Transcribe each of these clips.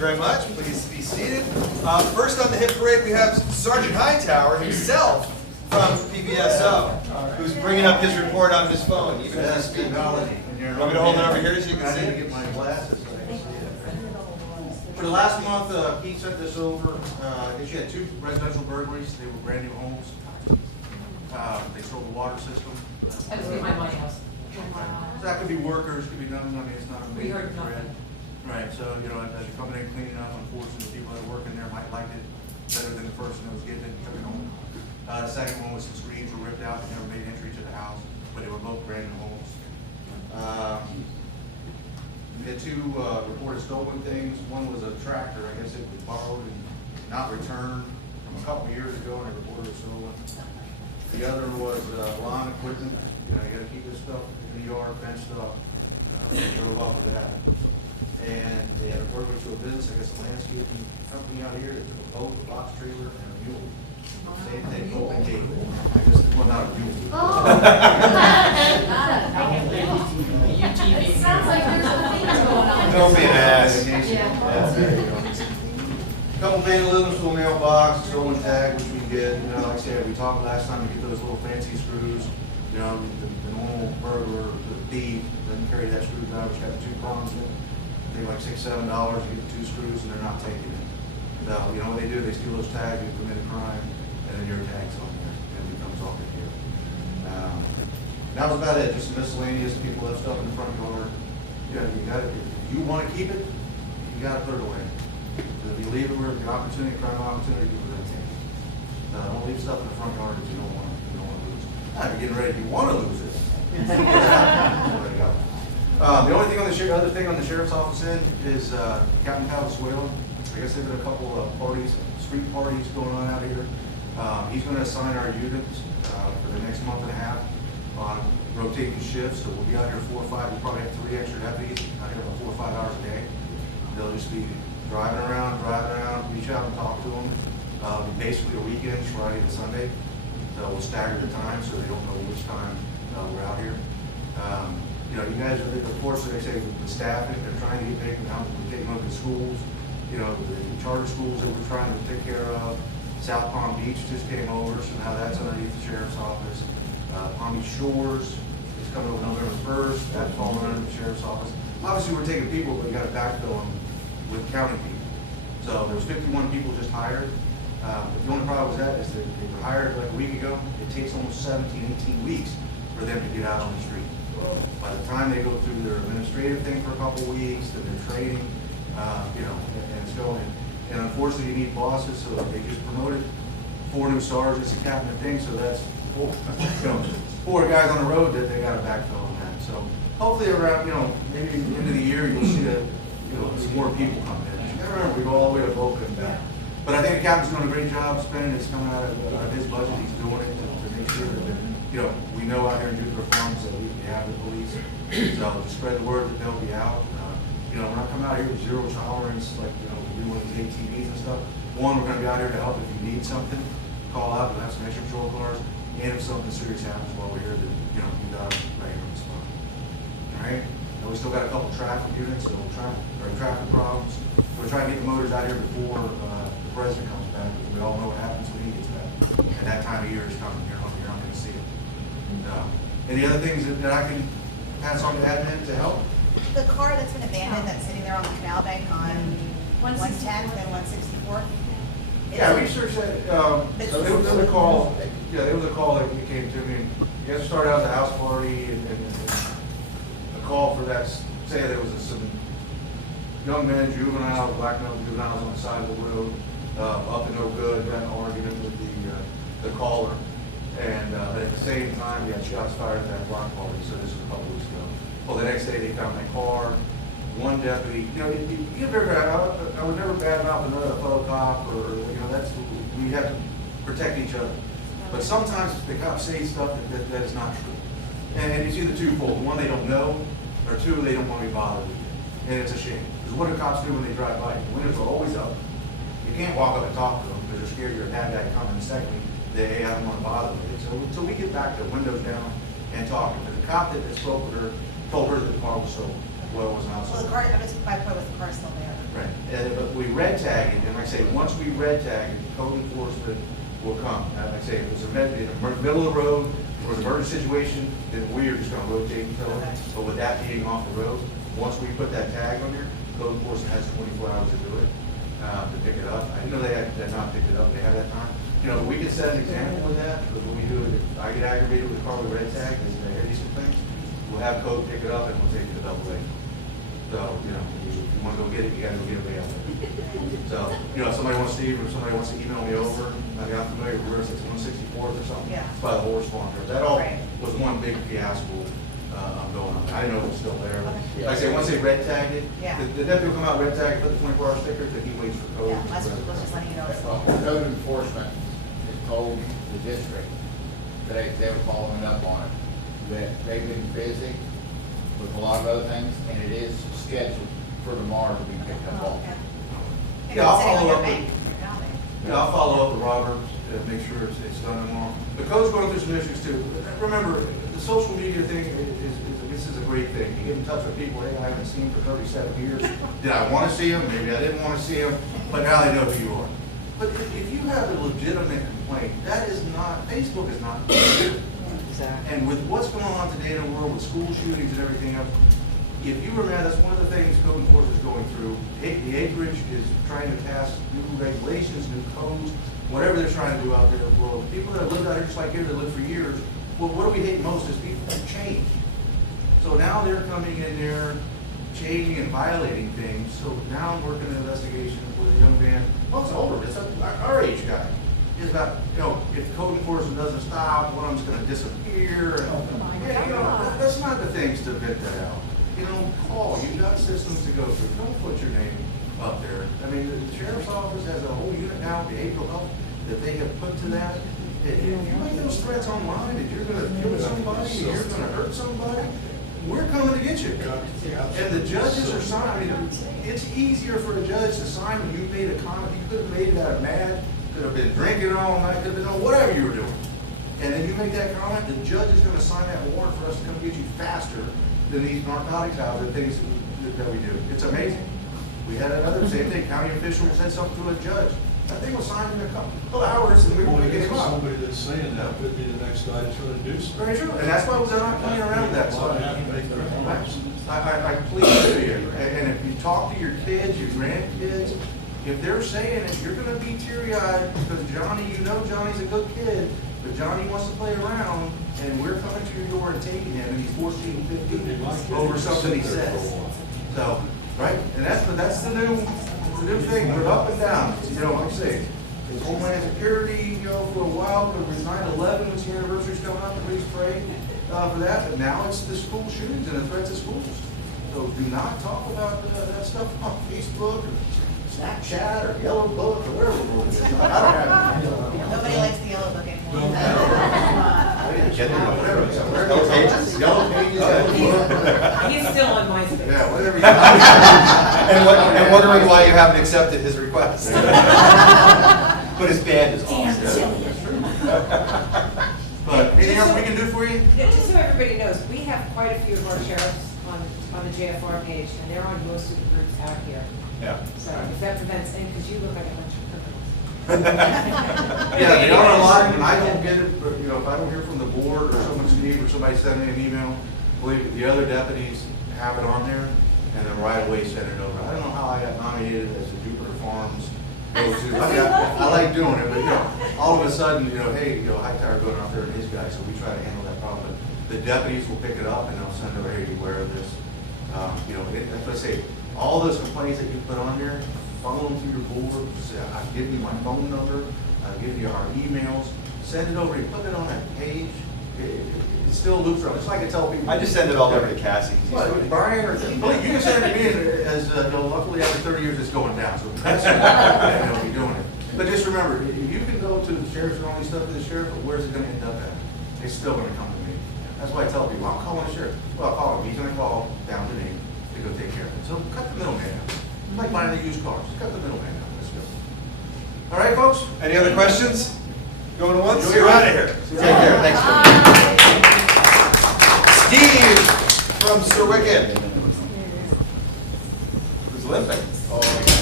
very much. Please be seated. First on the hit parade, we have Sergeant Hightower himself from PBSO, who's bringing up his report on his phone, even as I speak. Want me to hold it over here so you can see? I need to get my glasses so I can see it. For the last month, Pete sent this over. I guess you had 2 residential burglaries. They were brand new homes. They stole the water system. I just get my money house. So that could be workers, could be nothing. I mean, it's not a We major heard threat. nothing. Right, so, you know, as you're coming in cleaning up, unfortunately, the people that are working there might like it better than the person that was getting it and took it home. The second one was some screens were ripped out, they never made entry to the house, but they were both brand new homes. We had 2 reported stolen things. One was a tractor, I guess it was borrowed and not returned from a couple of years ago, and they reported it stolen. The other was lawn equipment. You know, you gotta keep this stuff in the yard, fenced up. They drove off with that. And they had a burglary to a business, I guess a landscaping company out here that took a boat, a box trailer, and a mule. Same thing, open gate. I guess, well, not a mule. It sounds like there's a thing going on. Don't be an ass. Yeah. There you go. Couple vandalisms to a mailbox, stolen tag, which we did. You know, like I said, we talked last time, you get those little fancy screws. You know, the normal burglar, the thief, doesn't carry that screwdriver, it's got 2 prongs in it. They like $6, $7, you get 2 screws, and they're not taking it. So, you know what they do? They steal those tags, you commit a crime, and then your tag's on there, and it comes off in here. That was about it, just miscellaneous, people left stuff in the front yard. You got it. If you want to keep it, you got to put it away. If you leave it where the opportunity, crime opportunity, people are going to take it. Don't leave stuff in the front yard that you don't want to lose. Now, if you're getting ready, you want to lose it. There you go. The only thing on the other thing on the sheriff's office end is Captain Valenzuela. I guess there's been a couple of parties, street parties going on out here. He's going to assign our units for the next month and a half on rotating shifts. So we'll be out here 4 or 5. We'll probably have 3 extra deputies out here about 4 or 5 hours a day. They'll just be driving around, reach out and talk to them. Basically a weekend, Friday to Sunday. So we'll stagger the time so they don't know which time we're out here. You know, you guys are the reports that they say with the staffing, they're trying to get taken out, we're taking over the schools, you know, the charter schools that we're trying to take care of. South Palm Beach just came over, so now that's underneath the sheriff's office. Palm Beach Shores is coming over November 1st, that's falling under the sheriff's office. Obviously, we're taking people, but we got to backfill them with county people. So there's 51 people just hired. The only problem with that is that they were hired like a week ago. It takes almost 17, 18 weeks for them to get out on the street. By the time they go through their administrative thing for a couple of weeks, then their training, you know, and it's going. And unfortunately, you need bosses, so they just promoted 4 new sergeants and captain thing. So that's 4 guys on the road that they got to backfill on that. So hopefully around, you know, maybe at the end of the year, you'll see that, you know, some more people come in. Remember, we go all the way to Boca and back. But I think the captain's doing a great job spending. It's coming out of his budget. He's doing it to make sure that, you know, we know out here in Jupiter Farms that we have the police. So just spread the word that they'll be out. You know, we're not coming out here with 0 tolerance like, you know, we do with these ATVs and stuff. One, we're going to be out here to help if you need something. Call out, we'll have some extra patrol cars. And if something serious happens while we're here, then, you know, you got them right here on the spot. All right? And we still got a couple traffic units, so traffic problems. We're trying to get the motors out here before the president comes back, because we all know what happens when he gets back. And that time of year is coming. You're not going to see it. Any other things that I can pass on to admin to help? The car that's been abandoned that's sitting there on the canal bank on 110th and 164th. Yeah, we researched that. So there was a call. Yeah, there was a call that came to me. You guys started out at the house party, and a call for that. Say there was some young men, juveniles, black male juveniles on the side of the road, up and no good. Got in an argument with the caller, and at the same time, we had shots fired at that block party. So this was a couple weeks ago. Well, the next day they found my car. One deputy, you know, I would never badmouth another fellow cop, or, you know, we have to protect each other. But sometimes the cops say stuff that is not true. And it's either twofold. One, they don't know, or 2, they don't want to be bothered with you. And it's a shame. Because what do cops do when they drive by? The windows are always up. You can't walk up and talk to them because you're scared you're a bad guy coming. And secondly, hey, I don't want to bother with it. So until we get back to windows down and talking. But the cop that spoke with her told her that the car was stolen. Well, it was not Well, stolen. the car, my point was the car still there. Right, but we red tag it, and like I say, once we red tag it, code enforcement will come. And like I say, if it's in the middle of the road, or an emergency situation, then we're just gonna rotate and tow it. Okay. But with that being off the road, once we put that tag on there, code enforcement has 24 hours to do it, to pick it up. I didn't know they had not picked it up, they have that time. You know, we could set an example with that, because when we do it, if I get aggravated with a car with red tag, and I hear these things, we'll have code pick it up and we'll take it to double A. So, you know, if you wanna go get it, you gotta go get it way out there. So, you know, if somebody wants to, or somebody wants to email me over, I mean, I'm familiar with where it's 164th or something. Yeah. It's by the horse farm there. That all Right. was one big fiasco, going on. I didn't know it was still there. Okay. Like I say, once they red tagged it, Yeah. the deputy will come out, red tag, put the 24-hour sticker, then he waits for code. Yeah, that's was just letting you know. it's- Code enforcement has told the district that they were following up on it, that they've been busy with a lot of other things, and it is scheduled for tomorrow to be picked up Oh, on. okay. Yeah, I'll It's sitting on follow your up with- bank, your account bank. Yeah, I'll follow up with Robert to make sure it's done tomorrow. The code's going through some issues too. Remember, the social media thing this is a great thing. You get in touch with people, hey, I haven't seen for 37 years. Did I want to see them? Maybe I didn't want to see them, but now they know who you are. But if you have a legitimate complaint, that is not, Facebook is not. And with what's going on today in the world with school shootings and everything else, if you remember, that's one of the things code enforcement is going through. The acreage is trying to pass new regulations, new codes, whatever they're trying to do out there in the world. People that have lived out here just like here, that lived for years, well, what do we hate most is people that change. So now they're coming in there, changing and violating things. So now I'm working an investigation with a young man, well, it's older, it's our age guy. It's about, you know, if code enforcement doesn't stop, one of them's gonna disappear. Yeah, you know, that's not the things to vet that out. You know, call, you've got systems to go through, don't put your name up there. I mean, the sheriff's office has a whole unit now, behavioral health, that they have put to that. If you make those threats online, that you're gonna kill somebody, you're gonna hurt somebody, we're coming to get you. And the judges are signing, I mean, it's easier for a judge to sign when you made a comment, you could have made it out of mad, could have been drinking all night, could have been doing whatever you were doing. And then you make that comment, the judge is gonna sign that warrant for us to come get you faster than these narcotics houses and things that we do. It's amazing. We had another, same thing, county official said something to a judge. That thing was signed in a couple hours and we were gonna get him up. Somebody that's saying that could be the next guy that's gonna do something. Very true, and that's why they're not playing around that Well, I stuff. have to make that I plead with you, and if you talk to your kids, your grandkids, if they're saying it, you're gonna be teary-eyed, because Johnny, you know Johnny's a good kid, but Johnny wants to play around, and we're coming to your door and taking him, and he's 14, 15, over something he says. So, right, and that's the new thing, we're up and down, you know, like I say, it's Homeland Security, you know, for a while, but with 9/11, was the anniversary's coming up, everybody's praying for that, but now it's the school shootings and the threats of schools. So do not talk about that stuff on Facebook or Snapchat or Yellow Book or whatever the world is. I don't have it. Nobody likes the yellow book anymore. Whatever it is. Yellow Pages? Yellow Pages, Yellow Book. He's still on MySpace. Yeah, whatever you. And wondering why you haven't accepted his request. But his band is awesome. But anything else we can do for you? Yeah, just so everybody knows, we have quite a few of our sheriffs on the JFR page, and they're on most of the groups out here. Yeah. So if that prevents any, because you look like a bunch of criminals. Yeah, they are a lot, and I don't get it, but, you know, if I don't hear from the board or someone, Steve, or somebody sending me an email, believe me, the other deputies have it on there, and then right away send it over. I don't know how I got nominated as a Jupiter Farms go-to. I like doing it, but, you know, all of a sudden, you know, hey, you know, Hightower going out there and his guys, so we try to handle that problem. But the deputies will pick it up, and they'll send over, hey, beware of this. You know, that's what I say, all those complaints that you put on there, funnel them through your board, say, I've given you my phone number, I've given you our emails, send it over, you put it on that page, it still loops around, it's like I tell people. I just send it all over to Cassie. 'cause he's What, doing it. Brian, or, well, you can send it to me as, you know, luckily after 30 years, it's going down, so that's, you know, you're doing it. But just remember, you can go to the sheriff's and all these stuff to the sheriff, but where's it gonna end up at? It's still gonna come to me. That's why I tell people, I'm calling the sheriff. Well, I'll call him, he's gonna call down to me to go take care of it. So cut the middleman out. It's like buying the used cars, cut the middleman out, let's go. All right, folks? Any other questions? Going once? Enjoy your You're out ride. of here. See Take you care, later. thanks. Steve from Sir Wicked. Who's limping? Oh,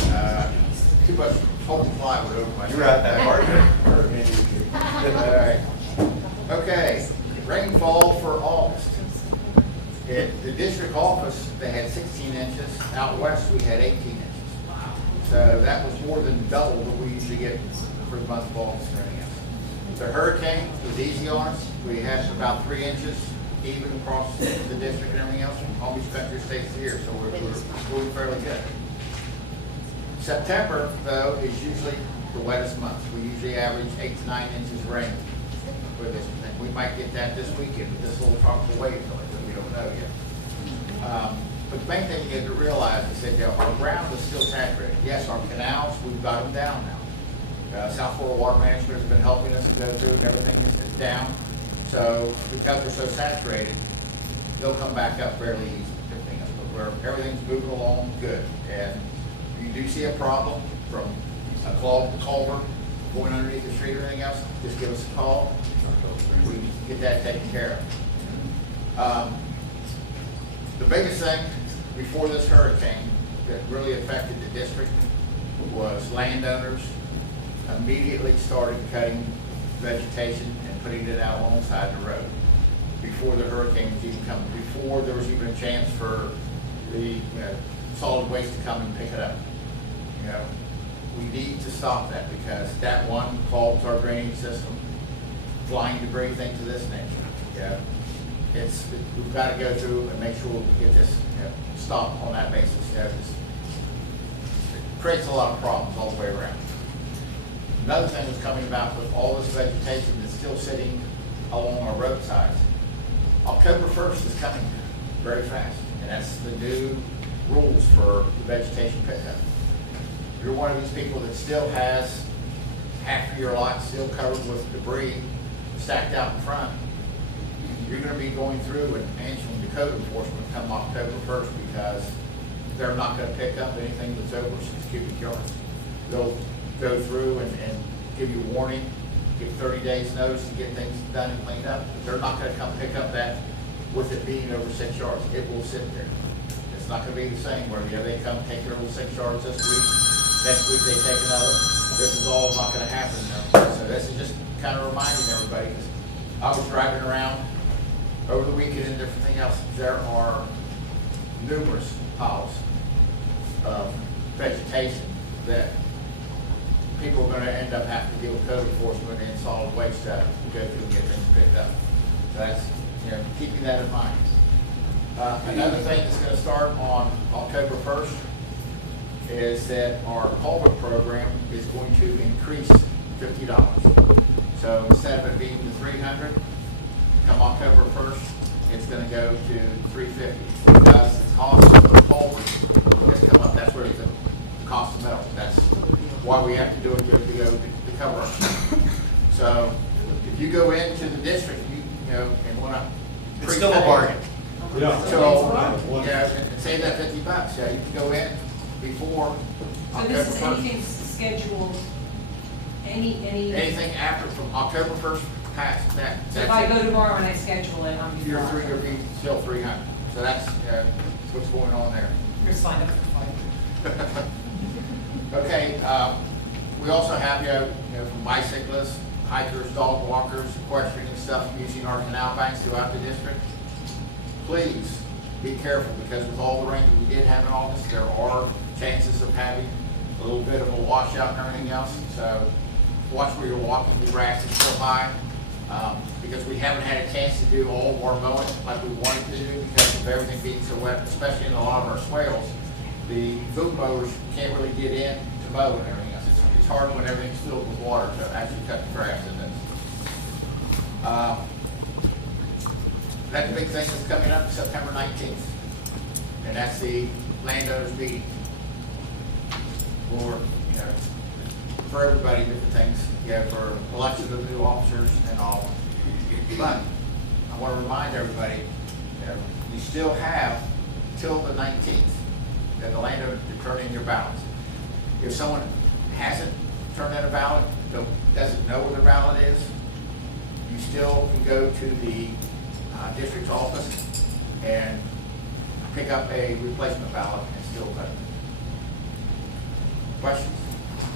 too much whole plywood over my. You're at that part. All right. Okay, rainfall for August. At the district office, they had 16 inches. Out west, we had 18 inches. So that was more than double what we usually get for the month of August or anything else. The hurricane was easy on us. We had about 3 inches even across the district and everything else. All these country states here, so we're doing fairly good. September, though, is usually the wettest month. We usually average 8 to 9 inches of rain with this thing. We might get that this weekend with this little tropical wave coming, but we don't know yet. But the main thing you get to realize is that our ground is still saturated. Yes, our canals, we've got them down now. South Florida Water Management has been helping us to go through and everything is down. So because we're so saturated, they'll come back up fairly easy. But everything's moving along good. And if you do see a problem from a clogged culvert going underneath the street or anything else, just give us a call. We can get that taken care of. The biggest thing before this hurricane that really affected the district was landowners immediately started cutting vegetation and putting it out alongside the road before the hurricane was even coming, before there was even a chance for the solid waste to come and pick it up. We need to stop that because that one clogs our drainage system, flying debris, things of this nature. We've got to go through and make sure we get this stopped on that basis. It creates a lot of problems all the way around. Another thing that's coming about with all this vegetation that's still sitting along our roadsides, October 1st is coming very fast, and that's the new rules for the vegetation pickup. If you're one of these people that still has half of your lot still covered with debris stacked out in front, you're going to be going through and answering the code enforcement come October 1st because they're not going to pick up anything that's over 6 cubic yards. They'll go through and give you a warning, give 30 days notice to get things done and cleaned up. But they're not going to come pick up that with it being over 6 yards. It will sit there. It's not going to be the same where they come take their little 6 yards this week, next week they take another. This is all not going to happen now. So this is just kind of reminding everybody, because I was driving around over the weekend and different thing else. There are numerous piles of vegetation that people are going to end up having to deal with code enforcement and solid waste to go through and get things picked up. So that's, keeping that in mind. Another thing that's going to start on October 1st is that our culvert program is going to increase $50. So instead of it being the $300, come October 1st, it's going to go to $350 because the cost of the culvert has come up. That's where the cost of metal. That's why we have to do it to cover ourselves. So if you go into the district, and want to. It's still a bargain. Yeah. So, and save that $50. Yeah, you can go in before So October this is 1st. anything scheduled, any. Anything after, from October 1st past that. So if I go tomorrow and I schedule it, I'm. You're still 300. So that's what's going on there. You're signed up for fight. Okay, we also have, from bicyclists, hikers, dog walkers, equestrian and stuff using our canal banks throughout the district. Please be careful because with all the rain that we did have in August, there are chances of having a little bit of a washout and everything else. So watch where you're walking. The grass is still high because we haven't had a chance to do all of our mowing like we wanted to do because of everything being so wet, especially in a lot of our swales. The boom mowers can't really get in to mow and everything else. It's hard when everything's filled with water to actually cut the grass in this. That big thing that's coming up September 19th, and that's the landowners meeting for everybody, different things, for election of new officers and all. But I want to remind everybody, you still have till the 19th that the landowner to turn in your ballots. If someone hasn't turned in a ballot, doesn't know where their ballot is, you still can go to the district's office and pick up a replacement ballot and still vote. Questions?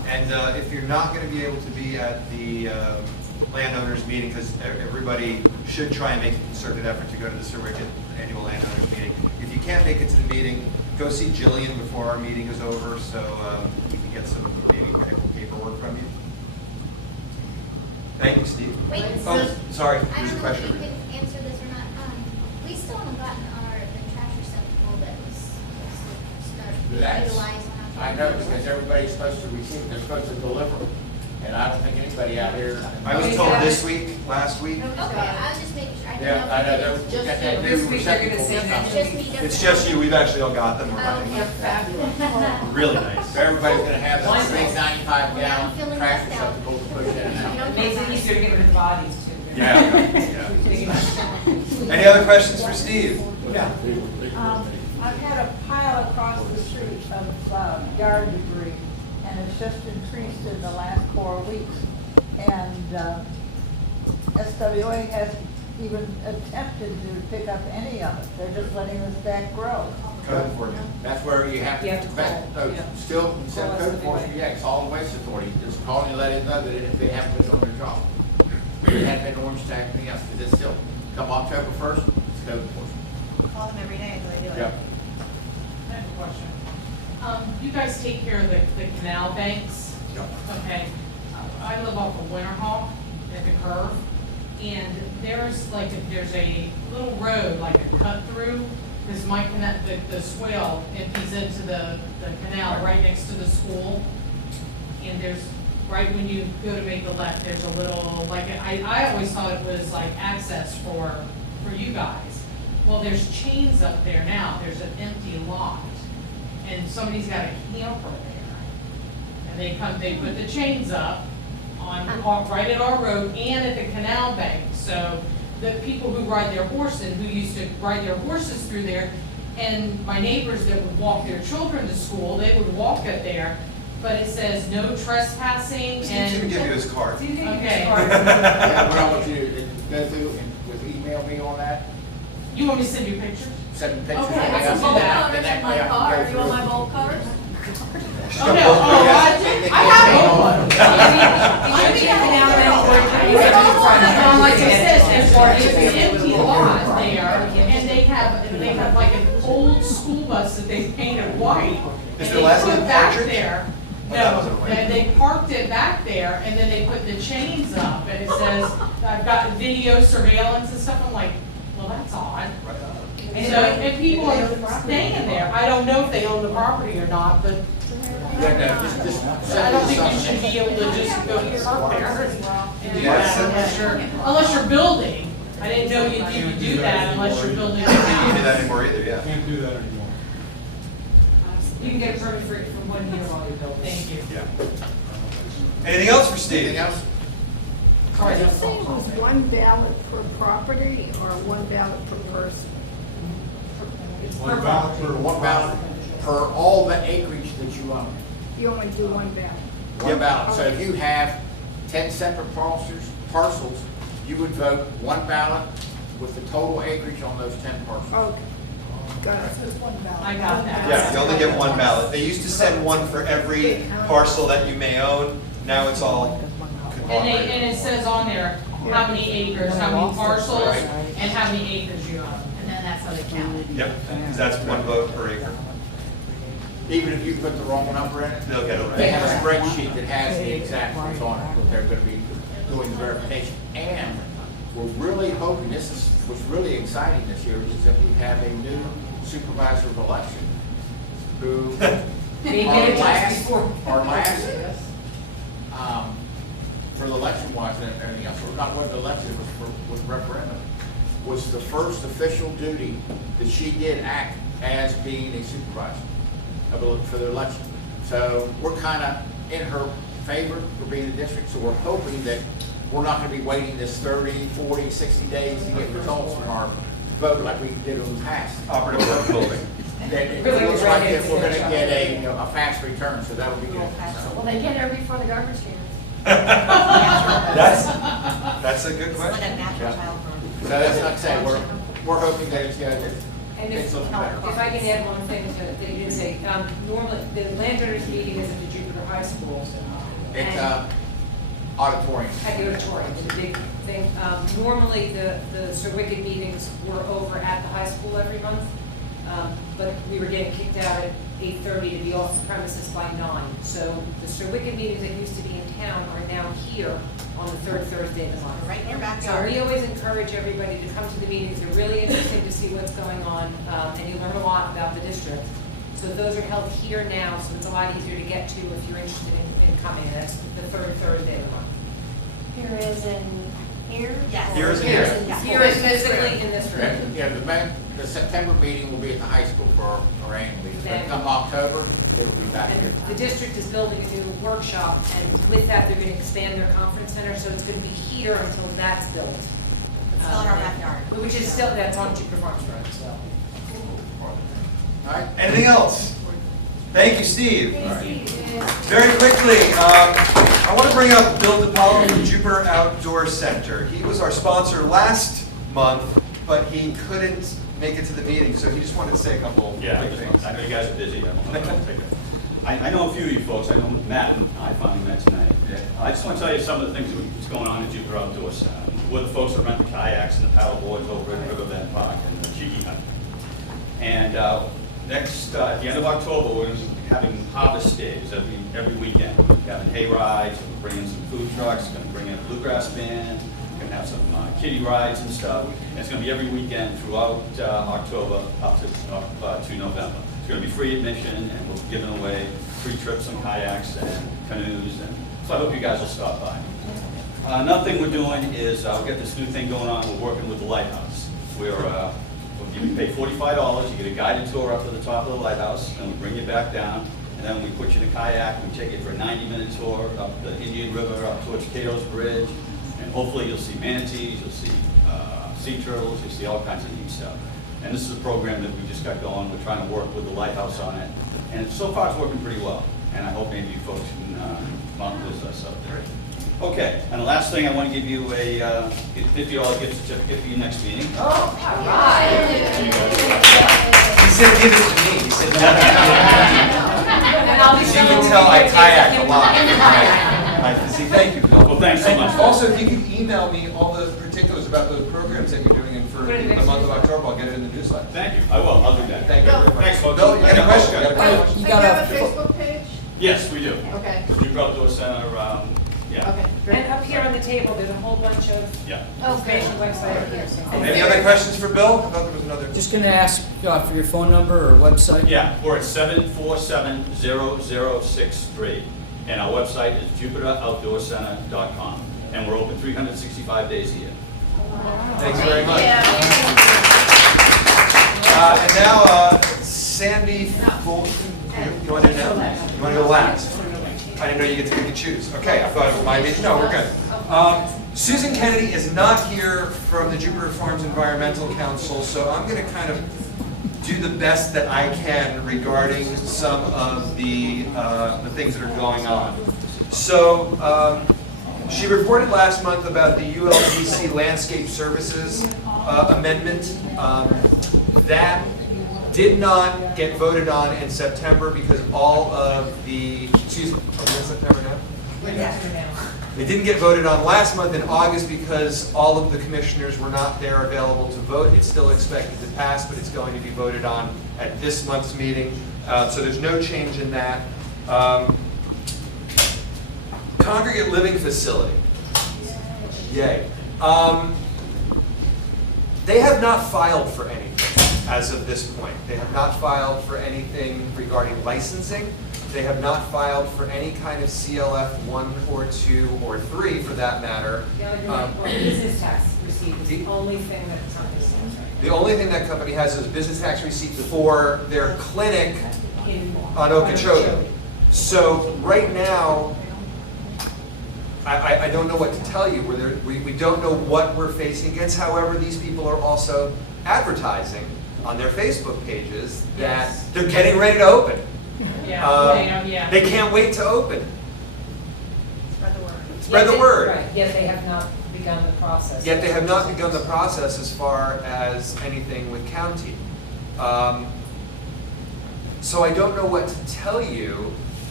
And if you're not going to be able to be at the landowners meeting, because everybody should try and make a concerted effort to go to the Sir-Wicket annual landowners meeting. If you can't make it to the meeting, go see Jillian before our meeting is over, so we can get some maybe paperwork from you. Thank you, Steve. Wait, Oh, sorry, I there's a don't know if question. you can answer this or not. We still haven't gotten the trash receptacle that was supposed to start being That's- utilized on our. I know, because everybody's supposed to receive, they're supposed to deliver, and I don't think anybody out here. I was told this week, last week. Okay, I was just making sure. I didn't Yeah, I know, know if they're, it was got that new This week they're gonna receptacle say stuff. It's just me. doesn't It's just you, we've actually all got them, we're Oh, running. okay. Fabulous. Really nice. So everybody's gonna have Why that big not? 95 Well, I'm gallon feeling trash left out. receptacle to push in and You out. know, It makes it easier to get rid of bodies too. Yeah. Any other questions for Steve? I've had a pile across the street of yard debris, and it's just increased in the last 4 weeks. And SWA hasn't even attempted to pick up any of it. They're just letting this back grow. Code enforcement. That's where you have You have to to, call, yeah. still, instead of Call code us enforcement, anyway. yeah, call the waste authority, just call and let it know that they haven't been on their job. They haven't been orange tag, anything else, because it's still, come October 1st, it's code enforcement. Call them every day until they do it. Yep. I have a question. You guys take care of the canal banks? Yep. Okay. I live off of Winterhawk at the curve, and there's there's a little road, like a cut through, because the swale empties into the canal right next to the school. And there's, right when you go to make the left, there's a little, I always thought it was like access for you guys. Well, there's chains up there now, there's an empty lot, and somebody's got a camper there. And they put the chains up right at our road and at the canal bank, so the people who ride their horses, who used to ride their horses through there, and my neighbors that would walk their children to school, they would walk up there, but it says no trespassing Steve's and. gonna give you his card. Okay. Yeah, what I want you to go through and with email me on that, You want me to send you pictures? send me pictures. Okay, and I I'll can do do that. Then that way I can go through. bolt covers? Oh, no, I have one. Like I said, there's an empty lot there, and they have like an old school bus that they painted white. Is and their last they put name back Partridge? there. Oh, that No, wasn't white. they parked it back there, and then they put the chains up, and it says, I've got video surveillance and stuff, I'm like, well, that's odd. Right on. And people are staying there, I don't know if they own the property or not, but Yeah, no, just I send don't me think you should something. be able to just go park there and do Yeah, that unless you're building. I didn't know you could do that unless you're building a You can't do that house. anymore either, yeah. Can't do that anymore. You can get a permit for 1 year while you're building. Thank you. Yeah. Anything else for Steve? Anything else? Sorry, Did you say it was one ballot per property or one ballot per person? It's One per ballot property. per One ballot per all the acreage that you own. You only do one ballot. One ballot. So if you have 10 separate parcels, you would vote one ballot with the total acreage on those 10 parcels. Okay, got it. I got that. Yeah, you only get one ballot. They used to send one for every parcel that you may own. Now it's all And conglomerated. it says on there, how many acres, how many parcels, Right. and how many acres you own. And then that's how they count it. Yep, because that's one vote per acre. Even if you put the wrong number in it, They'll get it they right. have a spreadsheet that has the exact ones on it, that they're gonna be doing the verification. And we're really hoping, this is, what's really exciting this year, is that we have a new supervisor of election who, They our did it last, just before. for the election wise and everything else, or not was the election, it was for referendum, was the first official duty that she did act as being a supervisor for the election. So we're kind of in her favor for being the district, so we're hoping that we're not going to be waiting this 30, 40, 60 days to get results from our vote like we did in the past. Operative work building. That it looks like that we're going to get a fast return, so that'll be good. Well, they get it before the garbage can. That's a good It's like a question. natural childbirth. So that's not saying, we're hoping that it's going to, And it's if, looking better. if I can add one thing to, that you did say, normally, the landowners meeting is at the Jupiter High School, It's, And- auditorium. At the auditorium, the big thing. Normally, the Sir Wicked meetings were over at the high school every month, but we were getting kicked out at 8:30 to be off the premises by 9. So the Sir Wicked meetings that used to be in town are now here on the third Thursday of the month. Right in your So backyard. we always encourage everybody to come to the meetings. They're really interesting to see what's going on, and you learn a lot about the district. So those are held here now, so it's a lot easier to get to if you're interested in coming. And that's the third Thursday of the month. Here is in here? Yes. Here is in here. Here is physically in this room. Yeah, the September meeting will be at the high school for our annual meeting. But Then- come October, it'll be back here. And the district is building a new workshop, and with that, they're gonna expand their conference center, so it's gonna be here until that's built. It's still in our backyard. Which is still, that's on Jupiter Farms Road, so. All right? Anything else? Thank you, Steve. Thank you. Very quickly, I want to bring up Bill DiPaolo from Jupiter Outdoor Center. He was our sponsor last month, but he couldn't make it to the meeting, so he just wanted to say a couple Yeah, quick things. I know you guys are busy. I know a few of you folks. I know Matt and I finally met tonight. I just want to tell you some of the things that's going on at Jupiter Outdoor Center. We're the folks that rent the kayaks and the paddle boards over at Riverbend Park and the Cheeky Hut. And next, at the end of October, we're going to be having harvest days every weekend. We're having hay rides, we're bringing some food trucks, going to bring in a bluegrass band, we're going to have some kiddie rides and stuff. And it's going to be every weekend throughout October up to November. It's going to be free admission, and we're giving away free trips on kayaks and canoes. And so I hope you guys will stop by. Another thing we're doing is we've got this new thing going on. We're working with the lighthouse. You pay $45, you get a guided tour up to the top of the lighthouse, and we bring you back down, and then we put you in a kayak, and we take you for a 90-minute tour up the Indian River, up towards Cato's Bridge, and hopefully you'll see manatees, you'll see sea turtles, you'll see all kinds of neat stuff. And this is a program that we just got going. We're trying to work with the lighthouse on it, and so far it's working pretty well, and I hope maybe you folks can visit us up there. Okay, and the last thing, I want to give you a $50 gift certificate for your next meeting. Oh, all right. He said give it to me. He said And I'll be As you sure can we'll tell, be I here to kayak take a him. lot. My physique. Thank you, Bill. Well, thanks so And much. Also, if you could email me all the particulars about those programs that you're doing, and for Put it in the next month of week. October, I'll get it in the newsletter. Thank you. I will. I'll do that. Thank you very much. Thanks, folks. Bill, you got a question? You got a question? You have a Facebook page? Yes, we do. Okay, Jupiter Outdoor Center, yeah. okay. great. And up here on the table, there's a whole bunch of Yeah. information website up here. so- Any other questions for Bill? I thought there was another. Just gonna ask for your phone number or website? Yeah, we're at 747-0063, and our website is jupiteroutdoorcenter.com, and we're open 365 days a year. Thanks very much. And now, Sandy Fulton, you want to do now? You want to go last? I didn't know you get to choose. Okay, I thought it was my meeting. No, we're good. Susan Kennedy is not here from the Jupiter Farms Environmental Council, so I'm going to kind of do the best that I can regarding some of the things that are going on. So, she reported last month about the ULDC Landscape Services amendment. That did not get voted on in September because all of the, excuse me, are we in September now? It didn't get voted on last month in August because all of the commissioners were not there available to vote. It's still expected to pass, but it's going to be voted on at this month's meeting. So there's no change in that. Congregate living facility. Yay. They have not filed for anything as of this point. They have not filed for anything regarding licensing. They have not filed for any kind of CLF 1 or 2 or 3 for that matter. The other one, or business tax receipt is the only thing that the company has right The only thing that company has is a business tax receipt for their clinic in on Okeechobee. So right now, I don't know what to tell you. We don't know what we're facing against. However, these people are also advertising on their Facebook pages that Yes. they're getting ready to open. Yeah. They can't wait to open. Spread the word. Spread the word. Right, yet they have not begun the process. Yet they have not begun the process as far as anything with county. So I don't know what to tell you.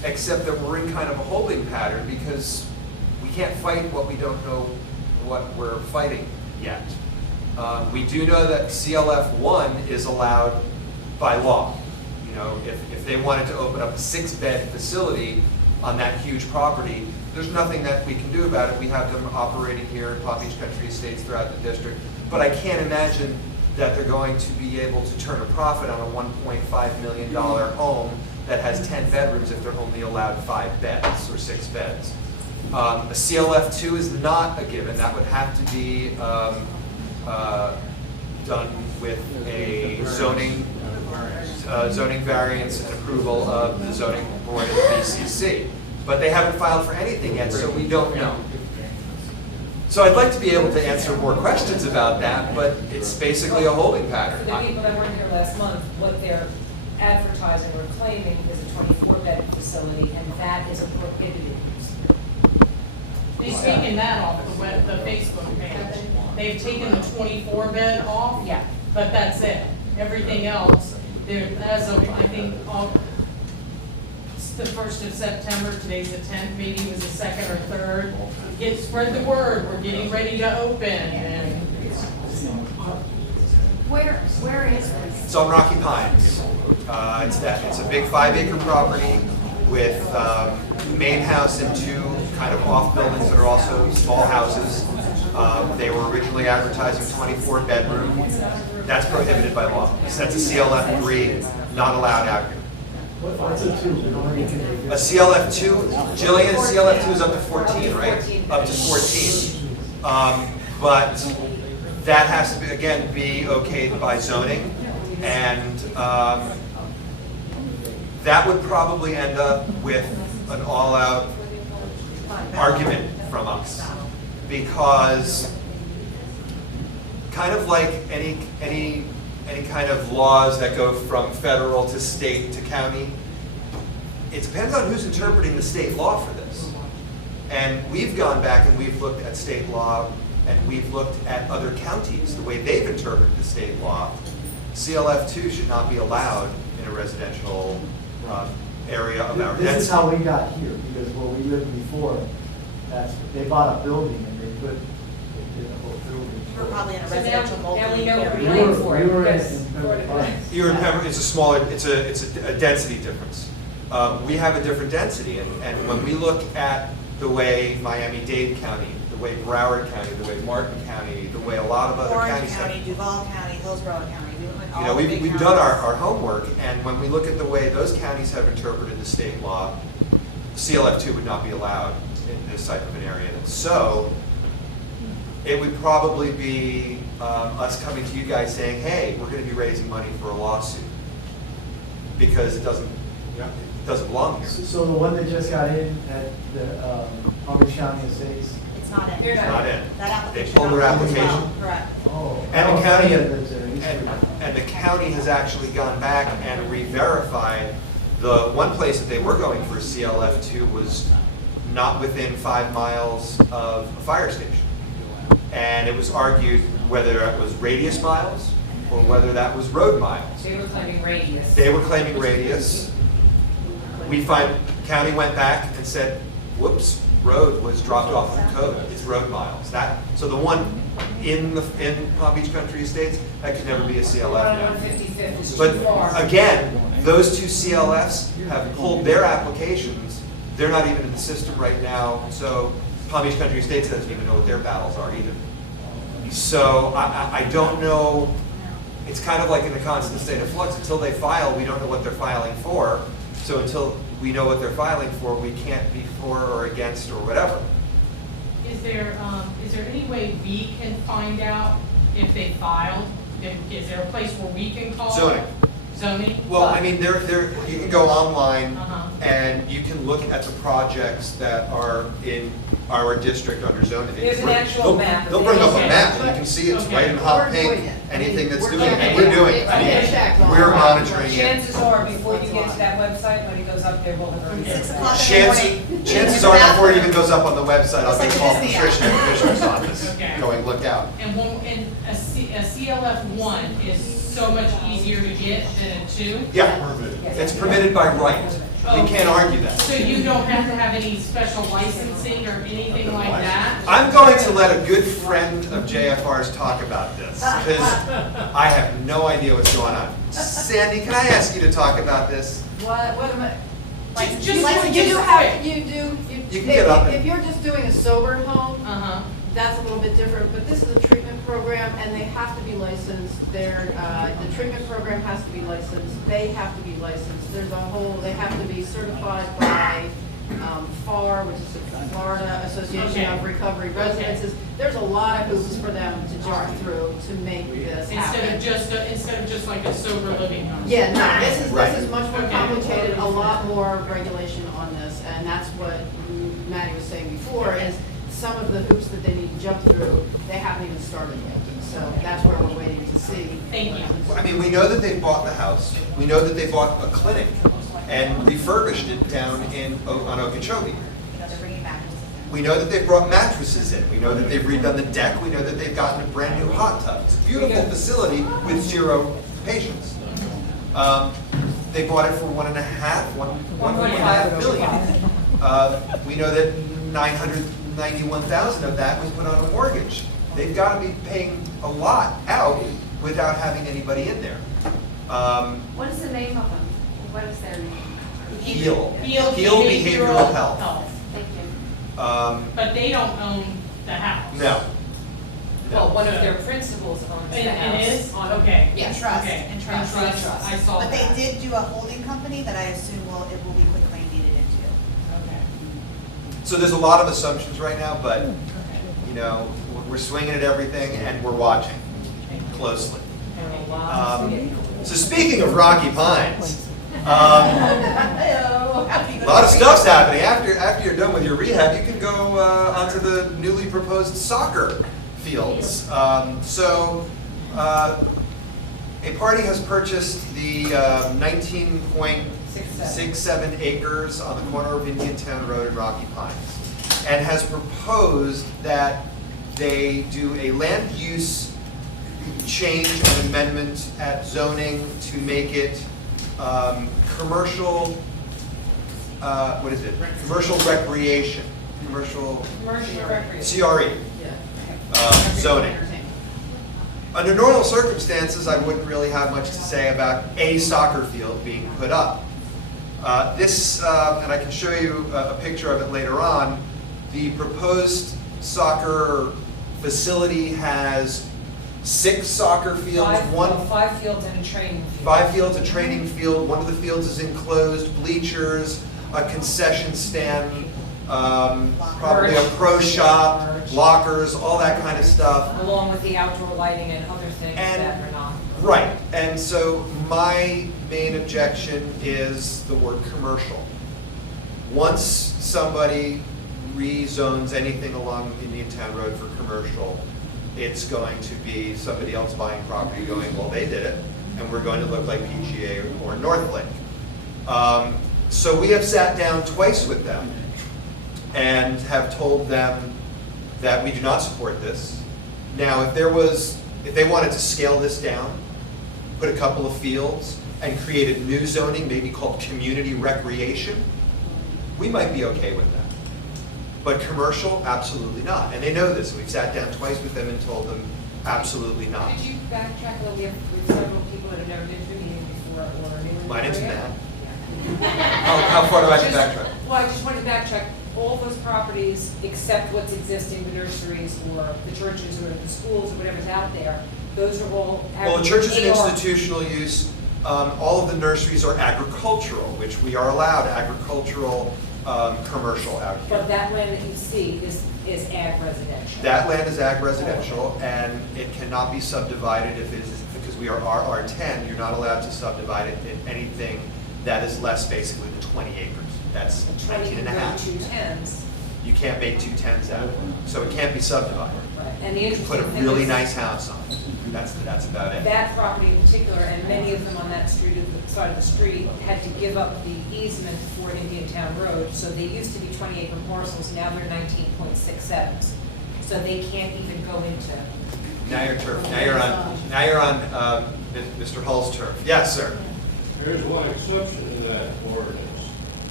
except that we're in kind of a holding pattern because we can't fight what we don't know what we're fighting yet. We do know that CLF 1 is allowed by law. You know, if they wanted to open up a 6-bed facility on that huge property, there's nothing that we can do about it. We have them operating here in Palm Beach Country Estates throughout the district. But I can't imagine that they're going to be able to turn a profit on a $1.5 million home that has 10 bedrooms if they're only allowed 5 beds or 6 beds. A CLF 2 is not a given. That would have to be done with a zoning variance and approval of the zoning board and the BCC. But they haven't filed for anything yet, so we don't know. So I'd like to be able to answer more questions about that, but it's basically a holding For pattern. the people that weren't here last month, what they're advertising or claiming is a 24-bed facility, and that is a prohibited use. They've taken that off the Facebook page. They've taken the 24-bed off. Yeah. But that's it. Everything else, there, as of, I think, it's the 1st of September, today's the 10th, maybe it was the 2nd or 3rd. Spread the word, we're getting ready to open, and Where is this? It's on Rocky Pines. It's a big 5-acre property with main house and 2 kind of off buildings that are also small houses. They were originally advertising 24 bedroom. That's prohibited by law. So that's a CLF 3, not allowed out here. What's a 2? A CLF 2, Jillian, CLF 2 is up to 14, right? 14. Up to 14. But that has to be, again, be okayed by zoning. And that would probably end up with an all-out argument from us. Because kind of like any kind of laws that go from federal to state to county, it depends on who's interpreting the state law for this. And we've gone back and we've looked at state law and we've looked at other counties, the way they've interpreted the state law. CLF 2 should not be allowed in a residential area of our This is density. how we got here, because where we lived before, they bought a building and they did a whole building. We're probably in a So residential now we know multi-area. what we're paying for it. We were in because- Pembroke Pines. You remember, it's a smaller, it's a density difference. We have a different density, and when we look at the way Miami-Dade County, the way Broward County, the way Martin County, the way a lot of other Orange counties have. County, Duval County, Hillsborough County, we went You all know, the big we've done counties. our homework, and when we look at the way those counties have interpreted the state law, CLF 2 would not be allowed in this type of an area. So it would probably be us coming to you guys saying, hey, we're going to be raising money for a lawsuit because it doesn't belong here. So the one that just got in at the Palm Beach County Estates? It's not in. They're It's not in. That application. They pulled their got approved as well. application. Correct. Oh. And Oh, the county, yeah, that's there. It used to be. and the county has actually gone back and re-verified the one place that they were going for CLF 2 was not within 5 miles of a fire station. And it was argued whether it was radius miles or whether that was road miles. They were claiming radius. They were claiming radius. County went back and said, whoops, road was dropped off the code. It's road miles. So the one in Palm Beach Country Estates, that could never be a CLF now. 155th is too But far. again, those 2 CLFs have pulled their applications. They're not even in the system right now, so Palm Beach Country Estates doesn't even know what their battles are either. So I don't know, it's kind of like in a constant state of flux. Until they file, we don't know what they're filing for. So until we know what they're filing for, we can't be for or against or whatever. is there any way we can find out if they filed? Is there a place where we can call? Zoning. Zoning? Well, I mean, you can go online Uh-huh. and you can look at the projects that are in our district under zoning. There's an actual map. They'll bring up a Okay. map and you can see it's right in hot We're doing pink, it. anything that's We're doing it, and doing we're doing it. it. I mean, Okay. we're monitoring it. Chances are, before you get to that website, when it goes up there, we'll have already. 6 said o'clock that. in the morning. Chances are, before it even goes up on the website, I'll It's like get a the call from Disney Trish in the Commissioner's office, Okay. going, look out. And a CLF 1 is so much easier to get than a 2? Yeah, it's permitted by right. We can't argue that. So you don't have to have any special licensing or anything like that? I'm going to let a good friend of JFR's talk about this, because I have no idea what's going on. Sandy, can I ask you to talk about this? What am I? Just Like, just you do quick. have, you can get up and- if you're just doing a sober home, Uh-huh. that's a little bit different, but this is a treatment program, and they have to be licensed. The treatment program has to be licensed, they have to be licensed. There's a whole, they have to be certified by, FAR, which is the Florida Association of Recovery Residences. There's a lot of hoops for them to jump through to make this happen. Instead of just like a sober living home? Yeah, no, this is much more Okay. complicated, a lot more regulation on this, and that's what Matty was saying before, is some of the hoops that they need to jump through, they haven't even started yet. So that's where we're waiting to see. Thank you. I mean, we know that they bought the house, we know that they bought a clinic and refurbished it down on Okeechobee. You know, they're bringing mattresses in. We know that they've brought mattresses in, we know that they've redone the deck, we know that they've gotten a brand new hot tub. It's a beautiful facility with 0 patients. They bought it for 1.5 million. We know that 991,000 of that was put on a mortgage. They've got to be paying a lot out without having anybody in there. What is the name of them? What is their name? Heal Heal Behavioral Health. Thank you. But they don't own the house? No. Well, one of their principals owns the house. It is? on- Okay. In trust, Okay. in trust. In trust. I saw But they that. did do a holding company that I assume it will be quickly needed into. Okay. So there's a lot of assumptions right now, but, you know, we're swinging at everything and we're watching closely. And a lot of So speaking of Rocky Pines, a Hello. lot of stuff's happening. After you're done with your rehab, you can go onto the newly proposed soccer fields. A party has purchased the 19.67 acres on the corner of Indiantown Road and Rocky Pines, and has proposed that they do a land use change and amendment at zoning to make it commercial, what is it? Commercial recreation, commercial recreation. CRE zoning. Under normal circumstances, I wouldn't really have much to say about a soccer field being put up. And I can show you a picture of it later on, the proposed soccer facility has 6 soccer fields, 5 fields and a training field. 5 fields, a training field, one of the fields is enclosed, bleachers, a concession stand, probably a pro shop, lockers, all that kind of stuff. Along with the outdoor lighting and other things And- that are not. Right, and so my main objection is the word commercial. Once somebody rezones anything along Indiantown Road for commercial, it's going to be somebody else buying property going, well, they did it, and we're going to look like PGA or Northlake. So we have sat down twice with them and have told them that we do not support this. Now, if they wanted to scale this down, put a couple of fields, and create a new zoning, maybe called community recreation, we might be okay with that. But commercial, absolutely not. And they know this. We've sat down twice with them and told them, absolutely not. Could you backtrack a little bit? We have several people that have never been to a meeting before or new in the My name's area. Matt. Yeah. How far do I have to Just- backtrack? Well, I just wanted to backtrack. All those properties, except what's existing, the nurseries or the churches or the schools or whatever's out there, those are all. Well, the church is an AR. institutional use. All of the nurseries are agricultural, which we are allowed agricultural, commercial out here. But that land that you see is ag residential. That land is ag residential, and it cannot be subdivided if it is, because we are RR10, you're not allowed to subdivide it in anything that is less basically than 20 acres. That's 19 and a half. 210s. You can't make 210s out of it, so it can't be subdivided. Right. And the You can interesting put a thing really is nice house on it. That's about it. that property in particular, and many of them on that street, side of the street, had to give up the easement for Indiantown Road. So they used to be 20-acre parcels, now they're 19.67s. So they can't even go into. Now you're turf. Now you're on Mr. Hull's turf. Yes, sir. There's one exception to that ordinance.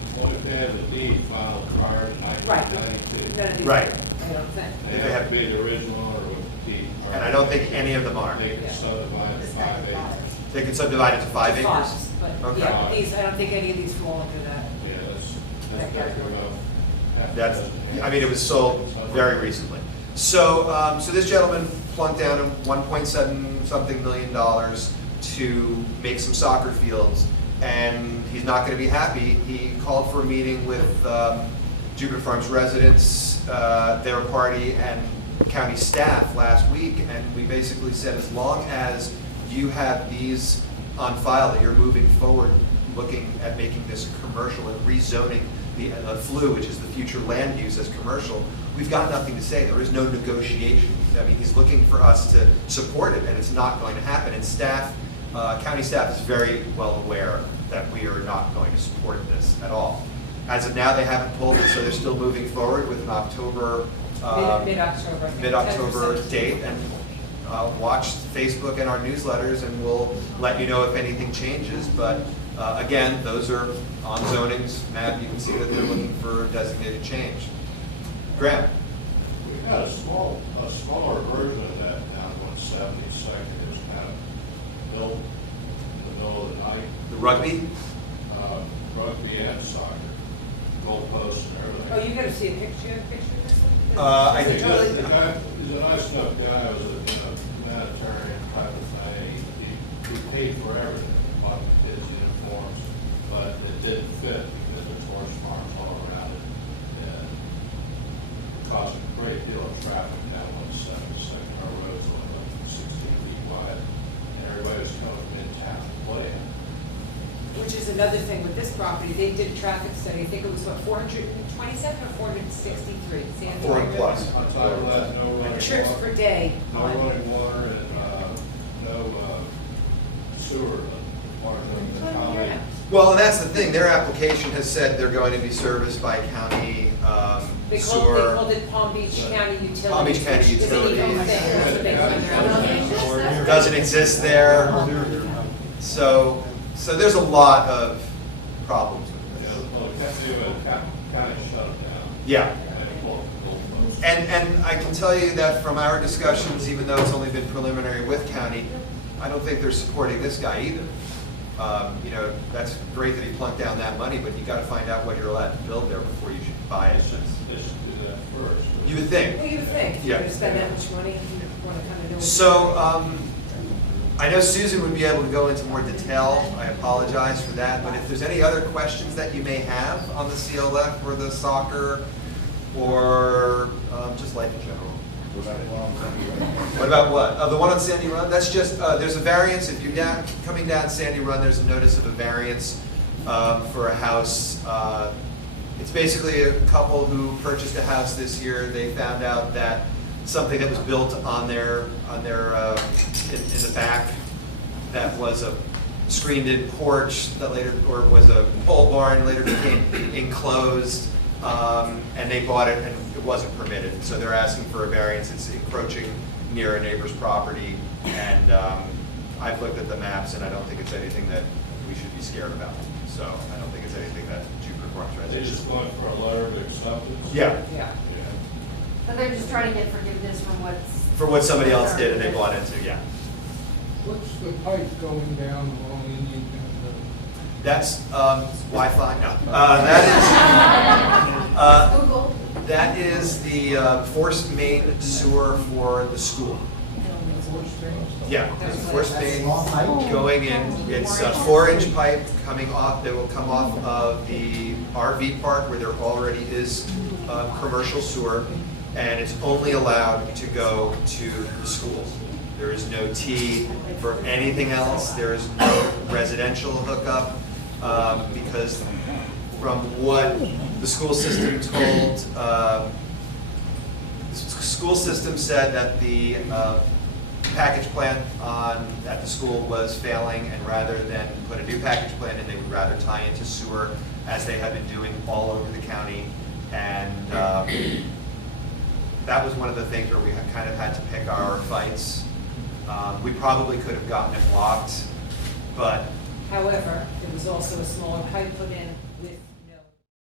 Well, if they have a deed filed prior to Right. 1992. None of these, Right. I don't think. They have to be the original owner with the deed. And I don't think any of them are. They can subdivide This it guy 5 bought acres. it. They can subdivide it to 5 acres? Fives, but Okay. yeah, these, I don't think any of these fall under that. Yeah, that's That category. about. That's, I mean, it was sold very recently. So, so this gentleman plunked down $1.7 something million to make some soccer fields, and he's not gonna be happy. He called for a meeting with Jupiter Farms residents, their party, and county staff last week, and we basically said, as long as you have these on file, that you're moving forward, looking at making this commercial and rezoning the FLU, which is the future land use, as commercial, we've got nothing to say. There is no negotiation. I mean, he's looking for us to support it, and it's not going to happen. And staff, county staff is very well aware that we are not going to support this at all. As of now, they haven't pulled it, so they're still moving forward with an October, Mid-October. I think. mid-October 10%. date, and watch Facebook and our newsletters, and we'll let you know if anything changes. But again, those are on zonings. Matt, you can see that they're looking for designated change. Graham? We got a smaller version of that down 172nd. It was kind of built in the middle of the night. The rugby? Rugby and soccer, goalposts and everything. Oh, you gotta see a picture of this one? I The think- guy, he's a nice enough guy, was a humanitarian type of thing. He paid for everything, bought his uniforms, but it didn't fit because it's horse farms all around it. And it caused a great deal of traffic down 172nd. Our roads were like 16 feet wide, and everybody was coming in town to play. Which is another thing with this property, they did a traffic study, I think it was what, 427 or 463? Sandy? 400 plus. On top of that, no running Trips water. per day. No running water and, no, sewer, water in the county. Well, and that's the thing, their application has said they're going to be serviced by county They sewer. called it Palm Beach County Utilities. Palm Beach County which isn't even a Utilities. thing. That's what they put in their application. Doesn't exist there. So there's a lot of problems with Yeah, this. well, the county shut it down. Yeah. And pulled the goalpost. And I can tell you that from our discussions, even though it's only been preliminary with county, I don't think they're supporting this guy either. You know, that's great that he plunked down that money, but you gotta find out what you're allowed to build there before you should buy it. They should do that first. You would Well, think. you would think, if you're Yeah. gonna spend that much money, you wanna kind of know. So, I know Susan would be able to go into more detail. I apologize for that, but if there's any other questions that you may have on the CLF or the soccer, or just life in general. What about what? The one on Sandy Run? That's just, there's a variance. If you're coming down Sandy Run, there's a notice of a variance for a house. It's basically a couple who purchased a house this year. They found out that something that was built on their in the back, that was a screened-in porch that later, or was a pole barn, later became enclosed, and they bought it and it wasn't permitted. So they're asking for a variance. It's encroaching near a neighbor's property, and I've looked at the maps, and I don't think it's anything that we should be scared about. So I don't think it's anything that Jupiter Farms They residents. just going for a letter of acceptance? Yeah, Yeah. But they're just trying to get forgiveness from what's. for what somebody else did and they bought into, yeah. What's the pipe going down along Indian Town Road? That's Wi-Fi, no. That is, Google. that is the force main sewer for the school. Yeah, there's a force main going in. It's a 4-inch pipe coming off, that will come off of the RV park where there already is commercial sewer, and it's only allowed to go to the school. There is no T for anything else. There is no residential hookup, because from what the school system told, the school system said that the package plant at the school was failing, and rather than put a new package plant in, they would rather tie into sewer, as they have been doing all over the county. And that was one of the things where we kind of had to pick our fights. We probably could have gotten it blocked, but However, there was also a smaller pipe put in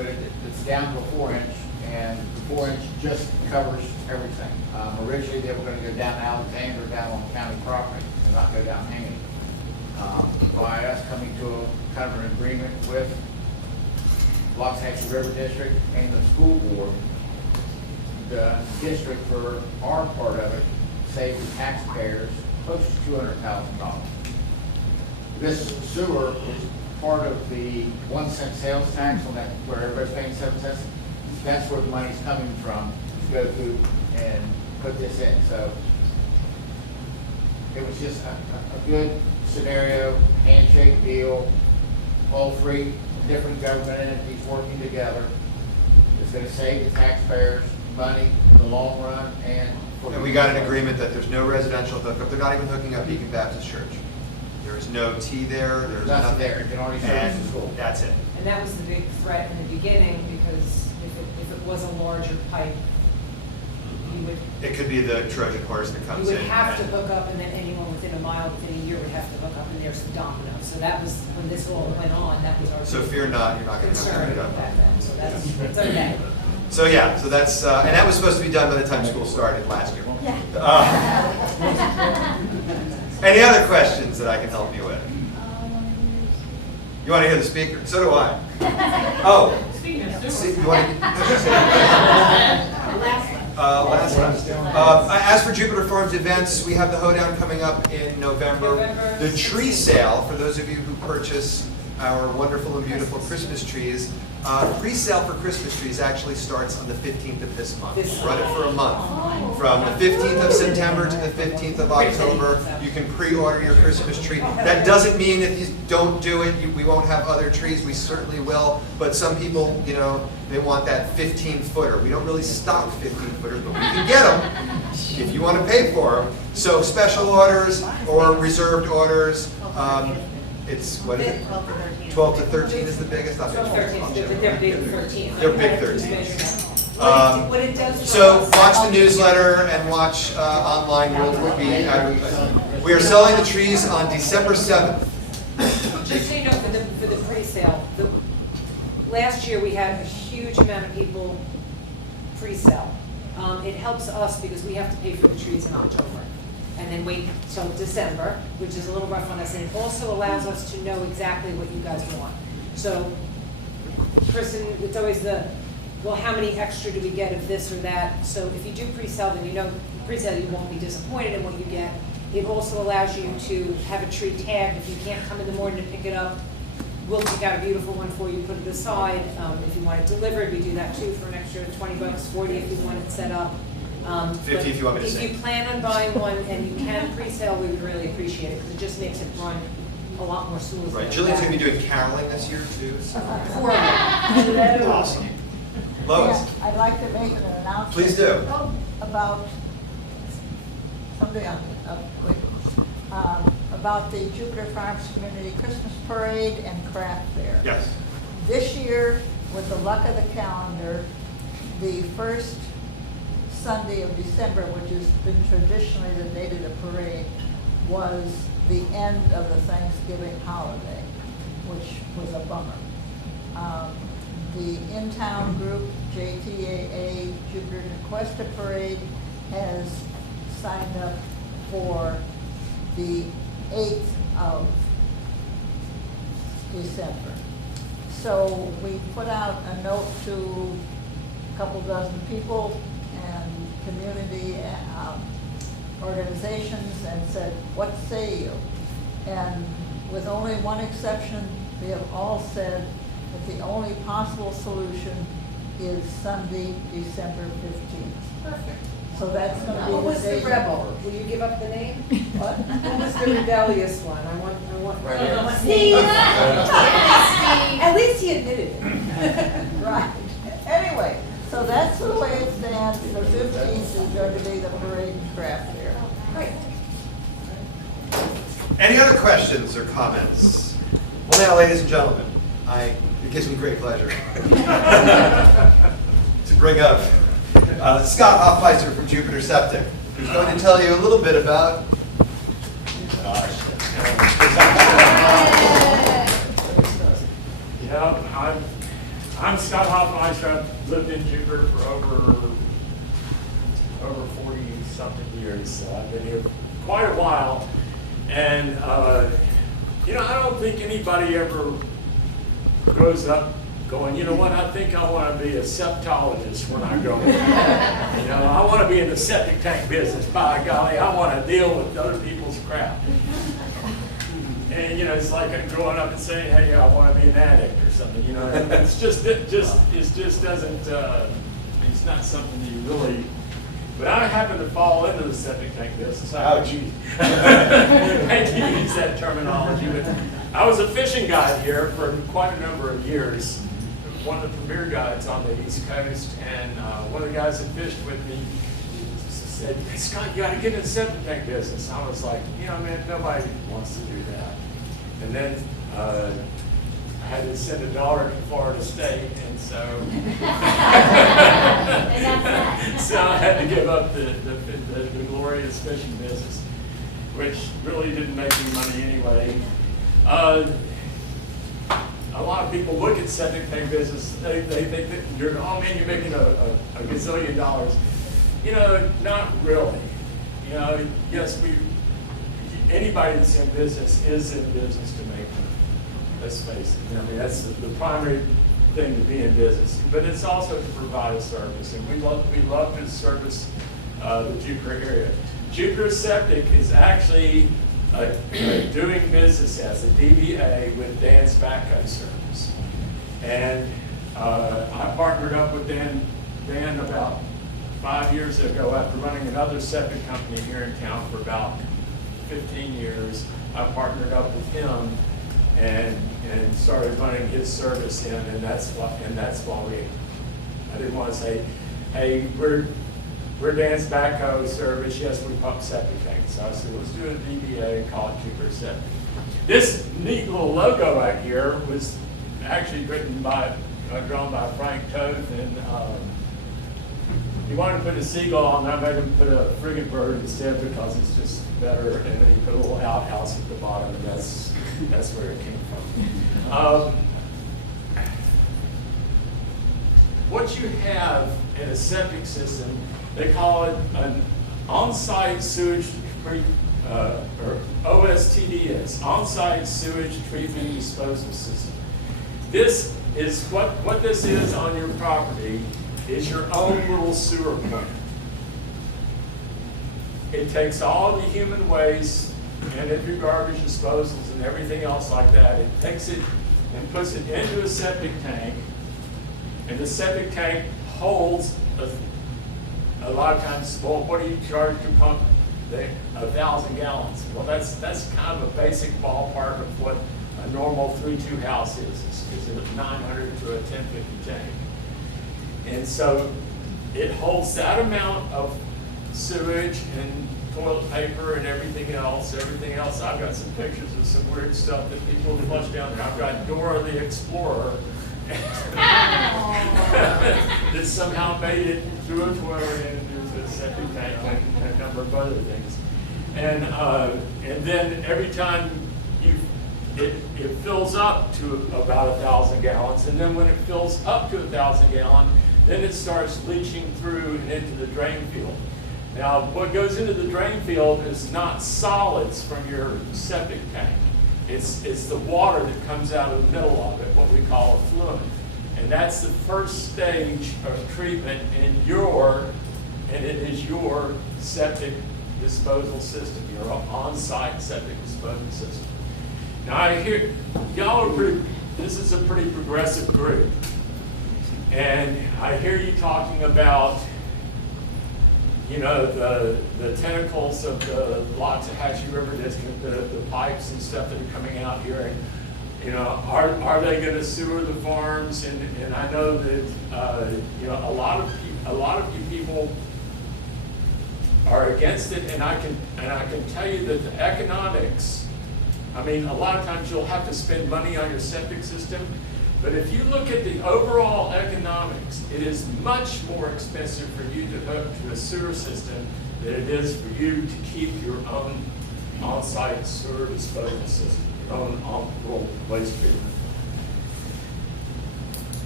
but it's down to a 4-inch, and the 4-inch just covers everything. Originally, they were gonna go down Alexander, down on county property, and not go down Haney. By us coming to a kind of an agreement with Loxahatchee River District and the school board, the district for our part of it saved the taxpayers close to $200,000. This sewer is part of the 1 cent sales tax on that, where everybody's paying 7 cents. That's where the money's coming from to go through and put this in. So it was just a good scenario, handshake deal, all three different government entities working together. It's gonna save the taxpayers money in the long run, and we got an agreement that there's no residential hookup. They're not even hooking up Beacon Baptist Church. There is no T there, there's nothing nothing. there. You can already service the school. That's it. And that was the big threat in the beginning, because if it was a larger pipe, you would, It could be the Trojan horse that you comes would in. have to and- hook up, and then anyone within a mile, within a year would have to hook up, and there's some domino. So that was, when this all went on, that was our So fear not, you're not gonna have to concern hook it about up. that then, so that's, it's okay. So yeah, so that's, and that was supposed to be done by the time school started last year. Any other questions that I can help you with? You want to hear the speaker? So do I. Oh. Speaking of See, sewer. you want to, last one. As for Jupiter Farms events, we have the hoedown coming up in November. The tree sale, for those of you who purchase our wonderful and beautiful Christmas trees, pre-sale for Christmas trees actually starts on the 15th of this month. Run it for a month. From the 15th of September to the 15th of October, you can pre-order your Christmas tree. That doesn't mean if you don't do it, we won't have other trees. We certainly will. But some people, you know, they want that 15-footer. We don't really stock 15-footers, but we can get them if you want to pay for them. So special orders or reserved orders. It's, what is it? 12 to 13 is the biggest. 12, 13, they're big 13. They're big 13. What it does. So watch the newsletter and watch online. We are selling the trees on December 7th. Just so you know, for the pre-sale, last year we had a huge amount of people pre-sale. It helps us because we have to pay for the trees in October and then wait till December, which is a little rough on us. And it also allows us to know exactly what you guys want. So, Kristen, it's always well, how many extra do we get of this or that? So if you do pre-sale, then you know, pre-sale, you won't be disappointed in what you get. It also allows you to have a tree tagged. If you can't come in the morning to pick it up, we'll pick out a beautiful one for you, put it aside. If you want it delivered, we do that too for an extra $20, $40 if you want it set up. 50 if you want me to say. If you plan on buying one and you can pre-sale, we would really appreciate it because it just makes it run a lot more smoothly. Right, Jillian's going to be doing caroling this year too. So. Awesome. Lois. Yeah, I'd like to make an announcement. Please do. About, someday I'll quick, about the Jupiter Farms Community Christmas Parade and Craft Fair. Yes. This year, with the luck of the calendar, the first Sunday of December, which has been traditionally the date of the parade, was the end of the Thanksgiving holiday, which was a bummer. The in-town group, JTAA Jupiter Cuesta Parade, has signed up for the 8th of December. So we put out a note to a couple dozen people and community organizations and said, what say you? And with only one exception, we have all said that the only possible solution is Sunday, December 15th. Perfect. So that's going to be Who was the day rebel? Will you give up the name? What? Who was the rebellious one? I want. Right here. Steve! At least he admitted it. Right. Anyway, so that's the way it stands. The 15th is going to be the parade and craft fair. Great. Any other questions or comments? Well now, ladies and gentlemen, it gives me great pleasure to bring up Scott Hoffmeister from Jupiter Septic, who's going to tell you a little bit about I'm Scott Hoffmeister. I've lived in Jupiter for over 40-something years. So I've been here quite a while. And, you know, I don't think anybody ever grows up going, you know what, I think I want to be a septologist when I grow up. You know, I want to be in the septic tank business. By golly, I want to deal with other people's crap. And, you know, it's like growing up and saying, hey, I want to be an addict or something, you know. It just doesn't, it's not something you really, but I happen to fall into the septic tank business. I hate to use that terminology, but I was a fishing guide here for quite a number of years. One of the premier guides on the East Coast, and one of the guys that fished with me said, hey, Scott, you got to get in the septic tank business. I was like, you know, man, nobody wants to do that. And then I had to send a daughter to Florida State, and so so I had to give up the glorious fishing business, which really didn't make any money anyway. A lot of people look at septic tank business, they think that you're, oh man, you're making a gazillion dollars. You know, not really. You know, yes, anybody that's in business is in business to make money. Let's face it. I mean, that's the primary thing to be in business. But it's also to provide a service, and we love to service the Jupiter area. Jupiter Septic is actually doing business as a DBA with Dan's Backhoe Service. And I partnered up with Dan about 5 years ago after running another septic company here in town for about 15 years. I partnered up with him and started running his service in, and that's why I didn't want to say, hey, we're Dan's Backhoe Service, yes, we pump septic tanks. So I said, let's do a DBA and call it Jupiter Septic. This neat little logo right here was actually drawn by Frank Toth, and he wanted to put a seagull on there. I made him put a frigate bird instead because it's just better, and then he put a little outhouse at the bottom, and that's where it came from. What you have in a septic system, they call it an on-site sewage treatment, or OSTDS, on-site sewage treatment disposal system. This is what this is on your property is your own little sewer plant. It takes all the human waste and your garbage disposals and everything else like that. It takes it and puts it into a septic tank, and the septic tank holds a lot of times, well, what do you charge to pump 1,000 gallons? Well, that's kind of a basic ballpark of what a normal 3-2 house is a 900 to a 1050 tank. And so it holds that amount of sewage and toilet paper and everything else. I've got some pictures of some weird stuff that people flush down there. I've got Dora the Explorer that somehow made it through a toilet and into a septic tank and a number of other things. And then every time it fills up to about 1,000 gallons, and then when it fills up to 1,000 gallons, then it starts leaching through and into the drain field. Now, what goes into the drain field is not solids from your septic tank. It's the water that comes out of the middle of it, what we call effluent. And that's the first stage of treatment in and it is your septic disposal system, your on-site septic disposal system. Now I hear, this is a pretty progressive group. And I hear you talking about, you know, the tentacles of the Loxahatchee River District, the pipes and stuff that are coming out here, and you know, are they going to sewer the farms? And I know that you know, a lot of you people are against it, and I can tell you that the economics. I mean, a lot of times you'll have to spend money on your septic system. But if you look at the overall economics, it is much more expensive for you to hook to a sewer system than it is for you to keep your own on-site sewer disposal system, your own on-roll waste treatment.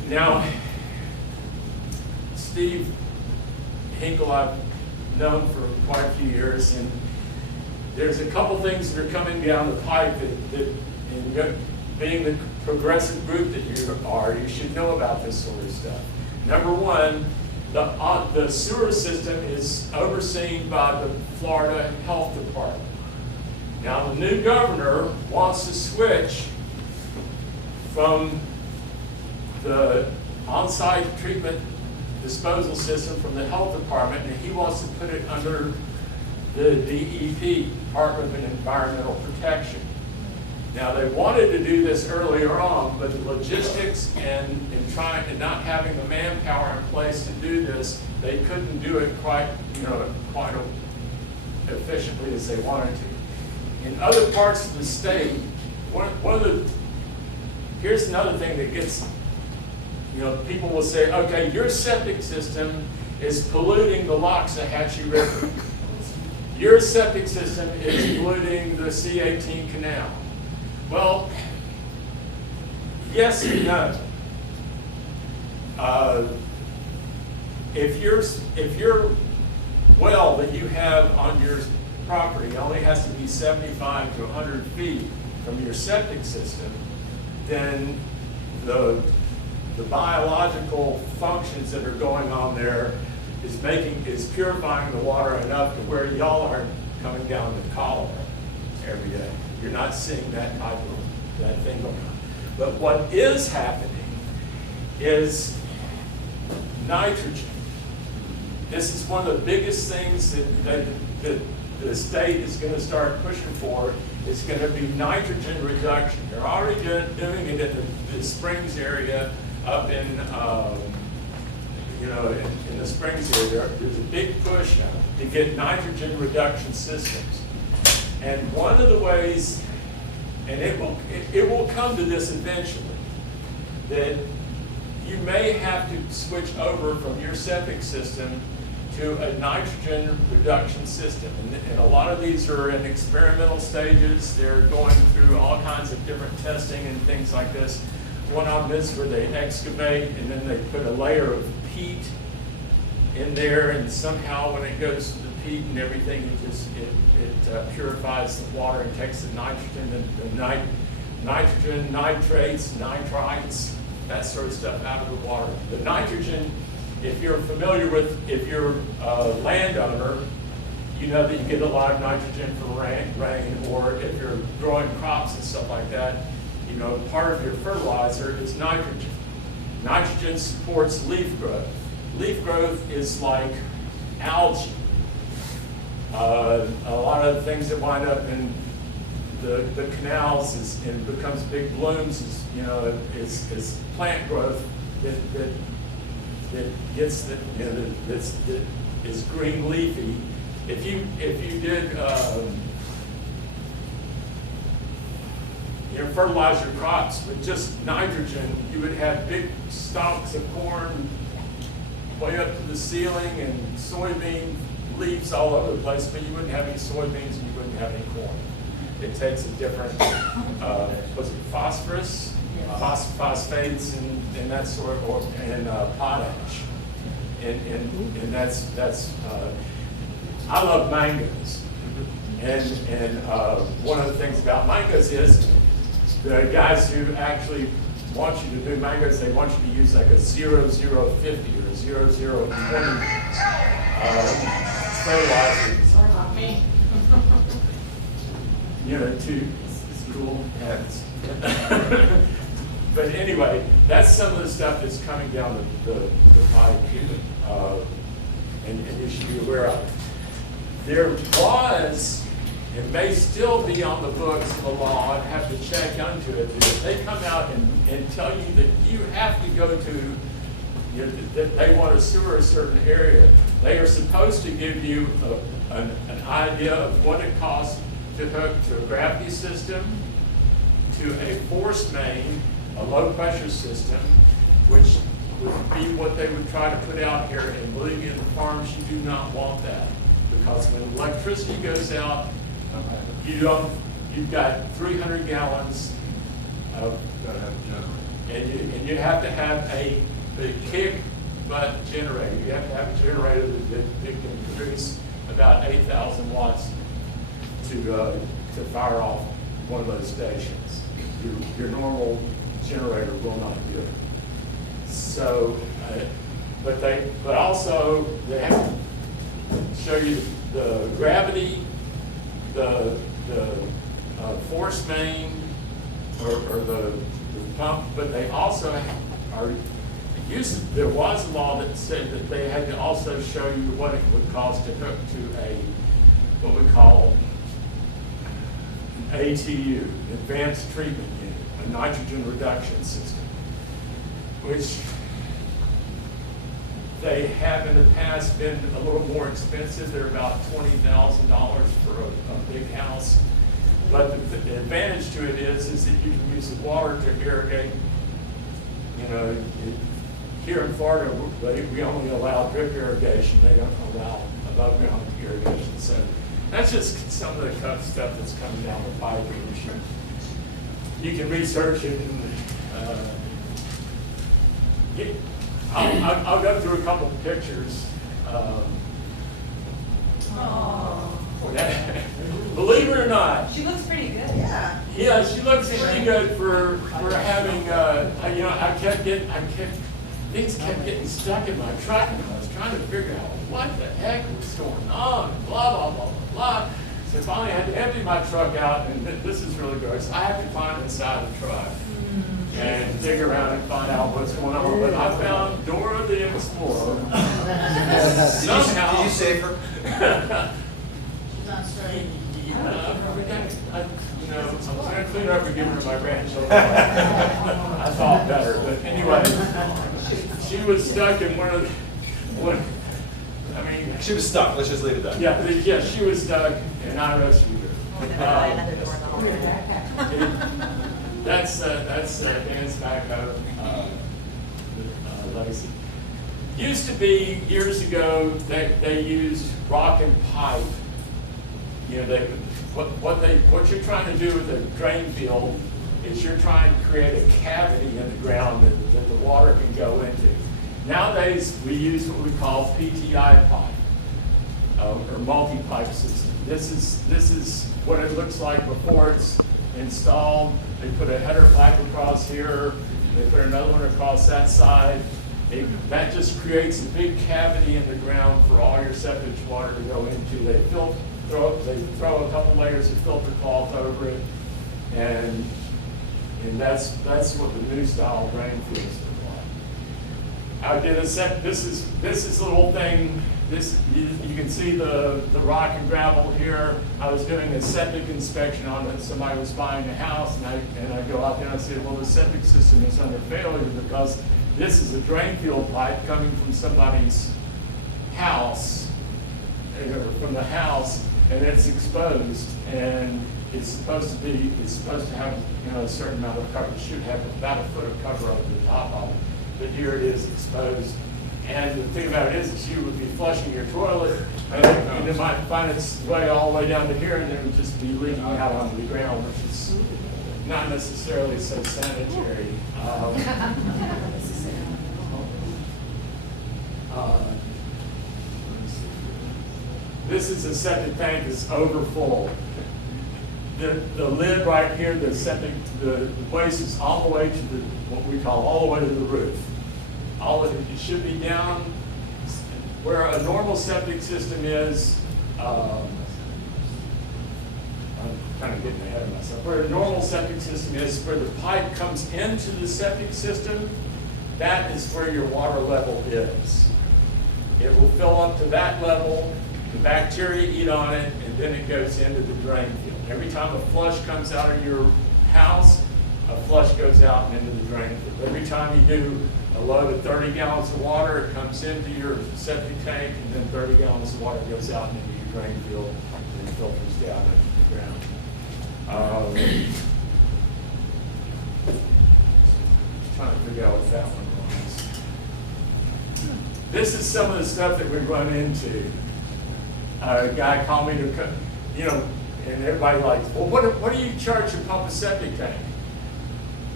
Now, Steve Hinkle I've known for quite a few years, and there's a couple things that are coming down the pipe that being the progressive group that you are, you should know about this sort of stuff. Number one, the sewer system is overseen by the Florida Health Department. Now, the new governor wants to switch from the on-site treatment disposal system from the health department, and he wants to put it under the DEP, Department of Environmental Protection. Now, they wanted to do this earlier on, but the logistics and not having the manpower in place to do this, they couldn't do it quite efficiently as they wanted to. In other parts of the state, here's another thing that gets, people will say, okay, your septic system is polluting the Loxahatchee River. Your septic system is polluting the C-18 canal. Well, yes and no. If your well that you have on your property only has to be 75 to 100 feet from your septic system, then the biological functions that are going on there is purifying the water enough to where y'all aren't coming down to cholera every day. You're not seeing that thing going on. But what is happening is nitrogen. This is one of the biggest things that the state is going to start pushing for. Is going to be nitrogen reduction. They're already doing it in the Springs area up in in the Springs area. There's a big push to get nitrogen reduction systems. And one of the ways, and it will come to this eventually, that you may have to switch over from your septic system to a nitrogen reduction system. And a lot of these are in experimental stages. They're going through all kinds of different testing and things like this. One of them is where they excavate and then they put a layer of peat in there, and somehow when it goes to the peat and everything, it purifies the water and takes the nitrogen and nitrogen, nitrates, nitrites, that sort of stuff out of the water. The nitrogen, if you're familiar with, if you're a landowner, you know that you get a lot of nitrogen from rain, or if you're growing crops and stuff like that, part of your fertilizer is nitrogen. Nitrogen supports leaf growth. Leaf growth is like algae. A lot of the things that wind up in the canals and becomes big blooms is plant growth that gets that is green leafy. If you did fertilize your crops with just nitrogen, you would have big stalks of corn way up to the ceiling and soybean leaves all over the place, but you wouldn't have any soybeans and you wouldn't have any corn. It takes a different, was it phosphorus? Phosphates and that sort of, and potash. And that's I love mangoes. And one of the things about mangoes is the guys who actually want you to do mangoes, they want you to use like a 0050 or 0020 fertilizer. Sorry about me. To school heads. But anyway, that's some of the stuff that's coming down the pipe, and you should be aware of it. There was, and may still be on the books of the law, I'd have to check into it, that if they come out and tell you that you have to go to, that they want to sewer a certain area, they are supposed to give you an idea of what it costs to hook to a gravity system, to a force main, a low pressure system, which would be what they would try to put out here. And believe me, in the farms, you do not want that, because when electricity goes out, you've got 300 gallons of, And you have to have a kick butt generator. You have to have a generator that can produce about 8,000 watts to fire off one of those stations. Your normal generator will not do it. So, but also they have to show you the gravity, the force main, or the pump, but they also are using, there was a law that said that they had to also show you what it would cost to hook to a, what we call ATU, Advanced Treatment Unit, a nitrogen reduction system, which they have in the past been a little more expensive. They're about $20,000 for a big house. But the advantage to it is that you can use the water to irrigate. You know, here in Florida, we only allow drip irrigation. They don't allow above ground irrigation. So that's just some of the stuff that's coming down the pipe. You can research it. And, I'll go through a couple of pictures. Believe it or not. She looks pretty good. Yeah. Yeah, she looks pretty good for having, you know, things kept getting stuck in my truck, and I was trying to figure out what the heck was going on, blah, blah, blah, blah, blah. So finally I had to empty my truck out, and this is really gross. I have to climb inside the truck and dig around and find out what's going on. But I found Dora the Explorer. Somehow. Did you save her? She's on straight. You know, I'm trying to clean her up and give her to my grandchildren. I thought better, but anyway, she was stuck in She was stuck, let's just leave it there. Yeah, she was stuck, and I rescued her. That's Dan's backhoe, Lacey. Used to be, years ago, they used rock and pipe. You know, what you're trying to do with a drain field is you're trying to create a cavity in the ground that the water can go into. Nowadays, we use what we call PTI pipe, or multi-pipe system. This is what it looks like before it's installed. They put a header pipe across here, they put another one across that side. That just creates a big cavity in the ground for all your septic water to go into. They throw a couple layers of filter cloth over it, and that's what the new style drain fields look like. I did this is a little thing. You can see the rock and gravel here. I was doing a septic inspection on it. Somebody was buying a house, and I go out there and I say, well, the septic system is under failure because this is a drain field pipe coming from somebody's house, or from the house, and it's exposed, and it's supposed to have, you know, a certain amount of cover. It should have about a foot of cover over the top of it, but here it is exposed. And the thing about it is you would be flushing your toilet, and it might find its way all the way down to here, and it would just be leaking out onto the ground, which is not necessarily so sanitary. This is a septic tank that's overfull. The lid right here, the place is all the way to what we call all the way to the roof. It should be down where a normal septic system is. I'm kind of getting ahead of myself. Where a normal septic system is, where the pipe comes into the septic system, that is where your water level is. It will fill up to that level, the bacteria eat on it, and then it goes into the drain field. Every time a flush comes out of your house, a flush goes out and into the drain field. Every time you do a load of 30 gallons of water, it comes into your septic tank, and then 30 gallons of water goes out into your drain field and filters down into the ground. Just trying to figure out what that one was. This is some of the stuff that we run into. A guy called me to, you know, and everybody like, well, what do you charge to pump a septic tank?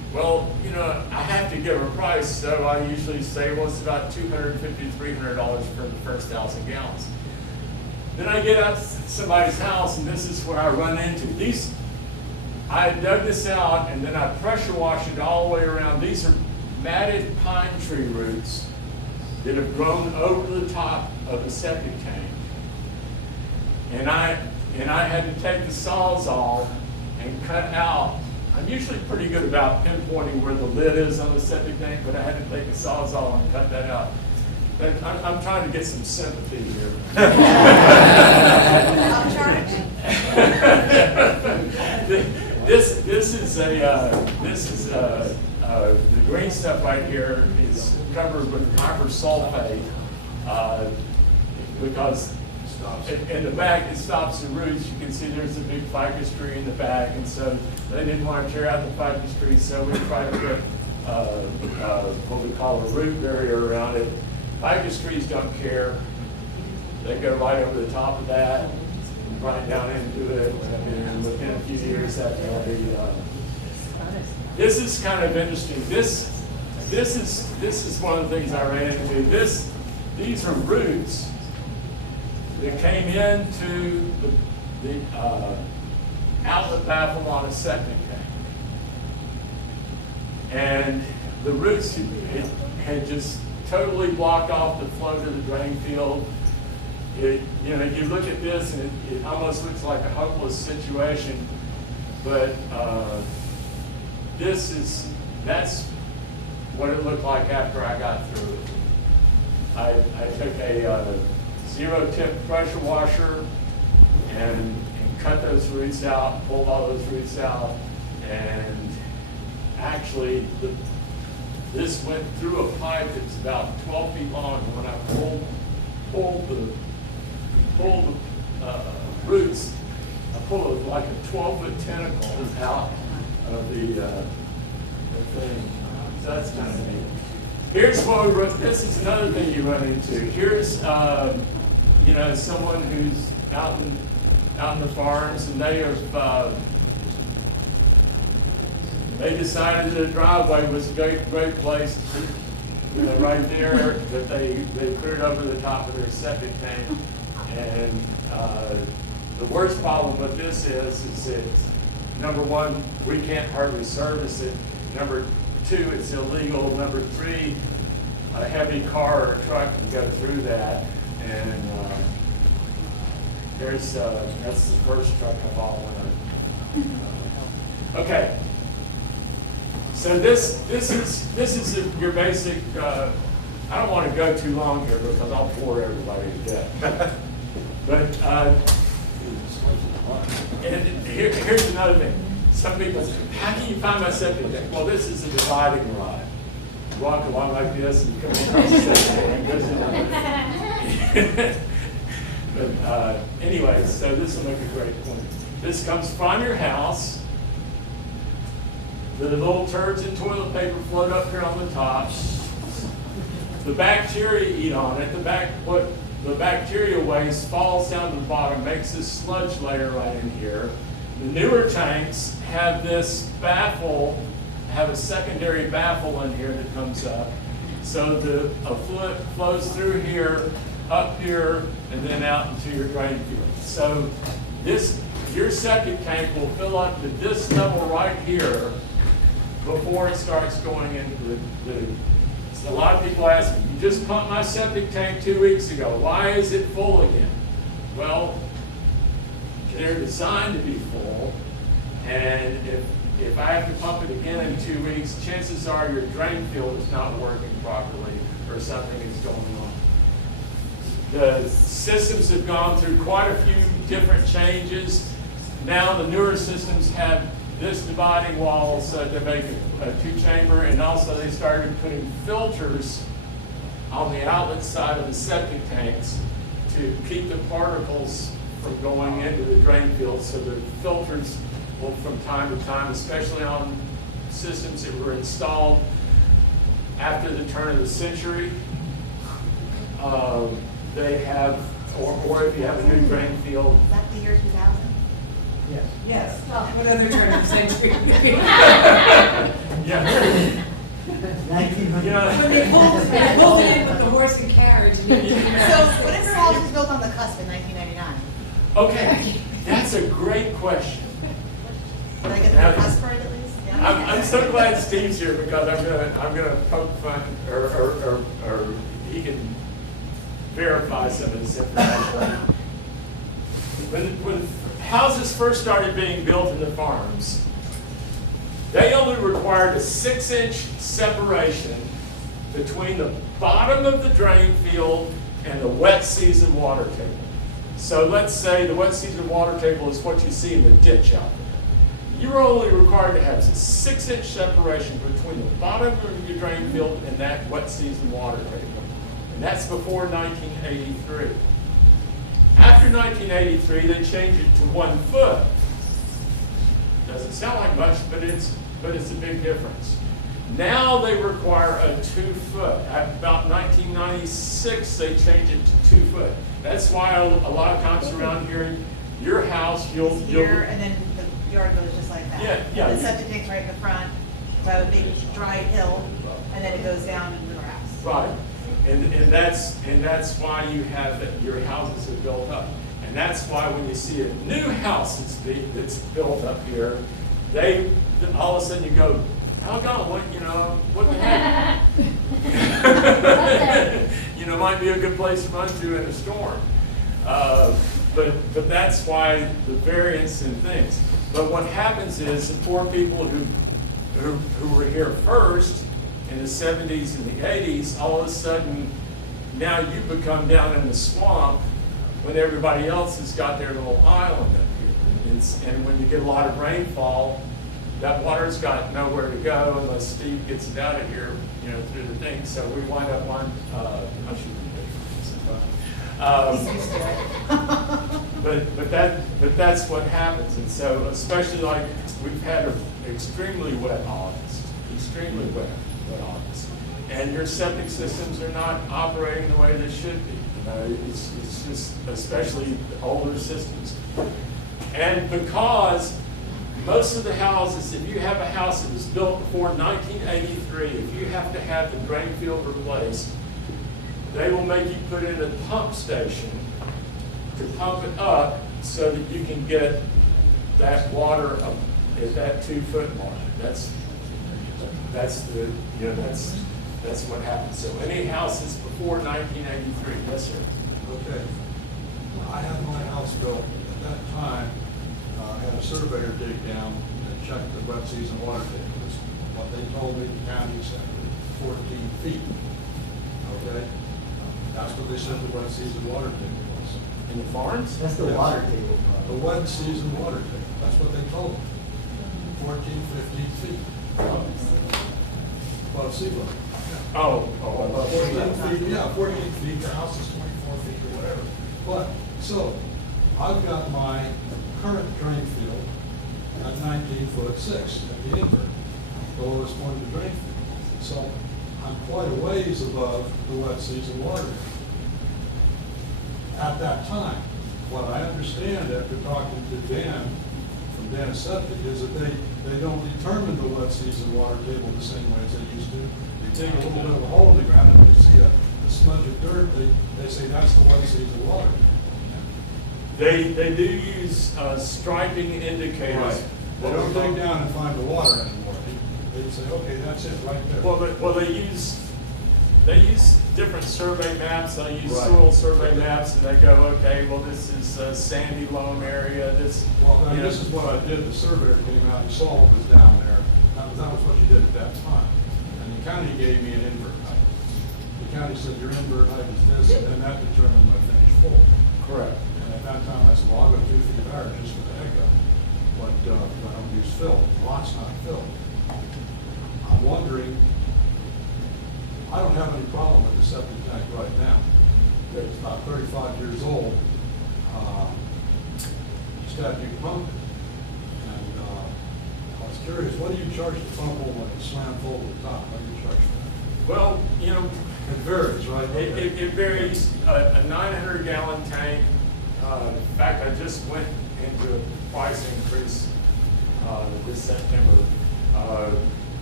Well, you know, I have to give a price, so I usually say, well, it's about $250 to $300 for the first 1,000 gallons. Then I get out to somebody's house, and this is where I run into these. I dug this out, and then I pressure wash it all the way around. These are matted pine tree roots that have grown over the top of the septic tank. And I had to take the sawzall and cut out. I'm usually pretty good about pinpointing where the lid is on the septic tank, but I had to take a sawzall and cut that out. But I'm trying to get some sympathy here. I'll charge. This is the green stuff right here is covered with copper sulfate because in the back it stops the roots. You can see there's a big ficus tree in the back, and so they didn't want to tear out the ficus tree, so we tried to put what we call a root barrier around it. Ficus trees don't care. They go right over the top of that, right down into it, and within a few years that will be. This is kind of interesting. This is one of the things I ran into. These are roots that came into the outlet baffle on a septic tank, and the roots had just totally blocked off the flow to the drain field. You know, you look at this and it almost looks like a hopeless situation, but that's what it looked like after I got through it. I took a zero-tip pressure washer and cut those roots out, pulled all those roots out, and actually this went through a pipe that's about 12 feet long. And when I pulled the roots, I pulled like a 12-foot tentacle out of the thing. So that's kind of neat. Here's what we run. This is another thing you run into. Here's you know, someone who's out in the farms, and they have they decided that a driveway was a great place, you know, right there, that they cleared over the top of their septic tank. And the worst problem with this is that, number one, we can't hardly service it. Number two, it's illegal. Number three, a heavy car or truck can go through that. And that's the first truck I've all okay. So this is your basic. I don't want to go too long here because I'll bore everybody to death. But and here's another thing. Some people say, "How can you find my septic tank?" Well, this is a dividing rod. You walk along like this and come across the septic tank and goes in there. But anyway, so this will make a great point. This comes from your house. The little turds in toilet paper float up here on the top. The bacteria eat on it. The bacteria waste falls down to the bottom, makes this sludge layer right in here. The newer tanks have this baffle, have a secondary baffle in here that comes up. So a fluid flows through here, up here, and then out into your drain field. So your septic tank will fill up to this level right here before it starts going into the a lot of people ask me, you just pumped my septic tank 2 weeks ago. Why is it full again? Well, they're designed to be full, and if I have to pump it again in 2 weeks, chances are your drain field is not working properly or something is going on. The systems have gone through quite a few different changes. Now the newer systems have this dividing wall so to make a two-chamber, and also they started putting filters on the outlet side of the septic tanks to keep the particles from going into the drain field. So the filters will, from time to time, especially on systems that were installed after the turn of the century, they have, or if you have a new drain field. Is that the year 2000? Yes. Yes. What other turn of the century? Yeah. 1900. You know, When they pulled it in with the horse and carriage. So what if your house was built on the cusp in 1999? okay, that's a great question. Did I get the cusp right at least? Yeah? I'm so glad Steve's here because I'm gonna poke fun or he can verify some of this information. When houses first started being built in the farms, they only required a 6-inch separation between the bottom of the drain field and the wet season water table. So let's say the wet season water table is what you see in the ditch out there. You're only required to have a 6-inch separation between the bottom of your drain field and that wet season water table. And that's before 1983. After 1983, they changed it to 1 foot. Doesn't sound like much, but it's a big difference. Now they require a 2 foot. At about 1996, they changed it to 2 foot. That's why a lot of times around here, your house, you'll Here, and then the yard goes just like that. Yeah. The septic tank's right in the front, so I have a big dry hill, and then it goes down into the grass. right, and that's why you have that your houses are built up, and that's why when you see a new house that's built up here, they all of a sudden you go, doggone, what the heck? Might be a good place to run to in a storm. But that's why the variance in things. But what happens is the poor people who were here first in the 70s and the 80s, all of a sudden, now you become down in the swamp when everybody else has got their little island up here. And when you get a lot of rainfall, that water's got nowhere to go unless Steve gets it out of here, through the thing. So we wind up on, I shouldn't but that's what happens. And so, especially like we've had an extremely wet August, and your septic systems are not operating the way they should be. It's just, especially the older systems. And because most of the houses, if you have a house that was built before 1983, if you have to have the drain field replaced, they will make you put in a pump station to pump it up so that you can get that water up at that 2 foot mark. That's what happens. So any houses before 1983, yes sir. Okay. I had my house built at that time. I had a surveyor dig down and check the wet season water tables. What they told me, the county said 14 feet. Okay? That's what they said the wet season water table was. In the farms? That's the water table. The wet season water table, that's what they told me. 14, 15 feet. Above sea level. Oh. 14 feet, yeah, 14 feet, the house is 24 feet or whatever. But, so, I've got my current drain field at 19'6" at the invert, the lowest point of the drain field. So, I'm quite a ways above the wet season water. At that time, what I understand after talking to Dan, from Dan Septic, is that they don't determine the wet season water table the same way as they used to. They take a little bit of a hole in the ground and they see a smudge of dirt, they say that's the wet season water. They do use striping indicators. Right. They don't dig down and find the water anymore. They say, okay, that's it right there. Well, they use different survey maps. They use Right. soil survey maps, and they go, okay, well, this is a sandy loam area. This This is what I did. The surveyor came out, he saw what was down there. That was what you did at that time. And the county gave me an invert height. The county said your invert height is this, and then that determined my finished floor. Correct. And at that time, I said, well, I'll go 2 feet higher just for the heck of it. But I don't use fill. The lot's not filled. I'm wondering, I don't have any problem with the septic tank right now. It's about 35 years old. Just got a new pump. And I was curious, what do you charge the pump when it slams full at the top? What do you charge for that? Well, It varies, right? it varies. A 900-gallon tank. In fact, I just went into a price increase this September.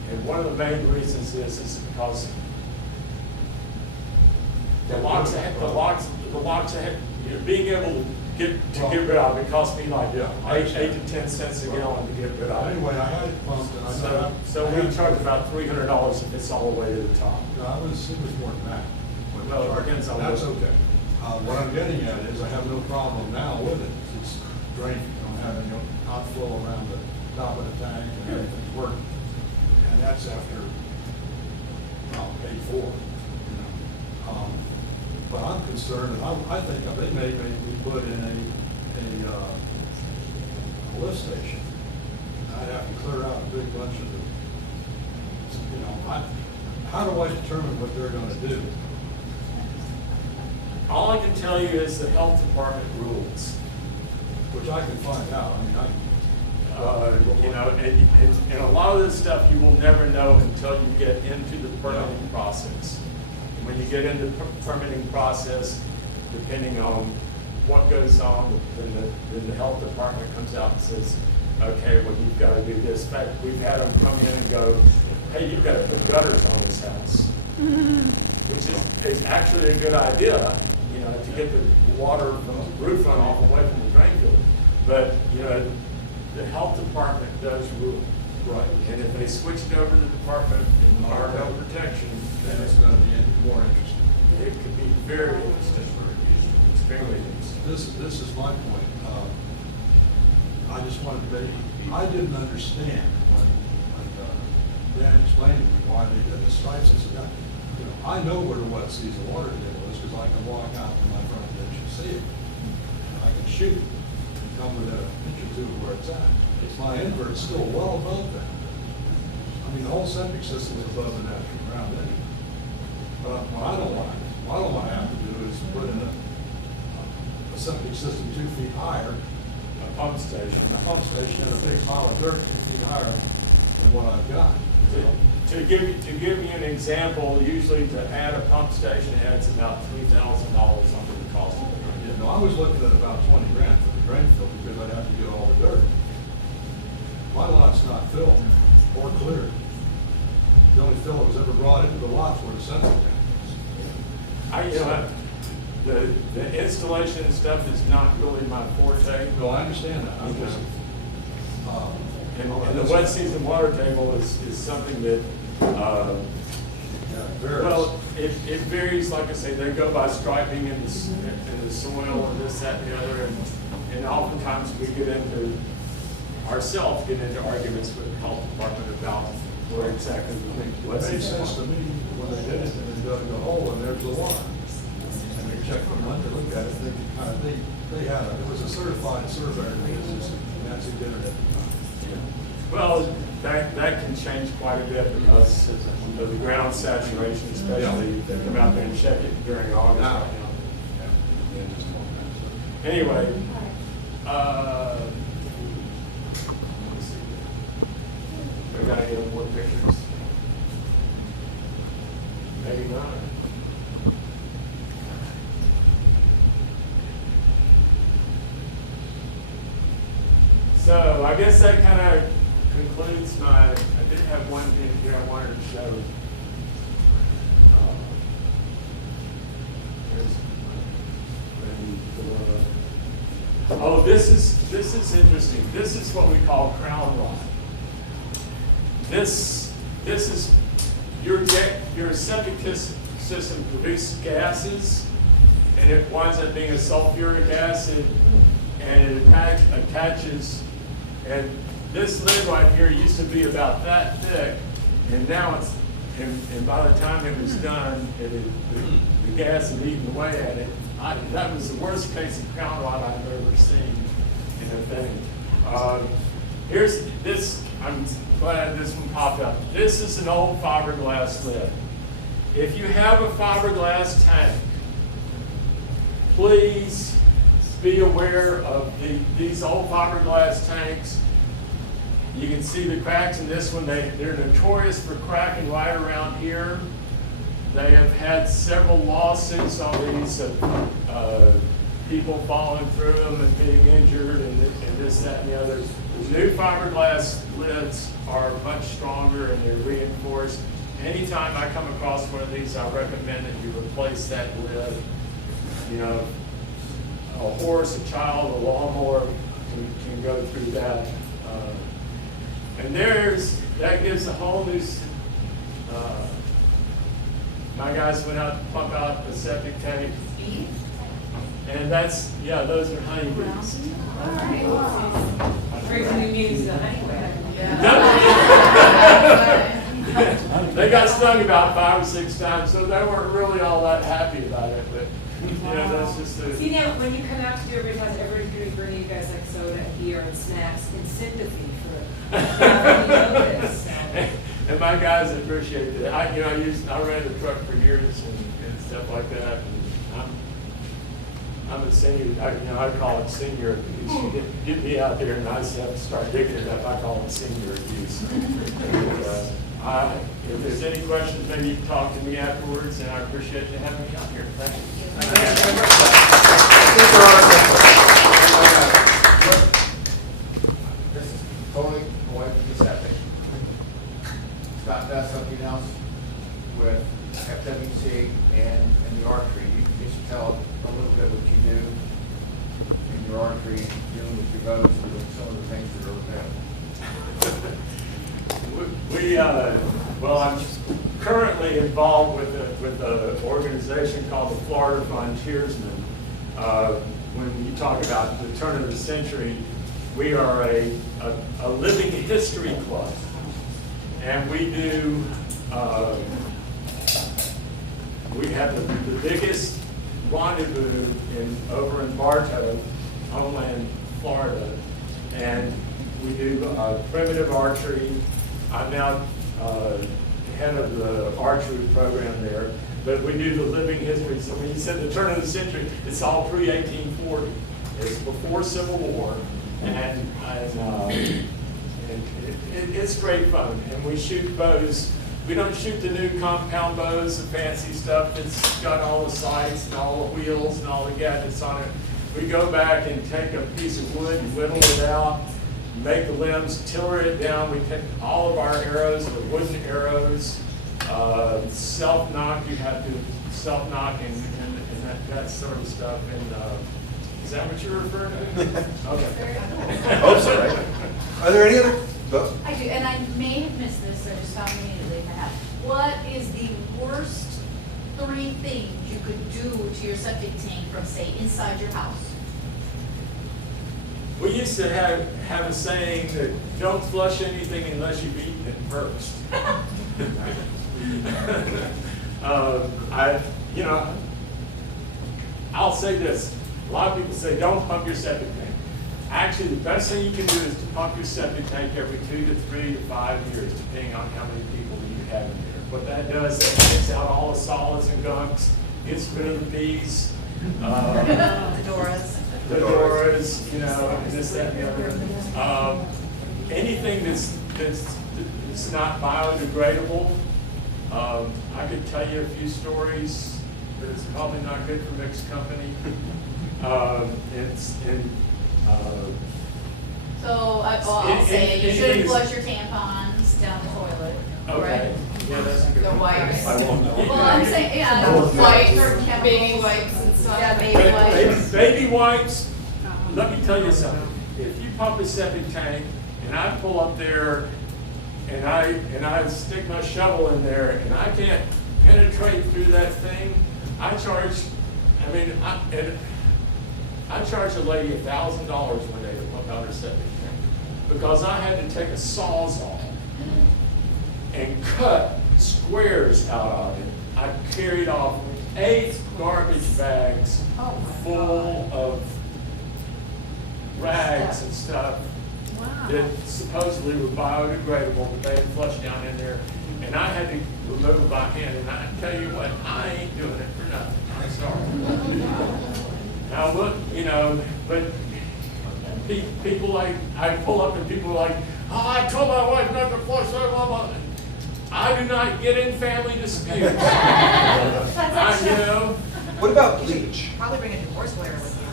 And one of the main reasons is because the locks, being able to get rid of it cost me like eight to 10 cents a gallon to get rid of it. Anyway, I had it pumped and I. So we charge about $300 if it's all the way to the top. No, it was more than that. Well, it depends on That's what- okay. What I'm getting at is I have no problem now with it. It's draining. I don't have any outflow around the top of the tank and everything's working. And that's after, paid for, you know. But I'm concerned, and I think they may be put in a lift station. I'd have to clear out a big bunch of the, you know, how do I determine what they're gonna do? All I can tell you is the health department rules. Which I can find out, I mean, You know, and a lot of this stuff you will never know until you get into the permitting process. When you get into the permitting process, depending on what goes on, then the health department comes out and says, okay, well, you've got to do this. In fact, we've had them come in and go, hey, you've got to put gutters on this house. Which is actually a good idea, you know, to get the water from the roof runoff away from the drain field. But, you know, the health department does rule. right. And if they switched over to the Department of Environmental Protection, Then it's gonna be more interesting. it could be very interesting, extremely interesting. This is my point. I just wanted to make, I didn't understand when Dan explained to me why they did the stripes. I said, you know, I know where the wet season water table is because I can walk out to my front ditch and see it. I can shoot, come within an inch or two of where it's at. My invert's still well above that. I mean, the whole septic system is above the natural ground anyway. But what I don't want to have to do is put in a septic system 2 feet higher, A pump station. a pump station, and a big pile of dirt 2 feet higher than what I've got. To give you an example, usually to add a pump station adds about $3,000 under the cost of it. You know, I was looking at about 20 grand for the drain field because I'd have to get all the dirt. My lot's not filled or cleared. The only fill that was ever brought into the lots were the septic tanks. You know, the installation and stuff is not really my forte. No, I understand that. I'm You know. just, And the wet season water table is something that, yeah, varies. well, it varies, like I say, they go by striping in the soil and this, that, and the other, and oftentimes we get into, ourselves get into arguments with the health department about where exactly the wet It made season. sense to me when they did it, and they dug the hole, and there's the water. And they checked them, when they looked at it, they had it was a certified surveyor, and that's who did it at the time. Well, that can change quite a bit because of the ground saturation, especially, they come out there and check it during August. Now. right now. Yeah, just all that stuff. Anyway, let's see. We gotta get more pictures. Maybe not. So I guess that kind of concludes my, I did have one thing here I wanted to show. Oh, this is interesting. This is what we call crown rot. This is your septic system produces gases, and it winds up being a sulfuric acid, and it attaches. And this lid right here used to be about that thick, and now it's. And by the time it was done, the gas had eaten away at it. That was the worst case of crown rot I've ever seen in a thing. Here's this, I'm glad this one popped up. This is an old fiberglass lid. If you have a fiberglass tank, please be aware of these old fiberglass tanks. You can see the cracks in this one. They're notorious for cracking right around here. They have had several lawsuits on these people falling through them and being injured and this, that, and the other. The new fiberglass lids are much stronger and they're reinforced. Anytime I come across one of these, I recommend that you replace that lid. You know, a horse, a child, a lawnmower can go through that. And that gives a whole new, my guys went out to pump out the septic tank. And that's, yeah, those are honeybees. Frequently means the honey. They got stung about 5 or 6 times, so they weren't really all that happy about it, but, you know, that's just a. See, now, when you come out to do every class, everybody's bringing you guys like soda and beer and snacks in sympathy for you know this. So. And my guys appreciate that. I ran the truck for years and stuff like that. And I'm a senior. I call it senior abuse. You get me out there and I just have to start digging it up. I call it senior abuse. And, if there's any questions, maybe you can talk to me afterwards. And I appreciate you having me out here. Thank you. This is totally away from the septic. Scott does something else with FWC and the archery. You can just tell a little bit what you do in your archery, dealing with your bows, and with some of the things that are available. Well, I'm currently involved with an organization called the Florida Frontiersmen. When you talk about the turn of the century, we are a living history club. And we do, we have the biggest rendezvous over in Bartow, Homeland, Florida. And we do primitive archery. I'm now head of the archery program there. But we do the living history. So when you said the turn of the century, it's all pre-1840. It's before Civil War. And it's great fun, and we shoot bows. We don't shoot the new compound bows, the fancy stuff that's got all the sights and all the wheels and all the gadgets on it. We go back and take a piece of wood and whittle it out, make the limbs, tiller it down. We take all of our arrows, the wooden arrows, self-knock. You have to self-knock and that sort of stuff. And is that what you're referring to? Okay. I hope so, right? Are there any other? I do, and I may have missed this, so just stop me immediately if I have. What is the worst 3 things you could do to your septic tank from, say, inside your house? We used to have a saying that don't flush anything unless you've eaten it first. I'll say this. A lot of people say don't pump your septic tank. Actually, the best thing you can do is to pump your septic tank every 2 to 3 to 5 years, depending on how many people you have in there. What that does, that takes out all the solids and gunks, gets rid of the bees, the doors, you know, and this, that, and the other. Anything that's not biodegradable. I could tell you a few stories, but it's probably not good for mixed company. I'll say you shouldn't flush your tampons down the toilet. Okay. Right? Yeah, that's a good The point. wipes. I won't know. Well, I'm saying, yeah. Wipes, baby wipes and stuff. Yeah, baby wipes. Baby wipes, let me tell you something. If you pump a septic tank and I pull up there and I stick my shovel in there and I can't penetrate through that thing, I charge a lady $1,000 one day to pump out her septic tank because I had to take a Sawzall and cut squares out of it. I carried off 8 garbage bags full of rags and stuff that supposedly were biodegradable, but they had flushed down in there. And I had to remove it by hand. And I tell you what, I ain't doing it for nothing. I'm sorry. Now look, you know, but people like, I pull up and people are like, oh, I told my wife not to flush that, blah, blah. I do not get in family disputes. You know. What about bleach? Probably bring a divorce lawyer with you.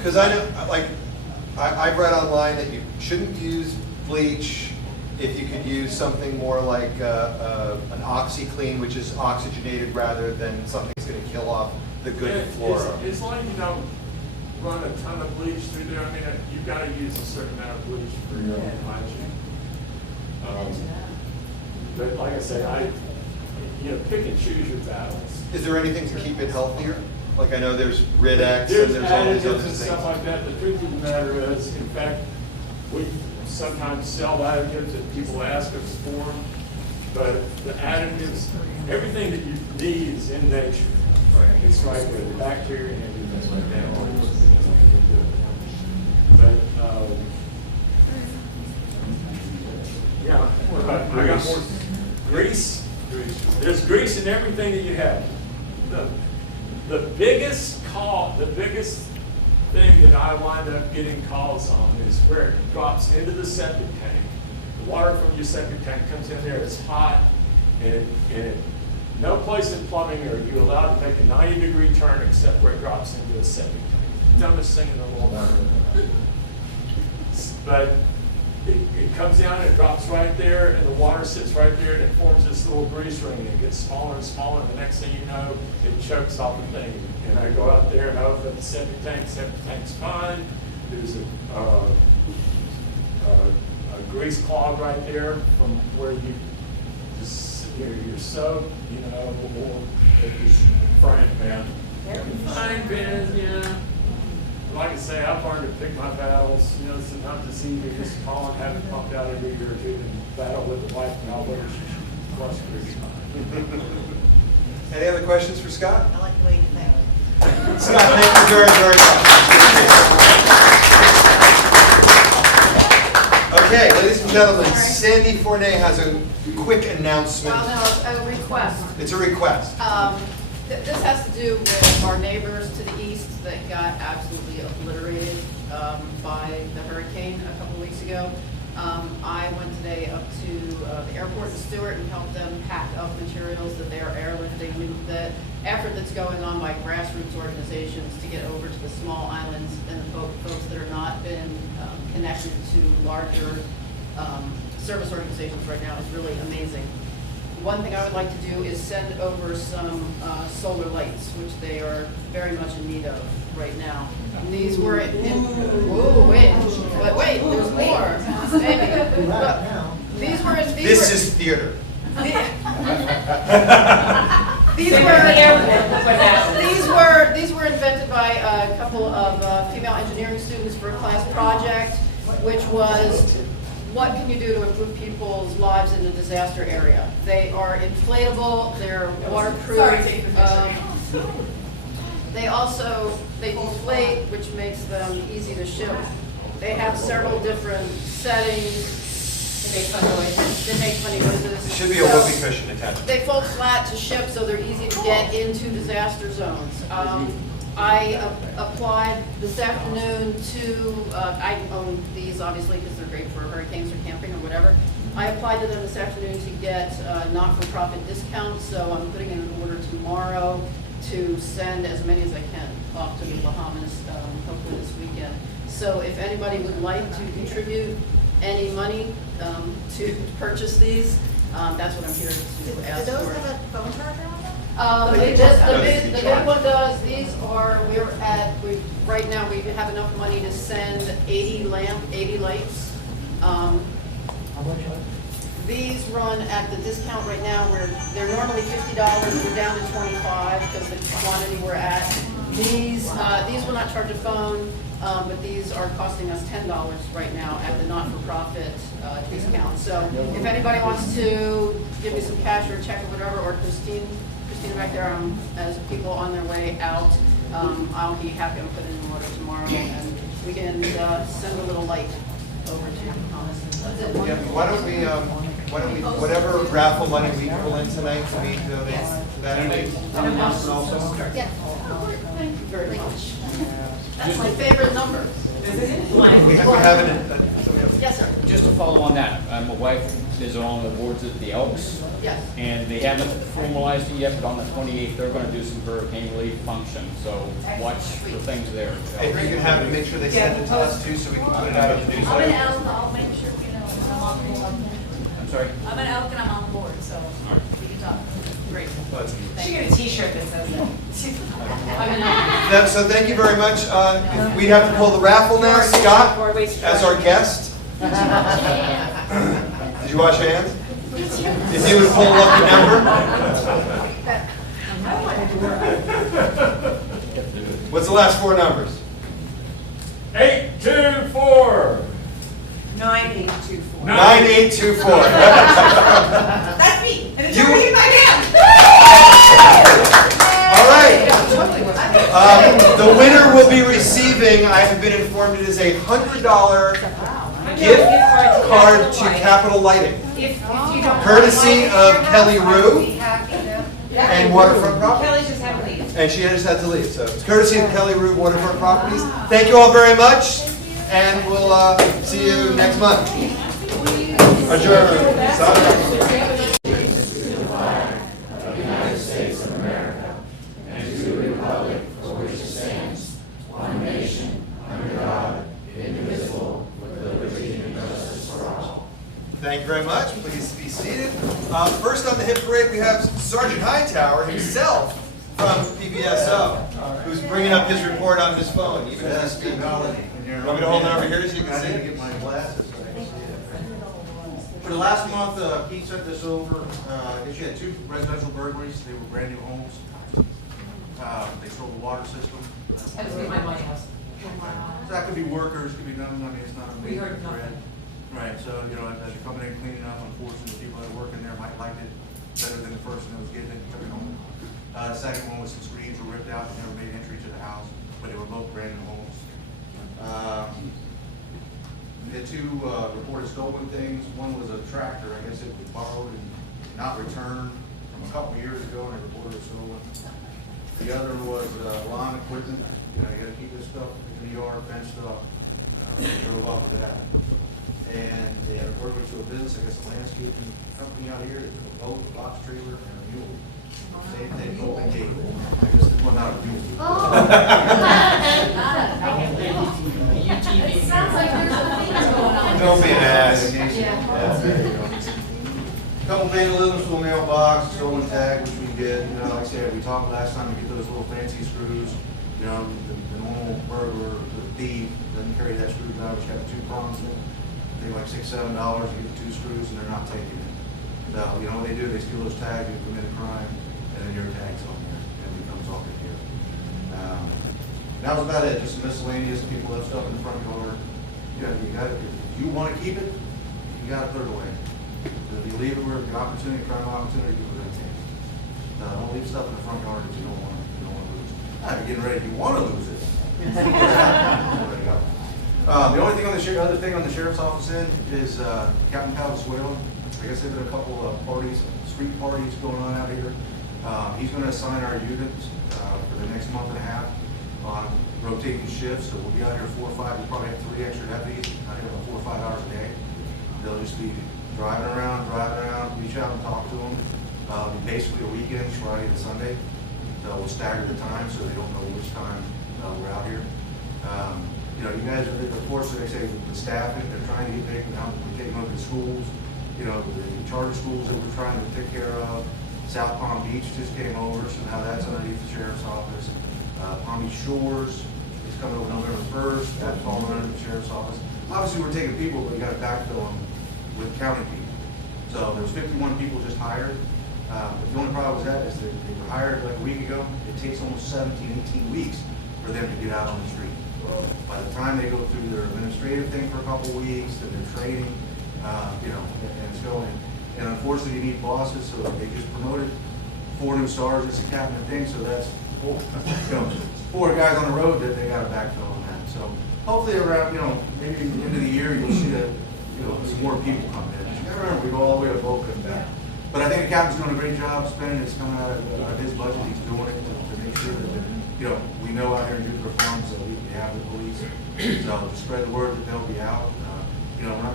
Because I know, like, I've read online that you shouldn't use bleach if you could use something more like an OxyClean, which is oxygenated rather than something that's going to kill off the good flora. It's like you don't run a ton of bleach through there. I mean, you've got to use a certain amount of bleach for your own hygiene. But like I say, pick and choose your battles. Is there anything to keep it healthier? Like I know there's Rid-X There's and there's all these other additives and things. stuff like that. The truth of the matter is, in fact, we sometimes sell additives that people ask us for, but the additives, everything that you need is in nature. It's right there, the bacteria and everything like that. All those things are good. But, yeah, I got more grease. There's grease in everything that you have. The biggest thing that I wind up getting calls on is where it drops into the septic tank. The water from your septic tank comes in there, it's hot, and no place in plumbing are you allowed to make a 90-degree turn except where it drops into a septic tank. Dumbest thing in the world. But it comes down and it drops right there, and the water sits right there, and it forms this little grease ring, and it gets smaller and smaller, and the next thing you know, it chokes off the thing. And I go out there and I open up the septic tank's fine. There's a grease clog right there from where you just your soap, or just frying pan. Frying pans, yeah. Like I say, I've learned to pick my battles. Sometimes it's easier just to call and have it pumped out every year or two and battle with the wife and I'll let her crush grease. Any other questions for Scott? I like the way you think. Scott, thank you very, very much. Okay, ladies and gentlemen, Sandy Fournet has a quick announcement. Well, no, a request. It's a request. This has to do with our neighbors to the east that got absolutely obliterated by the hurricane a couple weeks ago. I went today up to the airport in Stewart and helped them pack up materials that they are airlifting. The effort that's going on by grassroots organizations to get over to the small islands and the folks that are not been connected to larger service organizations right now is really amazing. One thing I would like to do is send over some solar lights, which they are very much in need of right now. And these were wait, there's more. Maybe. Look, This is theater. These were invented by a couple of female engineering students for a class project, which was what can you do to improve people's lives in a disaster area? They are inflatable, they're waterproof. They deflate, which makes them easy to ship. They have several different settings. They make funny noises. There should be a whoopee cushion attached. They fold flat to ship, so they're easy to get into disaster zones. I applied this afternoon to, I own these obviously because they're great for hurricanes or camping or whatever. I applied to them this afternoon to get not-for-profit discounts, so I'm putting in an order tomorrow to send as many as I can off to the Bahamas, hopefully this weekend. So if anybody would like to contribute any money to purchase these, that's what I'm here to ask for. Do those have a phone charger on them? The big one does. These are, right now we have enough money to send 80 lights. How much? These run at the discount right now where they're normally $50, we're down to 25 because the quantity we're at. These will not charge a phone, but these are costing us $10 right now at the not-for-profit discount. So if anybody wants to give me some cash or a check or whatever, or Christina back there, as people on their way out, I'll be happy to put in an order tomorrow, and we can send a little light over to Thomas. Yeah, why don't we, whatever raffle money we pull in tonight, can we donate to that? Yeah. Thank you very much. That's my favorite number. We have it. Yes, sir. Just to follow on that, my wife is on the boards at the Elks. Yes. And they haven't formalized it yet, but on the 28th, they're gonna do some hurricane relief function, so watch for things there. If you can have it, make sure they send it to us too, so we can put it out in the I'm an newsletter. elk, I'll make sure we know, I'm on the board. I'm sorry? I'm an elk and I'm on the board, so we can talk. Great. She got a t-shirt that says that. So thank you very much. We'd have to pull the raffle now. Scott, as our guest. Did you wash your hands? If you would pull a lucky number. What's the last four numbers? 824. 9824. 9824. That's me, and it's You- already in my hand. All right. The winner will be receiving, I have been informed it is a $100 gift card to Capital Lighting, If you don't. courtesy of Kelly Rue and Waterfront Kelly Properties. just had to leave. And she just had to leave, so it's courtesy of Kelly Rue, Waterfront Properties. Thank you all very much, and we'll see you next month. Adjourned. Thank you very much. Please be seated. First on the hit parade, we have Sergeant Hightower himself from PBSO, who's bringing up his report on his phone. Even as he speaks. Want me to hold it over here so you can I see need to it? get my glasses so I can see it. For the last month, Pete sent this over. I guess you had 2 residential burglaries. They were brand new homes. They stole the water system. That was my money house. So that could be workers, could be nothing. I mean, it's not a We major heard nothing. threat. Right, so, you know, as you're coming in cleaning up, unfortunately, the people that are working there might like it better than the person that was getting it, took it home. The second one was some screens were ripped out and never made entry to the house, but they were both brand new homes. The 2 reported stolen things. One was a tractor, I guess it was borrowed and not returned from a couple years ago, and they reported it stolen. The other was lawn equipment. You know, you gotta keep this stuff in the yard, fenced up. They drove up with that. And they had a burglary to a business, I guess a landscaping company out here, that took a boat, a box trailer, and a mule. Same thing, open gate. I guess, well, not a mule. It sounds like there's a thing going on. Don't be an ass. Couple vandalisms to a mailbox, stolen tag, which we did. You know, like I said, we talked last time, we get those little fancy screws. You know, the normal burglar, the thief, doesn't carry that screwdriver, it's got 2 prongs in it. They like $6, $7, you get 2 screws, and they're not taking it. So, you know what they do, they steal those tags, you commit a crime, and then your tag's on there, and it becomes off in here. That was about it, just miscellaneous, people left stuff in the front yard. You know, if you want to keep it, you got to put it away. If you leave it where the opportunity, crime opportunity, people are going to take it. Don't leave stuff in the front yard that you don't want to lose. You're getting ready, you want to lose it. There you go. The only thing on the other thing on the sheriff's office end is Captain Valenzuela. I guess there've been a couple of parties, street parties going on out here. He's going to assign our units for the next month and a half on rotating shifts. So we'll be out here 4 or 5. We'll probably have 3 extra deputies out here about 4 or 5 hours a day. They'll just be driving around, reach out and talk to them. Basically a weekend, Friday to Sunday. So we'll stagger the time so they don't know which time we're out here. You know, you guys are, of course, they say the staffing, they're trying to get big, now we're taking over the schools, you know, the charter schools that we're trying to take care of. South Palm Beach just came over, so now that's underneath the sheriff's office. Palm Beach Shores is coming over November 1st, that's falling under the sheriff's office. Obviously, we're taking people, but we got to backfill them with county people. So there's 51 people just hired. But the only problem with that is that they were hired like a week ago. It takes almost 17, 18 weeks for them to get out on the street. By the time they go through their administrative thing for a couple of weeks, then their training, you know, and it's going. And unfortunately, you need bosses, so they just promoted 4 new stars. It's a cabinet thing, so that's 4, you know, 4 guys on the road that they got to backfill on that. So hopefully around, you know, maybe at the end of the year, you'll see that, you know, some more people come in. You gotta remember, we go all the way to Boca and back. But I think the captain's doing a great job spending. It's coming out of his budget. He's doing it to make sure that, you know, we know out here in Jupiter Farms that we have the police. So to spread the word that they'll be out. You know, we're not coming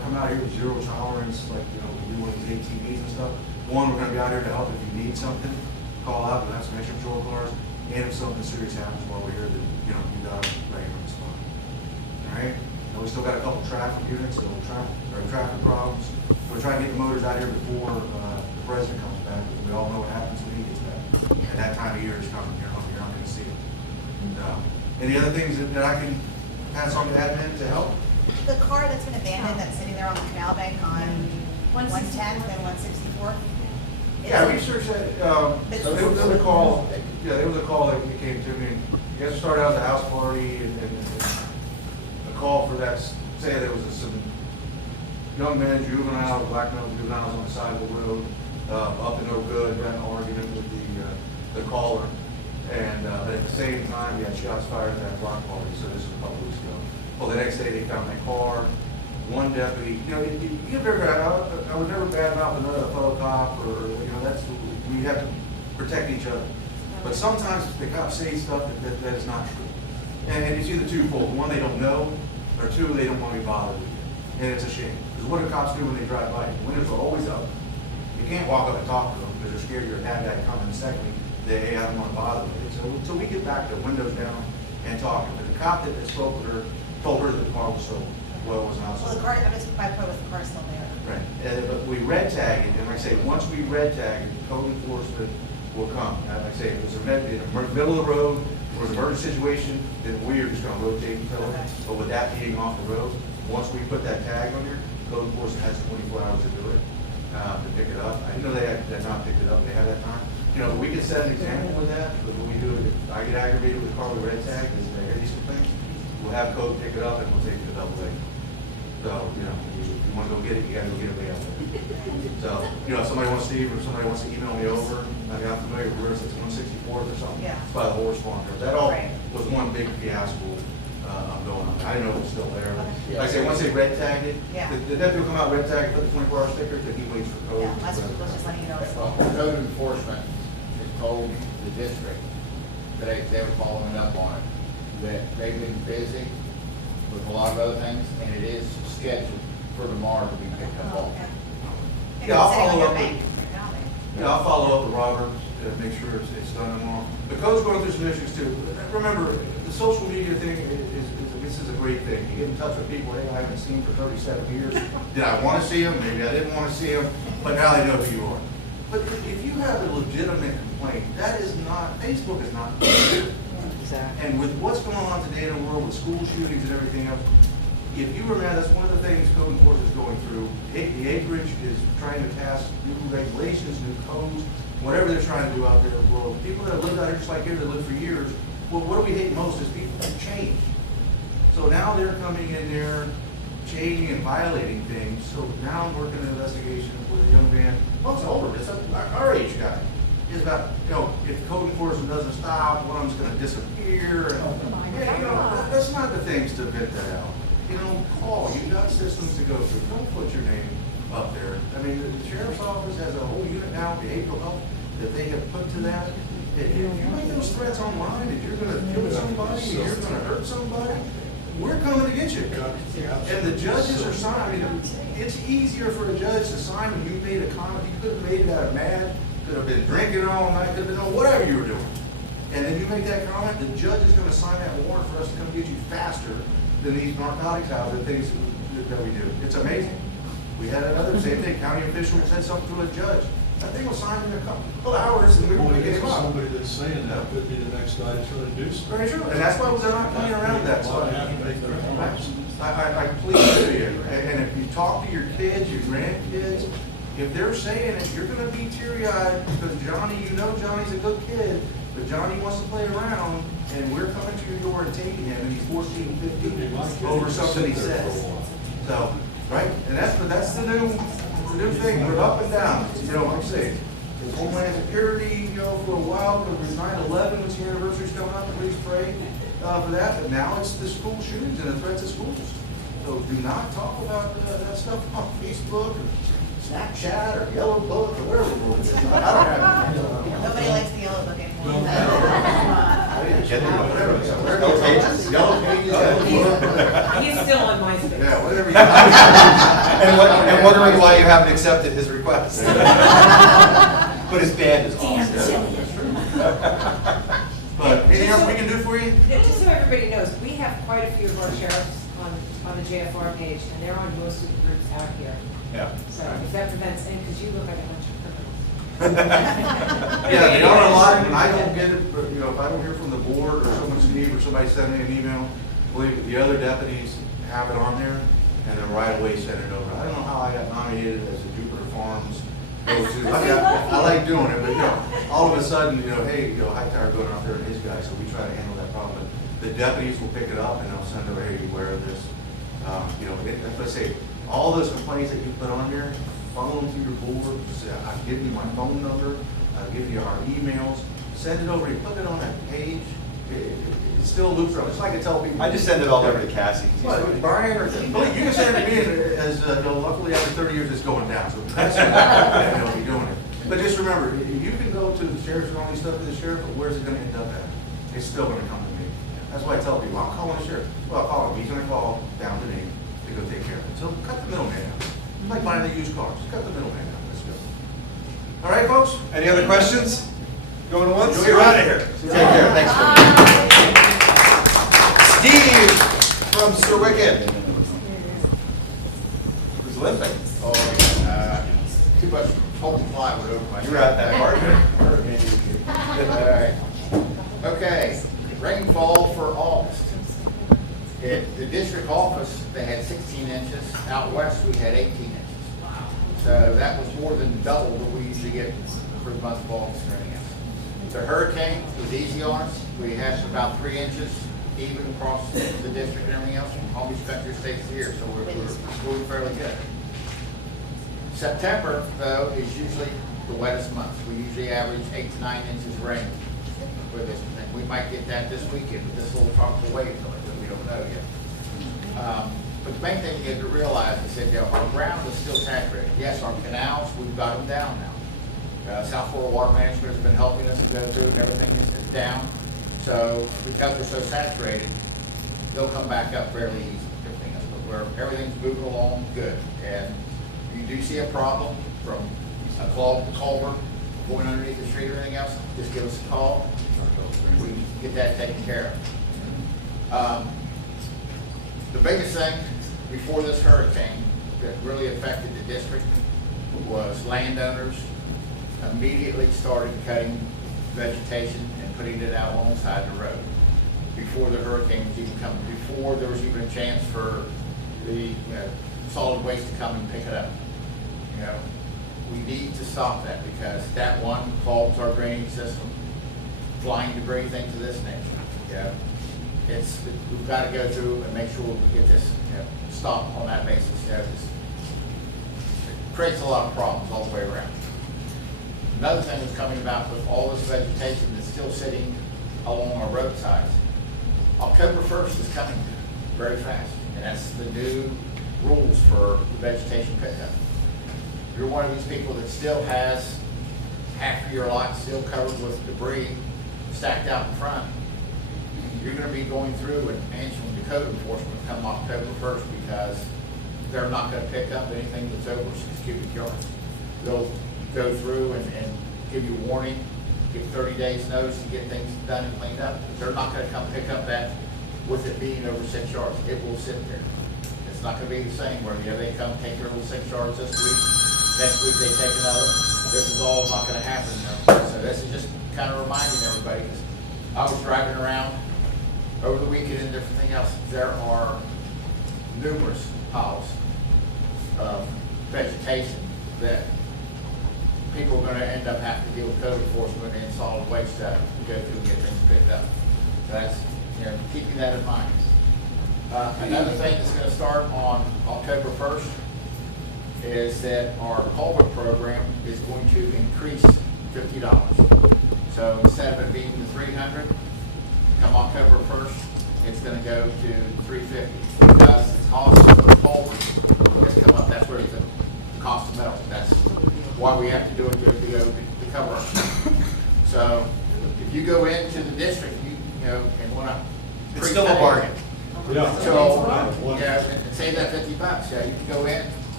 come out here with zero tolerance, like, you know, we do one of these ATVs and stuff. One, we're gonna be out here to help if you need something, call out, we'll have some extra patrol cars, and if something serious happens while we're here, then, you know, you got them ready on the spot. All right? And we still got a couple traffic units, traffic problems. We're trying to get the motors out here before, the president comes back, because we all know what happens when he gets back. And that time of year is coming, you're not gonna see it. And, any other things that I can pass on to admin to help? The car that's been abandoned, that's sitting there on the canal bank on 110th and 164th. Yeah, research that, so there was a call, that came to me. You guys started out the house party and a call for that, say there was some young men, juveniles, black male juveniles on the side of the road, up to no good, got in an argument with the caller. And at the same time, we had shots fired at that block party, so this was a couple weeks ago. Well, the next day they found their car, one deputy, you know, I would never badmouth another fellow cop, or, you know, we have to protect each other. But sometimes the cops say stuff that is not true. And it's either twofold. One, they don't know, or two, they don't want to be bothered with you. And it's a shame. Because what do cops do when they drive by? The windows are always up. You can't walk up and talk to them because they're scared you're a bad guy coming. And secondly, hey, I don't want to bother with it. So until we get back to windows down and talking. But the cop that spoke with her told her that the car was stolen. Well, it was not Well, stolen. the car, I mean, my point was the car's still there. Right. But we red tag it, and like I say, once we red tag it, code enforcement will come. And like I say, if it's in the middle of the road, or it's an emergency situation, then we are just gonna rotate and fill it. Okay. But with that being off the road, once we put that tag on there, code enforcement has 24 hours to do it, to pick it up. I didn't know they had not picked it up, they have that time. You know, we could set an example with that, but when we do it, if I get aggravated with the car with red tag, because I hear these things, we'll have code pick it up and we'll take it to double A. So, you know, if you want to go get it, you gotta go get it way out there. So, you know, if somebody wants to, or somebody wants to email me over, I mean, I'm familiar with where it's 164th or something. Yeah. It's by the horse farm there. That all Right. was one big fiasco, going on. I didn't know it was still there. Like I said, once they red tagged it, Yeah. the deputy will come out, red tag, put the 24-hour sticker, then he waits for code. Yeah, that's what was just letting you know. Well, code enforcement has told the district that they were following up on it, that they've been busy with a lot of other things, and it is scheduled for tomorrow to be picked up Oh, on. okay. Yeah, I'll Sitting on follow your up with- bank, canal bank. Yeah, I'll follow up with Robert to make sure it's done tomorrow. The code's going through some issues too. Remember, the social media thing this is a great thing. You get in touch with people, hey, I haven't seen for 37 years. Did I want to see them? Maybe I didn't want to see them, but now they know who you are. But if you have a legitimate complaint, that is not, Facebook is not. Exactly. And with what's going on today in the world with school shootings and everything else, if you remember, that's one of the things code enforcement is going through. The acreage is trying to pass new regulations, new codes, whatever they're trying to do out there in the world. People that have lived out here just like here, that lived for years, well, what do we hate most is people that change. So now they're coming in there, changing and violating things. So now I'm working an investigation with a young man, well, it's older, it's our age guy. Is about, you know, if code enforcement doesn't stop, one of them's gonna disappear. And, yeah, you know, that's not the things to vet that out. You know, call, you've got systems to go through, don't put your name up there. I mean, the sheriff's office has a whole unit now, behavioral health, that they have put to that. If you make those threats online, that you're gonna kill somebody, and you're gonna hurt somebody, we're coming to get you. And the judges are signing, I mean, it's easier for a judge to sign when you made a comment, you could have made it out of mad, could have been drinking all night, could have been doing whatever you were doing. And then you make that comment, the judge is gonna sign that warrant for us to come get you faster than these narcotics houses and things that we do. It's amazing. We had another, same thing, county official said something to a judge. That thing was signed in a couple hours and we were gonna get him up. Somebody that's saying that could be the next guy that's gonna do something. Very true, and that's why they're not playing around that Well, stuff. they have to make their points. I plead to you, and if you talk to your kids, your grandkids, if they're saying it, you're gonna be teary-eyed, because Johnny, you know Johnny's a good kid, but Johnny wants to play around, and we're coming to your door and taking him, and he's 14, 15, over something he says. So, right, and that's the new thing, we're up and down, you know, like I say, there's Homeland Security, you know, for a while, because there's 9/11, which the anniversary's coming up, please pray for that, but now it's the school shootings and the threats of schools. So do not talk about that stuff on Facebook or Snapchat or Yellow Book or whatever the world is. I don't have it. Nobody likes the yellow book anymore. Yellow pages, yellow pages. He's still on MySpace. Yeah, whatever you. And wondering why you haven't accepted his request. But his band is awesome. But anything else we can do for you? Just so everybody knows, we have quite a few of our sheriffs on the JFR page, and they're on most of the groups out here. Yeah. So if that prevents any, because you look like a bunch of criminals. Yeah, they are a lot, and I don't get it, but, you know, if I don't hear from the board, or someone, Steve, or somebody send me an email, believe me, the other deputies have it on there, and then right away send it over. I don't know how I got nominated as a Jupiter Farms go-to. I like doing it, but, you know, all of a sudden, you know, hey, you know, Hightower going out there and his guys, so we try to handle that problem. But the deputies will pick it up, and they'll send over, hey, beware of this. You know, let's say, all those complaints that you put on there, funnel them through your board. Say, I'll give you my phone number, I'll give you our emails, send it over, you put it on that page. It still loops around. It's like I tell people. I just send it all over to Cassie. Well, Brian, or you can send it to me as, you know, luckily after 30 years it's going down, so that's I'll be doing it. But just remember, you can go to the sheriff's and all these stuff to the sheriff, but where's it gonna end up at? It's still gonna come to me. That's why I tell people, I'm calling the sheriff. Well, I'll call him, he's gonna call down to me to go take care of it. So cut the middleman out. It's like buying the used cars, cut the middleman out, let's go. All right, folks? Any other questions? Going once? Enjoy You're your out of ride. here. Take care, thanks. Steve from Sir Wicked. Who's limping? Too much holding plywood over my. You were at that party. All right. Okay, rainfall for August. At the district office, they had 16 inches. Out west, we had 18 inches. So that was more than double what we usually get for the month of August and everything else. The hurricane was easy on us. We had about 3 inches even across the district and everything else. All these Spectre states here, so we're doing fairly good. September, though, is usually the wettest month. We usually average 8 to 9 inches of rain with this thing. We might get that this weekend with this little tropical wave coming, but we don't know yet. But the main thing you have to realize is that, you know, our ground is still saturated. Yes, our canals, we've got them down now. South Florida Water Management has been helping us go through, and everything is down. So because we're so saturated, they'll come back up fairly easy. Everything else, but everything's moving along good. And if you do see a problem from a clogged culvert going underneath the street or anything else, just give us a call. We can get that taken care of. The biggest thing before this hurricane that really affected the district was landowners immediately started cutting vegetation and putting it out alongside the road before the hurricane was even coming, before there was even a chance for the solid waste to come and pick it up. You know, we need to stop that because that one clogs our drainage system, flying debris, things of this nature. Yeah, we've got to go through and make sure we get this stopped on that basis. It creates a lot of problems all the way around. Another thing that's coming about with all this vegetation that's still sitting along our roadsides, October 1st is coming very fast, and that's the new rules for the vegetation pickup. If you're one of these people that still has half of your lot still covered with debris stacked out in front, you're going to be going through and answering to code enforcement come October 1st because they're not going to pick up anything that's over 6 cubic yards. They'll go through and give you a warning, give 30 days notice to get things done and cleaned up. They're not going to come pick up that with it being over 6 yards. It will sit there. It's not going to be the same where they come take their little 6 yards this week, next week they take another. This is all not going to happen. So this is just kind of reminding everybody, because I was driving around over the weekend and everything else. There are numerous piles of vegetation that people are going to end up having to deal with code enforcement and solid waste stuff to go through and get things picked up. So that's, keeping that in mind. Another thing that's going to start on October 1st is that our culvert program is going to increase $50. So instead of it being the $300, come October 1st, it's going to go to $350 because the cost of the culvert has come up. That's where the cost of metal. That's why we have to do it to cover ourselves. So if you go into the district, and want to, it's still a bargain. So and save that $50. Yeah, you can go in,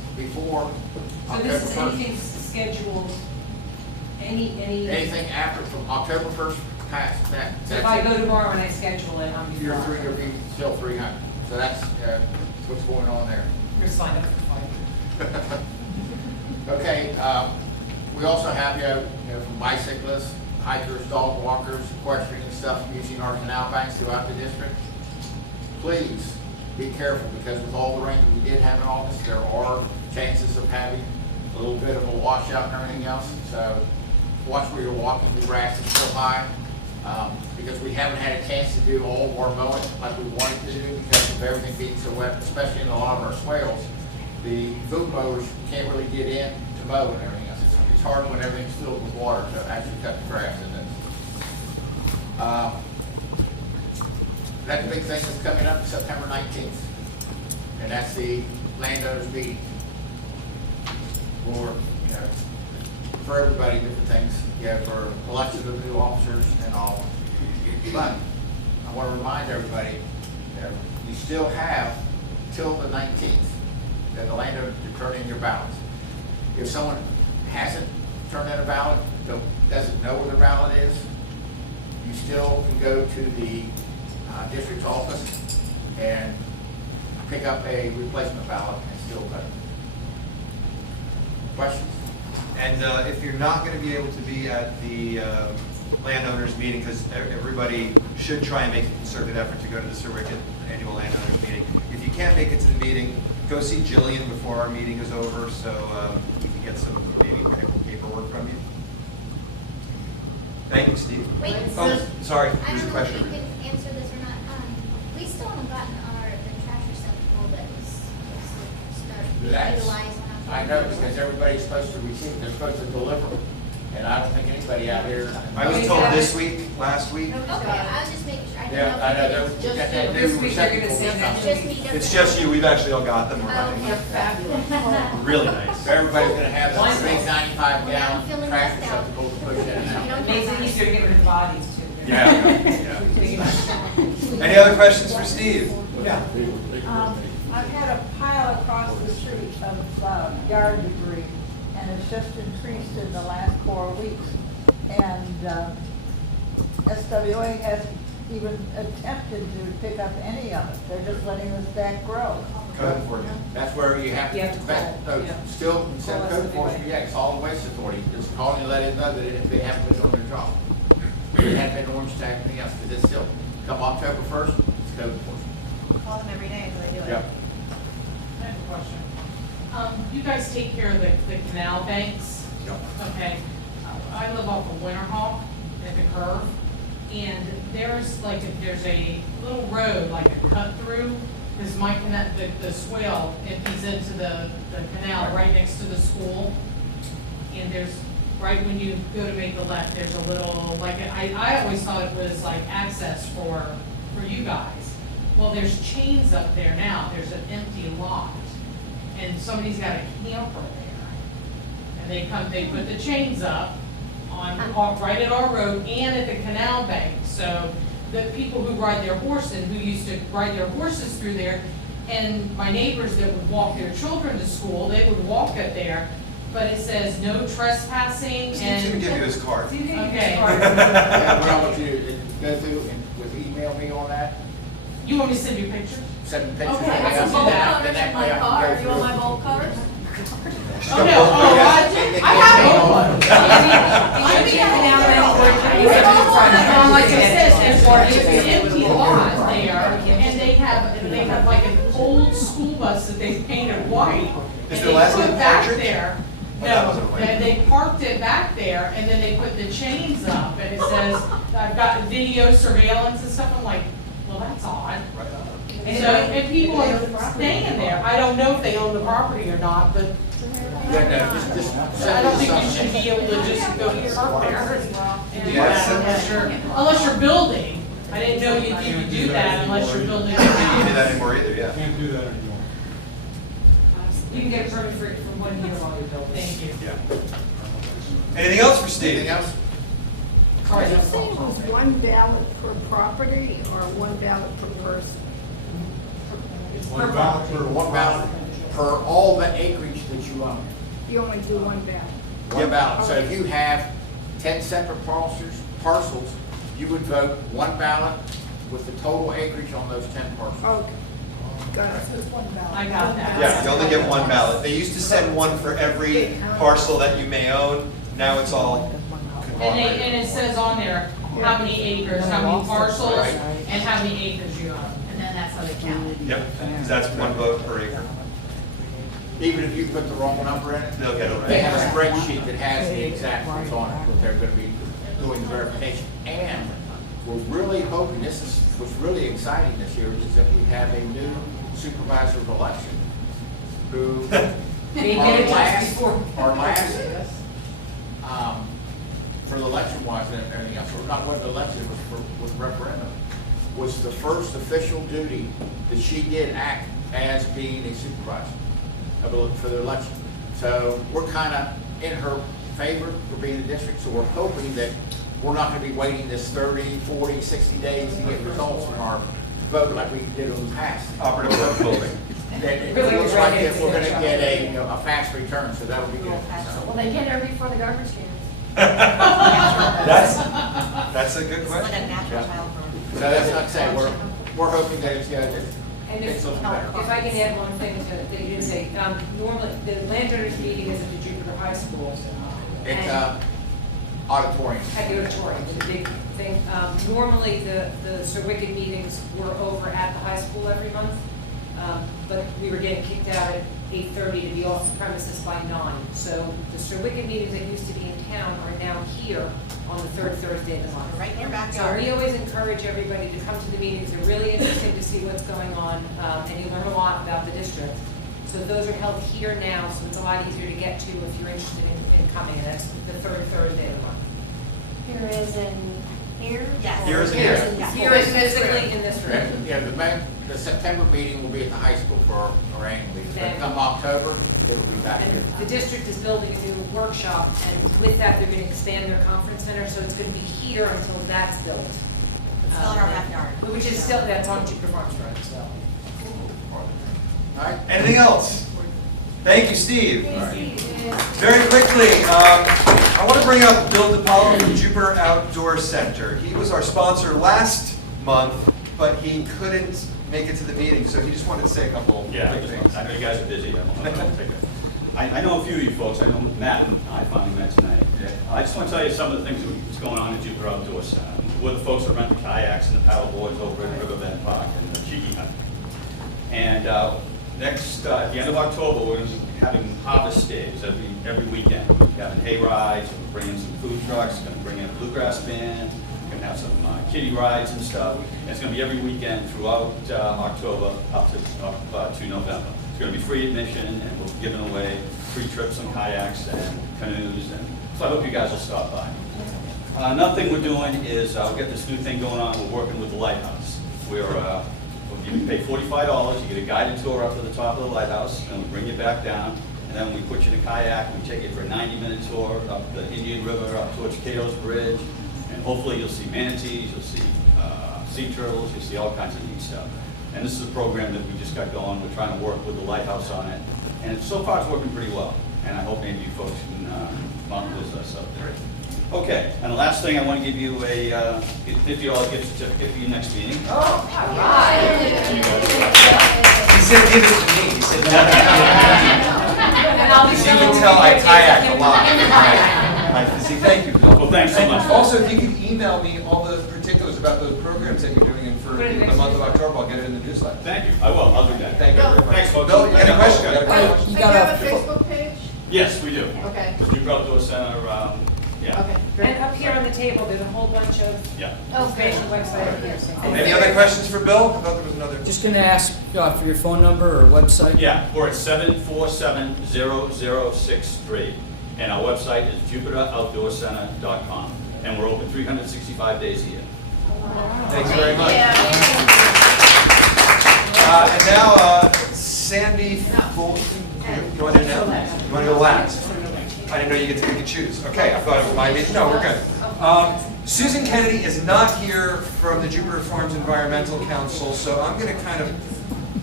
before So October this is 1st. anything scheduled, any. Anything after, from October 1st past that. So if I go tomorrow and I schedule it, I'm You're before. three, you'll be still 300. So that's what's going on there. You're signed up for 5 years. Okay, we also have, from bicyclists, hikers, dog walkers, equestrian and stuff, using our canal banks throughout the district. Please be careful, because with all the rain that we did have in August, there are chances of having a little bit of a washout and everything else. So watch where you're walking, the grass is still high, because we haven't had a chance to do all of our mowing like we wanted to do because of everything being so wet, especially in a lot of our swales. The boom mowers can't really get in to mow and everything else. It's hard when everything's filled with water to actually cut the grass in it. That big thing that's coming up September 19th, and that's the landowners meeting. For everybody, different things, for election of new officers and all. But I want to remind everybody that you still have till the 19th that the landowner to turn in your ballots. If someone hasn't turned in a ballot, doesn't know where their ballot is, you still can go to the district's office and pick up a replacement ballot and still vote. Questions? And if you're not going to be able to be at the landowners meeting, because everybody should try and make a concerted effort to go to the Sir Wicket annual landowners meeting. If you can't make it to the meeting, go see Jillian before our meeting is over, so we can get some maybe paperwork from you. Thank you, Steve. Wait, Oh, sorry, I there's a don't know if question. you can answer this or not. We still haven't gotten the trash receptacle that was started That's- utilized on I know, because everybody's supposed to receive, they're supposed to deliver, and I don't think anybody out here. I was told this week, last week. Okay, I was just making sure. I didn't Yeah, I know, know if they're, it got that was new This week they're gonna receptacle send stuff. just, just me. doesn't It's just matter. you, we've actually all got them, we're Oh, running. okay. Fabulous. Really nice. So everybody's gonna have Mine's a big full. 95 Well, now I'm gallon feeling trash left out. receptacle to push in and out. You It makes it easier to get rid of bodies too. Any other questions for Steve? Yeah. I've had a pile across the street of yard debris, and it's just increased in the last 4 weeks. And SWA hasn't even attempted to pick up any of it. They're just letting the stack grow. Code enforcement. That's where you have You have to call, yeah. still, instead of Call code us enforcement, yeah, it's all waste authority, just calling and letting them know that they haven't been doing their job. They haven't been orange tag, anything else, because it's still, come October 1st, it's code enforcement. Call them every day until they do it. Yep. I have a question. You guys take care of the canal banks? Yep. Okay. I live off of Winterhall at the curve, and there's a little road, like a cut through, because the swale empties into the canal right next to the school. And there's, right when you go to make the left, there's a little, I always thought it was like access for you guys. Well, there's chains up there now, there's an empty lot, and somebody's got a camper there. And they put the chains up right at our road and at the canal bank, so the people who ride their horses, who used to ride their horses through there, and my neighbors that would walk their children to school, they would walk up there, but it says no trespassing Steve's and. gonna give you his card. Okay. Yeah, what I want you to go through and with email me on that, You want me to send you pictures? send me pictures. Okay, and I can I'll do do that. and that way I can go through. bolt cutters? Oh, no, I have one. Like I said, there's an empty lot there, and they have like an old school bus that they painted white. Is And the last they name put back Partridge? there. Oh, that No, wasn't white. they parked it back there, and then they put the chains up, and it says, I've got video surveillance and stuff. I'm like, well, that's odd. Right on. So, and people are staying there. I don't know if they own the property or not, but Yeah, no, just I send don't me think you something. should be able to just go park there and do Yeah, that unless you're building. I didn't know you could do that unless you're building a You can't do that house. anymore either, yeah. Can't do that anymore. You can get a permit for 1 year while you're building. Thank you. Yeah. Anything else for Steve? Anything else? Are you saying it was one ballot per property or one ballot per person? One ballot per One ballot per all the acreage that you own. You only do one ballot. One ballot. So if you have 10 separate parcels, you would vote one ballot with the total acreage on those 10 parcels. Okay, got it. I got that. Yeah, you only get one ballot. They used to send one for every parcel that you may own. Now it's all conglomerated. And it says on there how many acres, how many parcels, Right. and how many acres you own. And then that's how they count it. Yep, 'cause that's one vote per acre. Even if you put the wrong number in it, They'll get it right. they have a spreadsheet that has the exact ones on it, what they're gonna be doing the verification. And we're really hoping, what's really exciting this year, is that we have a new supervisor of election who, They our did it just last, before. for the election wise and everything else, or not what the election, it was with referendum, was the first official duty that she did act as being a supervisor for the election. So we're kind of in her favor for being in the district, so we're hoping that we're not going to be waiting this 30, 40, 60 days to get results from our vote like we did in the past. Operative vote voting. It looks like that we're going to get a fast return, so that'll be good. Well, they get there before the garbage cans. That's a good What a question. natural childbirth. So that's not saying, we're hoping that it's And it's looking better. if I can add one thing that you didn't say, normally, the landowners meeting is at the Jupiter High School. It's And- auditorium. At the auditorium, the big thing. Normally, the Sir Wicked meetings were over at the high school every month, but we were getting kicked out at 8:30 to be off the premises by 9. So the Sir Wicked meetings that used to be in town are now here on the third Thursday of the month. Right in your So backyard. we always encourage everybody to come to the meetings. They're really interesting to see what's going on, and you learn a lot about the district. So those are held here now, so it's a lot easier to get to if you're interested in coming, and that's the third Thursday of the month. Here is in here? Yes. Here is in here. Yes. Here is physically in this room. Yeah, the September meeting will be at the high school for our annual meeting. But Okay. come October, it'll be back here. And the district is building a new workshop, and with that, they're gonna expand their conference center, so it's gonna be here until that's built. It's still in our backyard. Which is still, that's on Jupiter Farms Road, so. All right? Anything else? Thank you, Steve. Very quickly, I want to bring up Bill DiPaolo from Jupiter Outdoor Center. He was our sponsor last month, but he couldn't make it to the meeting, so he just wanted to say a couple Yeah, quick things. I know you guys are busy. I know a few of you folks. I know Matt and I finally met tonight. I just want to tell you some of the things that's going on at Jupiter Outdoor Center. We're the folks that rent the kayaks and the paddle boards over at Riverbend Park and the Cheeky Hunt. And next, at the end of October, we're going to be having harvest days every weekend. We're having hay rides, we're bringing some food trucks, going to bring in a bluegrass band, we're going to have some kiddie rides and stuff. And it's going to be every weekend throughout October up to November. It's going to be free admission, and we're giving away free trips on kayaks and canoes, and so I hope you guys will stop by. Another thing we're doing is we've got this new thing going on. We're working with the lighthouse. You pay $45, you get a guided tour up to the top of the lighthouse, and we bring you back down, and then we put you in a kayak, and we take you for a 90-minute tour up the Indian River, up towards Cato's Bridge, and hopefully you'll see manatees, you'll see sea turtles, you'll see all kinds of neat stuff. And this is a program that we just got going. We're trying to work with the lighthouse on it, and so far it's working pretty well, and I hope maybe you folks can come and visit us up there. Okay, and the last thing, I want to give you a $50 gift certificate for your next meeting. Oh, all right. He said give it to me. He said And I'll be you can showing tell I you kayak a lot. guys. My physique. Thank you, Bill. Well, thanks so And much. also, if you could email me all the particulars about those programs that you're doing and for Put it in the next month of week. October, I'll get it in the newsletter. Thank you. I will. I'll do that. Thank you very much. Thanks, folks. Bill, you got any questions? Okay. You got any questions? Do you have a Facebook page? Yes, we do. Okay. Jupiter Outdoor Center, yeah. Okay, great. And up here on the table, there's a whole bunch of Yeah. information website up here. so- Any other questions for Bill? I thought there was another. Just gonna ask for your phone number or website? Yeah, we're at 747-0063. And our website is jupiteroutdoorcenter.com. And we're open 365 days a year. Thank you very much. And now, Sandy Fulton, you want to now? You want to go last? I didn't know you get to pick and choose. Okay, I thought it was my meeting. No, we're good. Susan Kennedy is not here from the Jupiter Farms Environmental Council, so I'm going to kind of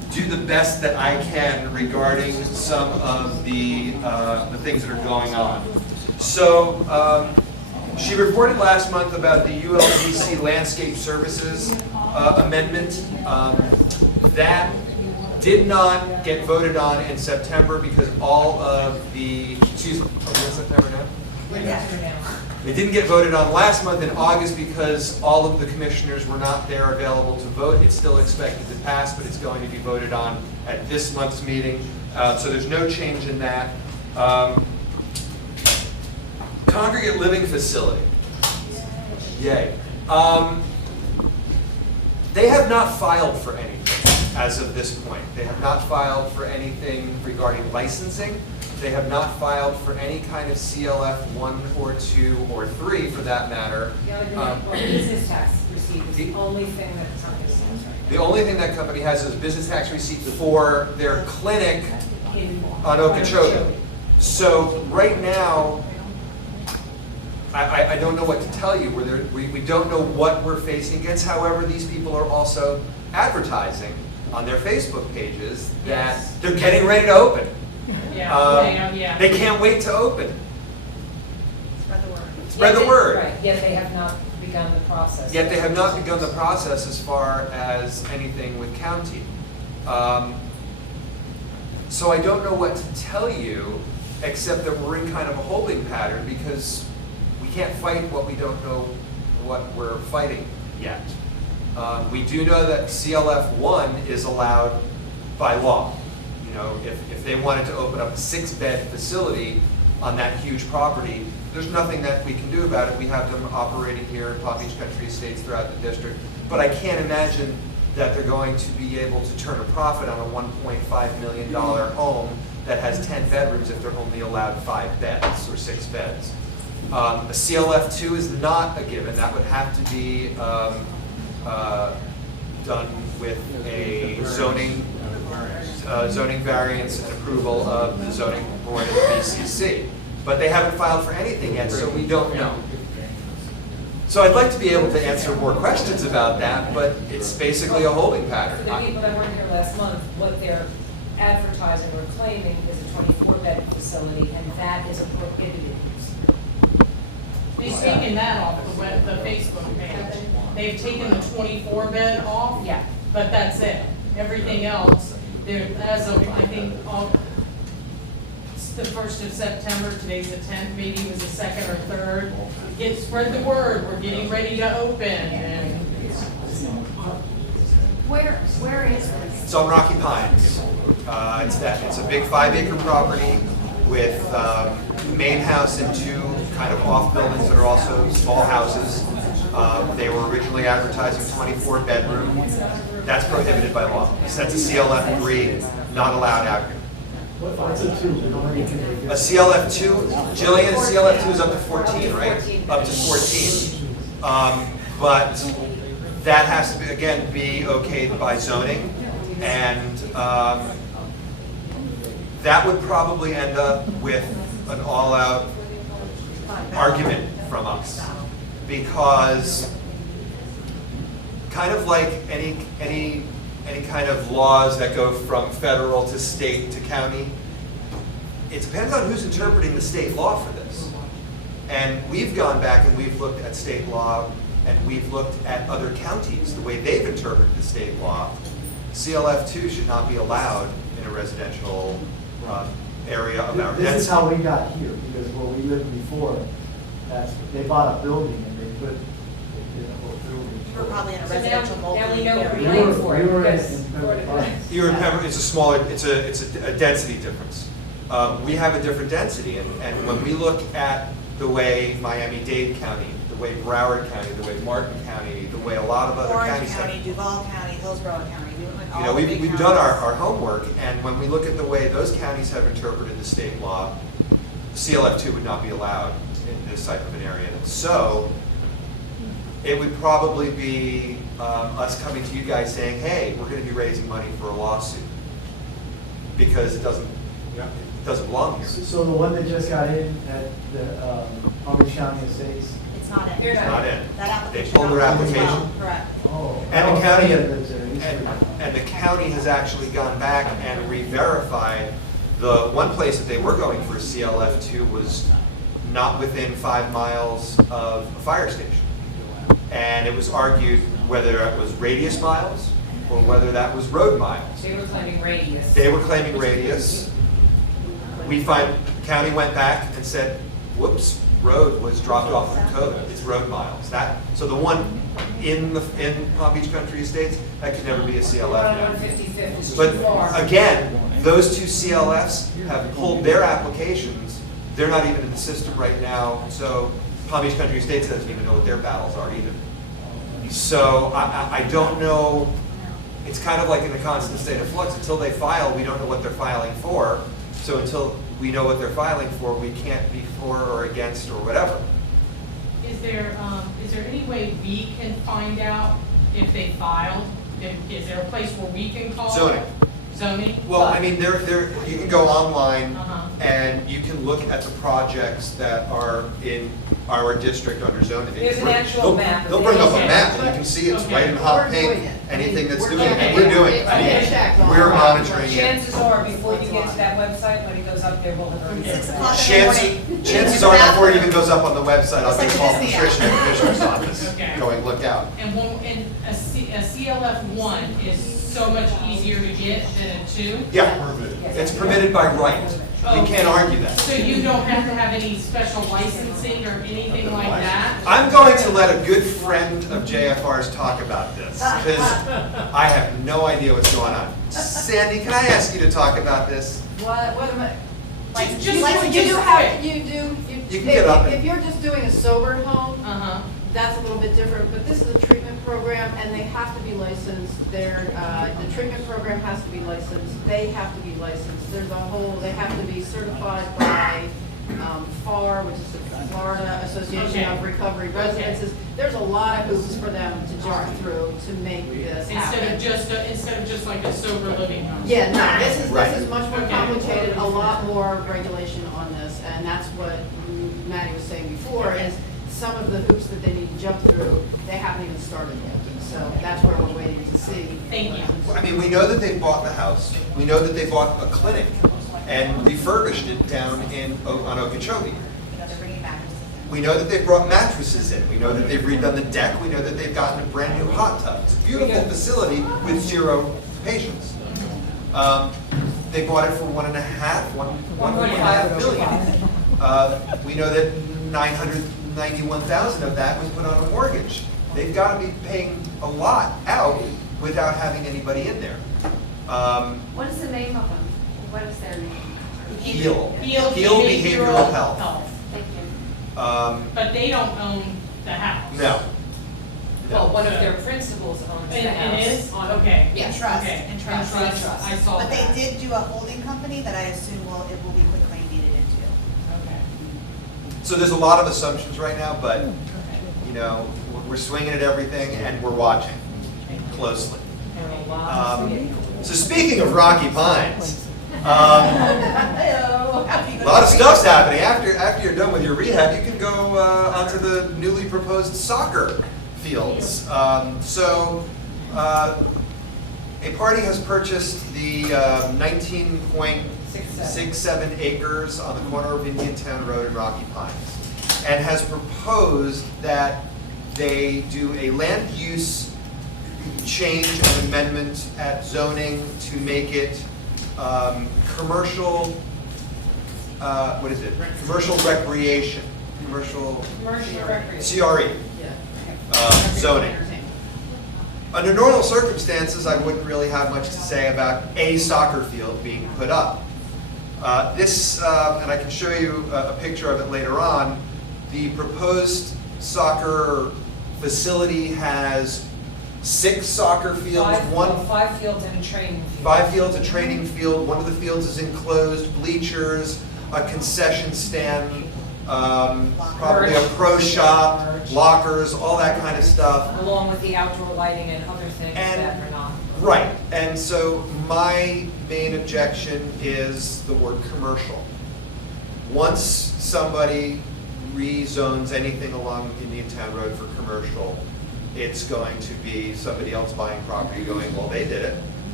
do the best that I can regarding some of the things that are going on. So she reported last month about the ULDC Landscape Services amendment. That did not get voted on in September because all of the, excuse me, are we in September now? It didn't get voted on last month in August because all of the commissioners were not there available to vote. It's still expected to pass, but it's going to be voted on at this month's meeting. So there's no change in that. Congregate living facility. Yay. They have not filed for anything as of this point. They have not filed for anything regarding licensing. They have not filed for any kind of CLF 1 or 2 or 3 for that matter. Business tax receipt is the only thing that the company has, right? The only thing that company has is business tax receipt for their clinic on Okeechobee. So right now, I don't know what to tell you. We don't know what we're facing against. However, these people are also advertising on their Facebook pages that they're getting ready to open. They can't wait to open. Spread the word. Spread the word. Right, yet they have not begun the process. Yet they have not begun the process as far as anything with county. So I don't know what to tell you, except that we're in kind of a holding pattern because we can't fight what we don't know what we're fighting yet. We do know that CLF 1 is allowed by law. You know, if they wanted to open up a 6-bed facility on that huge property, there's nothing that we can do about it. We have them operating here in Palm Beach Country Estates throughout the district. But I can't imagine that they're going to be able to turn a profit on a $1.5 million home that has 10 bedrooms if they're only allowed 5 beds or 6 beds. A CLF 2 is not a given. That would have to be done with a zoning variance and approval of the zoning board and the BCC. But they haven't filed for anything yet, so we don't know. So I'd like to be able to answer more questions about that, but it's basically a holding pattern. The people that weren't here last month, what they're advertising or claiming is a 24-bed facility, and that is a prohibited use. They've taken that off the Facebook page. They've taken the 24-bed off. Yeah. But that's it. Everything else, there, as of, I think, it's the 1st of September, today's the 10th, maybe it was the 2nd or 3rd. Spread the word, we're getting ready to open, and Where is this? It's on Rocky Pines. It's a big 5-acre property with main house and 2 kind of off buildings that are also small houses. They were originally advertising 24 bedroom. That's prohibited by law. That's a CLF 3, not allowed out here. What's a 2? A CLF 2, Jillian, a CLF 2 is up to 14, right? Up to 14. But that has to be, again, be okayed by zoning. And that would probably end up with an all-out argument from us. Because kind of like any kind of laws that go from federal to state to county, it depends on who's interpreting the state law for this. And we've gone back and we've looked at state law and we've looked at other counties, the way they've interpreted the state law. CLF 2 should not be allowed in a residential area of our density. This is how we got here, because where we lived before, they bought a building and they did a whole building. We're probably in a So residential now we know multi-area. what we're paying for it. We were in because- Pembroke Pines. You remember, it's a smaller, it's a density difference. We have a different density, and when we look at the way Miami-Dade County, the way Broward County, the way Martin County, the way a lot of other Orange counties have. County, Duval County, Hillsborough County, we went You know, all the big we've counties. done our homework, and when we look at the way those counties have interpreted the state law, CLF 2 would not be allowed in this type of an area. So it would probably be us coming to you guys saying, hey, we're going to be raising money for a lawsuit because it doesn't belong here. So the one that just got in at the Palm Beach County Estates? It's not in. It's not in. That They application. pulled their application. Correct. Oh. And the county, lives there. He's and and the county has actually gone back and re-verified the one place that they were going for a CLF2 was not within 5 miles of a fire station. And it was argued whether it was radius miles or whether that was road miles. They were claiming radius. They were claiming radius. We find, the county went back and said, whoops, road was dropped off of the code, it's road miles. So the one in Palm Beach Country Estates, that could never be a CLF now. 155th is too But far. again, those two CLFs have pulled their applications. They're not even in the system right now, so Palm Beach Country Estates doesn't even know what their battles are either. So I don't know, it's kind of like in a constant state of flux. Until they file, we don't know what they're filing for. So until we know what they're filing for, we can't be for or against or whatever. Is there any way we can find out if they filed? Is there a place where we can call? Zoning. Zoning? Well, I mean, you can go online Uh-huh. and you can look at the projects that are in our district under zoning. There's an actual map. They'll bring up a Okay. map and you can see it's right in hot We're doing pink, it. anything that's We're doing doing it. it. We're doing it. I It's mean, checked on we're our- monitoring it. Chances are, before you get to that website, when it goes up there, we'll have already. 6 o'clock in the morning. Chances are, before it even goes up on the website, I'll It's like get a the call from Disney Trish in the commissioner's office, Okay. going, look out. And a CLF1 is so much easier to get than a 2? Yeah, it's permitted by right. We can't argue that. So you don't have to have any special licensing or anything like that? I'm going to let a good friend of JFR's talk about this, because I have no idea what's going on. Sandy, can I ask you to talk about this? What am I? Just You like do just have, quick. You can get up and- if you're just doing a sober home, Uh-huh. that's a little bit different, but this is a treatment program, and they have to be licensed. The treatment program has to be licensed, they have to be licensed. They have to be certified by FAR, which is the Florida Association of Recovery Residences. There's a lot of hoops for them to jump through to make this happen. Instead of just like a sober living home? Yeah, no, this is much more Okay. complicated, a lot more regulation on this, and that's what Matty was saying before, is some of the hoops that they need to jump through, they haven't even started yet. So that's where we're waiting to see. Thank you. I mean, we know that they bought the house. We know that they bought a clinic and refurbished it down on Okeechobee. They're bringing mattresses in. We know that they've brought mattresses in. We know that they've redone the deck. We know that they've gotten a brand new hot tub. It's a beautiful facility with 0 patients. They bought it for 1.5 million. We know that 991,000 of that was put on a mortgage. They've got to be paying a lot out without having anybody in there. What is the name of them? What is their name? Heal Heal Behavioral Health. Thank you. But they don't own the house? No. Well, one of their principals owns the house. It is? Okay. In trust, Okay. in trust. I saw But that. they did do a holding company that I assume it will be quickly needed into. Okay. So there's a lot of assumptions right now, but, you know, we're swinging at everything and we're watching closely. So speaking of Rocky Pines, a lot of stuff's happening. After you're done with your rehab, you can go onto the newly proposed soccer fields. A party has purchased the 19.67 acres on the corner of Indiantown Road and Rocky Pines, and has proposed that they do a land use change and amendment at zoning to make it commercial, what is it? Commercial recreation, commercial recreation. CRE zoning. Under normal circumstances, I wouldn't really have much to say about a soccer field being put up. This, and I can show you a picture of it later on, the proposed soccer facility has 6 soccer fields, 5 fields and a training field. 5 fields, a training field. One of the fields is enclosed, bleachers, a concession stand, probably a pro shop, lockers, all that kind of stuff. Along with the outdoor lighting and other things that are not. Right, and so my main objection is the word commercial. Once somebody rezones anything along Indiantown Road for commercial, it's going to be somebody else buying property going, well, they did it.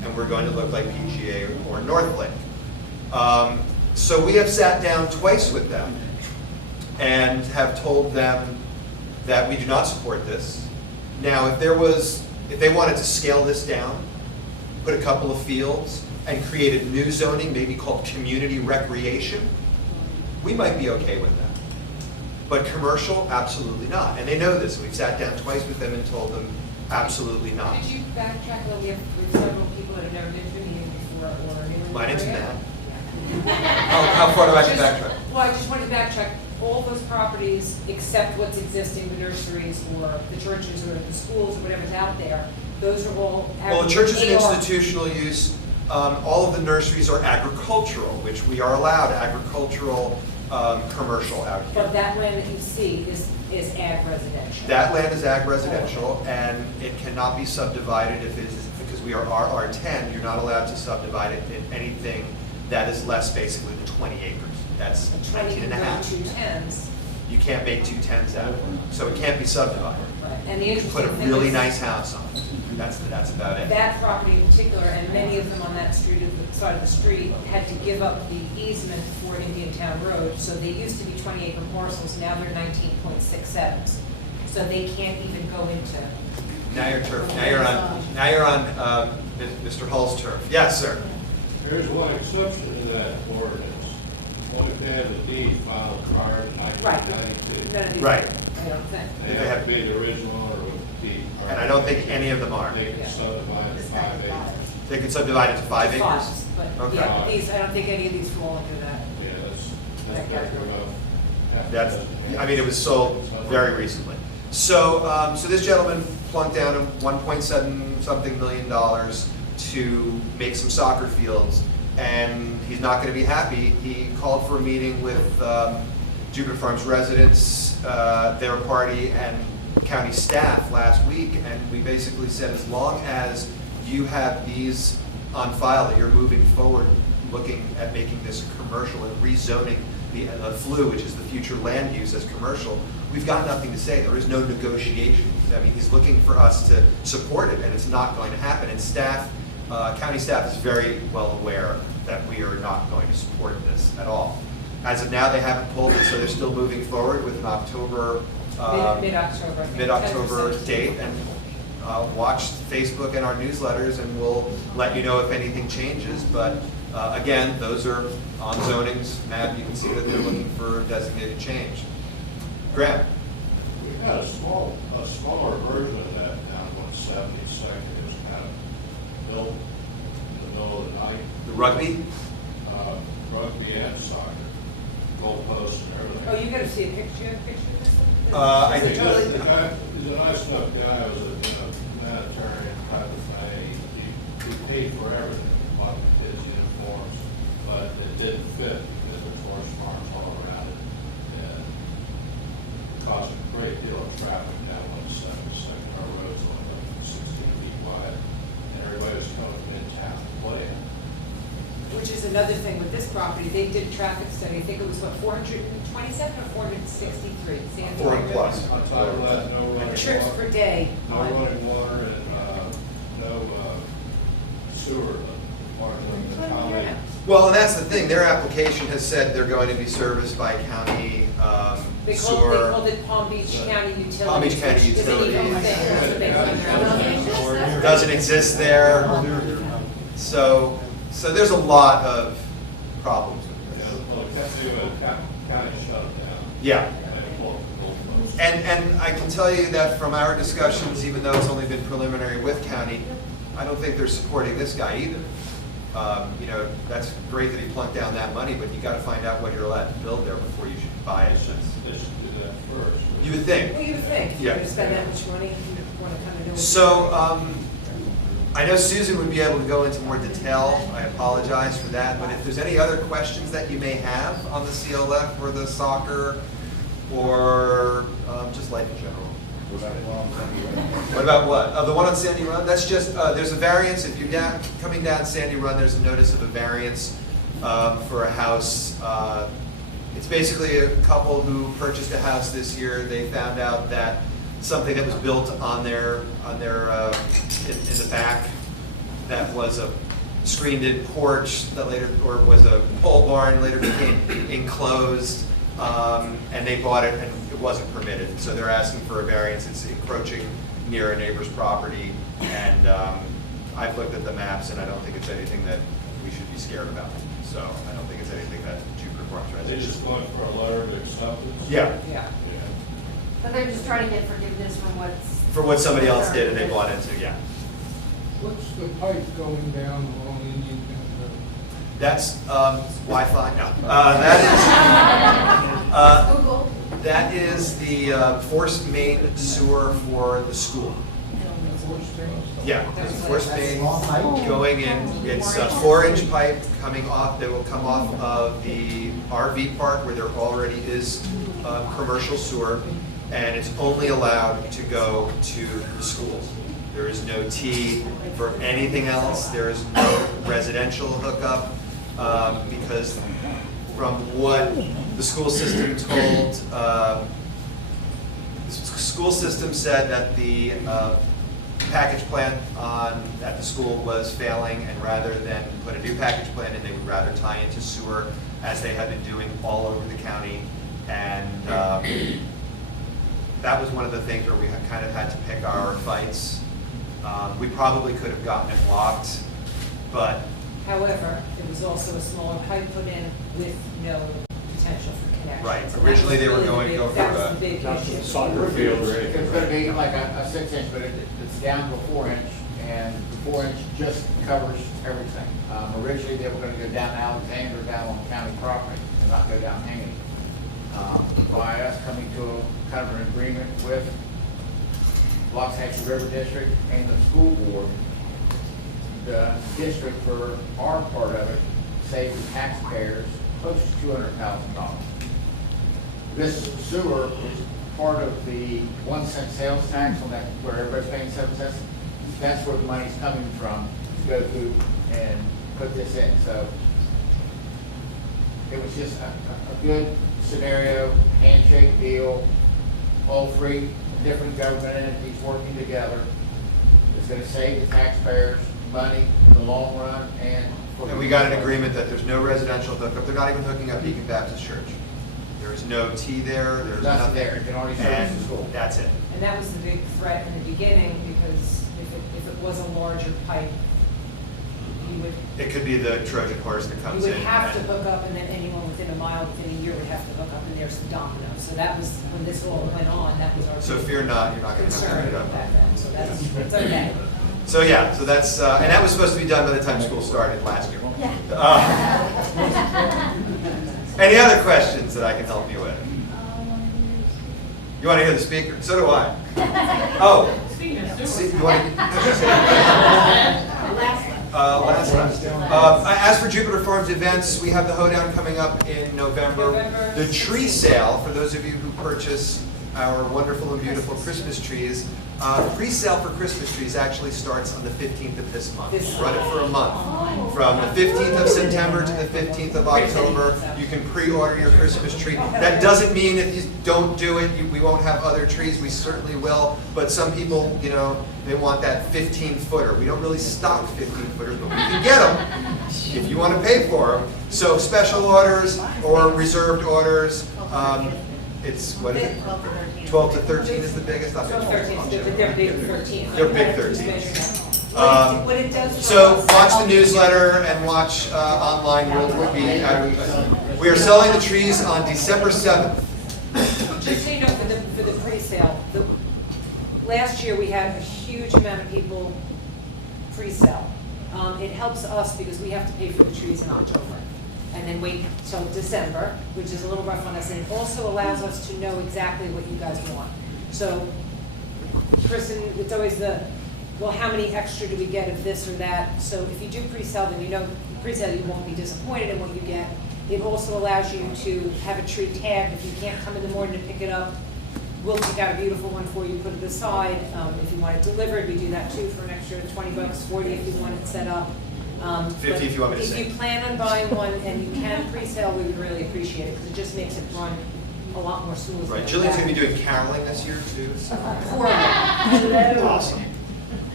and we're going to look like PGA or Northlake. So we have sat down twice with them and have told them that we do not support this. Now, if they wanted to scale this down, put a couple of fields, and create a new zoning, maybe called community recreation, we might be okay with that. But commercial, absolutely not. And they know this. We've sat down twice with them and told them, absolutely not. Did you backtrack, though, we have several people that have never been to a meeting before or new in the My name's area? Matt. How far do I have to Just- backtrack? Well, I just wanted to backtrack, all those properties, except what's existing, the nurseries or the churches or the schools or whatever's out there, those are all. Well, the church is an AR. institutional use. All of the nurseries are agricultural, which we are allowed agricultural, commercial out here. But that land that you see is ag residential. That land is ag residential, and it cannot be subdivided if it is, because we are RR10, you're not allowed to subdivide it in anything that is less basically than 20 acres. That's 19 and a half. 210s. You can't make 210s out of it, so it can't be subdivided. Right. And the You can put a interesting thing really is nice house on it. That's about it. that property in particular, and many of them on that street, the side of the street, had to give up the easement for Indian Town Road. So they used to be 20-acre parcels, now they're 19.67s. So they can't even go into. Now you're turf. Now you're on Mr. Hull's turf. Yes, sir. There's one exception to that ordinance. One if they have a deed filed prior to Right. 1992. None of these. Right. I don't think. They have to be the original owner of the deed. And I don't think any of them are. They can subdivide it 5 acres. They can subdivide it to 5 acres? Fives, but Okay. yeah, but these, I don't think any of these fall into that. Yeah, that's That category. That's, I mean, it was sold very recently. So, so this gentleman plunked down $1.7 million to make some soccer fields, and he's not going to be happy. He called for a meeting with Jupiter Farms residents, their party, and county staff last week, and we basically said, as long as you have these on file, that you're moving forward, looking at making this commercial and rezoning the FLU, which is the future land use, as commercial, we've got nothing to say. There is no negotiation. I mean, he's looking for us to support it, and it's not going to happen. And staff, county staff is very well aware that we are not going to support this at all. As of now, they haven't pulled it, so they're still moving forward with an October, Mid-October. I think. mid-October 10%. date, and watch Facebook and our newsletters, and we'll let you know if anything changes. But again, those are on zonings. Matt, you can see that they're looking for designated change. Graham? We've got a smaller version of that down 172nd. It's kind of built in the middle of the night. The rugby? Rugby and soccer, goalposts and everything. Oh, you gotta see a picture of this one? I Is it do. totally- The guy, he's a nice enough guy, was a humanitarian type of thing. He paid for everything, bought his uniforms, but it didn't fit because there's horse farms all around it. And it caused a great deal of traffic down 172nd. Our roads only like 16 feet wide, and everybody was coming in town to play. Which is another thing with this property, they did traffic study, I think it was what, 427 or 463? Sandy 400 Road? plus. On top of that, no running Trips water. per day. No running water and, no, sewer, Put 'em Colony. here. Well, and that's the thing. Their application has said they're going to be serviced by county They sewer. called it Palm Beach County Utilities. Palm Beach County which isn't even a Utilities. thing. That's what they call it. Doesn't exist there. So there's a lot of problems with this. Well, county shut it down. Yeah. They pulled the goalpost. And I can tell you that from our discussions, even though it's only been preliminary with county, I don't think they're supporting this guy either. You know, that's great that he plunked down that money, but you gotta find out what you're allowed to build there before you should buy it. They should do that first. You would think. Well, you would think, if you're Yeah. gonna spend that much money, you wanna come and do it. So, I know Susan would be able to go into more detail. I apologize for that, but if there's any other questions that you may have on the CLF or the soccer or just life in general. What about what? The one on Sandy Run? That's just, there's a variance. If you're coming down Sandy Run, there's a notice of a variance for a house. It's basically a couple who purchased a house this year. They found out that something that was built on their in the back that was a screened-in porch that later, or was a pole barn, later became enclosed, and they bought it and it wasn't permitted. So they're asking for a variance. It's encroaching near a neighbor's property, and I've looked at the maps, and I don't think it's anything that we should be scared about. So I don't think it's anything that Jupiter Farms They residents. just going for a letter of acceptance? Yeah, Yeah. But they're just trying to get forgiveness from what's. for what somebody else did and they bought into, yeah. What's the pipe going down along Indian Road? That's Wi-Fi, no. That is the force main sewer for the school. Yeah, there's a force main going in. It's a 4-inch pipe coming off, that will come off of the RV park where there already is commercial sewer, and it's only allowed to go to the schools. There is no T for anything else. There is no residential hookup, because from what the school system told, the school system said that the package plant at the school was failing, and rather than put a new package plant in, they would rather tie into sewer, as they had been doing all over the county. And that was one of the things where we kind of had to pick our fights. We probably could have gotten it blocked, but. However, there was also a smaller pipe put in with no potential for connection. Right, So originally they were that was going to go really the big- for That was the big issue. Soccer field or anything. It's gonna be like a 6-inch, but it's down to a 4-inch, and the 4-inch just covers everything. Originally, they were gonna go down Alexander, down on county property, and not go down Haney. By us coming to a kind of an agreement with Waxahachie River District and the school board, the district for our part of it saved the taxpayers close to $200,000. This sewer is part of the 1-cent sales tax on that, where everybody's paying 7 cents. That's where the money's coming from to go through and put this in. So it was just a good scenario, handshake deal, all three different government entities working together. It's gonna save the taxpayers money in the long run, and. And we got an agreement that there's no residential hookup. They're not even hooking up Beacon Baptist Church. There is no T there, there's Nothing nothing. there. It can only service And the school. that's it. And that was the big threat in the beginning, because if it was a larger pipe, you would, It could be the Trojan horse that you comes would in. have to and- hook up, and then anyone within a mile, within a year would have to hook up, and there's some dominoes. So that was, when this all went on, that was our. So fear not, you're not gonna have to concern hook it up. back then, so that's okay. So yeah, so that's, and that was supposed to be done by the time school started last year. Any other questions that I can help you with? You want to hear the speaker? So do I. Oh. See, you want to? Last one. As for Jupiter Farms events, we have the hoedown coming up in November. The tree sale, for those of you who purchase our wonderful and beautiful Christmas trees, pre-sale for Christmas trees actually starts on the 15th of this month. Run it for a month. From the 15th of September to the 15th of October, you can pre-order your Christmas tree. That doesn't mean if you don't do it, we won't have other trees. We certainly will. But some people, you know, they want that 15-footer. We don't really stock 15-footers, but we can get them if you want to pay for them. So special orders or reserved orders. It's, what is it? 12 to 13 is the biggest. 12 to 13, but they're big 13. They're big 13. What it does for So us- watch the newsletter and watch online. We are selling the trees on December 7th. Just so you know, for the pre-sale, last year we had a huge amount of people pre-sale. It helps us because we have to pay for the trees in October, and then wait till December, which is a little rough on us, and it also allows us to know exactly what you guys want. So, Kristen, it's always well, how many extra do we get of this or that? So if you do pre-sale, then you know, pre-sale, you won't be disappointed in what you get. It also allows you to have a tree tagged. If you can't come in the morning to pick it up, we'll pick out a beautiful one for you, put it aside. If you want it delivered, we do that too for an extra $20, $40 if you want it set up. 50 if you want me to say. If you plan on buying one and you can pre-sale, we would really appreciate it because it just makes it run a lot more smoothly. Right, Jillian's going to be doing caroling this year too. So. Horrible. Awesome.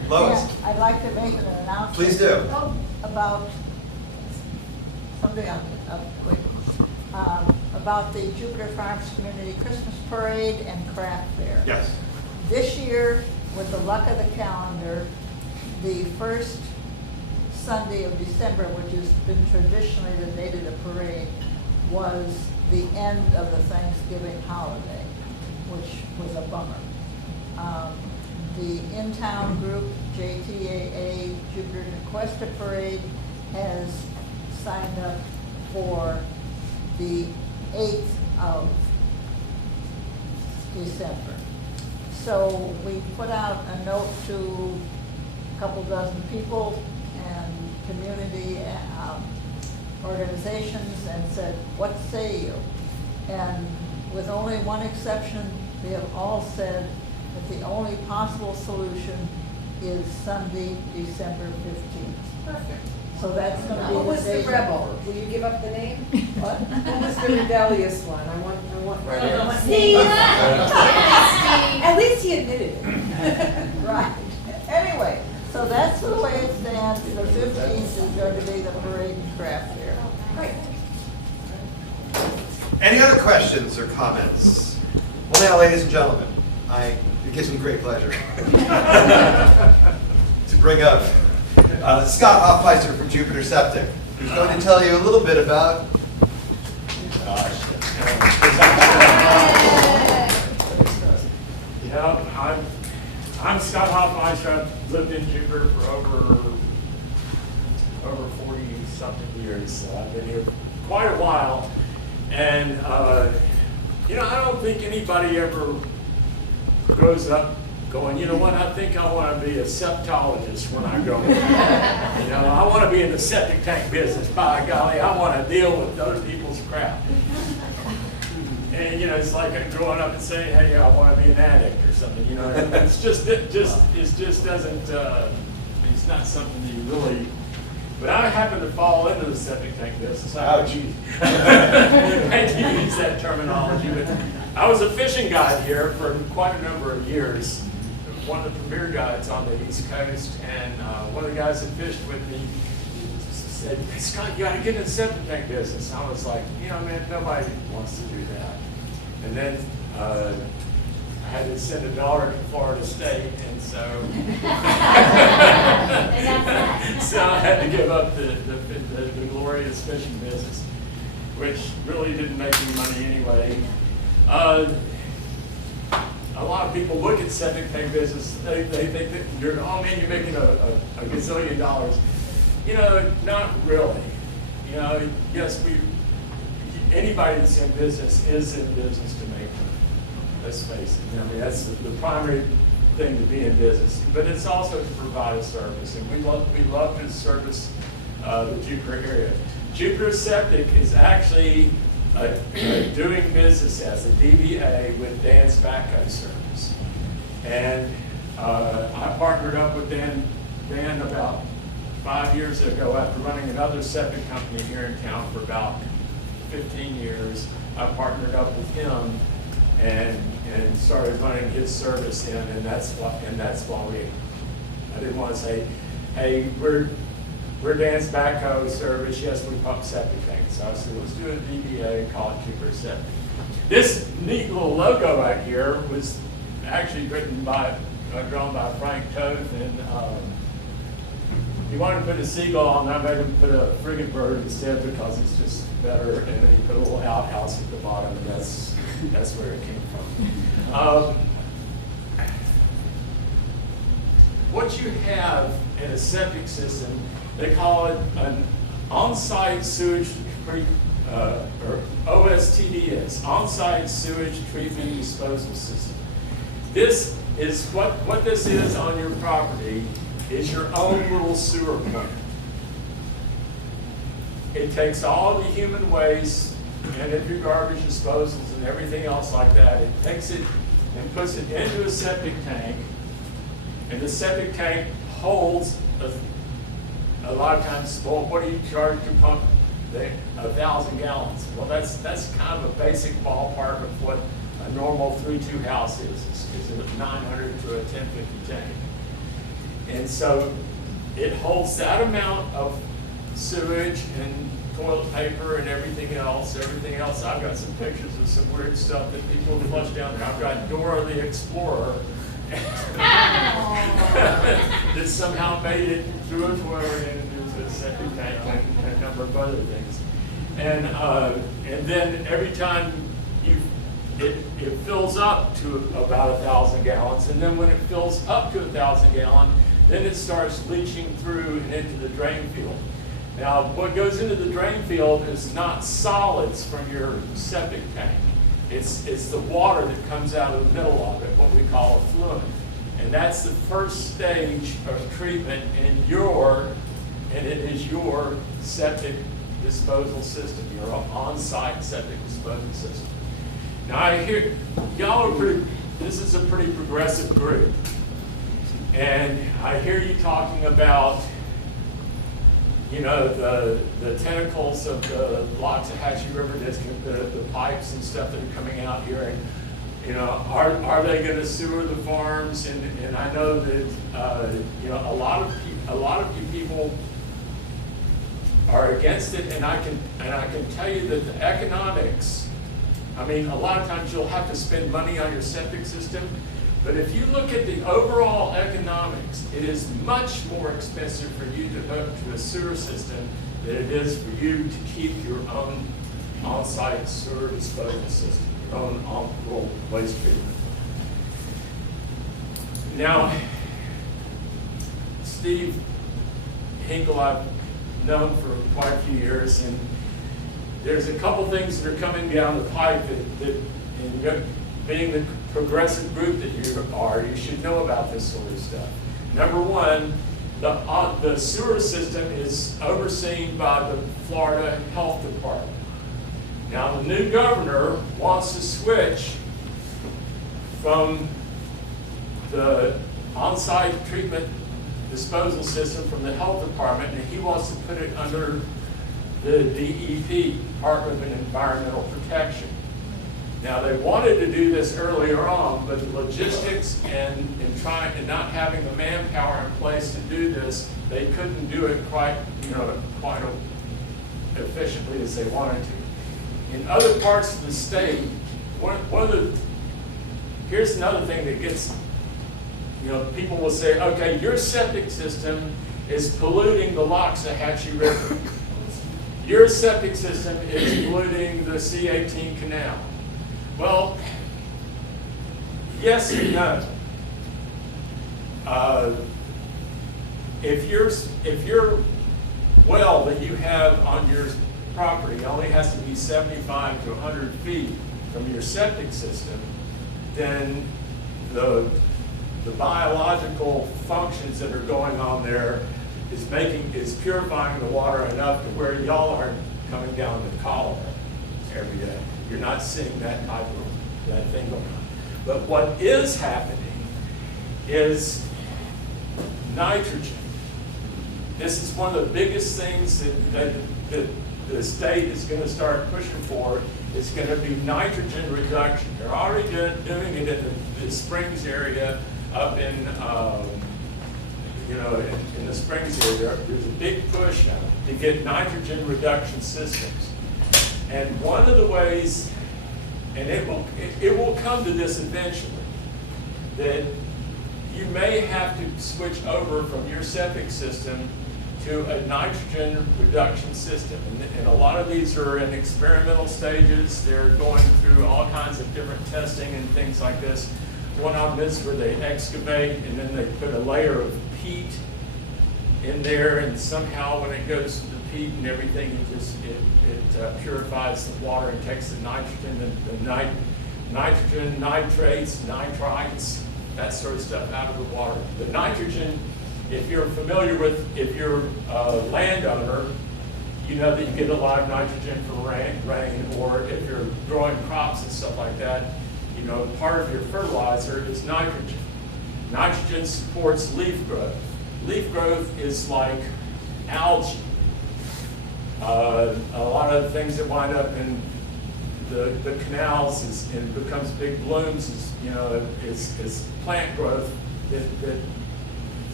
Lois. Yeah, I'd like to make an announcement. Please do. About, someday I'll quick, about the Jupiter Farms Community Christmas Parade and Craft Fair. Yes. This year, with the luck of the calendar, the first Sunday of December, which has been traditionally the date of the parade, was the end of the Thanksgiving holiday, which was a bummer. The in-town group, JTAA Jupiter Equesta Parade, has signed up for the 8th of December. So we put out a note to a couple dozen people and community organizations and said, what say you? And with only one exception, they have all said that the only possible solution is Sunday, December 15th. Perfect. So that's going to be Who the was the date. rebel? Will you give up the name? What? Who was the rebellious one? I want. Right here. Steve! Yes, At least he admitted it. Right. Anyway, so that's the way it stands. The 15th is going to be the parade and craft fair. Great. Any other questions or comments? Well now, ladies and gentlemen, it gives me great pleasure to bring up Scott Hoffmeister from Jupiter Septic, who's going to tell you a little bit about Yeah, I'm Scott Hoffmeister. I've lived in Jupiter for over 40-something years. I've been here quite a while. And, you know, I don't think anybody ever grows up going, you know what, I think I want to be a septologist when I go. You know, I want to be in the septic tank business. By golly, I want to deal with other people's crap. And, you know, it's like growing up and saying, hey, I want to be an addict or something, you know. It just doesn't, it's not something that you really, but I happen to fall into the septic tank business. Ouch. I hate to use that terminology, but I was a fishing guide here for quite a number of years. One of the premier guides on the East Coast, and one of the guys that fished with me said, hey, Scott, you got to get in the septic tank business. And I was like, you know, man, nobody wants to do that. And then I had to send a daughter to Florida State, and so so I had to give up the glorious fishing business, which really didn't make any money anyway. A lot of people look at septic tank business, they think that you're, oh man, you're making a gazillion dollars. You know, not really. You know, yes, anybody that's in business is in business to make money. Let's face it. I mean, that's the primary thing to be in business. But it's also to provide a service, and we love to service the Jupiter area. Jupiter Septic is actually doing business as a DBA with Dan's Backhoe Service. And I partnered up with Dan about 5 years ago after running another septic company here in town for about 15 years. I partnered up with him and started running his service in, and that's why I didn't want to say, hey, we're Dan's Backhoe Service, yes, we pump septic tanks. So I said, let's do a DBA, call it Jupiter Septic. This neat little logo right here was actually drawn by Frank Toth, and he wanted to put a seagull on there. I made him put a friggin' bird instead because it's just better, and then he put a little outhouse at the bottom, and that's where it came from. What you have in a septic system, they call it an on-site sewage or OSTDS, on-site sewage treatment disposal system. This is what this is on your property is your own little sewer plant. It takes all the human waste and your garbage disposals and everything else like that. It takes it and puts it into a septic tank, and the septic tank holds a lot of times, well, what do you charge to pump 1,000 gallons? Well, that's kind of a basic ballpark of what a normal 3-2 house is. It's a 900 to a 1050 tank. And so it holds that amount of sewage and toilet paper and everything else. I've got some pictures of some weird stuff that people have flushed down there. I've got Dora the Explorer that somehow made it through a toilet and into a septic tank and a number of other things. And then every time it fills up to about 1,000 gallons, and then when it fills up to 1,000 gallons, then it starts leaching through and into the drain field. Now, what goes into the drain field is not solids from your septic tank. It's the water that comes out of the middle of it, what we call effluent. And that's the first stage of treatment in and it is your septic disposal system, your on-site septic disposal system. Now, I hear y'all are this is a pretty progressive group. And I hear you talking about, you know, the tentacles of the Loxahatchee River District, the pipes and stuff that are coming out here, and you know, are they going to sewer the farms? And I know that you know, a lot of you people are against it, and I can tell you that the economics. I mean, a lot of times you'll have to spend money on your septic system. But if you look at the overall economics, it is much more expensive for you to hook to a sewer system than it is for you to keep your own on-site sewer disposal system, your own on-roll waste treatment. Now, Steve Hinkle I've known for quite a few years, and there's a couple things that are coming down the pipe that being the progressive group that you should know about this sort of stuff. Number one, the sewer system is overseen by the Florida Health Department. Now, the new governor wants to switch from the on-site treatment disposal system from the health department, and he wants to put it under the DEP, Department of Environmental Protection. Now, they wanted to do this earlier on, but the logistics and not having the manpower in place to do this, they couldn't do it quite efficiently as they wanted to. In other parts of the state, here's another thing that gets, you know, people will say, okay, your septic system is polluting the Loxahatchee River. Your septic system is polluting the C-18 canal. Well, yes and no. If your well that you have on your property only has to be 75 to 100 feet from your septic system, then the biological functions that are going on there is purifying the water enough to where y'all aren't coming down to cholera every day. You're not seeing that type of that thing going on. But what is happening is nitrogen. This is one of the biggest things that the state is going to start pushing for. It's going to be nitrogen reduction. They're already doing it in the Springs area up in, in the Springs area. There's a big push now to get nitrogen reduction systems. And one of the ways, and it will come to this eventually, that you may have to switch over from your septic system to a nitrogen reduction system. And a lot of these are in experimental stages. They're going through all kinds of different testing and things like this. One of them is where they excavate and then they put a layer of peat in there, and somehow when it goes to the peat and everything, it purifies the water and takes the nitrogen, nitrogen, nitrates, nitrites, that sort of stuff out of the water. The nitrogen, if you're familiar with, if you're a landowner, you know that you get a lot of nitrogen from rain, or if you're growing crops and stuff like that, you know, part of your fertilizer is nitrogen. Nitrogen supports leaf growth. Leaf growth is like algae. A lot of the things that wind up in the canals and becomes big blooms is plant growth that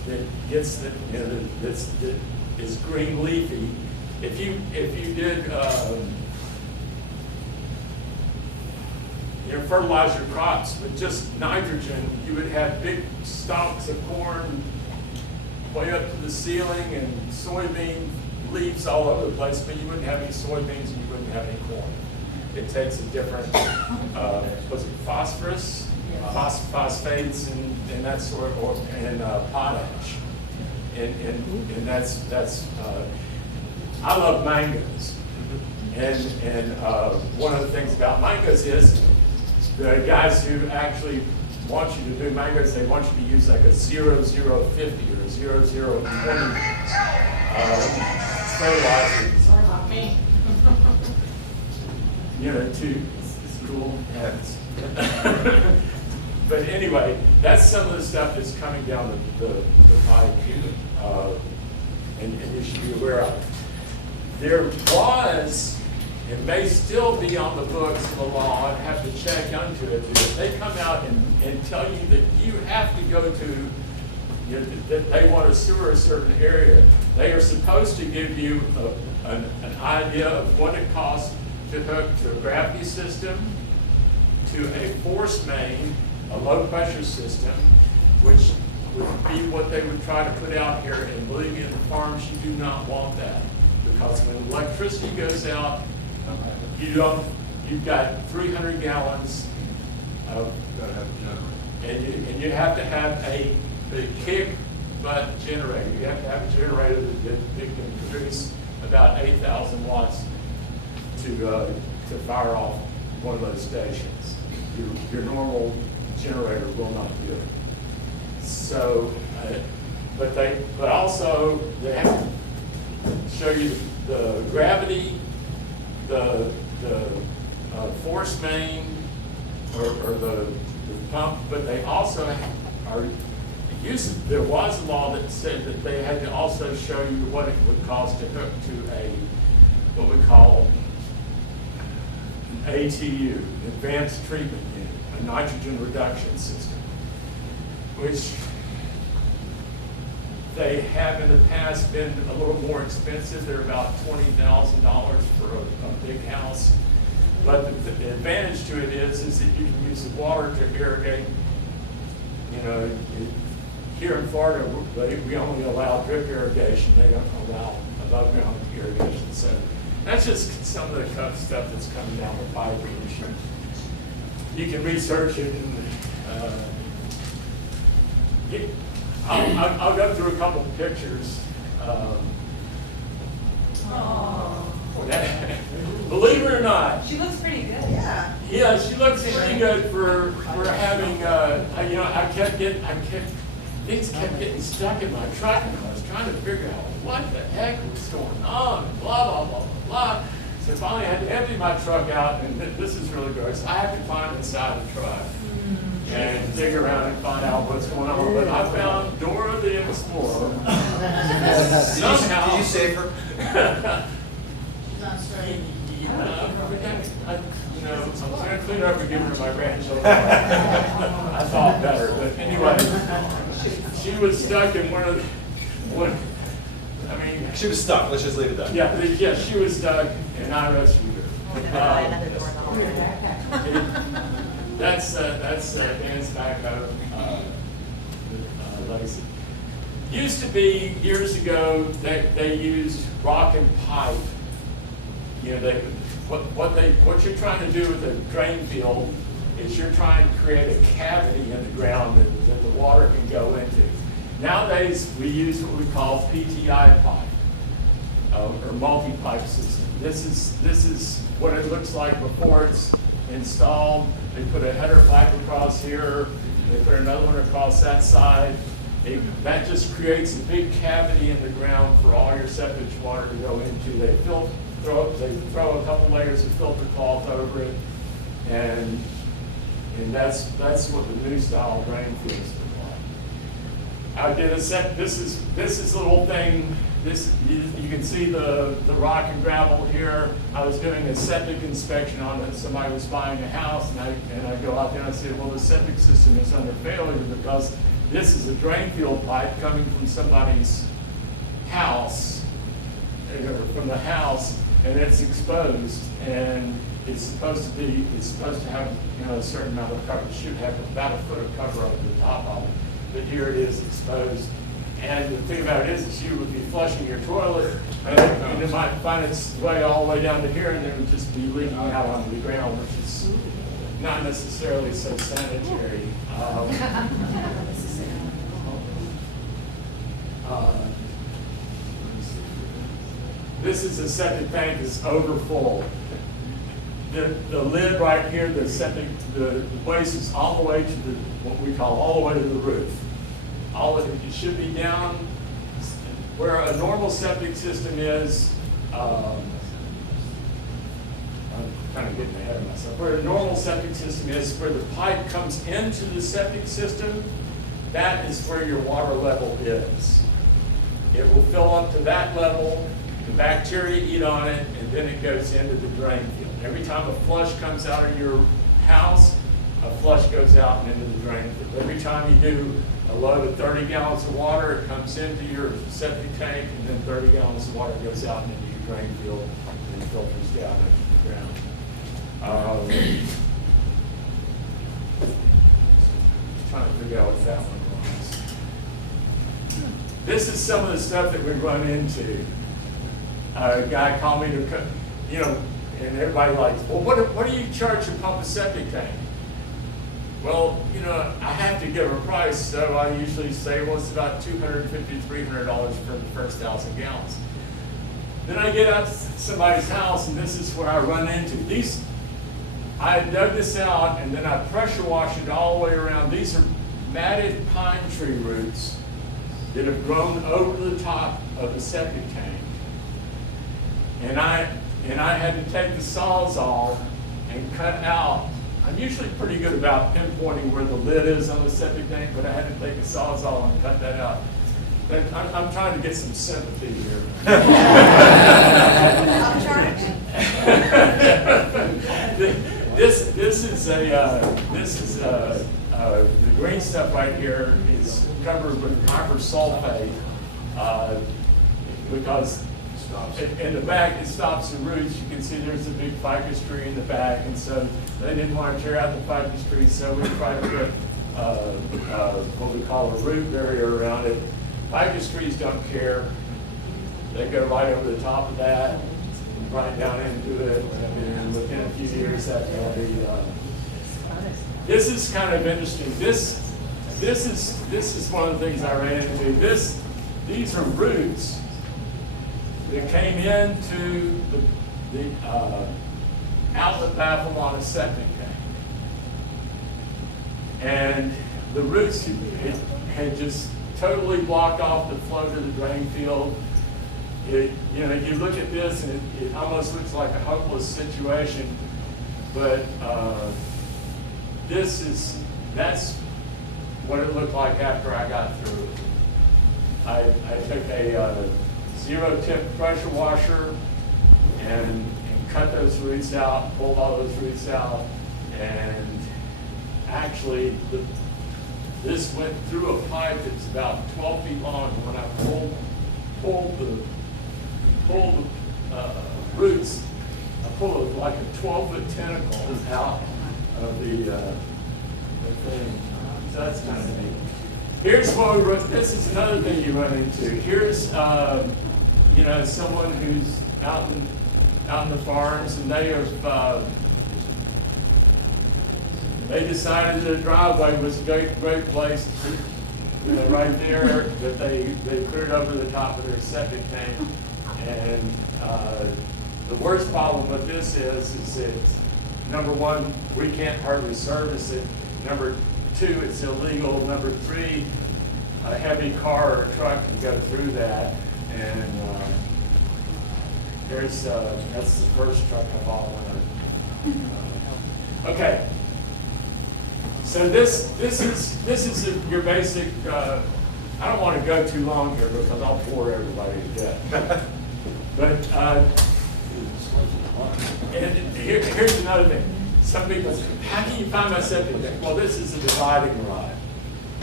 that gets the, you know, that is green leafy. If you did, you know, fertilize your crops with just nitrogen, you would have big stalks of corn way up to the ceiling and soybean leaves all over the place, but you wouldn't have any soybeans and you wouldn't have any corn. It takes a different, was it phosphorus? Phosphates and that sort of, and potash. And that's I love mangoes. And one of the things about mangoes is the guys who actually want you to do mangoes, they want you to use like a 0050 or a 0020 fertilizer. Sorry about me. You know, it's cool. Yeah, but anyway, that's some of the stuff that's coming down the pipe, and you should be aware of. There was, and may still be on the books of the law, I'd have to check into it, but if they come out and tell you that you have to go to, you know, that they want to sewer a certain area, they are supposed to give you an idea of what it costs to hook to a gravity system, to a force main, a low pressure system, which would be what they would try to put out here. And believe me, in the farms, you do not want that, because when electricity goes out, you've got 300 gallons of, and you have to have a kick butt generator. You have to have a generator that can produce about 8,000 watts to fire off one of those stations. Your normal generator will not do it. So, but also they have to show you the gravity, the force main, or the pump, but they also are used. There was a law that said that they had to also show you what it would cost to hook to a what we call an ATU, Advanced Treatment Unit, a nitrogen reduction system, which they have in the past been a little more expensive. They're about $20,000 for a big house. But the advantage to it is that you can use the water to irrigate. You know, here in Florida, we only allow drip irrigation. They don't allow above ground irrigation. So that's just some of the stuff that's coming down the pipe. You can research it. And, I'll go through a couple of pictures. Believe it or not. She looks pretty good. Yeah. Yeah, she looks pretty good for having, you know, things kept getting stuck in my truck, and I was trying to figure out what the heck was going on, and blah, blah, blah, blah, blah. So finally I had to empty my truck out, and this is really gross. I have to climb inside the truck and dig around and find out what's going on. But I found Dora the Explorer. Somehow. Did you save her? She's on strike. You know, I'm trying to clean her up and give her to my grandchildren. I thought better, but anyway, she was stuck in She was stuck, let's just leave it there. Yeah, she was stuck, and I rescued her. That's Dan's backhoe, legacy. Used to be, years ago, they used rock and pipe. You know, what you're trying to do with a drain field is you're trying to create a cavity in the ground that the water can go into. Nowadays, we use what we call PTI pipe, or multi-pipe system. This is what it looks like before it's installed. They put a header pipe across here, they put another one across that side. That just creates a big cavity in the ground for all your septic water to go into. They throw a couple layers of filter cloth over it, and that's what the new style drain fields look like. I did this is the little thing. You can see the rock and gravel here. I was doing a septic inspection on it. Somebody was buying a house, and I go out there and I say, well, the septic system is under failure because this is a drain field pipe coming from somebody's house, or from the house, and it's exposed, and it's supposed to have, you know, a certain amount of cover. It should have about a foot of cover over the top of it, but here it is exposed. And the thing about it is you would be flushing your toilet, and it might find its way all the way down to here, and then it would just be leaking out onto the ground, which is not necessarily so sanitary. This is a septic tank that's over full. The lid right here, the septic, the waste is all the way to the, what we call all the way to the roof. All of it should be down where a normal septic system is. I'm kind of getting ahead of myself. Where a normal septic system is, where the pipe comes into the septic system, that is where your water level is. It will fill up to that level, the bacteria eat on it, and then it goes into the drain field. Every time a flush comes out of your house, a flush goes out and into the drain field. Every time you do a load of 30 gallons of water, it comes into your septic tank, and then 30 gallons of water goes out into your drain field and filters down into the ground. Trying to figure out what that one was. This is some of the stuff that we run into. A guy called me to, you know, and everybody likes, well, what do you charge to pump a septic tank? Well, you know, I have to give a price, so I usually say, well, it's about $250 to $300 for the first 1,000 gallons. Then I get out to somebody's house, and this is where I run into these. I dug this out, and then I pressure wash it all the way around. These are matted pine tree roots that have grown over the top of the septic tank. And I had to take the Sawzall and cut out. I'm usually pretty good about pinpointing where the lid is on the septic tank, but I had to take a Sawzall and cut that out. But I'm trying to get some sympathy here. I'll charge. This is the green stuff right here is covered with copper sulfate because in the back it stops the roots. You can see there's a big ficus tree in the back, and so they didn't want to tear out the ficus tree, so we tried to put what we call a root barrier around it. Ficus trees don't care. They go right over the top of that, right down into it, and within a few years that will be. This is kind of interesting. This is one of the things I ran into. These are roots that came into the outlet baffle on a septic tank, and the roots had just totally blocked off the flow to the drain field. You know, you look at this and it almost looks like a hopeless situation, but that's what it looked like after I got through it. I took a zero-tip pressure washer and cut those roots out, pulled all those roots out, and actually this went through a pipe that's about 12 feet long. And when I pulled the roots, I pulled like a 12-foot tentacle out of the thing. So that's kind of neat. Here's what we run. This is another thing you run into. Here's you know, someone who's out in the farms, and they have they decided that a driveway was a great place to, you know, right there that they cleared over the top of their septic tank. And the worst problem with this is that, number one, we can't hardly service it. Number two, it's illegal. Number three, a heavy car or a truck can go through that. And that's the first truck of all winter. Okay. So this is your basic. I don't want to go too long here because I'll bore everybody to death. But and here's another thing. Some people say, "How can you find my septic tank?" Well, this is a dividing rod.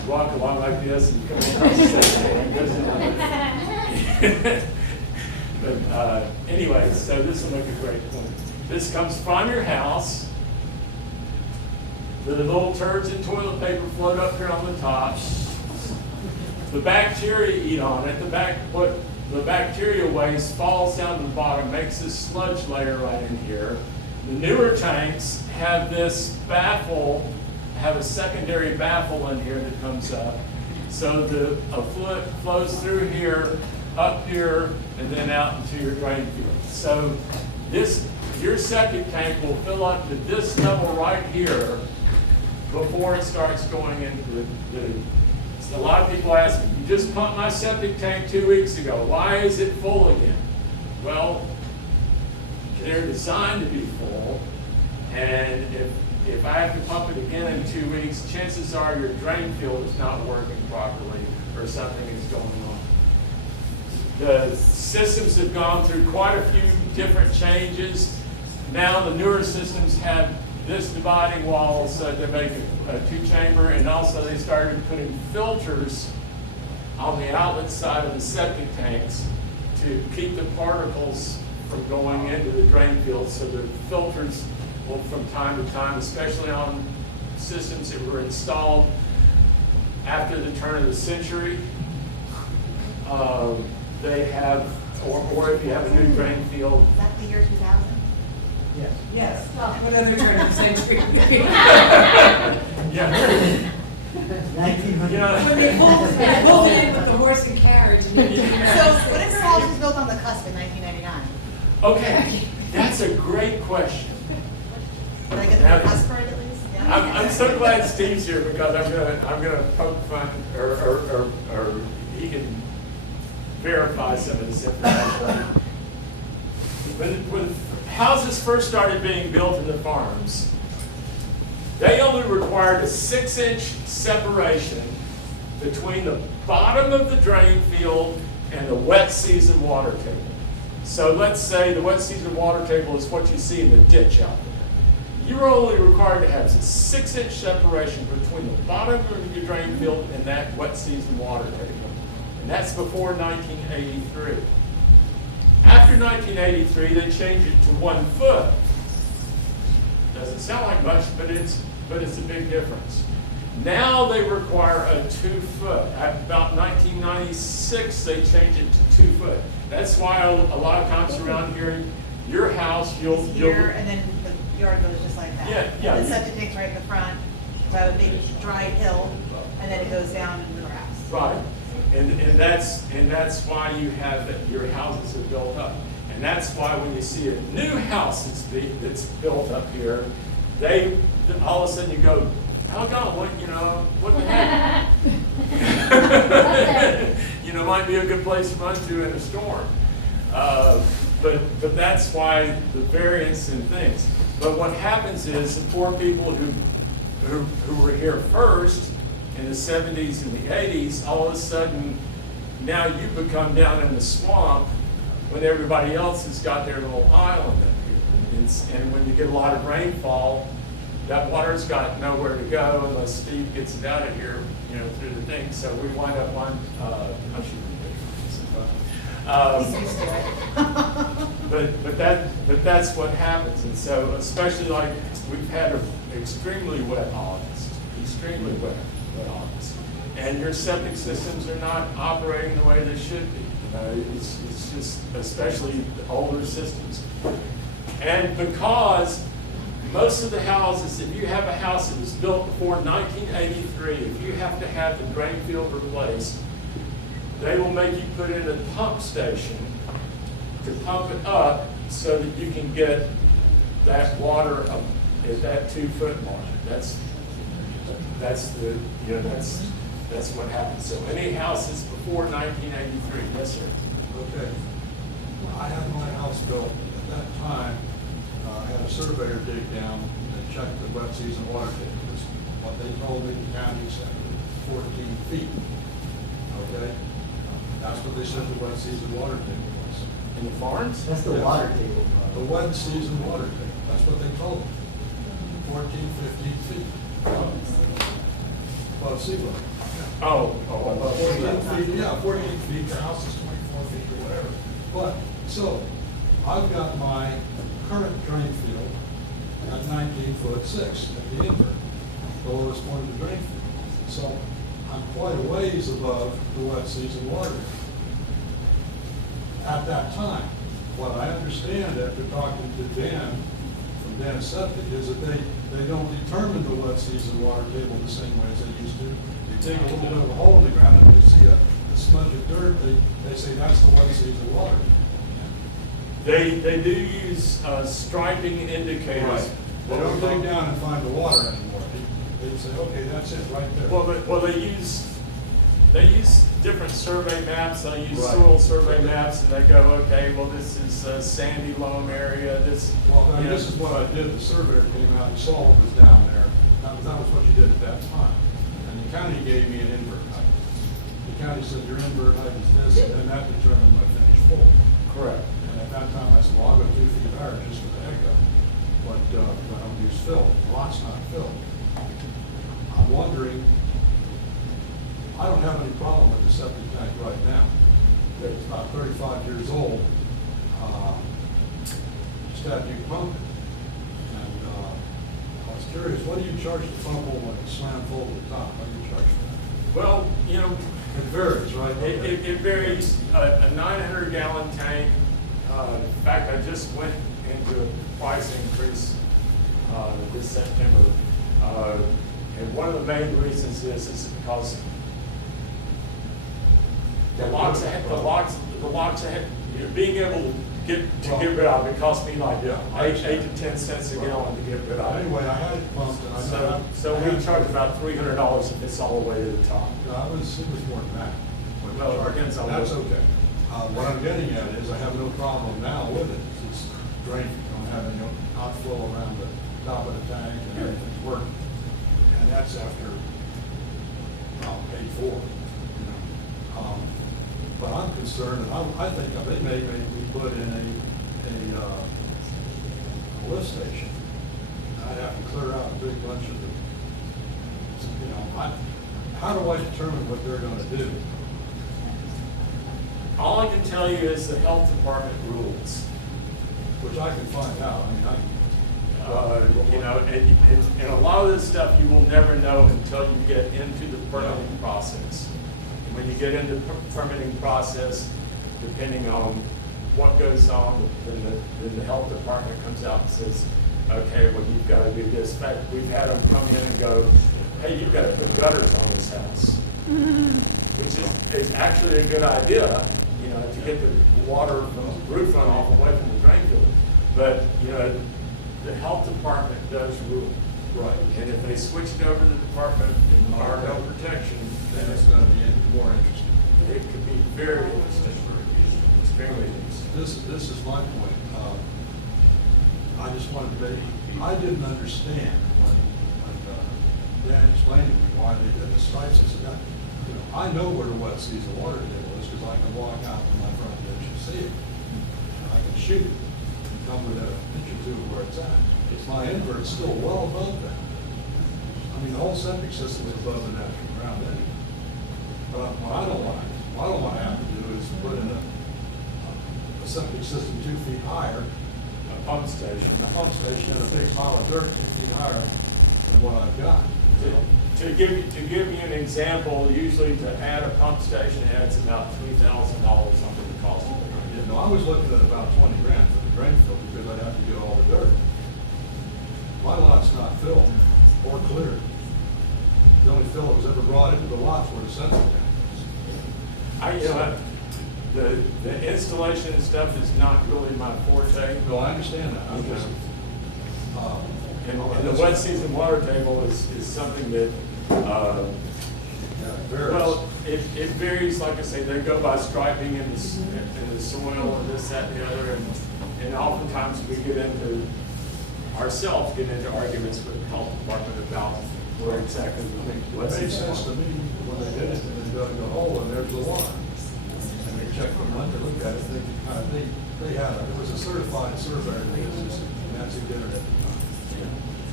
walk along like this and come across the septic tank. But anyway, so this will make a great point. This comes from your house. The little turds and toilet paper float up here on the top. The bacteria eat on it. What the bacteria waste falls down to the bottom, makes this sludge layer right in here. The newer tanks have this baffle, have a secondary baffle in here that comes up. So the effluent flows through here, up here, and then out into your drain field. So your septic tank will fill up to this level right here before it starts going into a lot of people ask me, you just pumped my septic tank 2 weeks ago. Why is it full again? Well, they're designed to be full, and if I have to pump it again in 2 weeks, chances are your drain field is not working properly or something is going on. The systems have gone through quite a few different changes. Now the newer systems have this dividing wall so they make a two-chamber, and also they started putting filters on the outlet side of the septic tanks to keep the particles from going into the drain field. So the filters will, from time to time, especially on systems that were installed after the turn of the century, they have, or if you have a new drain field. Is that the year 2000? Yes. Yes, what other turn of the century? Yeah. 1900. When they pulled in with the horse and carriage. So what if your house was built on the cusp in 1999? Okay, that's a great question. Did I get the cusp right at least? Yeah. I'm so glad Steve's here because I'm gonna poke fun, or he can verify some of this information. When houses first started being built in the farms, they only required a 6-inch separation between the bottom of the drain field and the wet season water table. So let's say the wet season water table is what you see in the ditch out there. You're only required to have a 6-inch separation between the bottom of your drain field and that wet season water table. And that's before 1983. After 1983, they changed it to 1 foot. Doesn't sound like much, but it's a big difference. Now they require a 2 foot. At about 1996, they changed it to 2 foot. That's why a lot of times around here, your house, you'll And then the yard goes just like that. Yeah. And the septic tank's right in the front, so I have a big dry hill, and then it goes down into the grass. Right. And that's why you have that your houses are built up. And that's why when you see a new house that's built up here, all of a sudden you go, doggone, what the heck? Might be a good place to run to in a storm. But that's why the variance in things. But what happens is the poor people who were here first in the 70s and the 80s, all of a sudden, now you become down in the swamp when everybody else has got their little island up here. And when you get a lot of rainfall, that water's got nowhere to go unless Steve gets it out of here, through the thing. So we wind up on, He's used to it. but that's what happens. And so, especially like we've had an extremely wet August, and your septic systems are not operating the way they should be. It's just, especially the older systems. And because most of the houses, if you have a house that was built before 1983, if you have to have the drain field replaced, they will make you put in a pump station to pump it up so that you can get that water up at that 2 foot mark. That's what happens. So any houses before 1983, yes, sir. Okay. I had my house built at that time. I had a surveyor dig down and check the wet season water table. Because what they told me, the county said 14 feet. Okay? That's what they said the wet season water table was. In the farms? That's the water table. The wet season water table. That's what they told me. 14, 15 feet above sea level. About 14 feet, yeah, 14 feet, the house is 24 feet or whatever. But, so, I've got my current drain field at 19'6" at the invert, the lowest point of the drain field. So, I'm quite a ways above the wet season water at that time. What I understand after talking to Dan from Dan Septic is that they don't determine the wet season water table the same way as they used to. They take a little bit of a hole in the ground and they see a smudge of dirt, they say that's the wet season water. They do use striping indicators. Right. They don't dig down and find the water anymore. They say, okay, that's it right there. Well, they use different survey maps. They use Right. soil survey maps, and they go, okay, well, this is a sandy loam area. This, Well, I mean, you know, this is what I did. The surveyor came out, he saw what was down there. That was what you did at that time. And the county gave me an invert height. The county said your invert height is this, and then that determined my finished floor. correct. And at that time, I said, well, I'll go 2 feet higher just for the heck of it. But I don't use fill. The lot's not filled. I'm wondering, I don't have any problem with the septic tank right now. It's about 35 years old. Just had new pump. And I was curious, what do you charge the pump when it's slammed full to the top? What do you charge for that? Well, you know, It varies, right? it varies. A 900-gallon tank. In fact, I just went into a price increase this September. And one of the main reasons is because the locks ahead, you're being able to get rid of it cost me like 8 to 10 cents a gallon to get rid of it. Anyway, I had it pumped and So we charge about $300 if it's all the way to the top. No, it was more than that. Well, it depends on That's what- okay. What I'm getting at is I have no problem now with it. It's draining. I don't have any outflow around the top of the tank and everything's working. And that's after, paid for, you know. But I'm concerned, and I think they may be put in a lift station. I'd have to clear out a big bunch of the, you know, how do I determine what they're gonna do? All I can tell you is the health department rules. Which I can find out. I mean, You know, and a lot of this stuff you will never know until you get into the permitting process. And when you get into the permitting process, depending on what goes on, then the health department comes out and says, okay, well, you've got to do this. In fact, we've had them come in and go, hey, you've got to put gutters on this house. Which is actually a good idea, you know, to get the water from the roof runoff away from the drain field. But, you know, the health department does rule. Right. And if they switch it over to the Department of Environmental Protection, then it's gonna be more interesting. it could be very interesting, extremely interesting. This is my point. I just wanted to I didn't understand when Dan explained to me why they did the stripes. I said, you know, I know where the wet season water table is because I can walk out from my front ditch and see it. I can shoot it, come within an inch or two of where it's at. My invert's still well above that. I mean, the whole septic system is above the natural ground anyway. But what I don't want to have to do is put in a septic system 2 feet higher, A pump station. a pump station, and a big pile of dirt 2 feet higher than what I've got. To give you an example, usually to add a pump station adds about $3,000 under the cost of it. You know, I was looking at about 20 grand for the drain field because I'd have to get all the dirt. My lot's not filled or cleared. The only fill that was ever brought into the lots were the septic tanks. You know, the installation and stuff is not really my forte. No, I understand that. I'm just, And the wet season water table is something that, varies. well, it varies, like I say, they go by striping in the soil and this, that, and the other, and oftentimes we get into arguments with the health department about where exactly It what's made sense to me when they did it, and they dug the hole, and there's the water. And they checked them under, looked at it, they had, it was a certified surveyor, and that's who did it at the time.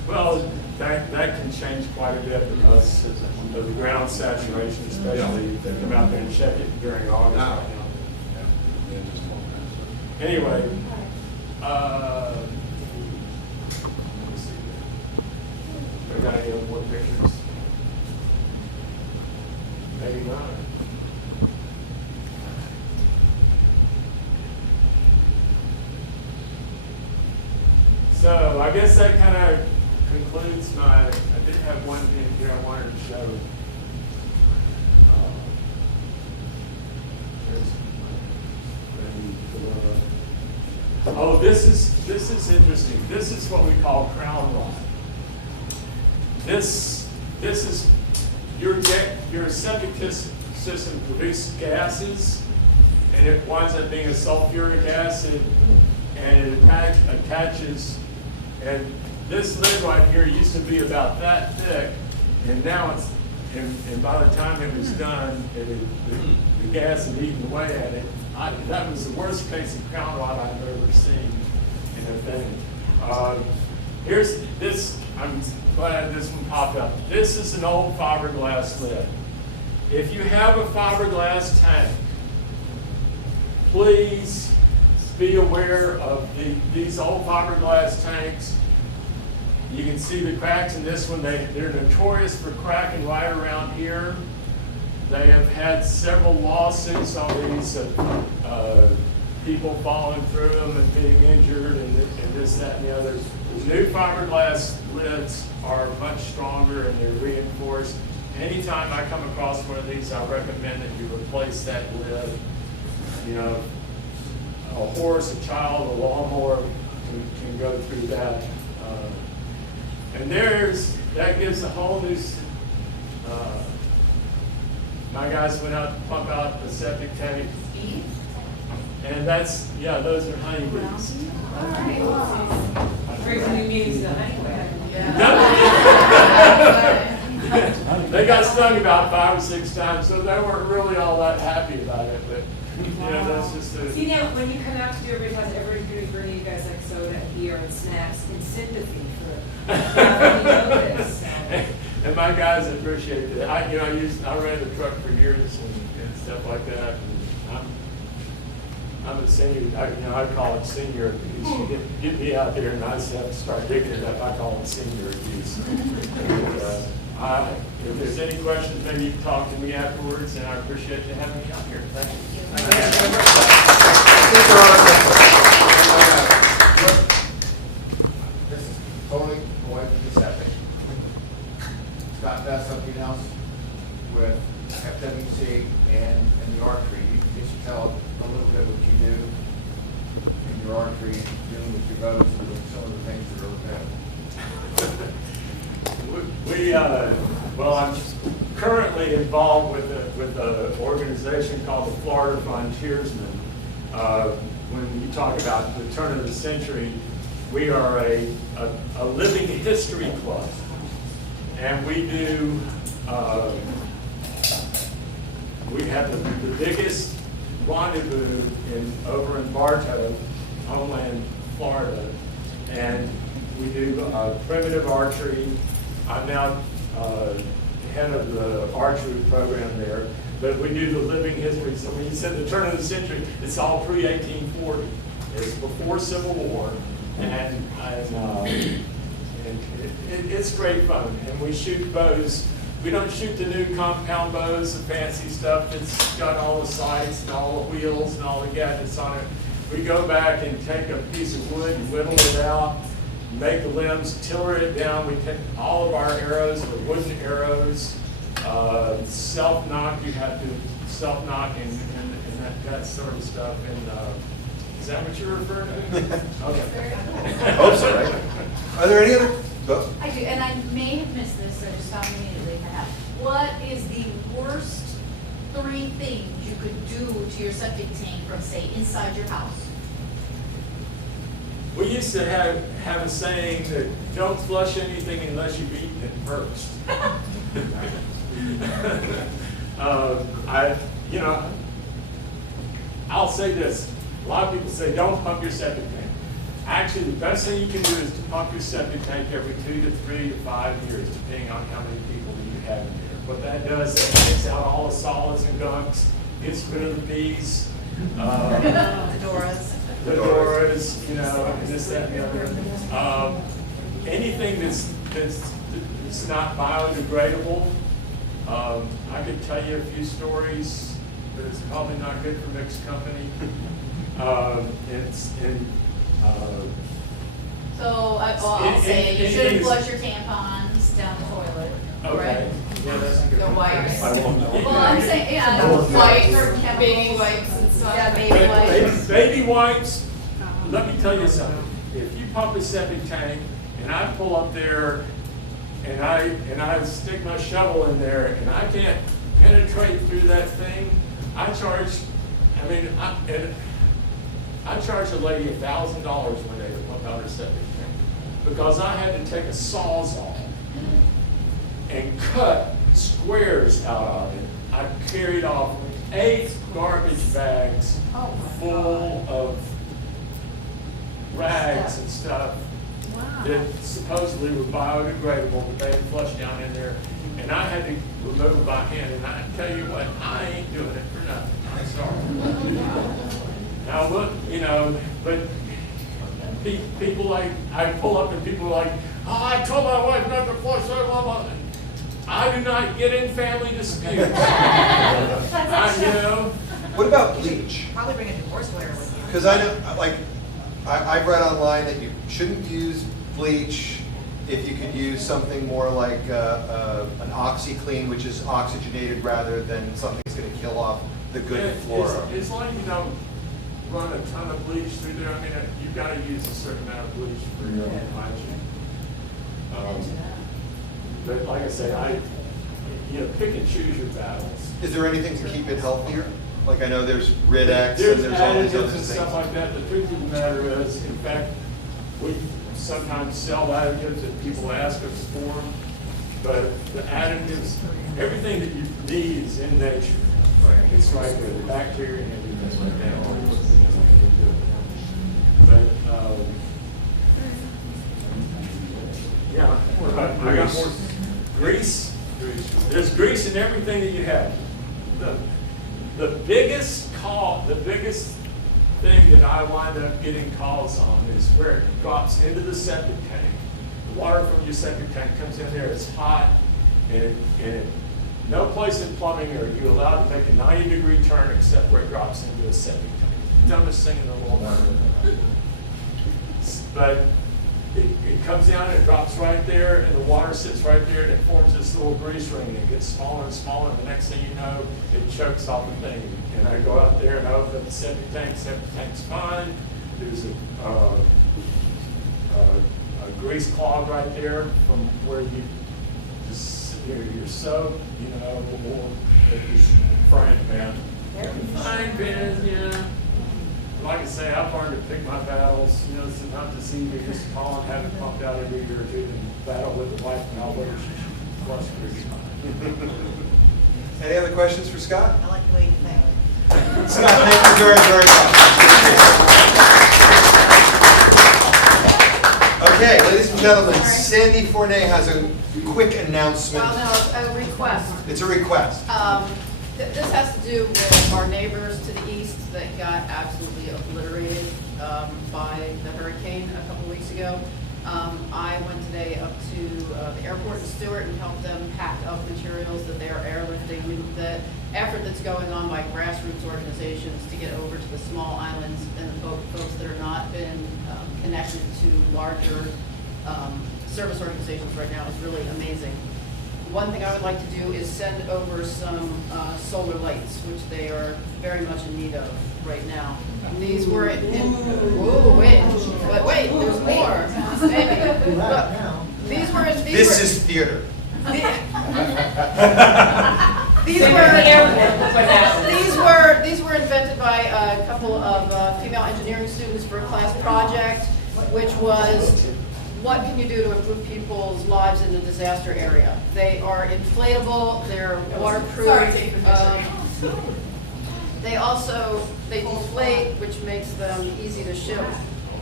Well, that can change quite a bit because of the ground saturation, especially if they come out there and check it during August. Anyway, let me see. We gotta get more pictures. Maybe not. So I guess that kind of concludes my, I did have one thing here I wanted to show. Oh, this is interesting. This is what we call crown rot. This is your septic system produces gases, and it winds up being a sulfuric acid, and it attaches. And this lid right here used to be about that thick, and now it's, and by the time it was done, the gas had eaten away at it. That was the worst case of crown rot I've ever seen in a thing. Here's this, I'm glad this one popped up. This is an old fiberglass lid. If you have a fiberglass tank, please be aware of these old fiberglass tanks. You can see the cracks in this one. They're notorious for cracking right around here. They have had several lawsuits on these of people falling through them and being injured and this, that, and the other. New fiberglass lids are much stronger and they're reinforced. Anytime I come across one of these, I recommend that you replace that lid. You know, a horse, a child, a lawnmower can go through that. And that gives a whole new, my guys went out to pump out the septic tank. And that's, yeah, those are honeybees. All right. Very many meetings done anyway. They got stung about 5 or 6 times, so they weren't really all that happy about it, but, you know, that's just a... See, now, when you come out to do every time, everybody's bringing you guys like soda and beer and snacks in sympathy for, you know this. And my guys appreciate it. I ran the truck for years and stuff like that. And I'm a senior. I call it senior abuse. You get me out there and I just have to start digging it up. I call it senior abuse. And, if there's any questions, maybe you can talk to me afterwards. And I appreciate you having me out here. Thank you. This is totally away from the septic. Scott does something else with FWC and the archery. You can just tell a little bit what you do in your archery, dealing with your bows, and doing some of the things that are okay. Well, I'm currently involved with an organization called the Florida Frontiersmen. When you talk about the turn of the century, we are a living history club. And we do, we have the biggest rendezvous over in Bartow, Homeland, Florida. And we do primitive archery. I'm now head of the archery program there. But we do the living history. So when you said the turn of the century, it's all pre-1840. It's before Civil War. And it's great fun, and we shoot bows. We don't shoot the new compound bows, the fancy stuff that's got all the sights and all the wheels and all the gadgets on it. We go back and take a piece of wood and whittle it out, make the limbs, tiller it down. We take all of our arrows, we're wooden arrows, self-knock, you have to self-knock and that sort of stuff. And is that what you're referring to? Okay. I hope so, right? Are there any other? I do, and I may have missed this, so just stop me immediately if I have. What is the worst 3 things you could do to your septic tank from, say, inside your house? We used to have a saying that don't flush anything unless you've eaten it first. I'll say this. A lot of people say don't pump your septic tank. Actually, the best thing you can do is to pump your septic tank every 2 to 3 to 5 years, depending on how many people you have in there. What that does, it takes out all the solids and gunks, gets rid of the bees, the doors, you know, and this, that, and the other. Anything that's not biodegradable, I could tell you a few stories, but it's probably not good for mixed company. So I'll say you shouldn't flush your tampons down the toilet, Okay. right? Yeah, that's a good The one. wipes. I won't know. Well, I'm saying, yeah, Wipes, or baby wipes and stuff. Yeah, baby wipes. Baby wipes, let me tell you something. If you pump a septic tank and I pull up there and I stick my shovel in there and I can't penetrate through that thing, I charge a lady $1,000 one day to pump out her septic tank because I had to take a Sawzall and cut squares out of it. I carried off 8 garbage bags full of rags and stuff that supposedly were biodegradable, but they had flushed down in there. And I had to remove it by hand. And I tell you what, I ain't doing it for nothing. I'm sorry. Now look, you know, but people like, I pull up and people are like, oh, I told my wife not to flush her, blah, blah. I do not get in family disputes. You know. What about bleach? Probably bring a divorce lawyer with you. Because I know, like, I've read online that you shouldn't use bleach if you could use something more like an OxyClean, which is oxygenated rather than something that's going to kill off the good flora. It's like you don't run a ton of bleach through there. I mean, you've got to use a certain amount of bleach for your own hygiene. But like I say, pick and choose your battles. Is there anything to keep it healthier? Like I know there's Rid-X There's and there's all these other additives and things. stuff like that. The truth of the matter is, in fact, we sometimes sell additives that people ask us for, but the additives, everything that you need is in nature. It's right there, the bacteria and everything like that. All those things that we do. But yeah, what about I got more grease. There's grease in everything that you have. The biggest thing that I wind up getting calls on is where it drops into the septic tank. The water from your septic tank comes in there, it's hot, and no place in plumbing are you allowed to make a 90-degree turn except where it drops into a septic tank. Dumbest thing in the world. But it comes down, it drops right there, and the water sits right there, and it forms this little grease ring, and it gets smaller and smaller, and the next thing you know, it chokes off the thing. And I go out there and I open up the septic tank's fine. There's a grease clog right there from where you just your soap, you know, or your frying pan. Frying pans, yeah. Like I say, I've learned to pick my battles. You know, it's not to see me just call and have it pumped out every year or two and battle with the wife and I'll wait till she flush pretty fine. Any other questions for Scott? I like the way you think. Scott, thank you very, very much. Okay, ladies and gentlemen, Sandy Fournet has a quick announcement. Well, no, a request. It's a request. This has to do with our neighbors to the east that got absolutely obliterated by the hurricane a couple weeks ago. I went today up to the airport in Stewart and helped them pack up materials that they are airlifting. I mean, the effort that's going on by grassroots organizations to get over to the small islands and the folks that are not been connected to larger service organizations right now is really amazing. One thing I would like to do is send over some solar lights, which they are very much in need of right now. These were wait, there's more. Maybe. Look, these were This is theater. These were invented by a couple of female engineering students for a class project, which was what can you do to improve people's lives in the disaster area? They are inflatable, they're waterproof. They deflate, which makes them easy to ship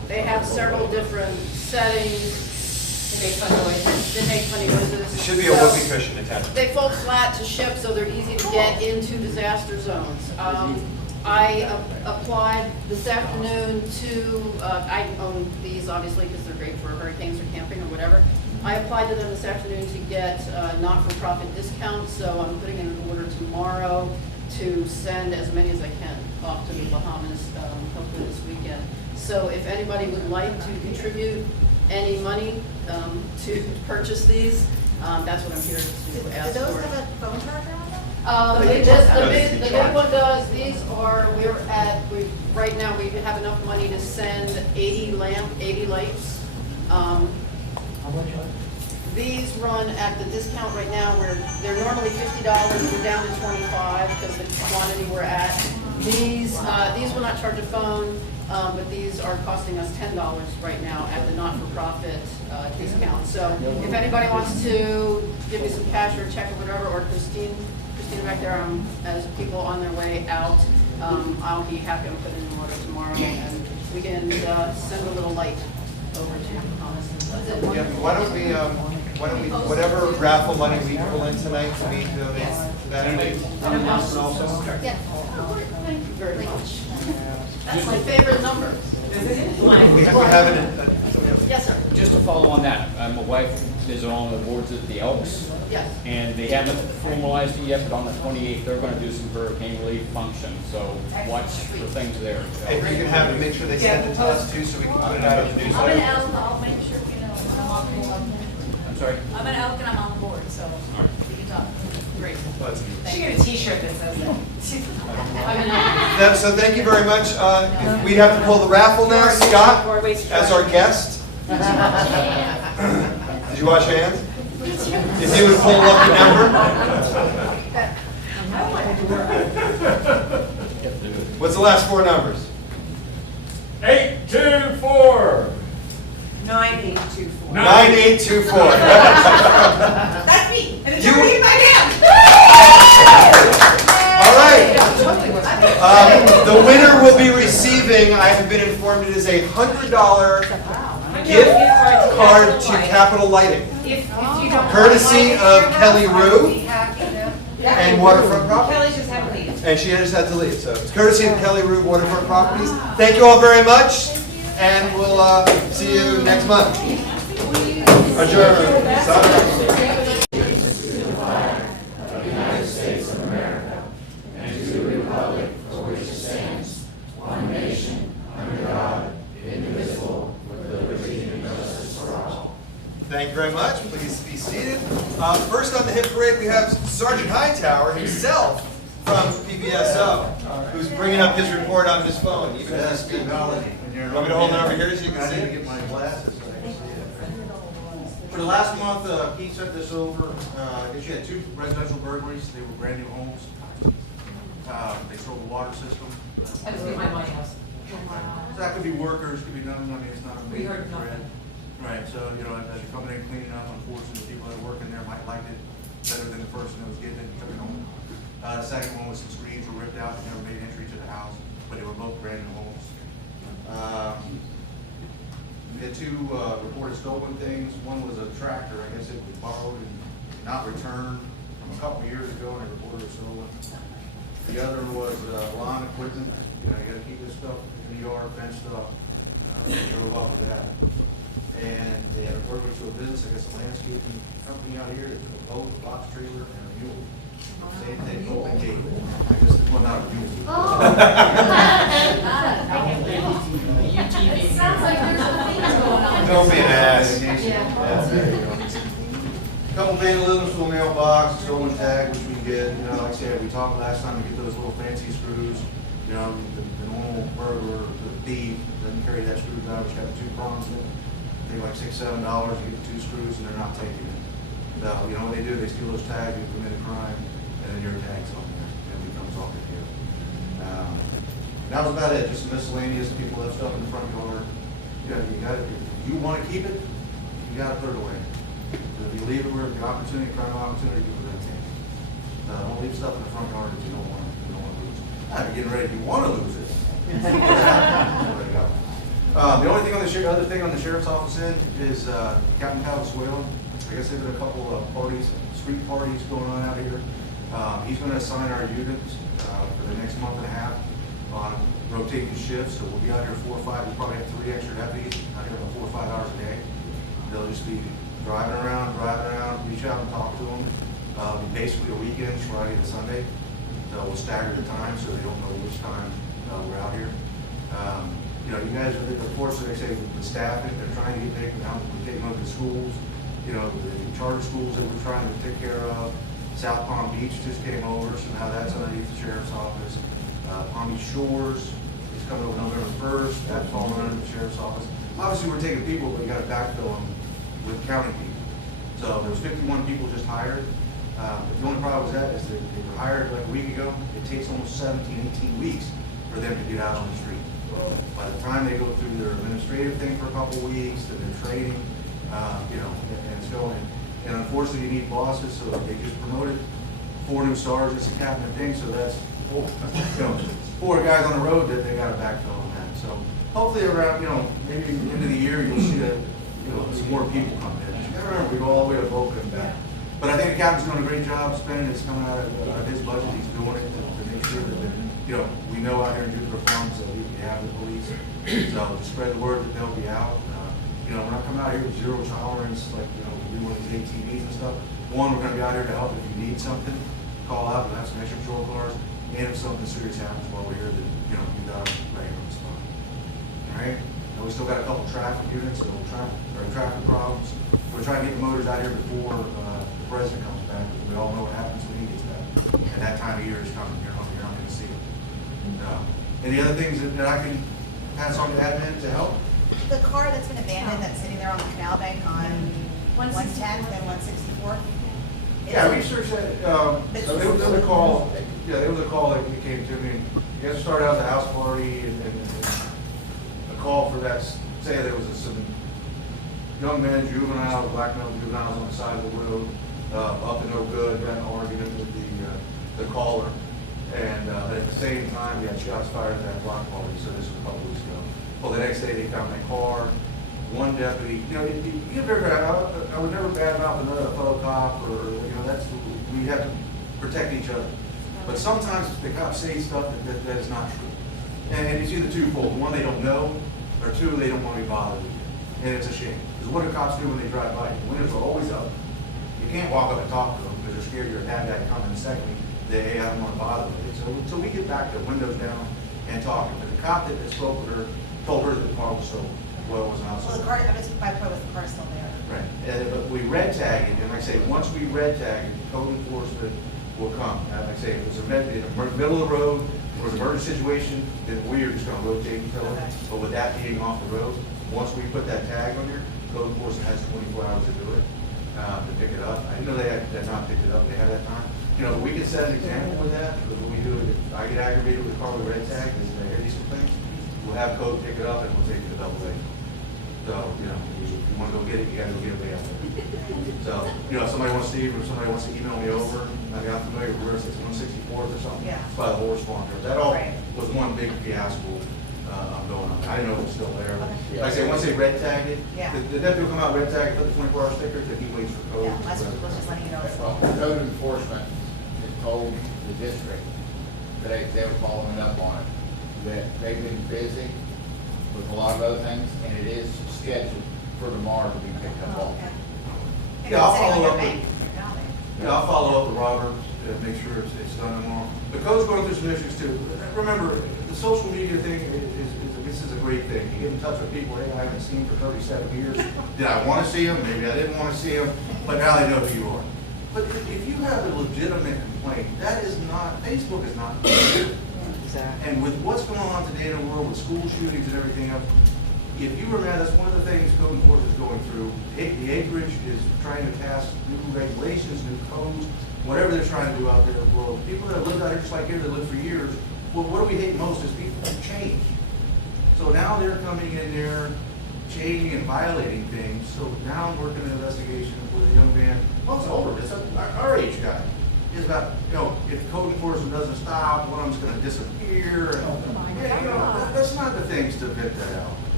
They have several different settings. They make funny noises. They make funny noises. There should be a So, whoopee cushion attached. they fold flat to ship, so they're easy to get into disaster zones. I applied this afternoon to, I own these obviously because they're great for hurricanes or camping or whatever. I applied to them this afternoon to get not-for-profit discounts, so I'm putting in an order tomorrow to send as many as I can off to the Bahamas, hopefully this weekend. So if anybody would like to contribute any money to purchase these, that's what I'm here to ask for. Do those have a phone charger on them? The big one does, these are, right now, we have enough money to send 80 lights. How much? These run at the discount right now, where they're normally $50, we're down to 25 because the quantity we're at. These will not charge a phone, but these are costing us $10 right now at the not-for-profit discount. So if anybody wants to give me some cash or a check or whatever, or Christina back there, as people on their way out, I'll be happy to put in an order tomorrow, and we can send a little light over to you. Yeah, why don't we, whatever raffle money we pull in tonight, we donate to that. Yeah. Thank you very much. That's my favorite number. We have it. Yes, sir. Just to follow on that, my wife is on the boards at the Elks. Yes. And they haven't formalized it yet, but on the 28th, they're gonna do some hurricane relief function, so watch for things there. If you can have it, make sure they send it to us too, so we can put it out in the I'm an newsletter. elk, I'll make sure we know when I'm on the board. I'm sorry? I'm an elk and I'm on the board, so we can talk. Great. Let's- She got a T-shirt that says that. So thank you very much. We have to pull the raffle now. Scott, as our guest. Did you wash your hands? If you would pull a lucky number. What's the last four numbers? 824. 9824. 9824. That's me, and it's You- already in my hand. All right. The winner will be receiving, I have been informed, it is a $100 gift card to Capital Lighting, If you don't. courtesy of Kelly Rue and Waterfront Properties. Kelly just had to leave. And she just had to leave, so it's courtesy of Kelly Rue Waterfront Properties. Thank you all very much, and we'll see you next month. Adjourned. Thank you very much. Please be seated. First on the hit parade, we have Sergeant Hightower himself from PBSO, who's bringing up his report on his phone, even as he speaks. Want me to hold it over here so you can I see need to it? get my glasses so I can see it. For the last month, Pete sent this over. I guess you had 2 residential burglaries. They were brand new homes. They stole the water system. I just leave my money house. So that could be workers, could be nothing. I mean, it's not a We big heard threat. nothing. Right, so, you know, as you're coming in cleaning up, unfortunately, the people that are working there might like it better than the person that was getting it and took it home. The second one was some screens were ripped out, they never made entry to the house, but they were both brand new homes. We had 2 reported stolen things. One was a tractor, I guess it was borrowed and not returned from a couple of years ago, and they reported it stolen. The other was lawn equipment, you know, you gotta keep this stuff in the yard fenced up. They drove up with that. And they had a burglary to a business, I guess a landscaping company out here, that took a boat, a box trailer, and a mule. Same thing, open gate. I guess, well, not a mule. It sounds like there's a thing going on. Don't be an ass. Couple vandalisms to a mailbox, stolen tag, which we get, you know, like I said, we talked last time, we get those little fancy screws. You know, the normal burglar, the thief, doesn't carry that screwdriver, it's got 2 prongs in it. They like $6, $7, you get 2 screws, and they're not taking it. So, you know what they do, they steal those tags, you commit a crime, and then your tag's on there, and it becomes off the deal. That was about it, just some miscellaneous, people left stuff in the front yard. You know, if you want to keep it, you gotta put it away. If you leave it where the opportunity, crime opportunity, people are gonna take it. Don't leave stuff in the front yard that you don't want to lose. If you're getting ready, you want to lose it. There you go. The only thing on the other thing on the sheriff's office end is Captain Palazuelo. I guess there's been a couple of parties, street parties going on out here. He's going to assign our units for the next month and a half on rotating shifts. So we'll be out here 4 or 5. We'll probably have 3 extra deputies out here about 4 or 5 hours a day. They'll just be driving around, reach out and talk to them. It'll be basically a weekend, Friday to Sunday. So we'll stagger the time so they don't know which time we're out here. You know, you guys are the reports that they say with staffing, they're trying to get taken out, we're taking over the schools, you know, the charter schools that we're trying to take care of. South Palm Beach just came over, so now that's underneath the sheriff's office. Palm Beach Shores is coming over November 1st, that's falling under the sheriff's office. Obviously, we're taking people, but we got to backfill them with county people. So there was 51 people just hired. But the only problem with that is that they were hired like a week ago. It takes almost 17, 18 weeks for them to get out on the street. By the time they go through their administrative thing for a couple of weeks, then their training, you know, and it's going. And unfortunately, you need bosses, so they just promoted 4 new sergeants and captain and things, so that's, you know, 4 guys on the road that they got to backfill on that. So hopefully around, you know, maybe at the end of the year, you'll see that, you know, some more people come in. Remember, we go all the way to Boca and back. But I think the captain's doing a great job spending. It's coming out of his budget. He's doing it to make sure that, you know, we know out here in Jupiter Farms that we have the police. So to spread the word that they'll be out. You know, we're not coming out here with zero tolerance like, you know, we do one of these ATVs and stuff. One, we're going to be out here to help if you need something. Call out, we'll have some extra patrol cars. And if something serious happens while we're here, then, you know, you got them right on the spot. All right? And we still got a couple traffic units, so traffic problems. We're trying to get the motors out here before the president comes back. We all know what happens when he gets back. And that time of year is coming. You're not going to see it. Any other things that I can pass on to admin to help? The car that's been abandoned, that's sitting there on the canal bank on 110th and 164th. Yeah, research that. So there was a call. Yeah, there was a call that came to me. You guys started out the house party, and a call for that. Say there was some young men, juveniles, black male juveniles on the side of the road, up to no good, got in an argument with the caller, and at the same time, we had shots fired at that block party. So this was a couple weeks ago. Well, the next day they found my car. One deputy, you know, I would never badmouth another fellow cop, or, you know, we have to protect each other. But sometimes the cops say stuff that is not true. And it's either twofold. One, they don't know, or 2, they don't want to be bothered with you. And it's a shame. Because what do cops do when they drive by? The windows are always up. You can't walk up and talk to them because they're scared you're a bad guy coming. Secondly, they don't want to bother with it. So we get back to windows down and talking. But the cop that spoke with her told her that the car was stolen. Well, it was not Well, stolen. the car, my point was the car's still there. Right. But we red tag it, and like I say, once we red tag it, code enforcement will come. And like I say, if it's in the middle of the road, or an emergency situation, then we are just going to rotate and fill it. But with that being off the road, once we put that tag on there, code enforcement has 24 hours to do it, to pick it up. I know they had not picked it up, they had that time. You know, we can set an example with that, because when we do it, if I get aggravated with the car with red tag, and I hear these things, we'll have code pick it up and we'll take it to double A. So, you know, if you want to go get it, you got to go get it way out there. So, you know, if somebody wants to email me over, I mean, I'm familiar with where it's 164th or something. Yeah. By the horse farm. That all Right. was one big fiasco going on. I didn't know it was still there. Okay. Like I say, once they red tagged it, Yeah. the deputy will come out, red tag, put the 24-hour sticker, then he waits for code. Yeah, I was just letting you know. Well, code enforcement had told the district that they were following up on it, that they've been busy with a lot of other things, and it is scheduled for tomorrow to be picked up on. Yeah, I'll follow up with, I'll follow up with Robert to make sure it's done tomorrow. The code's going through some issues too. Remember, the social media thing this is a great thing. You get in touch with people, hey, I haven't seen for 37 years. Did I want to see them? Maybe I didn't want to see them, but now they know who you are. But if you have a legitimate complaint, that is not, Facebook is not. Exactly. And with what's going on today in the world with school shootings and everything else, if you remember, that's one of the things code enforcement is going through. The acreage is trying to pass new regulations, new codes, whatever they're trying to do out there in the world. People that have lived out here just like here, that lived for years, well, what do we hate most is people who change. So now they're coming in there, changing and violating things. So now I'm working an investigation with a young man, well, it's older, it's our age guy. It's about, you know, if code enforcement doesn't stop, one of them's going to disappear. And, you know, that's not the things to vet that out.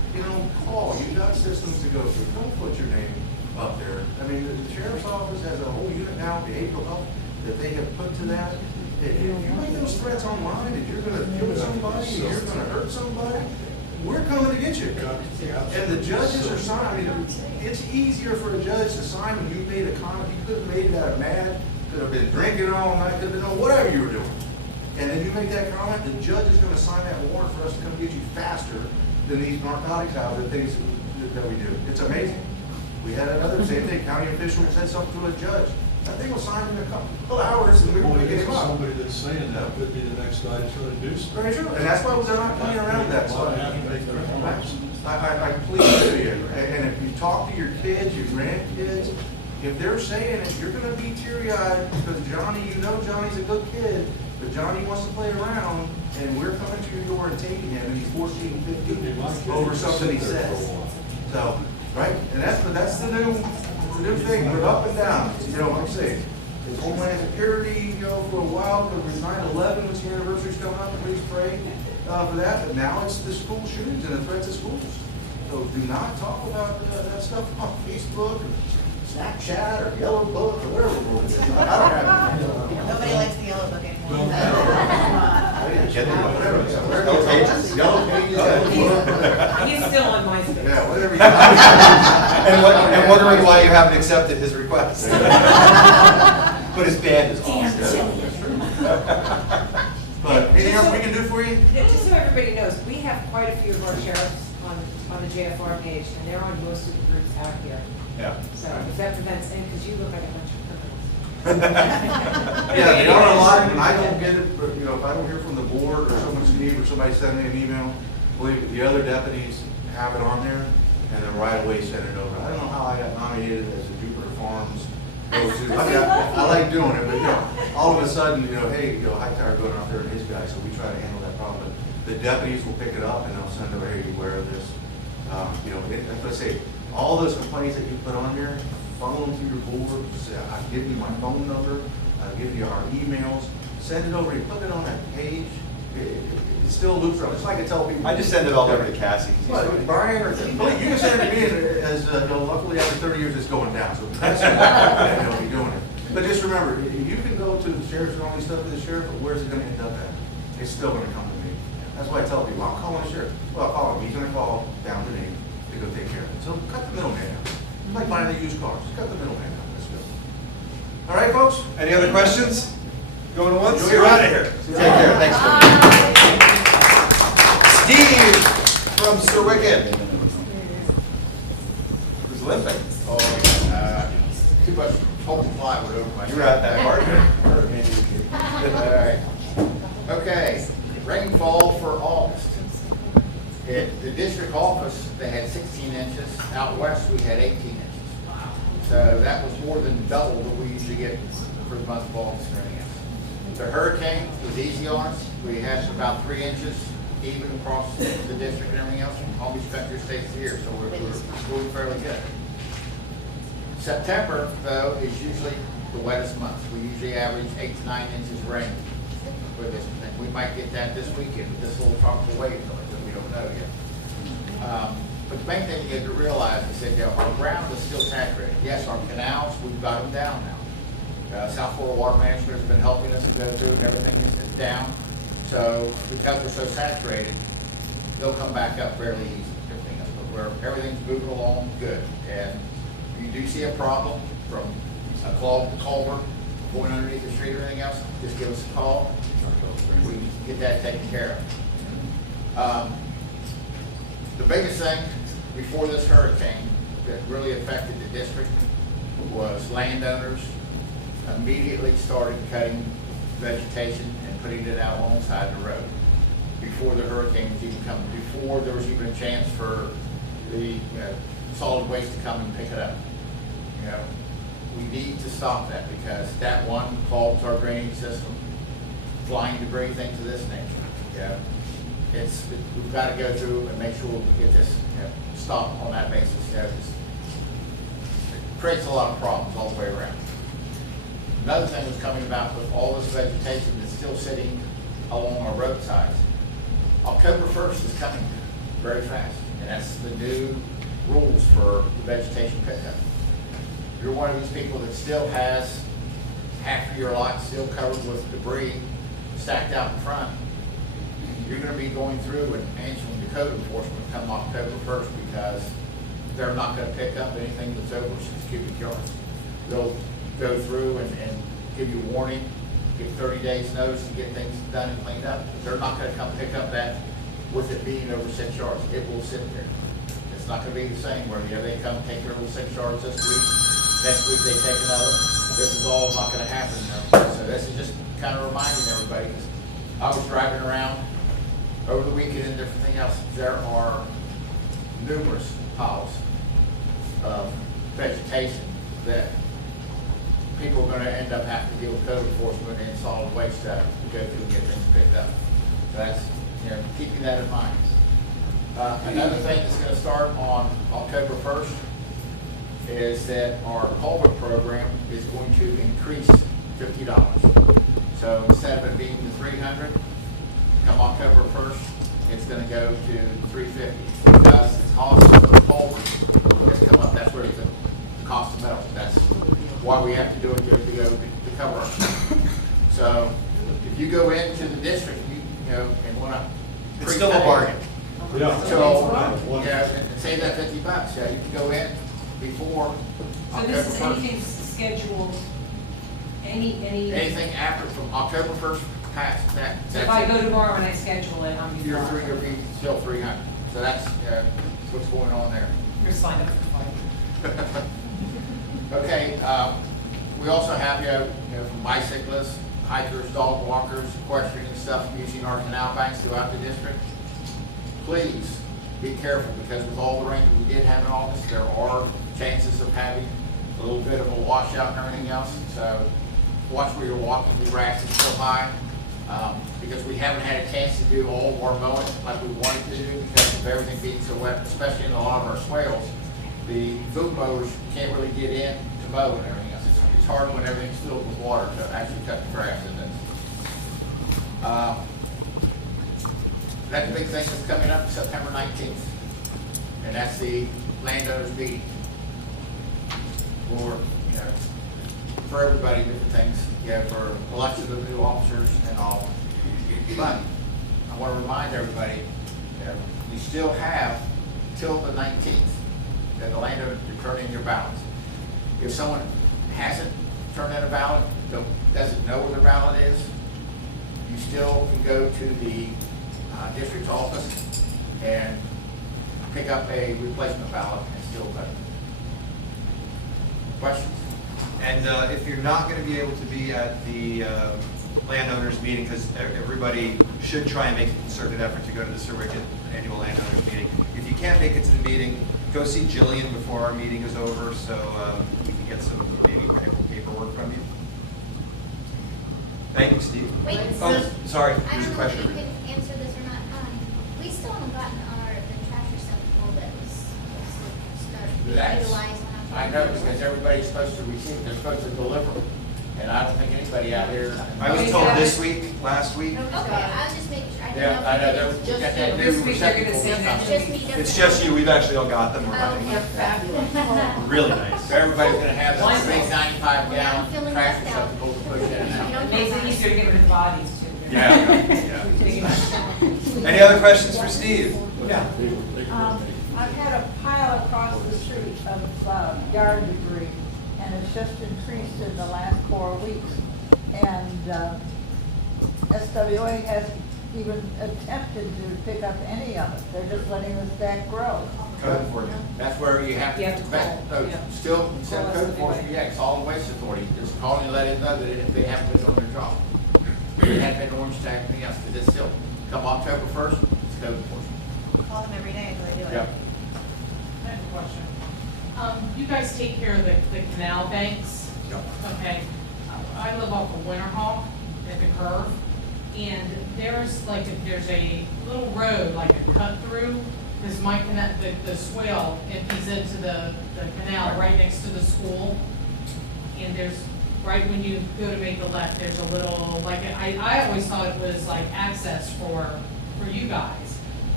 you know, call, you've got systems to go through, don't put your name up there. I mean, the sheriff's office has a whole unit now, behavioral health, that they have put to that. If you make those threats online, that you're gonna kill somebody, and you're gonna hurt somebody, we're coming to get you. And the judges are signing, I mean, it's easier for a judge to sign when you made a comment, you could have made it out of mad, could have been drinking all night, could have been whatever you were doing. And then you make that comment, the judge is gonna sign that warrant for us to come get you faster than these narcotics out there, things that we do. It's amazing. We had another, same thing, county official said something to a judge. That thing was signed in a couple hours and we were gonna get him up. Somebody that's saying that could be the next guy to try to do something. Very true, and that's why they're not playing around with that stuff. I plead to you, and if you talk to your kids, your grandkids, if they're saying it, you're gonna be teary-eyed because Johnny, you know Johnny's a good kid, but Johnny wants to play around, and we're coming to your door and taking him, and he's 14, 15, over something he says. So, right, and that's the new thing, we're up and down, you know, like I say, it's Homeland Security, you know, for a while, because 9/11 was the anniversary's coming up, and please pray for that, but now it's the school shootings and the threats of schools. So do not talk about that stuff on Facebook, or Snapchat, or Yellow Book, or whatever it is. I don't have it. Nobody likes the yellow book anymore. Yellow pages, yellow book. He's still on MySpace. Yeah, whatever you And wondering why you haven't accepted his request. But his band is awesome. But anything else we can do for you? Just so everybody knows, we have quite a few of our sheriffs on the JFR page, and they're on most of the groups out here. Yeah. So if that prevents, and because you look like a bunch of criminals. Yeah, they are a lot, and I don't get it, but, you know, if I don't hear from the board, or someone Steve, or somebody send me an email, believe me, the other deputies have it on there, and then right away send it over. I don't know how I got nominated as a Jupiter Farms go-to. I mean, I like doing it, but, you know, all of a sudden, you know, hey, you know, Hightower going out there and his guys, so we try to handle that problem. But the deputies will pick it up, and they'll send over, hey, beware of this. You know, that's what I say, all those complaints that you put on there, funnel them through your board, say, I'll give you my phone number, I'll give you our emails, send it over, you put it on that page, it still loops around, just like I tell people. I just send it all over to Cassie. Well, Brian, or, well, you can send it to me as, you know, luckily after 30 years it's going down, so that's, you'll be doing it. But just remember, you can go to the sheriff's and all these stuff to the sheriff, but where's it gonna end up at? It's still gonna come to me. That's why I tell people, I'm calling the sheriff. Well, I'll call him, he's gonna call down to me to go take care of it. So cut the middleman out. Like buying the used cars, just cut the middleman out, let's go. All right, folks? Any other questions? Going once? Enjoy You're your out of ride. here. Take care, thanks. Steve from Sir Wicked. Who's limping? Too much open plywood over my. You were at that part. All right. Okay, rainfall for August. At the district office, they had 16 inches. Out west, we had 18 inches. So that was more than double what we usually get for the month of August and everything else. The hurricane was easy on us. We had about 3 inches even across the district and everything else. All these country states here, so we're doing fairly good. September, though, is usually the wettest month. We usually average 8 to 9 inches rain with this thing. We might get that this weekend with this little tropical wave that we don't know yet. But the main thing you have to realize is that, you know, our ground is still saturated. Yes, our canals, we've got them down now. South Florida Water Management has been helping us to go through, and everything is down. So because we're so saturated, they'll come back up fairly easy. Everything else, but everything's moving along good. And if you do see a problem from a clogged culvert going underneath the street or anything else, just give us a call. We can get that taken care of. The biggest thing before this hurricane that really affected the district was landowners immediately started cutting vegetation and putting it out alongside the road before the hurricane was even coming, before there was even a chance for the solid waste to come and pick it up. You know, we need to stop that because that one clogs our drainage system, flying debris, things of this nature. Yeah, we've got to go through and make sure we get this stopped on that basis. You know, it creates a lot of problems all the way around. Another thing that's coming about with all this vegetation that's still sitting along our roadsides. October 1st is coming very fast. And that's the new rules for the vegetation pickup. If you're one of these people that still has half of your lot still covered with debris stacked out in front, you're gonna be going through and answering the code enforcement come October 1st, because they're not gonna pick up anything that's over 6 cubic yards. They'll go through and give you a warning, give 30 days notice to get things done and cleaned up. They're not gonna come pick up that with it being over 6 yards. It will sit there. It's not gonna be the same where, they come take care of the 6 yards this week, next week they take another. This is all not gonna happen. So this is just kind of reminding everybody, because I was driving around over the weekend and everything else. There are numerous piles of vegetation that people are gonna end up having to deal with code enforcement and solid waste to go through and get things picked up. So that's, keeping that in mind. Another thing that's gonna start on October 1st is that our culvert program is going to increase $50. So instead of it being the $300, come October 1st, it's gonna go to $350, because the cost of the culvert has come up. That's where the cost of metal, that's why we have to do it to cover ourselves. So if you go into the district, and wanna. It's still a bargain. So, and save that $50. Yeah, you can go in before So October this is 1st. anything scheduled, any. Anything after, from October 1st past that. So if I go tomorrow and I schedule it, I'm. You're still 300. So that's, what's going on there. You're signed up for fight. Okay, we also have, from bicyclists, hikers, dog walkers, equestrian and stuff using our canal banks throughout the district. Please be careful, because with all the rain that we did have in August, there are chances of having a little bit of a washout and everything else. So watch where you're walking. The grass is still high, because we haven't had a chance to do all of our mowing like we wanted to do because of everything being so wet, especially in a lot of our swales. The boot mowers can't really get in to mow and everything else. It's hard when everything's filled with water to actually cut the grass in this. That's a big thing that's coming up September 19th, and that's the landowners meeting for everybody, different things, for election of new officers and all. But I want to remind everybody, you still have till the 19th that the landowner to turn in your ballots. If someone hasn't turned in a ballot, doesn't know where their ballot is, you still can go to the district's office and pick up a replacement ballot and still vote. Questions? And if you're not going to be able to be at the landowners meeting, because everybody should try and make a concerted effort to go to the Surricate annual landowners meeting. If you can't make it to the meeting, go see Jillian before our meeting is over, so we can get some maybe paperwork from you. Thank you, Steve. Wait, Oh, sorry, I there's a don't know question. if you can answer this or not. We still haven't gotten the trash receptacle that was supposed to start being That's- utilized on I know, because everybody's supposed to receive it, they're supposed to deliver them. And I don't think anybody out here. I was told this week, last week. Okay, I was just making sure. I didn't Yeah, I know, if it was they're, just got that you. new This week they're gonna receptacle send that's that coming. Just me. It's just you, we've actually all got them, we're running. Okay. Fabulous. Really nice. So everybody's gonna have Why this big not? 95 Well, I'm gallon feeling trash left out. receptacle to push in and You out. don't It makes it easier to get rid of bodies too. Yeah. Any other questions for Steve? Yeah. I've had a pile across the street of yard debris, and it's just increased in the last 4 weeks. And SWA hasn't even attempted to pick up any of it. They're just letting the stack grow. Code enforcement. That's where you have You have to call, yeah. Still, instead of Call code enforcement, yeah, solid waste authority, just call and let it know that they haven't been on their job. They haven't been orange tag, anything else, because it's still, come October 1st, it's code enforcement. Call them every day until they do it. Yep. I have a question. You guys take care of the canal banks? Yep. Okay. I live off of Winterhall at the curve, and there's a little road, like a cut through. This might connect the swale empties into the canal right next to the school. And there's, right when you go to make the left, there's a little, I always thought it was like access for you guys.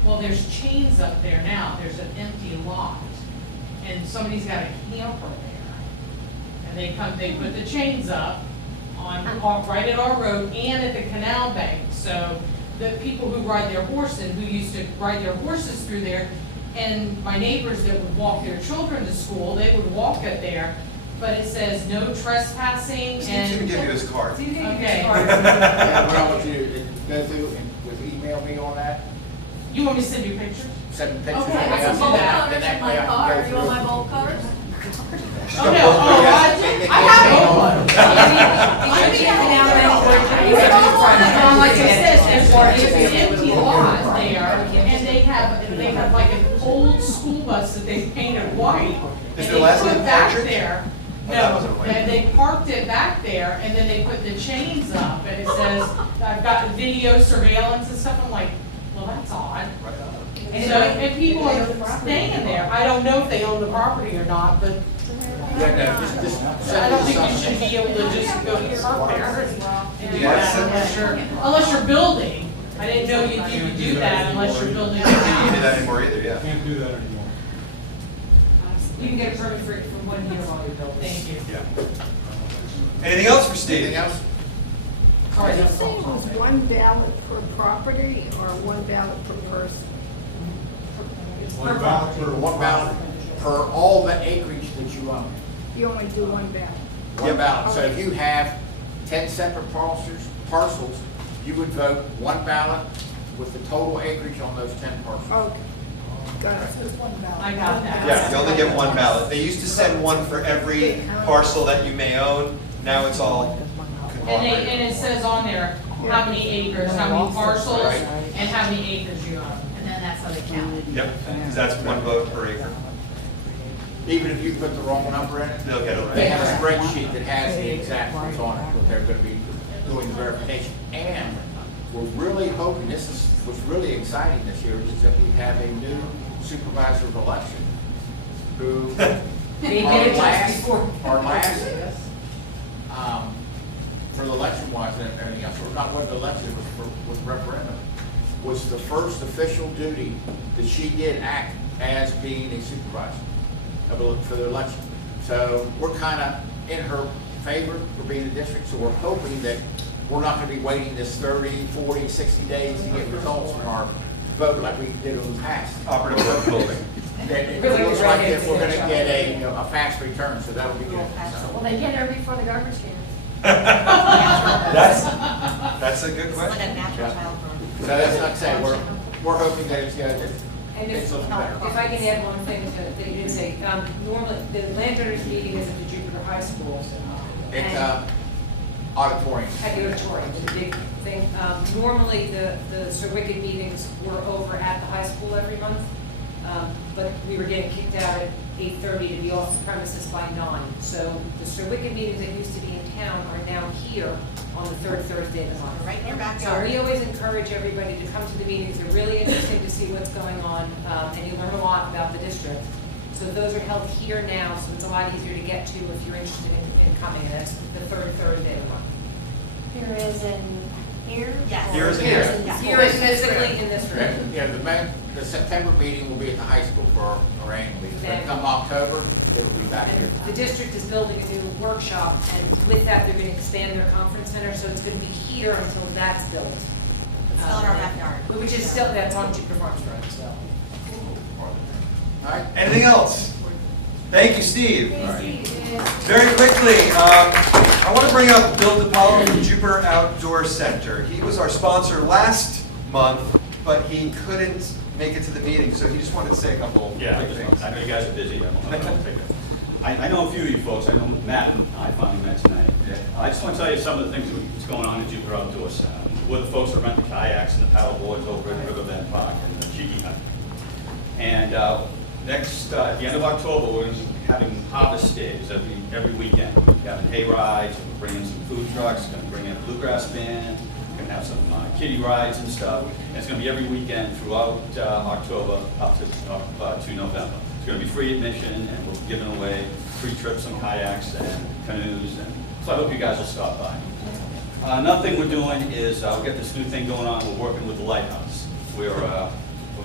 Well, there's chains up there now, there's an empty lot, and somebody's got a camper there. And they put the chains up right at our road and at the canal bank, so the people who ride their horses, who used to ride their horses through there, and my neighbors that would walk their children to school, they would walk it there, but it says no trespassing Steve's and. gonna give you his card. Steve, give me Okay. your card. Yeah, what I want you to go through and with email me on that, You want me to send you pictures? send me pictures. Okay, of I it, got some and bolt that- cutters and that in my way I can car. go You want through. my bolt cutters? Oh, no, I have one. Like I said, there's an empty lot there, and they have like an old school bus that they painted white. Is and their last they put name back Partridge? there. Oh, that No, wasn't white. they parked it back there, and then they put the chains up, and it says, I've got video surveillance and stuff, I'm like, well, that's odd. And so, and people are staying there, I don't know if they own the property or not, but Yeah, no, just I send don't me think you something. should be able to just go park there and do Yeah, that unless you're building. I didn't know you could do that unless you're building a I don't think you can do house. that anymore either, yeah. Can't do that anymore. You can get a permit for 1 year while you're building. Thank you. Yeah. Anything else for Steve? Anything else? Are you saying it was one ballot per property or one ballot per person? One ballot per One ballot per all the acreage that you own. You only do one ballot? One ballot. So if you have 10 separate parcels, you would vote one ballot with the total acreage on those 10 parcels. Okay, got it. I got that. Yeah, you only get one ballot. They used to send one for every parcel that you may own. Now it's all And conglomerated. it says on there, how many acres, how many parcels, Right. and how many acres you own. And then that's how they count it. Yep, because that's one vote per acre. Even if you put the wrong number in it, They'll get it they right. have a spreadsheet that has the exact ones on it, what they're gonna be doing the verification. And we're really hoping, this is, what's really exciting this year is that we have a new supervisor of election who, They did our it just last, before. for the election wise and everything else, or not what the election, it was referendum, was the first official duty that she did act as being a supervisor for the election. So we're kind of in her favor for being a district, so we're hoping that we're not going to be waiting this 30, 40, 60 days to get results from our vote like we did in the past. Operative vote building. That it looks like that we're going to get a fast return, so that'll be good. Well, they get there before the garbage can. That's a good It's like question. a natural childbirth. So that's not saying, we're hoping that it's going to, And it's a little better. if I can add one thing that you didn't say, normally, the landowners meeting is at the Jupiter High School. It's And- auditorium. At the auditorium, the big thing. Normally, the Sir Wicked meetings were over at the high school every month, but we were getting kicked out at 8:30 to be off the premises by 9. So the Sir Wicked meetings that used to be in town are now here on the third Thursday of the month. Right in your So backyard. we always encourage everybody to come to the meetings. They're really interesting to see what's going on, and you learn a lot about the district. So those are held here now, so it's a lot easier to get to if you're interested in coming. And that's the third Thursday of the month. Here is in here? Yes. Here is in here. Yes. Here is physically in this Yeah, room. yeah, the September meeting will be at the high school for our annual meeting. But Okay. come October, it'll be back here. And the district is building a new workshop, and with that, they're gonna expand their conference center, so it's gonna be here until that's built. It's still in our backyard. Which is still, that's on Jupiter Farms Road, so. All right? Anything else? Thank you, Steve. Steve. Very quickly, I want to bring up Bill DiPaolo from Jupiter Outdoor Center. He was our sponsor last month, but he couldn't make it to the meeting, so he just wanted to say a couple Yeah, quick things. I know you guys are busy. I know a few of you folks. I know Matt and I finally met tonight. I just want to tell you some of the things that's going on in Jupiter Outdoor Center. We're the folks that rent the kayaks and the paddle boards over at Riverbend Park and the Cheeky Hunt. And next, at the end of October, we're going to be having harvest days every weekend. We're having hay rides, we're bringing some food trucks, going to bring in a bluegrass band, we're going to have some kiddie rides and stuff. And it's going to be every weekend throughout October up to November. It's going to be free admission, and we're giving away free trips on kayaks and canoes. And so I hope you guys will stop by. Another thing we're doing is we've got this new thing going on. We're working with the Lighthouse. We're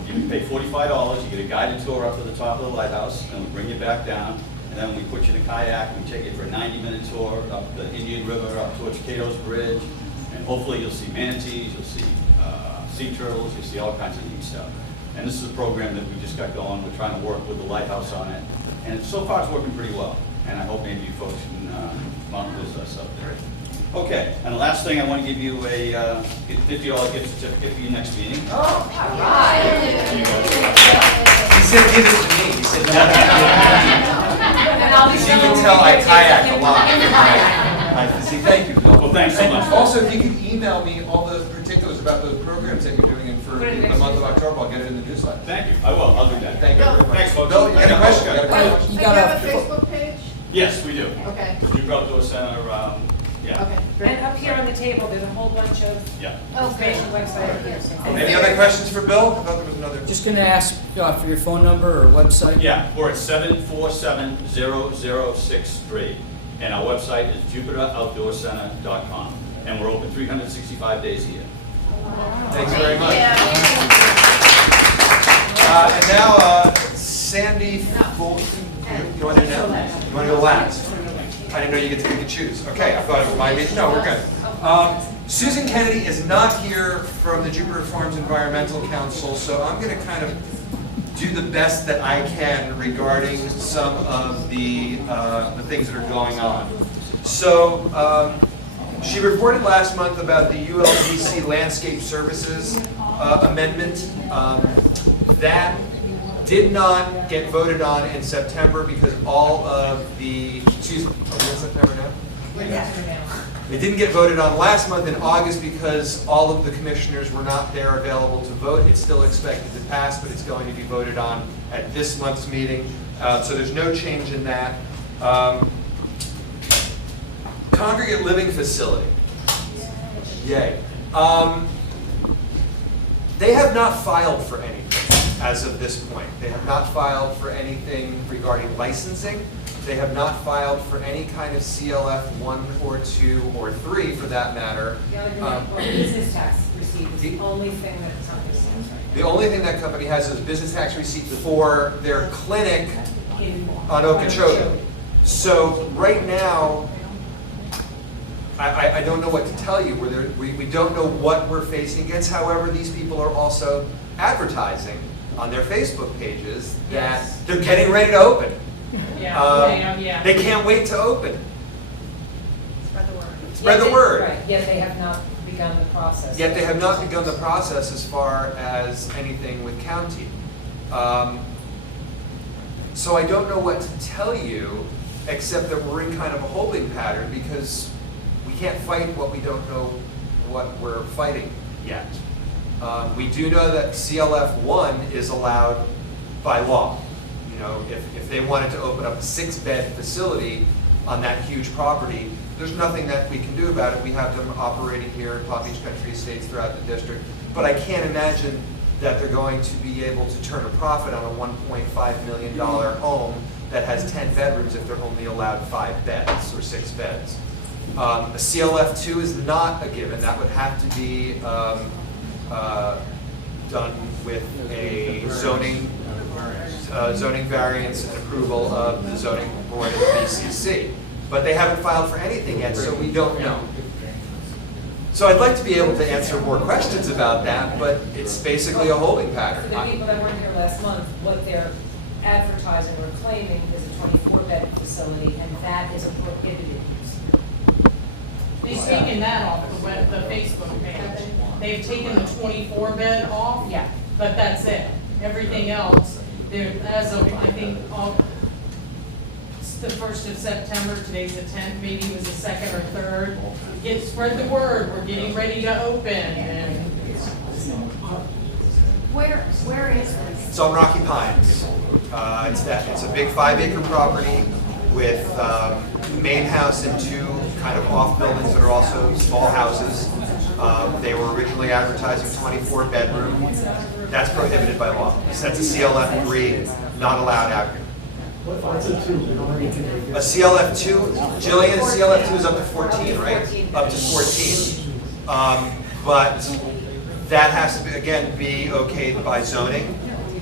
You pay $45, you get a guided tour up to the top of the lighthouse, and we bring you back down, and then we put you in a kayak, we take you for a 90-minute tour up the Indian River, up towards Cato's Bridge, and hopefully you'll see manatees, you'll see sea turtles, you'll see all kinds of neat stuff. And this is a program that we just got going. We're trying to work with the lighthouse on it, and so far it's working pretty well. And I hope maybe you folks can visit us up there. Okay, and the last thing, I want to give you a $50 gift certificate for your next meeting. Oh, all right. There you go. He said give it to me. He said And I'll be as you can tell, I kayak a lot. Thank you, Bill. Well, thanks so much. And also, if you could email me all the particulars about those programs that you're doing, and for the month of October, I'll get it in the newsletter. Thank you. I will. I'll do that. Thank you very much. Thanks, folks. Bill, you got a question? Do you have a Facebook page? Yes, we do. Okay. Jupiter Outdoor Center, yeah. Okay, great. And up here on the table, there's a whole bunch of Yeah. information website up here. So Any other questions for Bill? I thought there was another. Just gonna ask for your phone number or website? Yeah, we're at 747-0063. And our website is jupiteroutdoorcenter.com. And we're open 365 days a year. Thanks very much. And now, Sandy Fulton. You want to do now? You want to go last? I didn't know you get to pick and choose. Okay, I thought it was my meeting. No, we're good. Susan Kennedy is not here from the Jupiter Farms Environmental Council, so I'm going to kind of do the best that I can regarding some of the things that are going on. So she reported last month about the ULDC Landscape Services amendment. That did not get voted on in September because all of the, excuse me, are we in September now? It didn't get voted on last month in August because all of the commissioners were not there available to vote. It's still expected to pass, but it's going to be voted on at this month's meeting. So there's no change in that. Congregate living facility. Yay. They have not filed for anything as of this point. They have not filed for anything regarding licensing. They have not filed for any kind of CLF 1 or 2 or 3 for that matter. the other thing, or business tax receipt is the only thing that the company has, right? The only thing that company has is business tax receipt for their clinic on Okeechobee. So right now, I don't know what to tell you. We don't know what we're facing against. However, these people are also advertising on their Facebook pages that they're getting ready to open. Yeah. They can't wait to open. Spread the word. Spread the word. Right, yet they have not begun the process. Yet they have not begun the process as far as anything with county. So I don't know what to tell you, except that we're in kind of a holding pattern because we can't fight what we don't know what we're fighting yet. We do know that CLF 1 is allowed by law. You know, if they wanted to open up a 6-bed facility on that huge property, there's nothing that we can do about it. We have them operating here in Palm Beach Country Estates throughout the district. But I can't imagine that they're going to be able to turn a profit on a $1.5 million home that has 10 bedrooms if they're only allowed 5 beds or 6 beds. A CLF 2 is not a given. That would have to be done with a zoning variance and approval of the zoning board of the BCC. But they haven't filed for anything yet, so we don't know. So I'd like to be able to answer more questions about that, but it's basically a holding For pattern. the people that weren't here last month, what they're advertising or claiming is a 24-bed facility, and that is a prohibited use. They've taken that off the Facebook page. They've taken the 24-bed off. Yeah. But that's it. Everything else, they're, as of, I think, it's the 1st of September, today's the 10th, maybe it was the 2nd or 3rd. Spread the word, we're getting ready to open, and Where is this? It's on Rocky Pines. It's a big 5-acre property with main house and 2 kind of off buildings that are also small houses. They were originally advertising 24 bedroom. That's prohibited by law. That's a CLF 3, not allowed out here. What's a 2? A CLF 2, Jillian, a CLF 2 is up to 14, right? Up to 14. But that has to be, again, be okayed by zoning.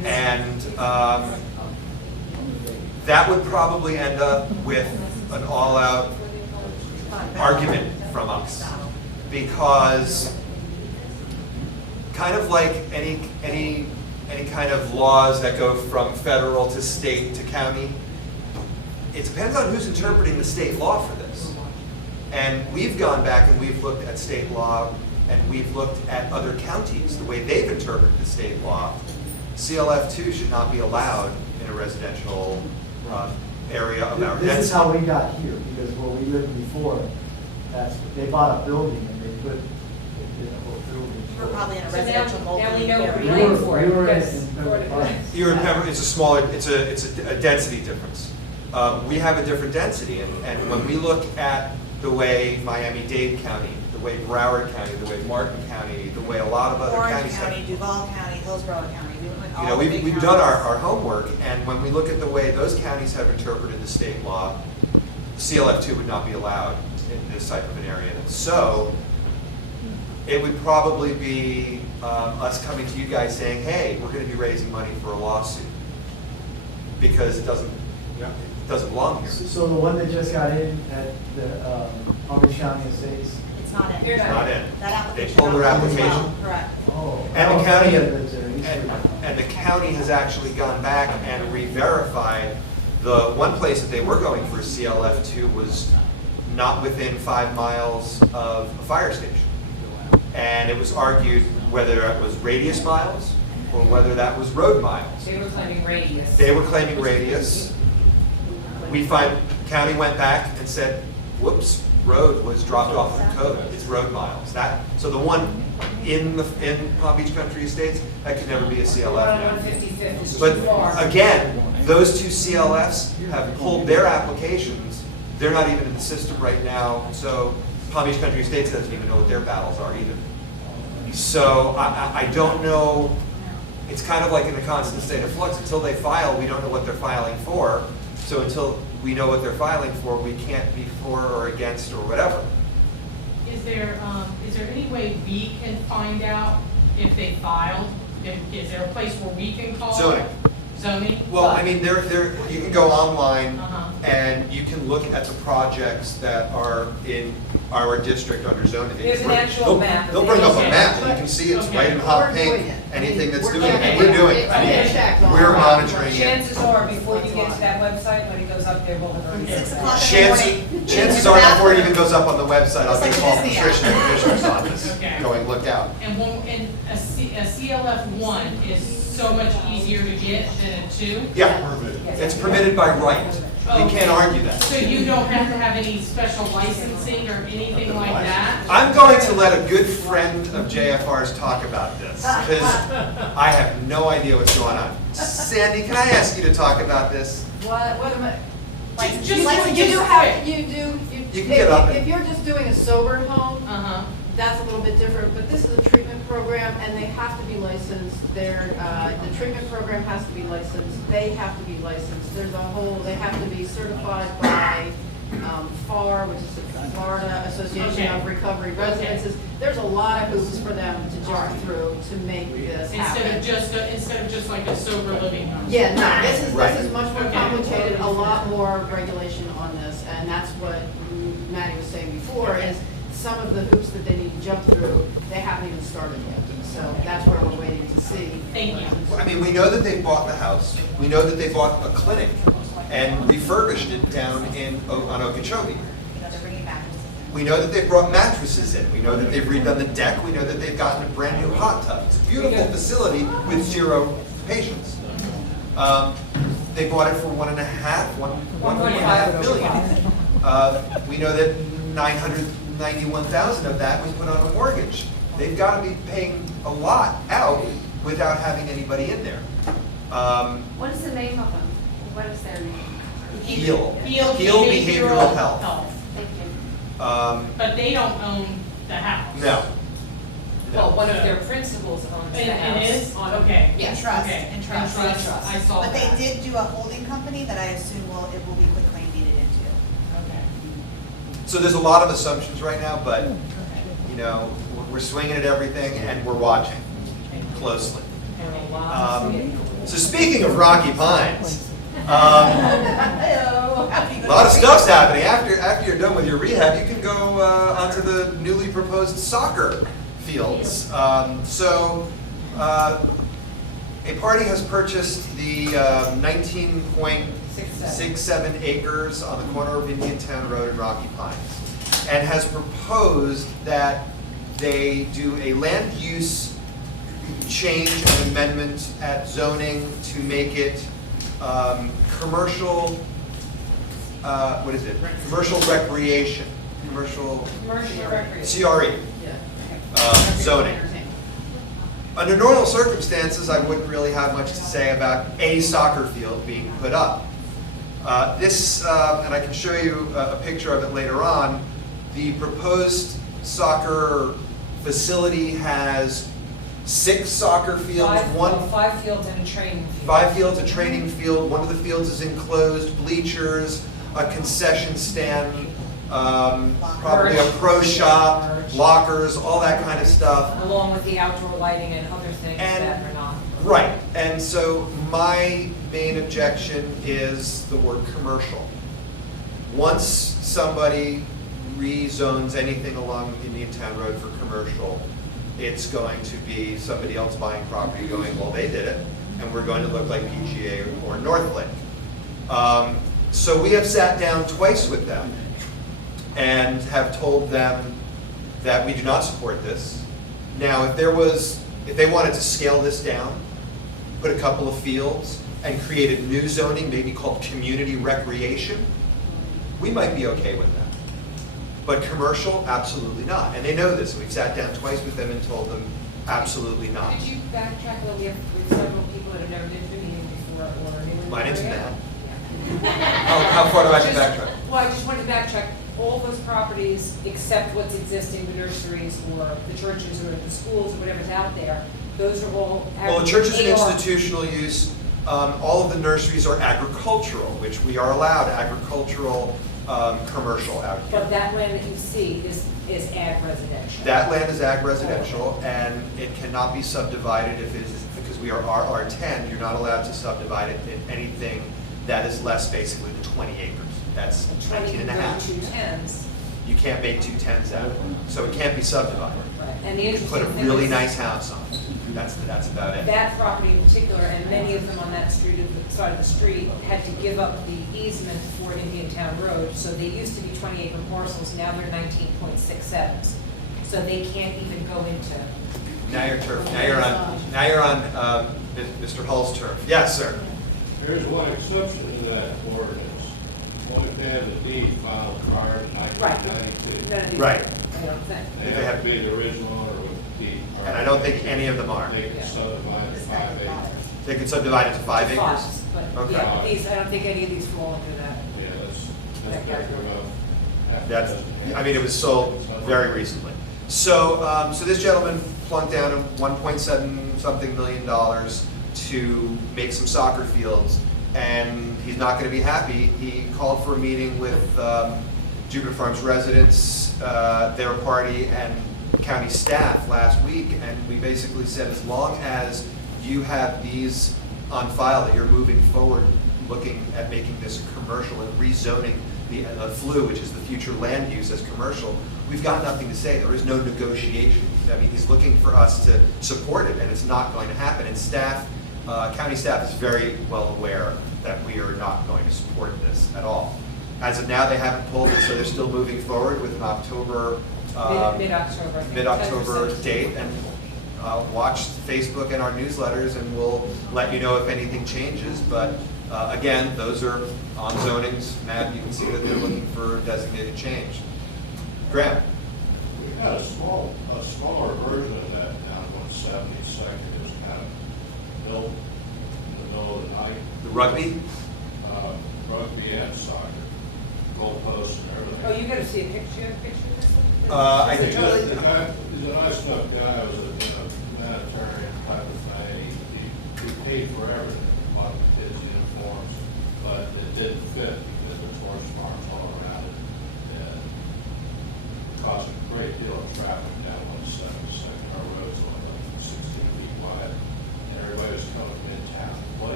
And that would probably end up with an all-out argument from us. Because kind of like any kind of laws that go from federal to state to county, it depends on who's interpreting the state law for this. And we've gone back and we've looked at state law and we've looked at other counties, the way they've interpreted the state law. CLF2 should not be allowed in a residential area of our density. This is how we got here, because where we lived before, they bought a building and they did a whole building. We're probably in a So now- residential now we multi know area. we're paying for it, We were in because- Pembroke Pines. You remember, it's a smaller, it's a density difference. We have a different density, and when we look at the way Miami-Dade County, the way Broward County, the way Martin County, the way a lot of other Orange counties have. County, Duval County, Hillsborough County, we went with You know, all the we've big done counties. our homework, and when we look at the way those counties have interpreted the state law, CLF2 would not be allowed in this type of an area. So it would probably be us coming to you guys saying, hey, we're going to be raising money for a lawsuit because it doesn't belong here. So the one that just got in at the Palm Beach County Estates? It's not in. They're It's not in. That application. They pulled their got pulled as well. application. Correct. Oh. And the county, and and the county has actually gone back and re-verified the one place that they were going for CLF2 was not within 5 miles of a fire station. And it was argued whether it was radius miles or whether that was road miles. They were claiming radius. They were claiming radius. County went back and said, whoops, road was dropped off of the code. It's road miles. So the one in Palm Beach Country Estates, that could never be a CLF now. 155th is too But far. again, those two CLFs have pulled their applications. They're not even in the system right now, so Palm Beach Country Estates doesn't even know what their battles are either. So I don't know, it's kind of like in a constant state of flux. Until they file, we don't know what they're filing for. So until we know what they're filing for, we can't be for or against or whatever. Is there any way we can find out if they filed? Is there a place where we can call? Zoning. Zoning? Well, I mean, you can go online Uh-huh. and you can look at the projects that are in our district under zoning. There's an actual They'll- map. They'll bring up a Okay. map and you can see it's right in Okay. hot We're pink, doing it. anything that's We're doing it, doing and it. we're doing it. It's I mean, been checked on. we're monitoring it. Chances are, before you get to that website, when it goes up there, we'll have already. 6 o'clock in the morning. Chances are, before it even goes up on the website, I'll It's get like a call from Disney Trish in the Commissioner's office, Okay. going, look out. And a CLF1 is so much easier to get than a 2? Yeah, it's permitted by right. We can't argue that. So you don't have to have any special licensing or anything like that? I'm going to let a good friend of JFR's talk about this, because I have no idea what's going on. Sandy, can I ask you to talk about this? What am I? Just You what do you have, said. you do, You can get up and- if you're just doing a sober home, Uh-huh. that's a little bit different, but this is a treatment program, and they have to be licensed. The treatment program has to be licensed, they have to be licensed. They have to be certified by FAR, which is the Florida Association of Recovery Residences. There's a lot of hoops for them to jump through to make this happen. Instead of just like a sober living home? Yeah, no, this Right. is much more Okay. complicated, a lot more regulation on this, and that's what Matty was saying before, is some of the hoops that they need to jump through, they haven't even started yet. So that's where we're waiting to see. Thank you. I mean, we know that they bought the house, we know that they bought a clinic and refurbished it down on Okeechobee. They're bringing back. We know that they've brought mattresses in, we know that they've redone the deck, we know that they've gotten a brand new hot tub. It's a beautiful facility with 0 patients. They bought it for 1.5 million. We know that 991,000 of that was put on a mortgage. They've got to be paying a lot out without having anybody in there. What is the name of them? What is their name? Heal Heal Behavioral Health. Thank you. But they don't own the house? No. Well, one of their principals owns the house. It is? on- Okay. In trust, Okay. in trust. I saw But that. they did do a holding company that I assume it will be quickly deeded into. Okay. So there's a lot of assumptions right now, but, you know, we're swinging at everything and we're watching closely. And a lot of So speaking of Rocky Pines, a lot of stuff's happening. After you're done with your rehab, you can go onto the newly proposed soccer fields. A party has purchased the 19.67 acres on the corner of Indiantown Road and Rocky Pines, and has proposed that they do a land use change and amendment at zoning to make it commercial, what is it? Commercial recreation, commercial recreation. CRE zoning. Under normal circumstances, I wouldn't really have much to say about a soccer field being put up. This, and I can show you a picture of it later on, the proposed soccer facility has 6 soccer fields, 5 fields and a training field. 5 fields, a training field. One of the fields is enclosed, bleachers, a concession stand, probably a pro shop, lockers, all that kind of stuff. Along with the outdoor lighting and other things that are not. Right, and so my main objection is the word commercial. Once somebody rezones anything along Indiantown Road for commercial, it's going to be somebody else buying property going, well, they did it, and we're going to look like PGA or Northlake. So we have sat down twice with them and have told them that we do not support this. Now, if they wanted to scale this down, put a couple of fields, and create a new zoning, maybe called community recreation, we might be okay with that. But commercial, absolutely not. And they know this. We've sat down twice with them and told them, absolutely not. Could you backtrack a little? We have several people that have never been to a meeting before or anyone in the My name's area. Matt. How far do I have to backtrack? Well, I just wanted to backtrack. All those properties, except what's existing, the nurseries or the churches or the schools or whatever's out there, those are all. Well, the church is an AR. institutional use. All of the nurseries are agricultural, which we are allowed agricultural, commercial out here. But that land that you see is ag residential. That land is ag residential, and it cannot be subdivided if it is, because we are R10, you're not allowed to subdivide it in anything that is less basically than 20 acres. That's 19 and a half. 210s. You can't make 2 10s out of it, so it can't be subdivided. And the You can put a interesting thing really is nice house on it. That's about it. that property in particular, and many of them on that street, side of the street, had to give up the easement for Indiantown Road. So they used to be 20-acre parcels, now they're 19.67s. So they can't even go into. Now you're turf. Now you're on Mr. Hull's turf. Yes, sir. There's one exception to that ordinance. Only if they have the deed filed prior to 1992. None of these. Right. I don't think. They have to be the original owner with the deed. And I don't think any of them are. They can subdivide to 5 acres. They could subdivide it to 5 acres? Fives, but Okay. yeah, these, I don't think any of these fall under that. Yeah, that's definitely about. That's, I mean, it was sold very recently. So, so this gentleman plunked down $1.7 something million to make some soccer fields, and he's not going to be happy. He called for a meeting with Jupiter Farms residents, their party, and county staff last week, and we basically said as long as you have these on file that you're moving forward looking at making this commercial and rezoning the FLU, which is the future land use, as commercial, we've got nothing to say. There is no negotiation. I mean, he's looking for us to support it, and it's not going to happen. And staff, county staff is very well aware that we are not going to support this at all. As of now, they haven't pulled it, so they're still moving forward with an October, Mid-October. I think. mid-October date, and watch Facebook and our newsletters, and we'll let you know if anything changes. But again, those are on zonings. Matt, you can see that they're looking for designated change. Graham? We had a smaller version of that down 172nd. It was kind of built in the middle of the night. The rugby? Rugby and soccer, goalposts and everything. Oh, you gotta see a picture, of this one? I think The guy, he's a nice enough guy, was a humanitarian type of thing. He paid for everything, bought the kids' uniforms, but it didn't fit because there's horse farms all around it. And it caused a great deal of traffic down 172nd. Our roads were like 16 feet wide, and everybody was coming in town.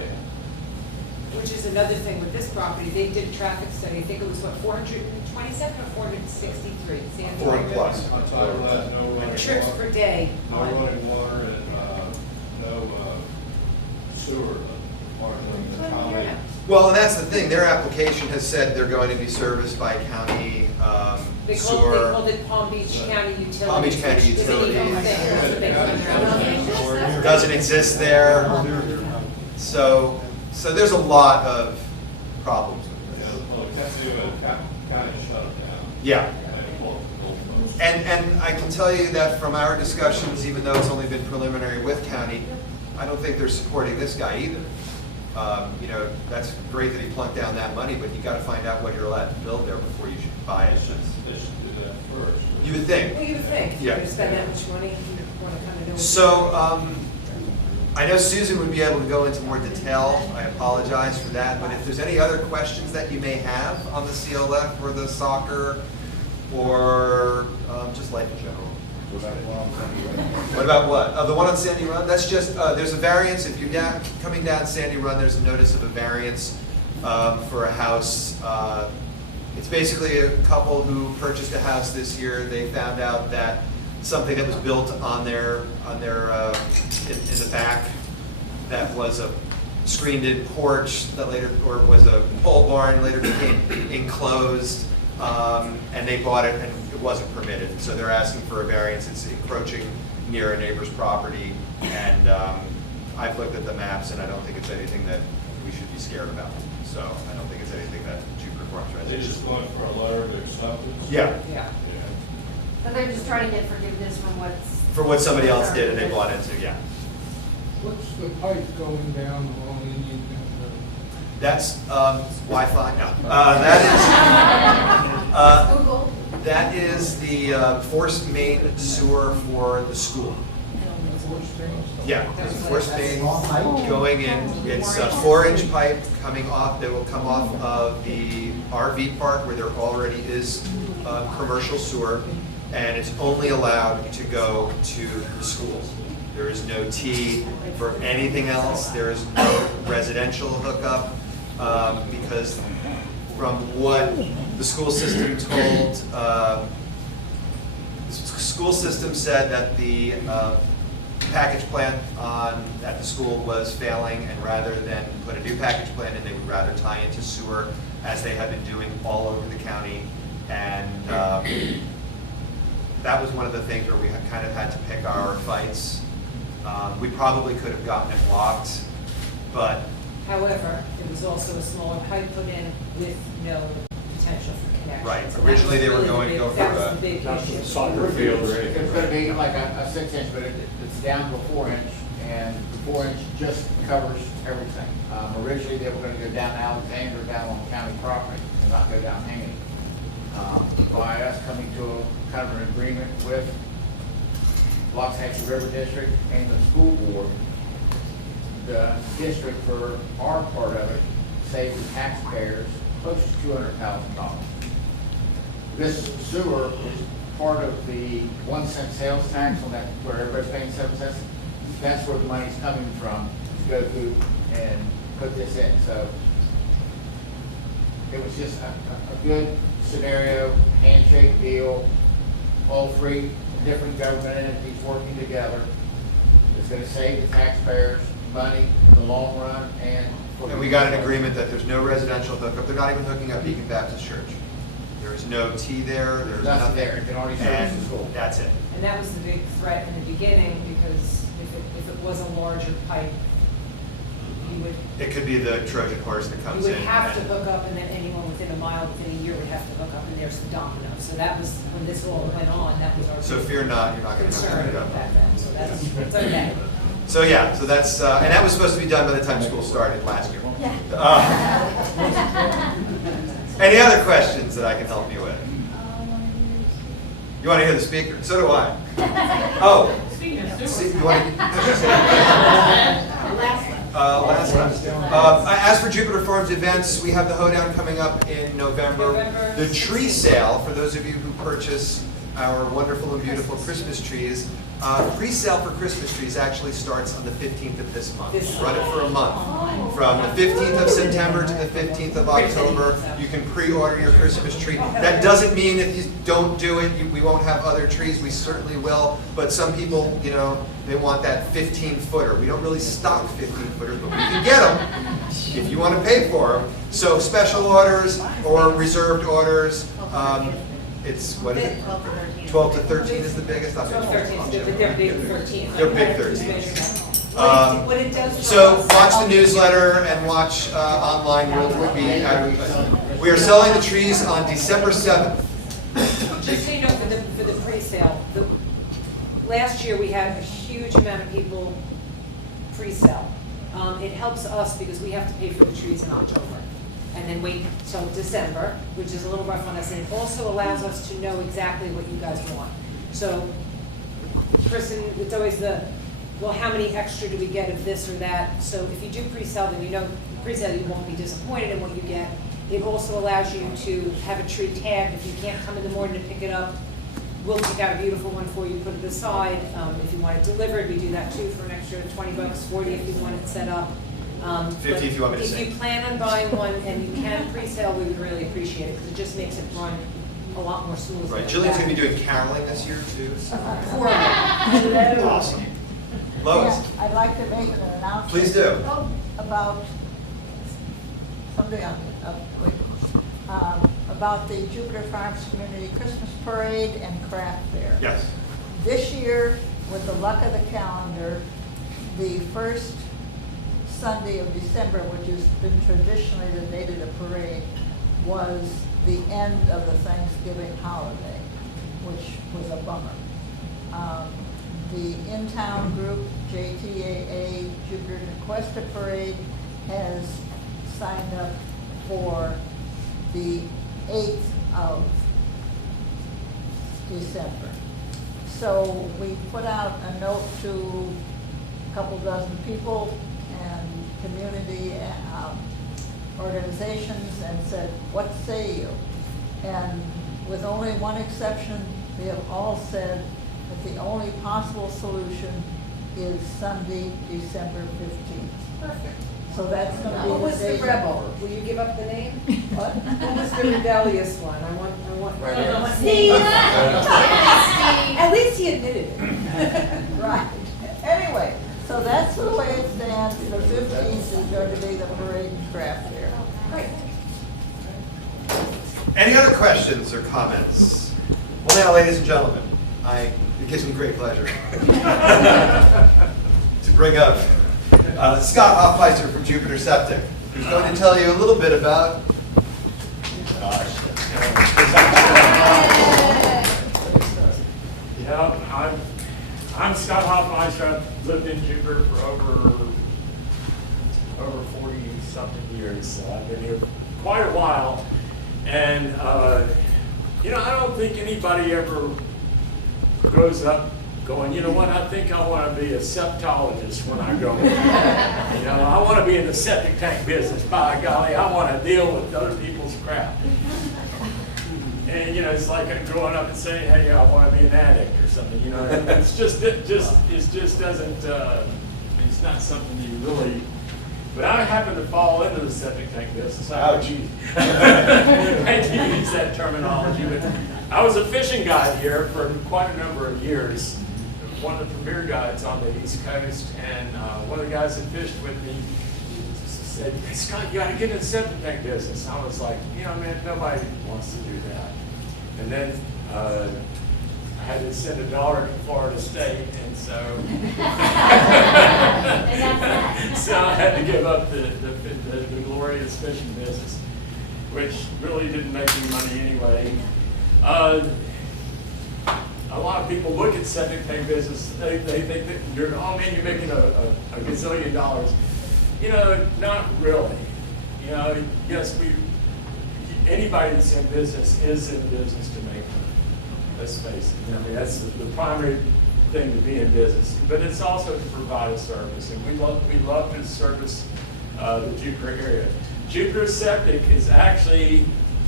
another thing with this property, they did a traffic study, I think it was what, 427 or 463? Sandy? 400 plus. On top of that, no running Trips water. per day. No running water and, no, sewer, part of the county. Well, and that's the thing, their application has said they're going to be serviced by county They sewer. called it Palm Beach County Utilities. Palm Beach County which isn't even a Utilities. thing. That's what they put in their application. Doesn't exist there. So there's a lot of problems with Yeah, this. well, the county shut it down. Yeah. And closed the whole place. And I can tell you that from our discussions, even though it's only been preliminary with county, I don't think they're supporting this guy either. You know, that's great that he plunked down that money, but you gotta find out what you're allowed to build there before you should buy it. They should do that first. You would think. Well, you would think, if you're Yeah. gonna spend that much money, you wanna kind of know. So, I know Susan would be able to go into more detail. I apologize for that, but if there's any other questions that you may have on the CLF or the soccer or just life in general. What about what? The one on Sandy Run? That's just, there's a variance. If you're coming down Sandy Run, there's a notice of a variance for a house. It's basically a couple who purchased a house this year. They found out that something that was built on their in the back that was a screened-in porch that later, or was a pole barn, later became enclosed, and they bought it and it wasn't permitted. So they're asking for a variance. It's encroaching near a neighbor's property, and I've looked at the maps and I don't think it's anything that we should be scared about. So I don't think it's anything that Jupiter Farms They residents. just going for a letter of acceptance? Yeah. Yeah. So they're just trying to get forgiveness from what's. For what somebody else did and they bought into, yeah. What's the pipe going down along Indian Road? That's Wi-Fi, no. That is the forced main sewer for the school. Yeah, there's a forced main going in. It's a 4-inch pipe coming off, that will come off of the RV park where there already is commercial sewer, and it's only allowed to go to the school. There is no T for anything else. There is no residential hookup, because from what the school system told, the school system said that the package plant at the school was failing, and rather than put a new package plant in, they would rather tie into sewer, as they have been doing all over the county. And that was one of the things where we kind of had to pick our fights. We probably could have gotten it blocked, but However, there was also a smaller pipe put in with no potential for connection. Right. So that Originally, was they were really going to the go big- That for was a- the big Not for the issue. soccer field or anything. It's gonna be like a 6-inch, but it's down to a 4-inch, and the 4-inch just covers everything. Originally, they were gonna go down Alexander, down on county property, and not go down Haney. By us coming to a kind of an agreement with Loxahatchee River District and the school board, the district for our part of it saved the taxpayers close to $200,000. This sewer is part of the 1-cent sales tax on that, where everybody's paying 7 cents. That's where the money's coming from to go through and put this in. So it was just a good scenario, handshake deal, all three different government entities working together. It's gonna save the taxpayers money in the long run, and. And we got an agreement that there's no residential hookup. They're not even hooking up Beacon Baptist Church. There is no T there, there's Nothing nothing. there. It can only service the And school. that's it. And that was the big threat in the beginning, because if it was a larger pipe, you would, It could be the Trojan horse that you comes would in. have to and- hook up, and then anyone within a mile, within a year would have to hook up, and there's the domino. So that was, when this all went on, that was our. So fear not, you're not gonna have to concern hook it up. back then, so that's, it's okay. So yeah, so that's, and that was supposed to be done by the time school started last year. Any other questions that I can help you with? You want to hear the speaker? So do I. Oh. Speaking of See, sewer. you want to? Last one. As for Jupiter Farms events, we have the hoedown coming up in November. The tree sale, for those of you who purchase our wonderful and beautiful Christmas trees. Pre-sale for Christmas trees actually starts on the 15th of this month. Run it for a month. From the 15th of September to the 15th of October, you can pre-order your Christmas tree. That doesn't mean if you don't do it, we won't have other trees. We certainly will. But some people, you know, they want that 15-footer. We don't really stock 15-footers, but we can get them if you want to pay for them. So special orders or reserved orders. It's, what is it? 12 to 13 is the biggest. 12 to 13, they're big 13. They're big 13. What it does for So us- watch the newsletter and watch online. We are selling the trees on December 7th. Just so you know, for the pre-sale, last year we had a huge amount of people pre-sale. It helps us because we have to pay for the trees in October and then wait till December, which is a little rough on us. And it also allows us to know exactly what you guys want. So, Kristen, it's always well, how many extra do we get of this or that? So if you do pre-sale, then you know pre-sale you won't be disappointed in what you get. It also allows you to have a tree tagged. If you can't come in the morning to pick it up, we'll pick out a beautiful one for you, put it aside. If you want it delivered, we do that too for an extra $20, $40 if you want it set up. 50 if you want me to If sing. you plan on buying one and you can pre-sale, we would really appreciate it because it just makes it run a lot more smoothly. Right, Jillian's going to be doing caroling this year too. So. Awesome. Lois. Yeah, I'd like to make an announcement. Please do. About something about the Jupiter Farms Community Christmas Parade and Craft Fair. Yes. This year, with the luck of the calendar, the first Sunday of December, which has been traditionally the date of the parade, was the end of the Thanksgiving holiday, which was a bummer. The in-town group, JTAA Jupiter Cuesta Parade, has signed up for the 8th of December. So we put out a note to a couple dozen people and community organizations and said, what say you? And with only one exception, they have all said that the only possible solution is Sunday, December 15th. Perfect. So that's going to be Who was the date. rebel? Will you give up the name? What? Who was the rebellious one? I want. Steve. At least he admitted it. Right. Anyway, so that's the way it stands. The 15th is going to be the parade and craft fair. Great. Any other questions or comments? Well now, ladies and gentlemen, it gives me great pleasure to bring up Scott Hoffmeister from Jupiter Septic, who's going to tell you a little bit about Yeah, I'm Scott Hoffmeister. I've lived in Jupiter for over 40-something years. So I've been here quite a while. And, you know, I don't think anybody ever grows up going, you know what, I think I want to be a septologist when I grow up. You know, I want to be in the septic tank business. By golly, I want to deal with other people's crap. And, you know, it's like growing up and saying, hey, I want to be an addict or something, you know. It just doesn't, it's not something you really, but I happen to fall into the septic tank business. I hate to use that terminology, but I was a fishing guide here for quite a number of years. One of the premier guides on the East Coast, and one of the guys that fished with me said, hey, Scott, you got to get in the septic tank business. I was like, you know, man, nobody wants to do that. And then I had to send a daughter to Florida State, and so so I had to give up the glorious fishing business, which really didn't make any money anyway. A lot of people look at septic tank business, they think that you're, oh man, you're making a gazillion dollars. You know, not really. You know, yes, anybody that's in business is in business to make money. Let's face it. I mean, that's the primary thing to be in business. But it's also to provide a service, and we love to service the Jupiter area. Jupiter Septic is actually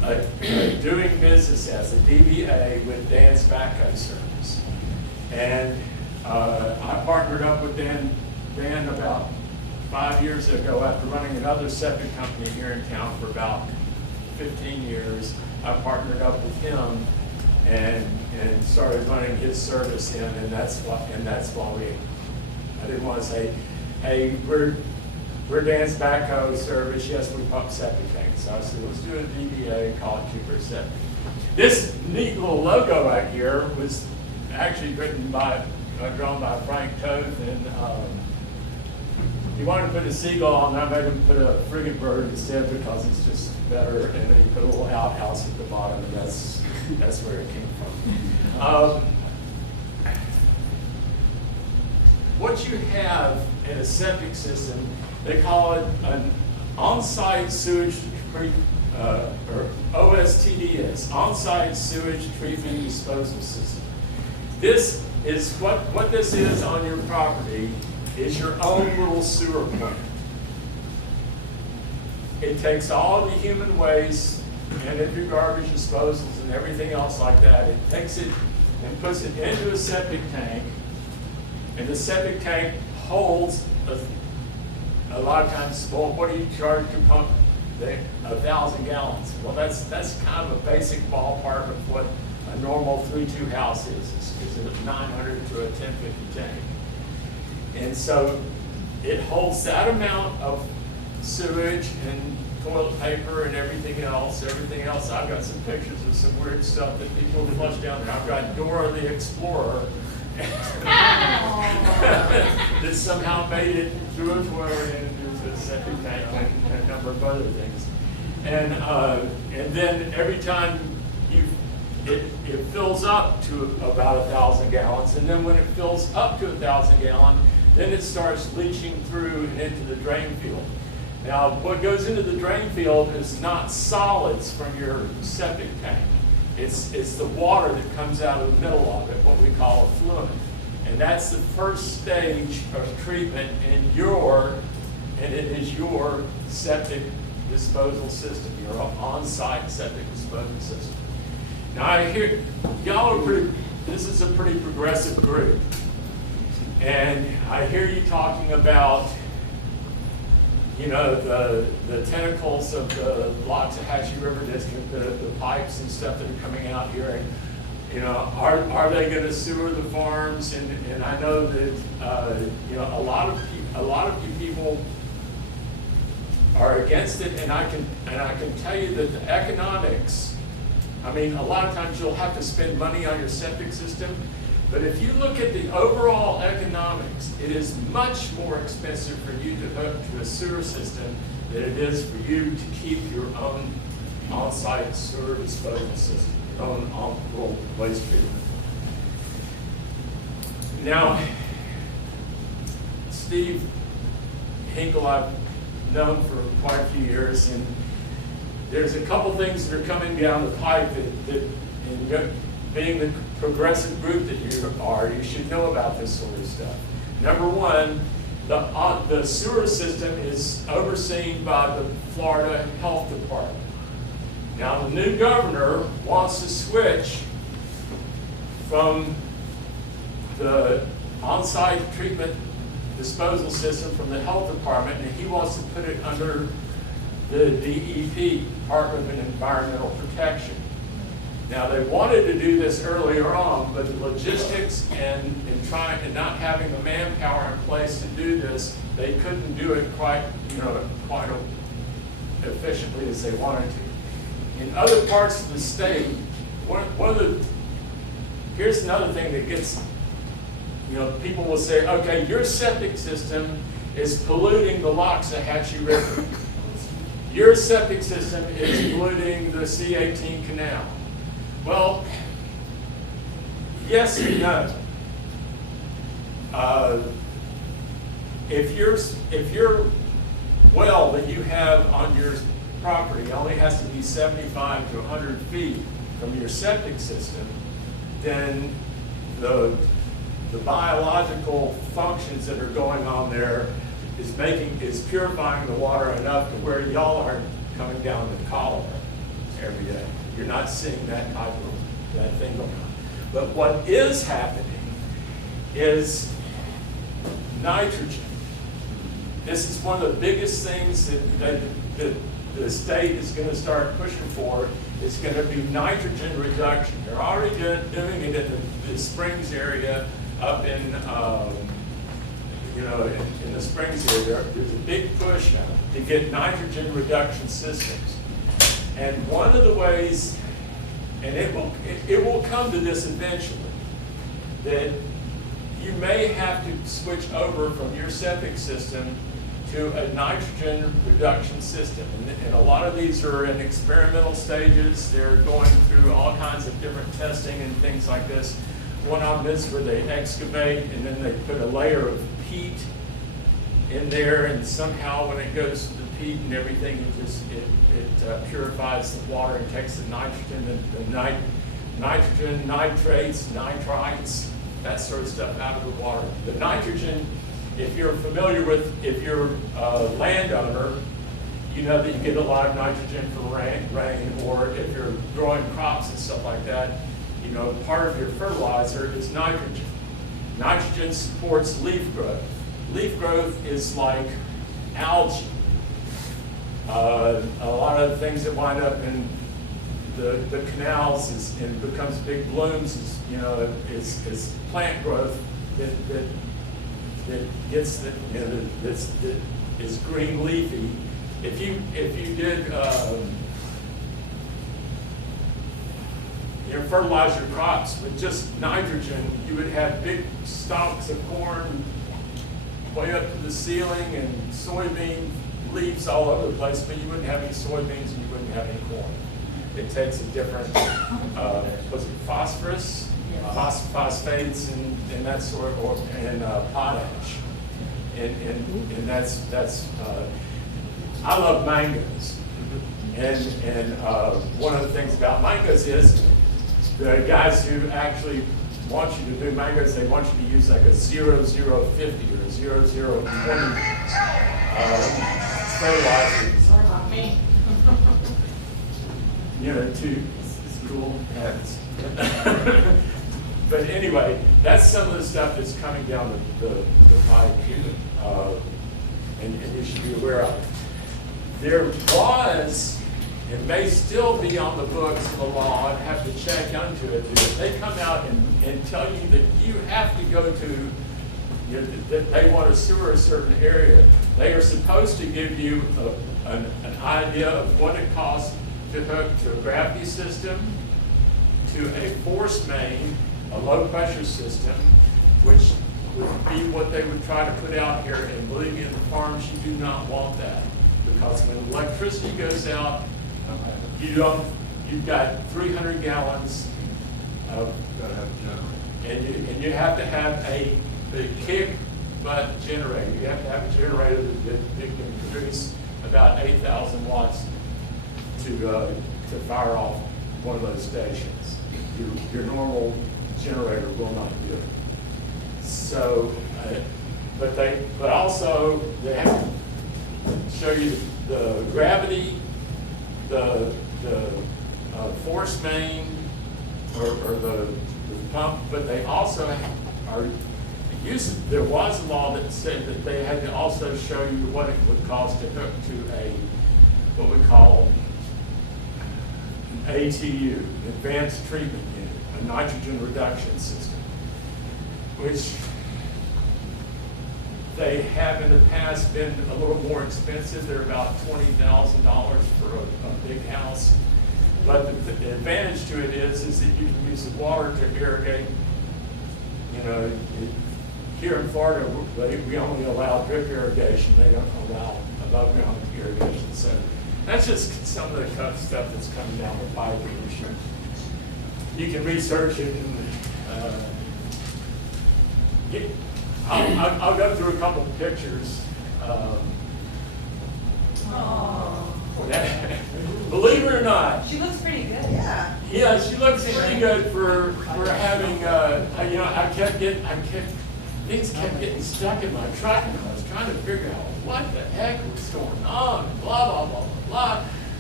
doing business as a DBA with Dan's Backhoe Service. And I partnered up with Dan about 5 years ago after running another septic company here in town for about 15 years. I partnered up with him and started running his service in, and that's why I didn't want to say, hey, we're Dan's Backhoe Service, yes, we pump septic tanks. So I said, let's do a DBA, call it cheaper septic. This neat little logo right here was actually drawn by Frank Toth, and he wanted to put a seagull on there. I made him put a frigate bird instead because it's just better, and then he put a little outhouse at the bottom, and that's where it came from. What you have in a septic system, they call it an on-site sewage treatment, or OSTDS, on-site sewage treatment disposal system. This is what this is on your property is your own little sewer plant. It takes all the human waste and your garbage disposals and everything else like that. It takes it and puts it into a septic tank, and the septic tank holds a lot of times, well, what do you charge to pump 1,000 gallons? Well, that's kind of a basic ballpark of what a normal 3-2 house is a 900 to a 1050 tank. And so it holds that amount of sewage and toilet paper and everything else. I've got some pictures of some weird stuff that people flush down there. I've got Dora the Explorer that somehow made it through a toilet and into a septic tank and a number of other things. And then every time it fills up to about 1,000 gallons, and then when it fills up to 1,000 gallons, then it starts leaching through and into the drain field. Now, what goes into the drain field is not solids from your septic tank. It's the water that comes out of the middle of it, what we call effluent. And that's the first stage of treatment and it is your septic disposal system, your on-site septic disposal system. Now I hear, this is a pretty progressive group. And I hear you talking about, the tentacles of the Loxahatchee River District, the pipes and stuff that are coming out here. And, are they going to sewer the farms? And I know that, a lot of you people are against it, and I can tell you that the economics, a lot of times you'll have to spend money on your septic system, but if you look at the overall economics, it is much more expensive for you to hook to a sewer system than it is for you to keep your own on-site sewer disposal system, your own on-roll waste treatment. Now, Steve Hinkle I've known for quite a few years, and there's a couple things that are coming down the pipe that being the progressive group that you are, you should know about this sort of stuff. Number one, the sewer system is overseen by the Florida Health Department. Now, the new governor wants to switch from the on-site treatment disposal system from the health department, and he wants to put it under the DEP, Department of Environmental Protection. Now, they wanted to do this earlier on, but the logistics and not having the manpower in place to do this, they couldn't do it quite efficiently as they wanted to. In other parts of the state, here's another thing that gets, people will say, okay, your septic system is polluting the Loxahatchee River. Your septic system is polluting the C-18 canal. Well, yes and no. If your well that you have on your property only has to be 75 to 100 feet from your septic system, then the biological functions that are going on there is purifying the water enough to where y'all aren't coming down with cholera every day. You're not seeing that type of, that thing going on. But what is happening is nitrogen. This is one of the biggest things that the state is going to start pushing for. It's going to be nitrogen reduction. They're already doing it in the Springs area up in, in the Springs area. There's a big push now to get nitrogen reduction systems. And one of the ways, and it will come to this eventually, that you may have to switch over from your septic system to a nitrogen reduction system. And a lot of these are in experimental stages. They're going through all kinds of different testing and things like this. One of them is where they excavate and then they put a layer of peat in there, and somehow when it goes to the peat and everything, it purifies the water and takes the nitrogen, nitrogen, nitrates, nitrites, that sort of stuff out of the water. The nitrogen, if you're familiar with, if you're a landowner, you know that you get a lot of nitrogen from rain, or if you're growing crops and stuff like that, you know, part of your fertilizer is nitrogen. Nitrogen supports leaf growth. Leaf growth is like algae. A lot of the things that wind up in the canals and becomes big blooms is plant growth that gets that is green leafy. If you did fertilize your crops with just nitrogen, you would have big stalks of corn way up to the ceiling and soybean leaves all over the place, but you wouldn't have any soybeans and you wouldn't have any corn. It takes a different, was it phosphorus? Phosphates and that sort of, and potash. And that's I love mangoes. And one of the things about mangoes is the guys who actually want you to do mangoes, they want you to use like a 0050 or a 0020 fertilizer. Sorry about me. To school habits. But anyway, that's some of the stuff that's coming down the pipe here, and you should be aware of it. There was, and may still be on the books of the law, and have to check into it, that they come out and tell you that you have to go to, that they want to sewer a certain area. They are supposed to give you an idea of what it costs to hook to a gravity system, to a force main, a low pressure system, which would be what they would try to put out here. And believe me, in the farms, you do not want that, because when electricity goes out, you've got 300 gallons of, and you have to have a kick butt generator. You have to have a generator that can produce about 8,000 watts to fire off one of those stations. Your normal generator will not do it. So, but also they have to show you the gravity, the force main, or the pump. But they also are using. There was a law that said that they had to also show you what it would cost to hook to a what we call an ATU, advanced treatment unit, a nitrogen reduction system, which they have in the past been a little more expensive. They're about $20,000 for a big house. But the advantage to it is that you can use the water to irrigate. Here in Florida, we only allow drip irrigation. They don't allow above ground irrigation. So that's just some of the stuff that's coming down the pipe. You can research it and I'll go through a couple of pictures. Believe it or not. She looks pretty good. Yeah. Yeah, she looks pretty good for having, things kept getting stuck in my truck, and I was trying to figure out what the heck was going on, blah, blah, blah, blah, blah.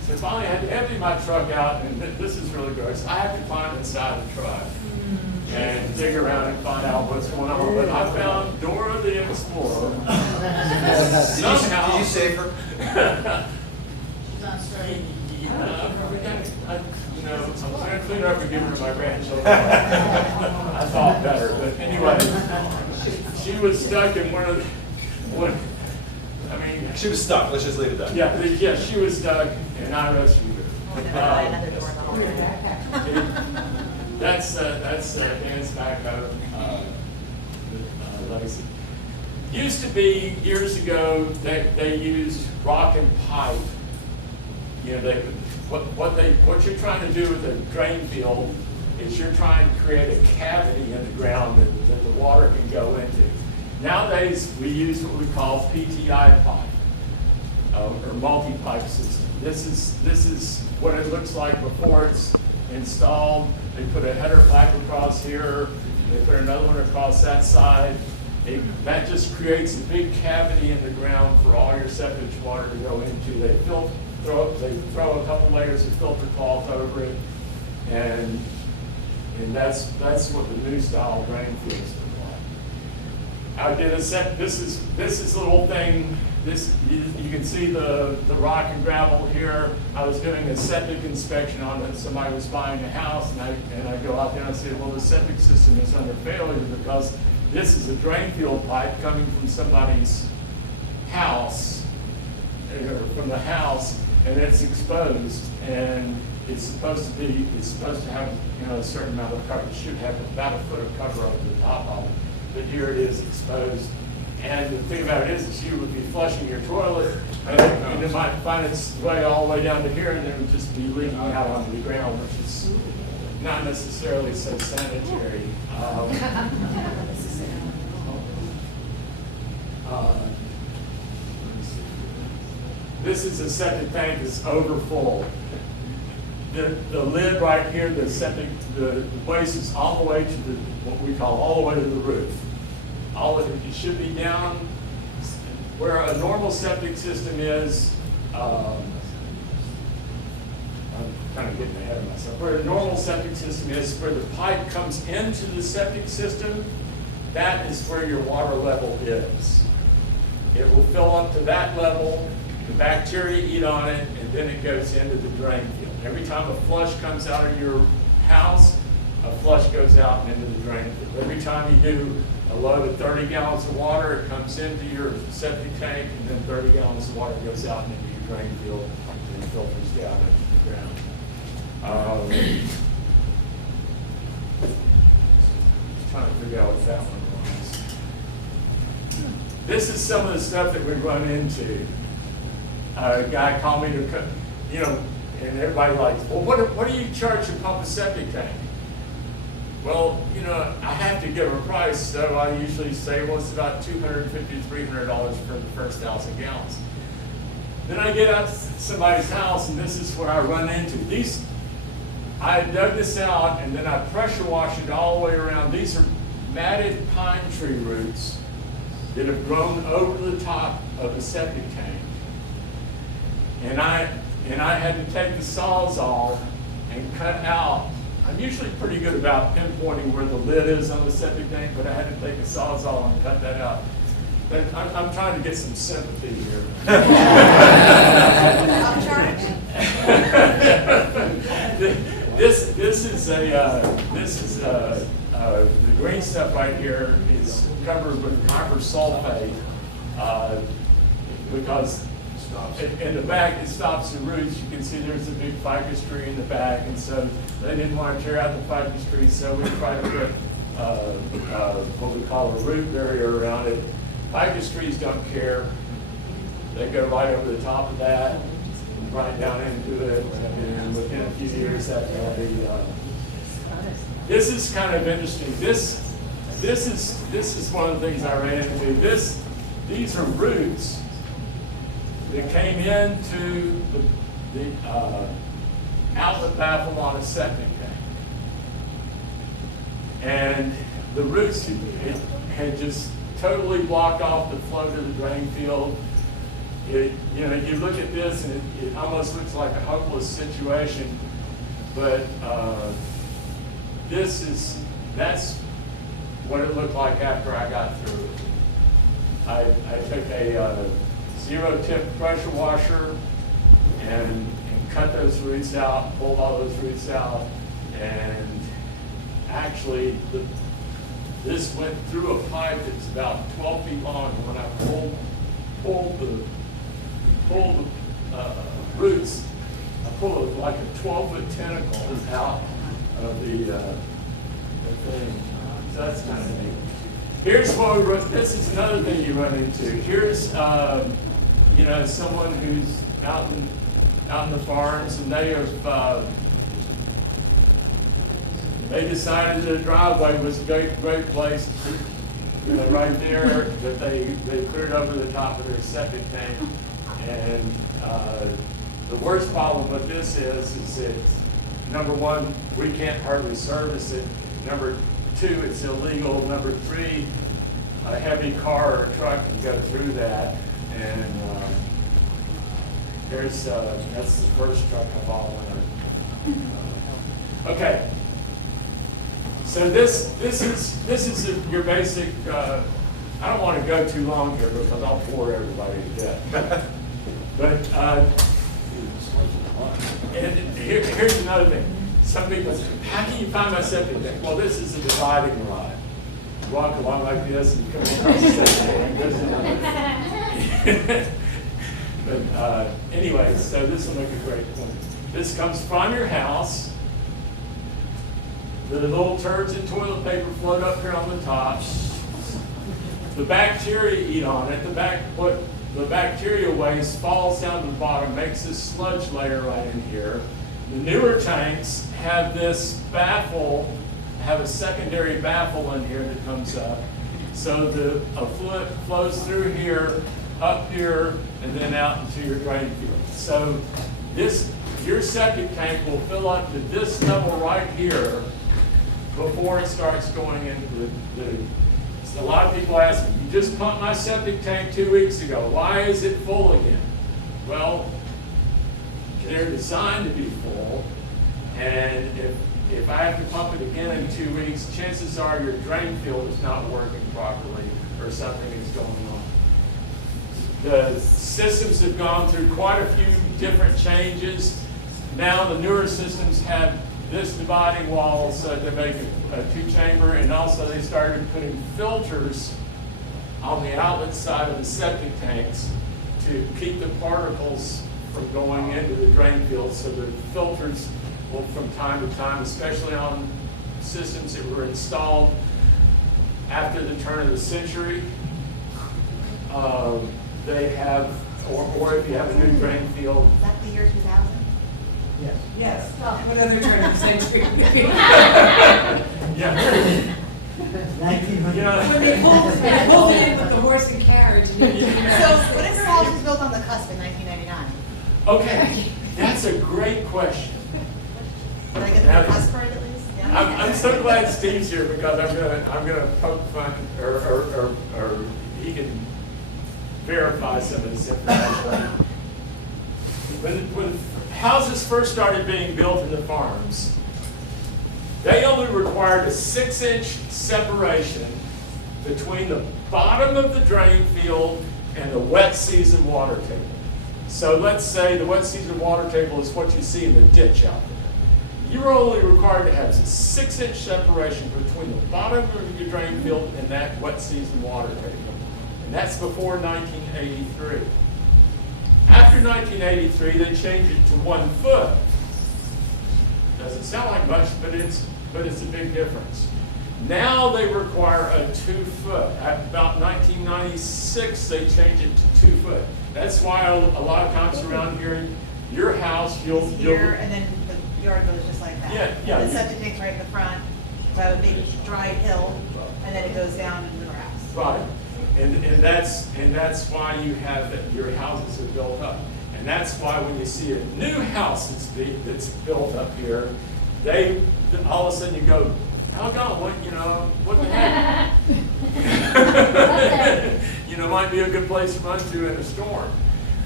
So finally, I had to empty my truck out, and this is really gross. I have to climb inside the truck and dig around and find out what's going on. But I found Dora the Explorer. Somehow. Did you save her? She's on straight. I'm trying to clean her up and give her to my grandchildren. I thought better, but anyway, she was stuck in one of the, She was stuck, let's just leave it there. yeah, she was stuck, and I rescued her. That's Dan's backhoe, legacy. Used to be, years ago, they used rock and pipe. You know, what you're trying to do with a drain field is you're trying to create a cavity in the ground that the water can go into. Nowadays, we use what we call PTI pipe, or multi-pipe system. This is what it looks like before it's installed. They put a header pipe across here, they put another one across that side. That just creates a big cavity in the ground for all your septic water to go into. They throw a couple layers of filter cloth over it, and that's what the new style drain fields look like. I did this is a little thing. You can see the rock and gravel here. I was doing a septic inspection on it. Somebody was buying a house, and I go out there and I say, well, the septic system is under failure because this is a drain field pipe coming from somebody's house, or from the house, and it's exposed, and it's supposed to have a certain amount of cover. It should have about a foot of cover over the top of it, but here it is exposed. And the thing about it is you would be flushing your toilet, and it might find its way all the way down to here, and it would just be leaking out onto the ground, which is not necessarily so sanitary. This is a septic tank that's overfull. The lid right here, the waste is all the way to what we call all the way to the roof. It should be down where a normal septic system is. I'm kind of getting ahead of myself. Where a normal septic system is, where the pipe comes into the septic system, that is where your water level is. It will fill up to that level, the bacteria eat on it, and then it goes into the drain field. Every time a flush comes out of your house, a flush goes out and into the drain field. Every time you do a load of 30 gallons of water, it comes into your septic tank, and then 30 gallons of water goes out into your drain field and filters down into the ground. Just trying to figure out what that one was. This is some of the stuff that we run into. A guy called me to, and everybody likes, well, what do you charge to pump a septic tank? Well, I have to give a price, so I usually say, well, it's about $250 to $300 for the first 1,000 gallons. Then I get out to somebody's house, and this is where I run into these. I dug this out, and then I pressure wash it all the way around. These are matted pine tree roots that have grown over the top of the septic tank. And I had to take the Sawzall and cut out. I'm usually pretty good about pinpointing where the lid is on the septic tank, but I had to take a Sawzall and cut that out. But I'm trying to get some sympathy here. This is the green stuff right here is covered with copper sulfate because in the back it stops the roots. You can see there's a big ficus tree in the back, and so they didn't want to tear out the ficus tree, so we tried to put what we call a root barrier around it. Ficus trees don't care. They go right over the top of that, right down into it, and within a few years that will be. This is kind of interesting. This is one of the things I ran into. These are roots that came into the outlet baffle on a septic tank, and the roots had just totally blocked off the flow to the drain field. you know, you look at this and it almost looks like a hopeless situation, but that's what it looked like after I got through it. I took a zero-tip pressure washer and cut those roots out, pulled all those roots out, and actually this went through a pipe that's about 12 feet long. And when I pulled the roots, I pulled like a 12-foot tentacle out of the thing. So that's kind of neat. Here's what we run. This is another thing you run into. Here's you know, someone who's out in the farms, and they have they decided that a driveway was a great place, you know, right there, that they cleared over the top of their septic tank. And the worst problem with this is that, number one, we can't hardly service it. Number two, it's illegal. Number three, a heavy car or truck can go through that. And that's the first truck of all winter. Okay. So this is your basic. I don't want to go too long here because I'll bore everybody to death. But and here's another thing. Some people say, "How can you find my septic tank?" Well, this is a dividing line. You walk along like this and you come across the septic tank. But anyway, so this will make a great point. This comes from your house. The little turds and toilet paper float up here on the top. The bacteria eat on it. The bacteria waste falls down to the bottom, makes this sludge layer right in here. The newer tanks have this baffle, have a secondary baffle in here that comes up. So the effluent flows through here, up here, and then out into your drain field. So your septic tank will fill up to this level right here before it starts going into a lot of people ask me, "You just pumped my septic tank 2 weeks ago. Why is it full again?" Well, they're designed to be full, and if I have to pump it again in 2 weeks, chances are your drain field is not working properly or something is going on. The systems have gone through quite a few different changes. Now the newer systems have this dividing wall, so they make a two-chamber, and also they started putting filters on the outlet side of the septic tanks to keep the particles from going into the drain field. So the filters will, from time to time, especially on systems that were installed after the turn of the century, they have, or if you have a new drain field. Is that the year 2000? Yes. Yes. What other turn of the century? Yeah. 1900. You know, When they pulled it in with the horse and carriage. So what if your house was built on the cusp in 1999? okay, that's a great question. Did I get the cusp for it at least? Yeah? I'm so glad Steve's here because I'm gonna poke fun or he can verify some of this information. When houses first started being built in the farms, they only required a 6-inch separation between the bottom of the drain field and the wet season water table. So let's say the wet season water table is what you see in the ditch out there. You're only required to have a 6-inch separation between the bottom of your drain field and that wet season water table. And that's before 1983. After 1983, they changed it to 1 foot. Doesn't sound like much, but it's a big difference. Now they require a 2 foot. At about 1996, they changed it to 2 foot. That's why a lot of times around here, your house, you'll Here, and then the yard goes just like that. Yeah. And the septic tank's right in the front, so I have a big dry hill, and then it goes down into the grass. right. And that's why you have that your houses are built up. And that's why when you see a new house that's built up here, all of a sudden you go, doggone, what the heck? Might be a good place to run to in a storm.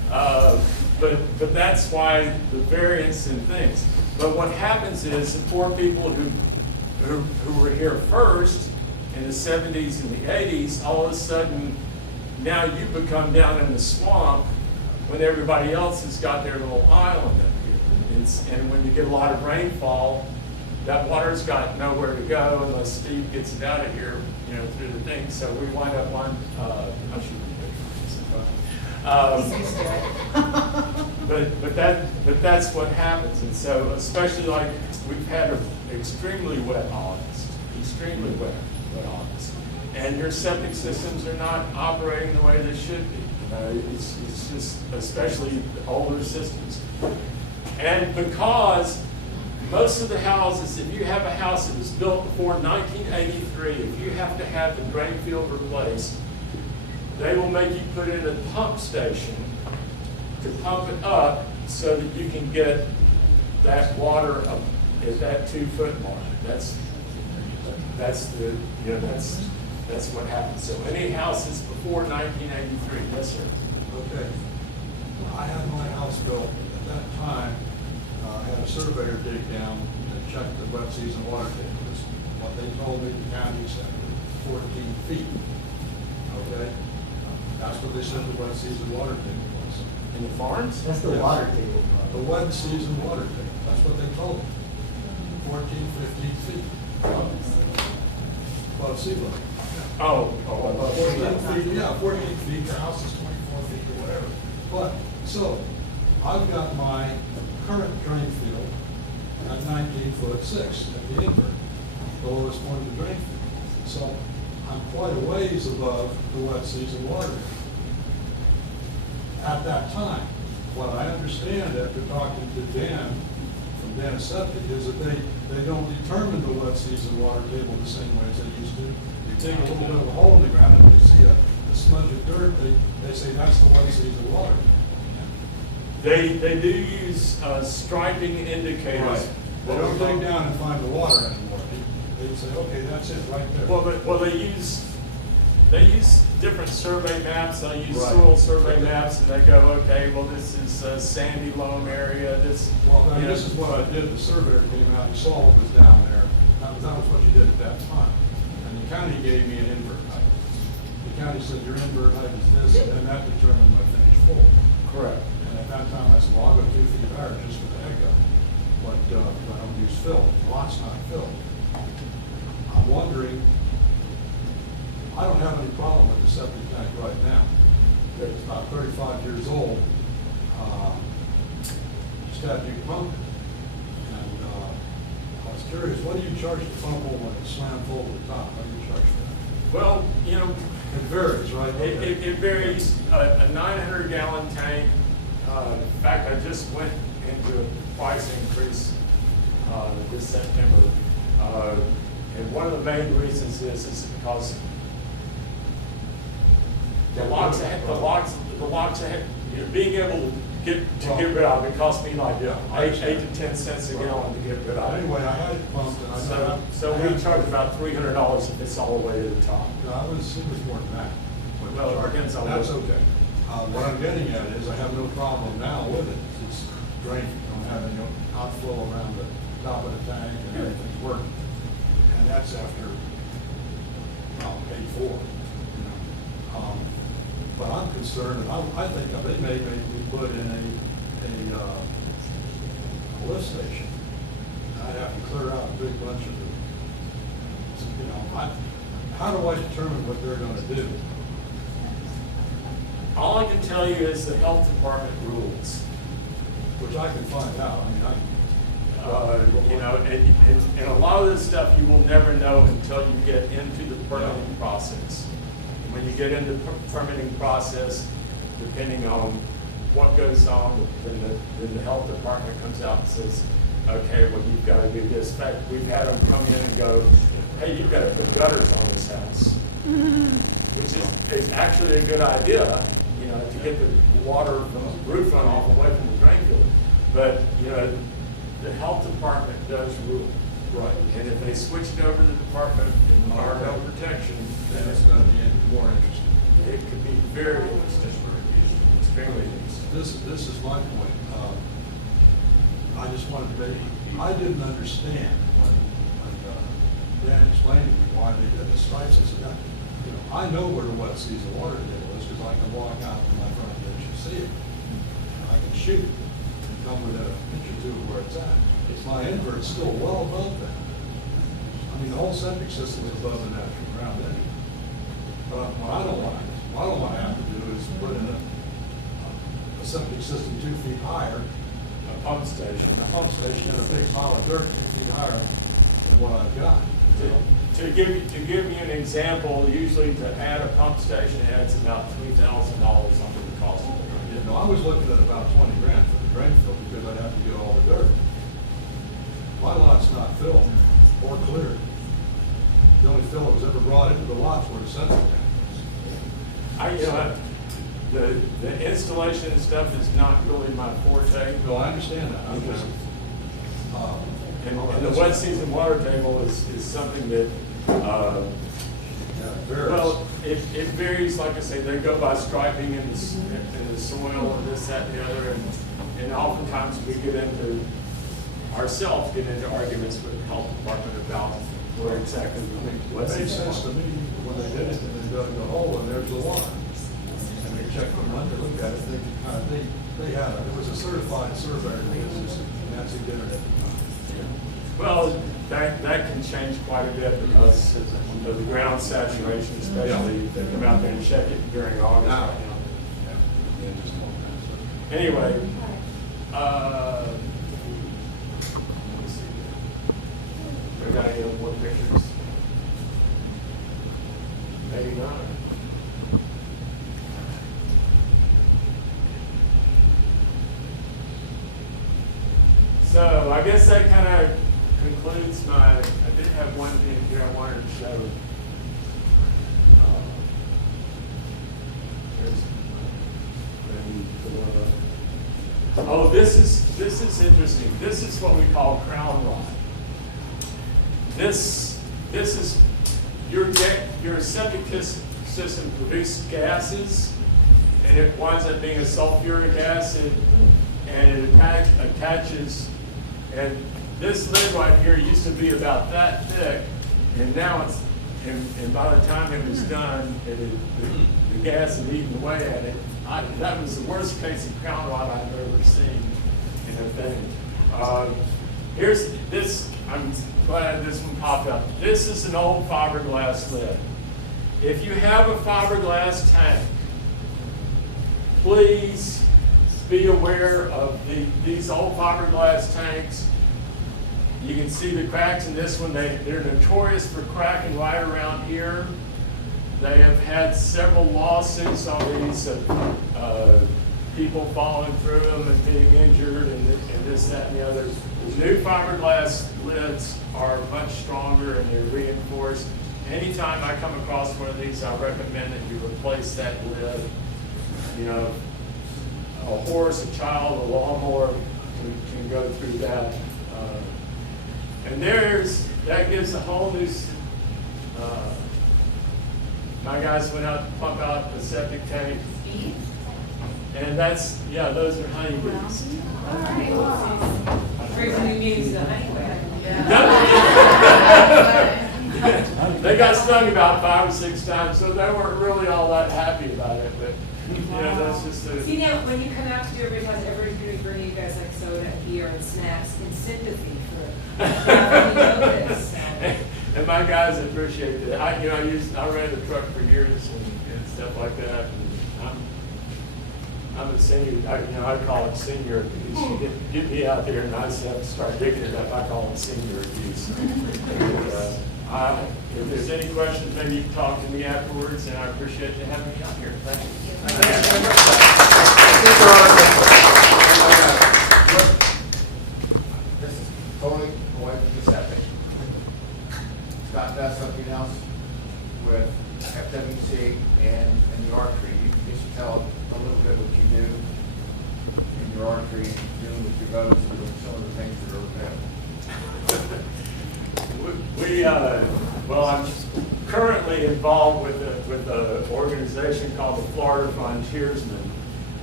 But that's why the variance in things. But what happens is the poor people who were here first in the 70s and the 80s, all of a sudden, now you become down in the swamp when everybody else has got their little island up here. And when you get a lot of rainfall, that water's got nowhere to go unless Steve gets it out of here, through the thing. So we wind up on, I should but that's what happens. And so, especially like we've had an extremely wet August, and your septic systems are not operating the way they should be. It's just, especially the older systems. And because most of the houses, if you have a house that was built before 1983, if you have to have the drain field replaced, they will make you put in a pump station to pump it up so that you can get that water up at that 2-foot mark. That's what happens. So any houses before 1983, yes, sir. Okay. I had my house built at that time. I had a surveyor dig down and check the wet season water tables. What they told me, the county said 14 feet. Okay? That's what they said the wet season water table was. In the farms? That's the water table. The wet season water table. That's what they told me. 14, 15 feet. Above sea level. Oh. 14 feet, yeah, 14 feet, your house is 24 feet or whatever. But, so, I've got my current drain field at 19'6" at the invert, the lowest point of the drain field. So, I'm quite a ways above the wet season water at that time. What I understand after talking to Dan from Dan Septic is that they don't determine the wet season water table the same way as they used to. They take a little bit of a hole in the ground and they see a smudge of dirt, they say that's the wet season water. They do use striping indicators. Right. They don't dig down and find the water anymore. They say, okay, that's it right there. Well, they use different survey maps. They use soil survey maps, and they go, okay, well, this is a sandy loam area. This is what I did. The surveyor came out, he saw what was down there. That was what you did at that time. And the county gave me an invert height. The county said your invert height is this, and then that determined my finished floor. Correct. And at that time, I said, well, I'll go 2 feet higher just for the heck of it. But I don't use fill. The lot's not filled. I'm wondering, I don't have any problem with the septic tank right now. It's about 35 years old. Just had a new pump. And I was curious, what do you charge the pump when it's slammed full to the top? What do you charge for that? Well, it varies, right? It varies. A 900-gallon tank. In fact, I just went into a price increase this September. And one of the main reasons is because the locks ahead, being able to get rid of it cost me like 8 to 10 cents a gallon to get rid of it. Anyway, I had it pumped and so we charge about $300 if it's all the way to the top. No, it was more than that. Well, it depends on that's okay. What I'm getting at is I have no problem now with it. It's draining. I don't have any outflow around the top of the tank and everything's working. And that's after 84. But I'm concerned, and I think they may put in a lift station. I'd have to clear out a big bunch of it. How do I determine what they're going to do? All I can tell you is the health department rules. Which I can find out. And a lot of this stuff you will never know until you get into the permitting process. When you get into the permitting process, depending on what goes on, then the health department comes out and says, okay, well, you've got to do this. In fact, we've had them come in and go, hey, you've got to put gutters on this house, which is actually a good idea, to get the water from the roof runoff away from the drain field. But, the health department does rule. Right. And if they switch it over to the Department of Environmental Protection, then it's going to be more interesting. It could be very interesting. string meetings. This is my point. I just wanted to maybe, I didn't understand when Dan explained to me why they did the stripes. I said, you know, I know where the wet season water table is because I can walk out from my front porch and see it. I can shoot and come within an inch or two of where it's at. My invert's still well above that. I mean, the whole septic system is above the natural ground anyway. But what I don't want to have to do is put in a septic system 2 feet higher, A pump station. and a pump station and a big pile of dirt 2 feet higher than what I've got. You know? To give you an example, usually to add a pump station adds about $3,000 under the cost of it. You know, I was looking at about 20 grand for the drain field because I'd have to get all the dirt. My lot's not filled or cleared. The only fill that was ever brought into the lots were the septic tanks. The installation and stuff is not really my forte. No, I understand that. I'm just, and the wet season water table is something that, varies. well, it varies, like I say, they go by striping in the soil and this, that, and the other, and oftentimes we get into arguments with the health department about where exactly It what's made sense to me when they did it, and they dug the hole, and there's the water. And they checked them under, looked at it, they had, it was a certified surveyor, and Nancy did it at the time. Well, that can change quite a bit because of the ground saturation, especially if they come out there and check it during August right now. Anyway, let me see. We got any more pictures? Maybe not. So I guess that kind of concludes I did have one thing here I wanted to show. Oh, this is interesting. This is what we call crown rot. This is your septic system produces gases, and it winds up being a sulfuric acid, and it attaches. And this lid right here used to be about that thick, and now it's. And by the time it was done, the gas had eaten away at it. That was the worst case of crown rot I've ever seen in a thing. Here's this. I'm glad this one popped up. This is an old fiberglass lid. If you have a fiberglass tank, please be aware of these old fiberglass tanks. You can see the cracks in this one. They're notorious for cracking right around here. They have had several lawsuits on these of people falling through them and being injured and this, that, and the other. The new fiberglass lids are much stronger and they're reinforced. Anytime I come across one of these, I recommend that you replace that lid. You know, a horse, a child, a lawnmower can go through that. And that gives a whole new, my guys went out to pump out the septic tank. And that's, yeah, those are honeybees. All right. Brings new meetings to honeybees. They got stung about 5 or 6 times, so they weren't really all that happy about it, but, you know, that's just a. See, now, when you come out to do every class, everybody's going to bring you guys like soda and beer and snacks in sympathy for this. And my guys appreciate that. I ran the truck for years and stuff like that. And I'm a senior. I call it senior abuse. You get me out there and I have to start digging it up. I call it senior abuse. And, if there's any questions, maybe you can talk to me afterwards. And I appreciate you having me out here. Thank you. This is totally away from the septic. Scott does something else with FWC and the archery. You should tell a little bit what you do in your archery, doing with your bows, and doing some of the things that are available. Well, I'm currently involved with an organization called the Florida Frontiersmen.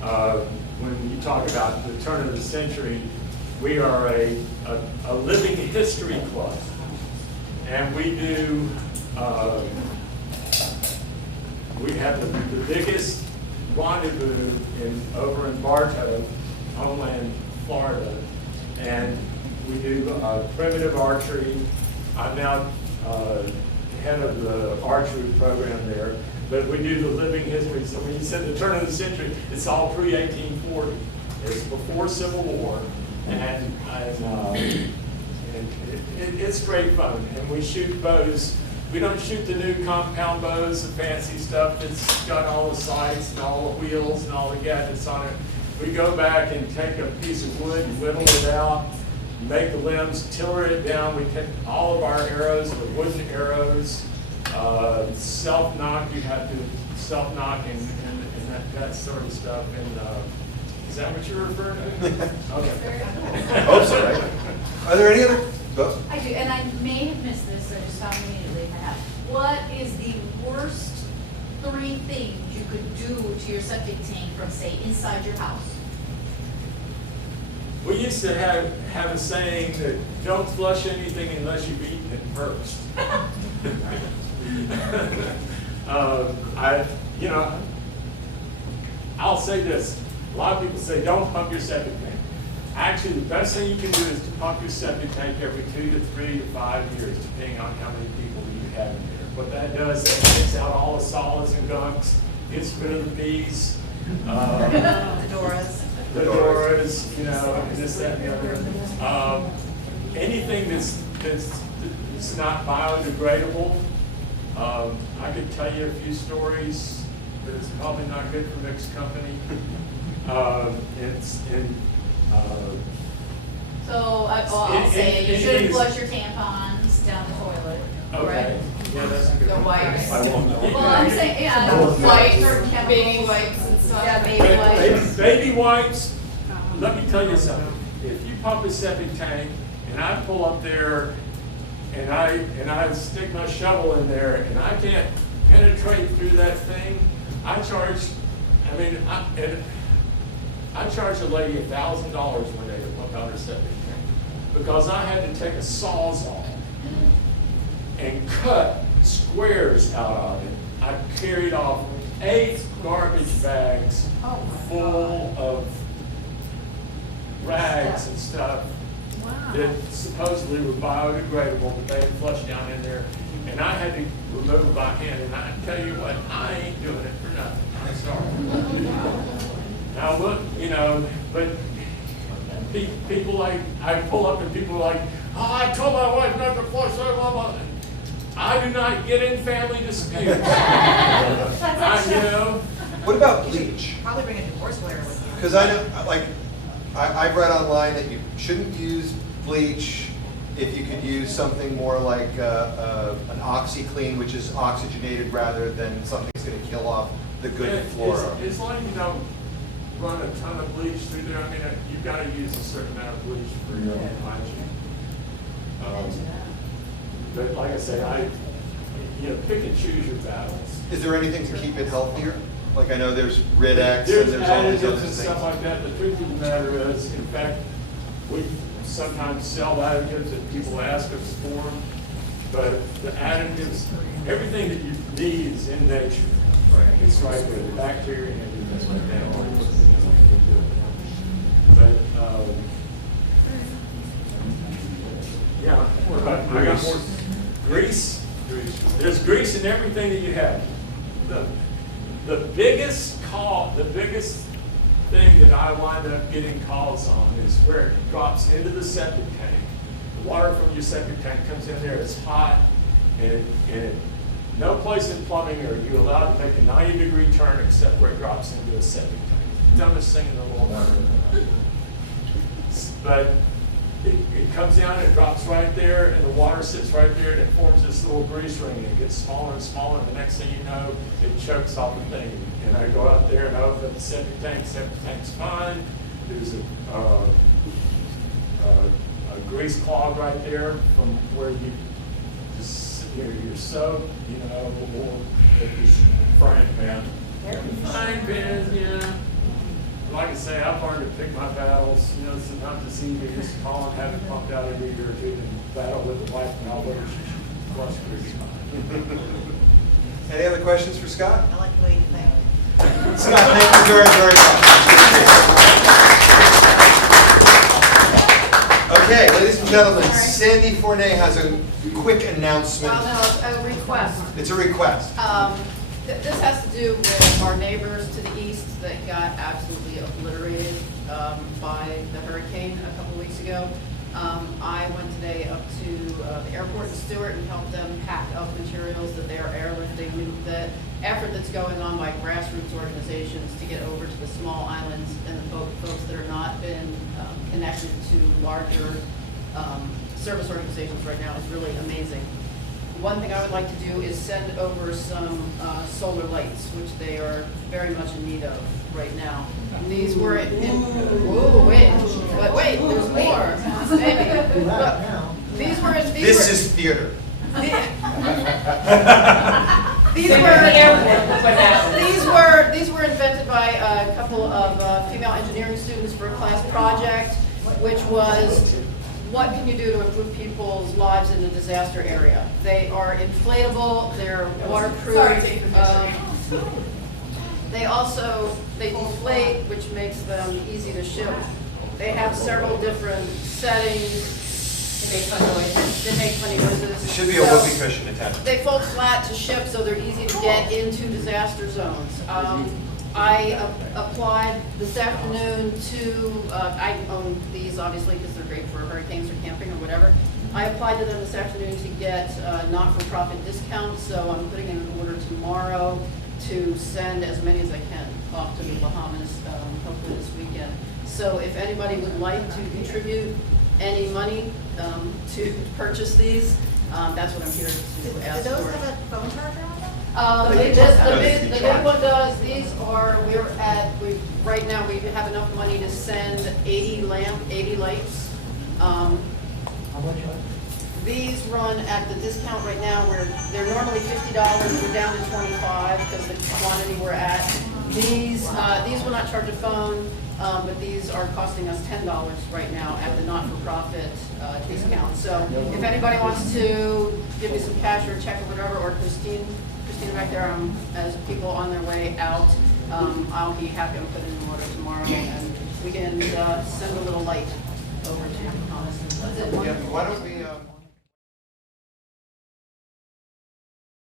when you talk about the turn of the century, we are a living history club. And we do, we have the biggest rendezvous over in Bartow, Homeland, Florida. And we do primitive archery. I'm now head of the archery program there. But we do the living history. So when you said the turn of the century, it's all pre-1840. It's before Civil War. And it's great fun. And we shoot bows. We don't shoot the new compound bows, the fancy stuff that's got all the sights and all the wheels and all the gadgets on it. We go back and take a piece of wood, whittle it out, make the limbs, tiller it down. We take all of our arrows, the wooden arrows, self-knock. You have to self-knock and that sort of stuff. And is that what you're referring to? Okay. I hope so, right? Are there any other? Go. I do, and I may have missed this, so just stop me immediately if I have. What is the worst 3 things you could do to your septic tank from, say, inside your house? We used to have a saying that don't flush anything unless you've eaten it first. I'll say this. A lot of people say don't pump your septic tank. Actually, the best thing you can do is to pump your septic tank every 2 to 3 to 5 years, depending on how many people you have in there. What that does is it takes out all the solids and gunks, gets rid of the bees, the doors, you know, and this, that, and the other. Anything that's not biodegradable. I could tell you a few stories, but it's probably not good for mixed company. I'll say you shouldn't flush your tampons down the toilet. Okay. Yeah, that's a good The one. wipes. I won't know. Well, I'm saying, yeah, Wipes, or baby wipes and stuff. Yeah, baby wipes. Baby wipes, let me tell you something. If you pump a septic tank and I pull up there and I stick my shovel in there and I can't penetrate through that thing, I charge a lady $1,000 one day to pump out her septic tank because I had to take a Sawzall and cut squares out of it. I carried off 8 garbage bags full of rags and stuff that supposedly were biodegradable, but they had flushed down in there. And I had to remove it by hand. And I tell you what, I ain't doing it for nothing. I'm sorry. Now look, you know, but people like, I pull up and people are like, oh, I told my wife not to flush that one. I do not get in family disputes. You know. What about bleach? Probably bring a divorce lawyer with you. Because I know, like, I've read online that you shouldn't use bleach if you could use something more like an OxyClean, which is oxygenated rather than something that's going to kill off the good flora. As long as you don't run a ton of bleach through there, I mean, you've got to use a certain amount of bleach for your own hygiene. But like I say, pick and choose your battles. Is there anything to keep it healthier? Like I know there's Rid-X There's and there's all these other additives and things. stuff like that. The truth of the matter is, in fact, we sometimes sell additives that people ask us for, but the additives, everything that you need is in nature. It's right there, the bacteria and everything like that. All those things like that. But, yeah, I got more grease. There's grease in everything that you have. The biggest thing that I wind up getting calls on is where it drops into the septic tank. The water from your septic tank comes in there, it's hot, and no place in plumbing are you allowed to make a 90-degree turn except where it drops into a septic tank. Dumbest thing in the world. But it comes down, it drops right there, and the water sits right there, and it forms this little grease ring, and it gets smaller and smaller, and the next thing you know, it chokes off the thing. And I go out there and open up the septic tank's fine. There's a grease clog right there from where you just your soap, you know, or this frying pan. Frying pans, yeah. like I say, I've learned to pick my battles. You know, sometimes it seems to just call and have it pumped out every year or two and battle with the wife and all whether she cross cruise. Any other questions for Scott? I like the way you think. Scott, thank you very, very much. Okay, ladies and gentlemen, Sandy Fournet has a quick announcement. No, a request. It's a request. This has to do with our neighbors to the east that got absolutely obliterated by the hurricane a couple weeks ago. I went today up to the airport in Stewart and helped them pack up materials that they are airlifting. The effort that's going on by grassroots organizations to get over to the small islands and the folks that are not been connected to larger service organizations right now is really amazing. One thing I would like to do is send over some solar lights, which they are very much in need of right now. And these were but wait, there's more. Maybe. Look, This is theater. These were invented by a couple of female engineering students for a class project, which was, what can you do to improve people's lives in a disaster area? They are inflatable, they're waterproof. They deflate, which makes them easy to ship. They have several different settings. They make funny noises. They make funny noises. There should be a whoopee cushion attached. They fold flat to ship, so they're easy to get into disaster zones. I applied this afternoon to, I own these obviously because they're great for hurricanes or camping or whatever. I applied to them this afternoon to get not-for-profit discounts, so I'm putting in an order tomorrow to send as many as I can off to the Bahamas, hopefully this weekend. So if anybody would like to contribute any money to purchase these, that's what I'm here to ask for. Do those have a phone charger on them? The big one does. These are, right now we have enough money to send 80 lights. How much are These run at the discount right now where they're normally $50, we're down to 25 because the quantity we're at. These will not charge a phone, but these are costing us $10 right now at the not-for-profit discount. So if anybody wants to give me some cash or a check or whatever, or Christina back there, as people on their way out, I'll be happy to put in an order tomorrow and we can send a little light over to Thomas. Yeah, why don't we...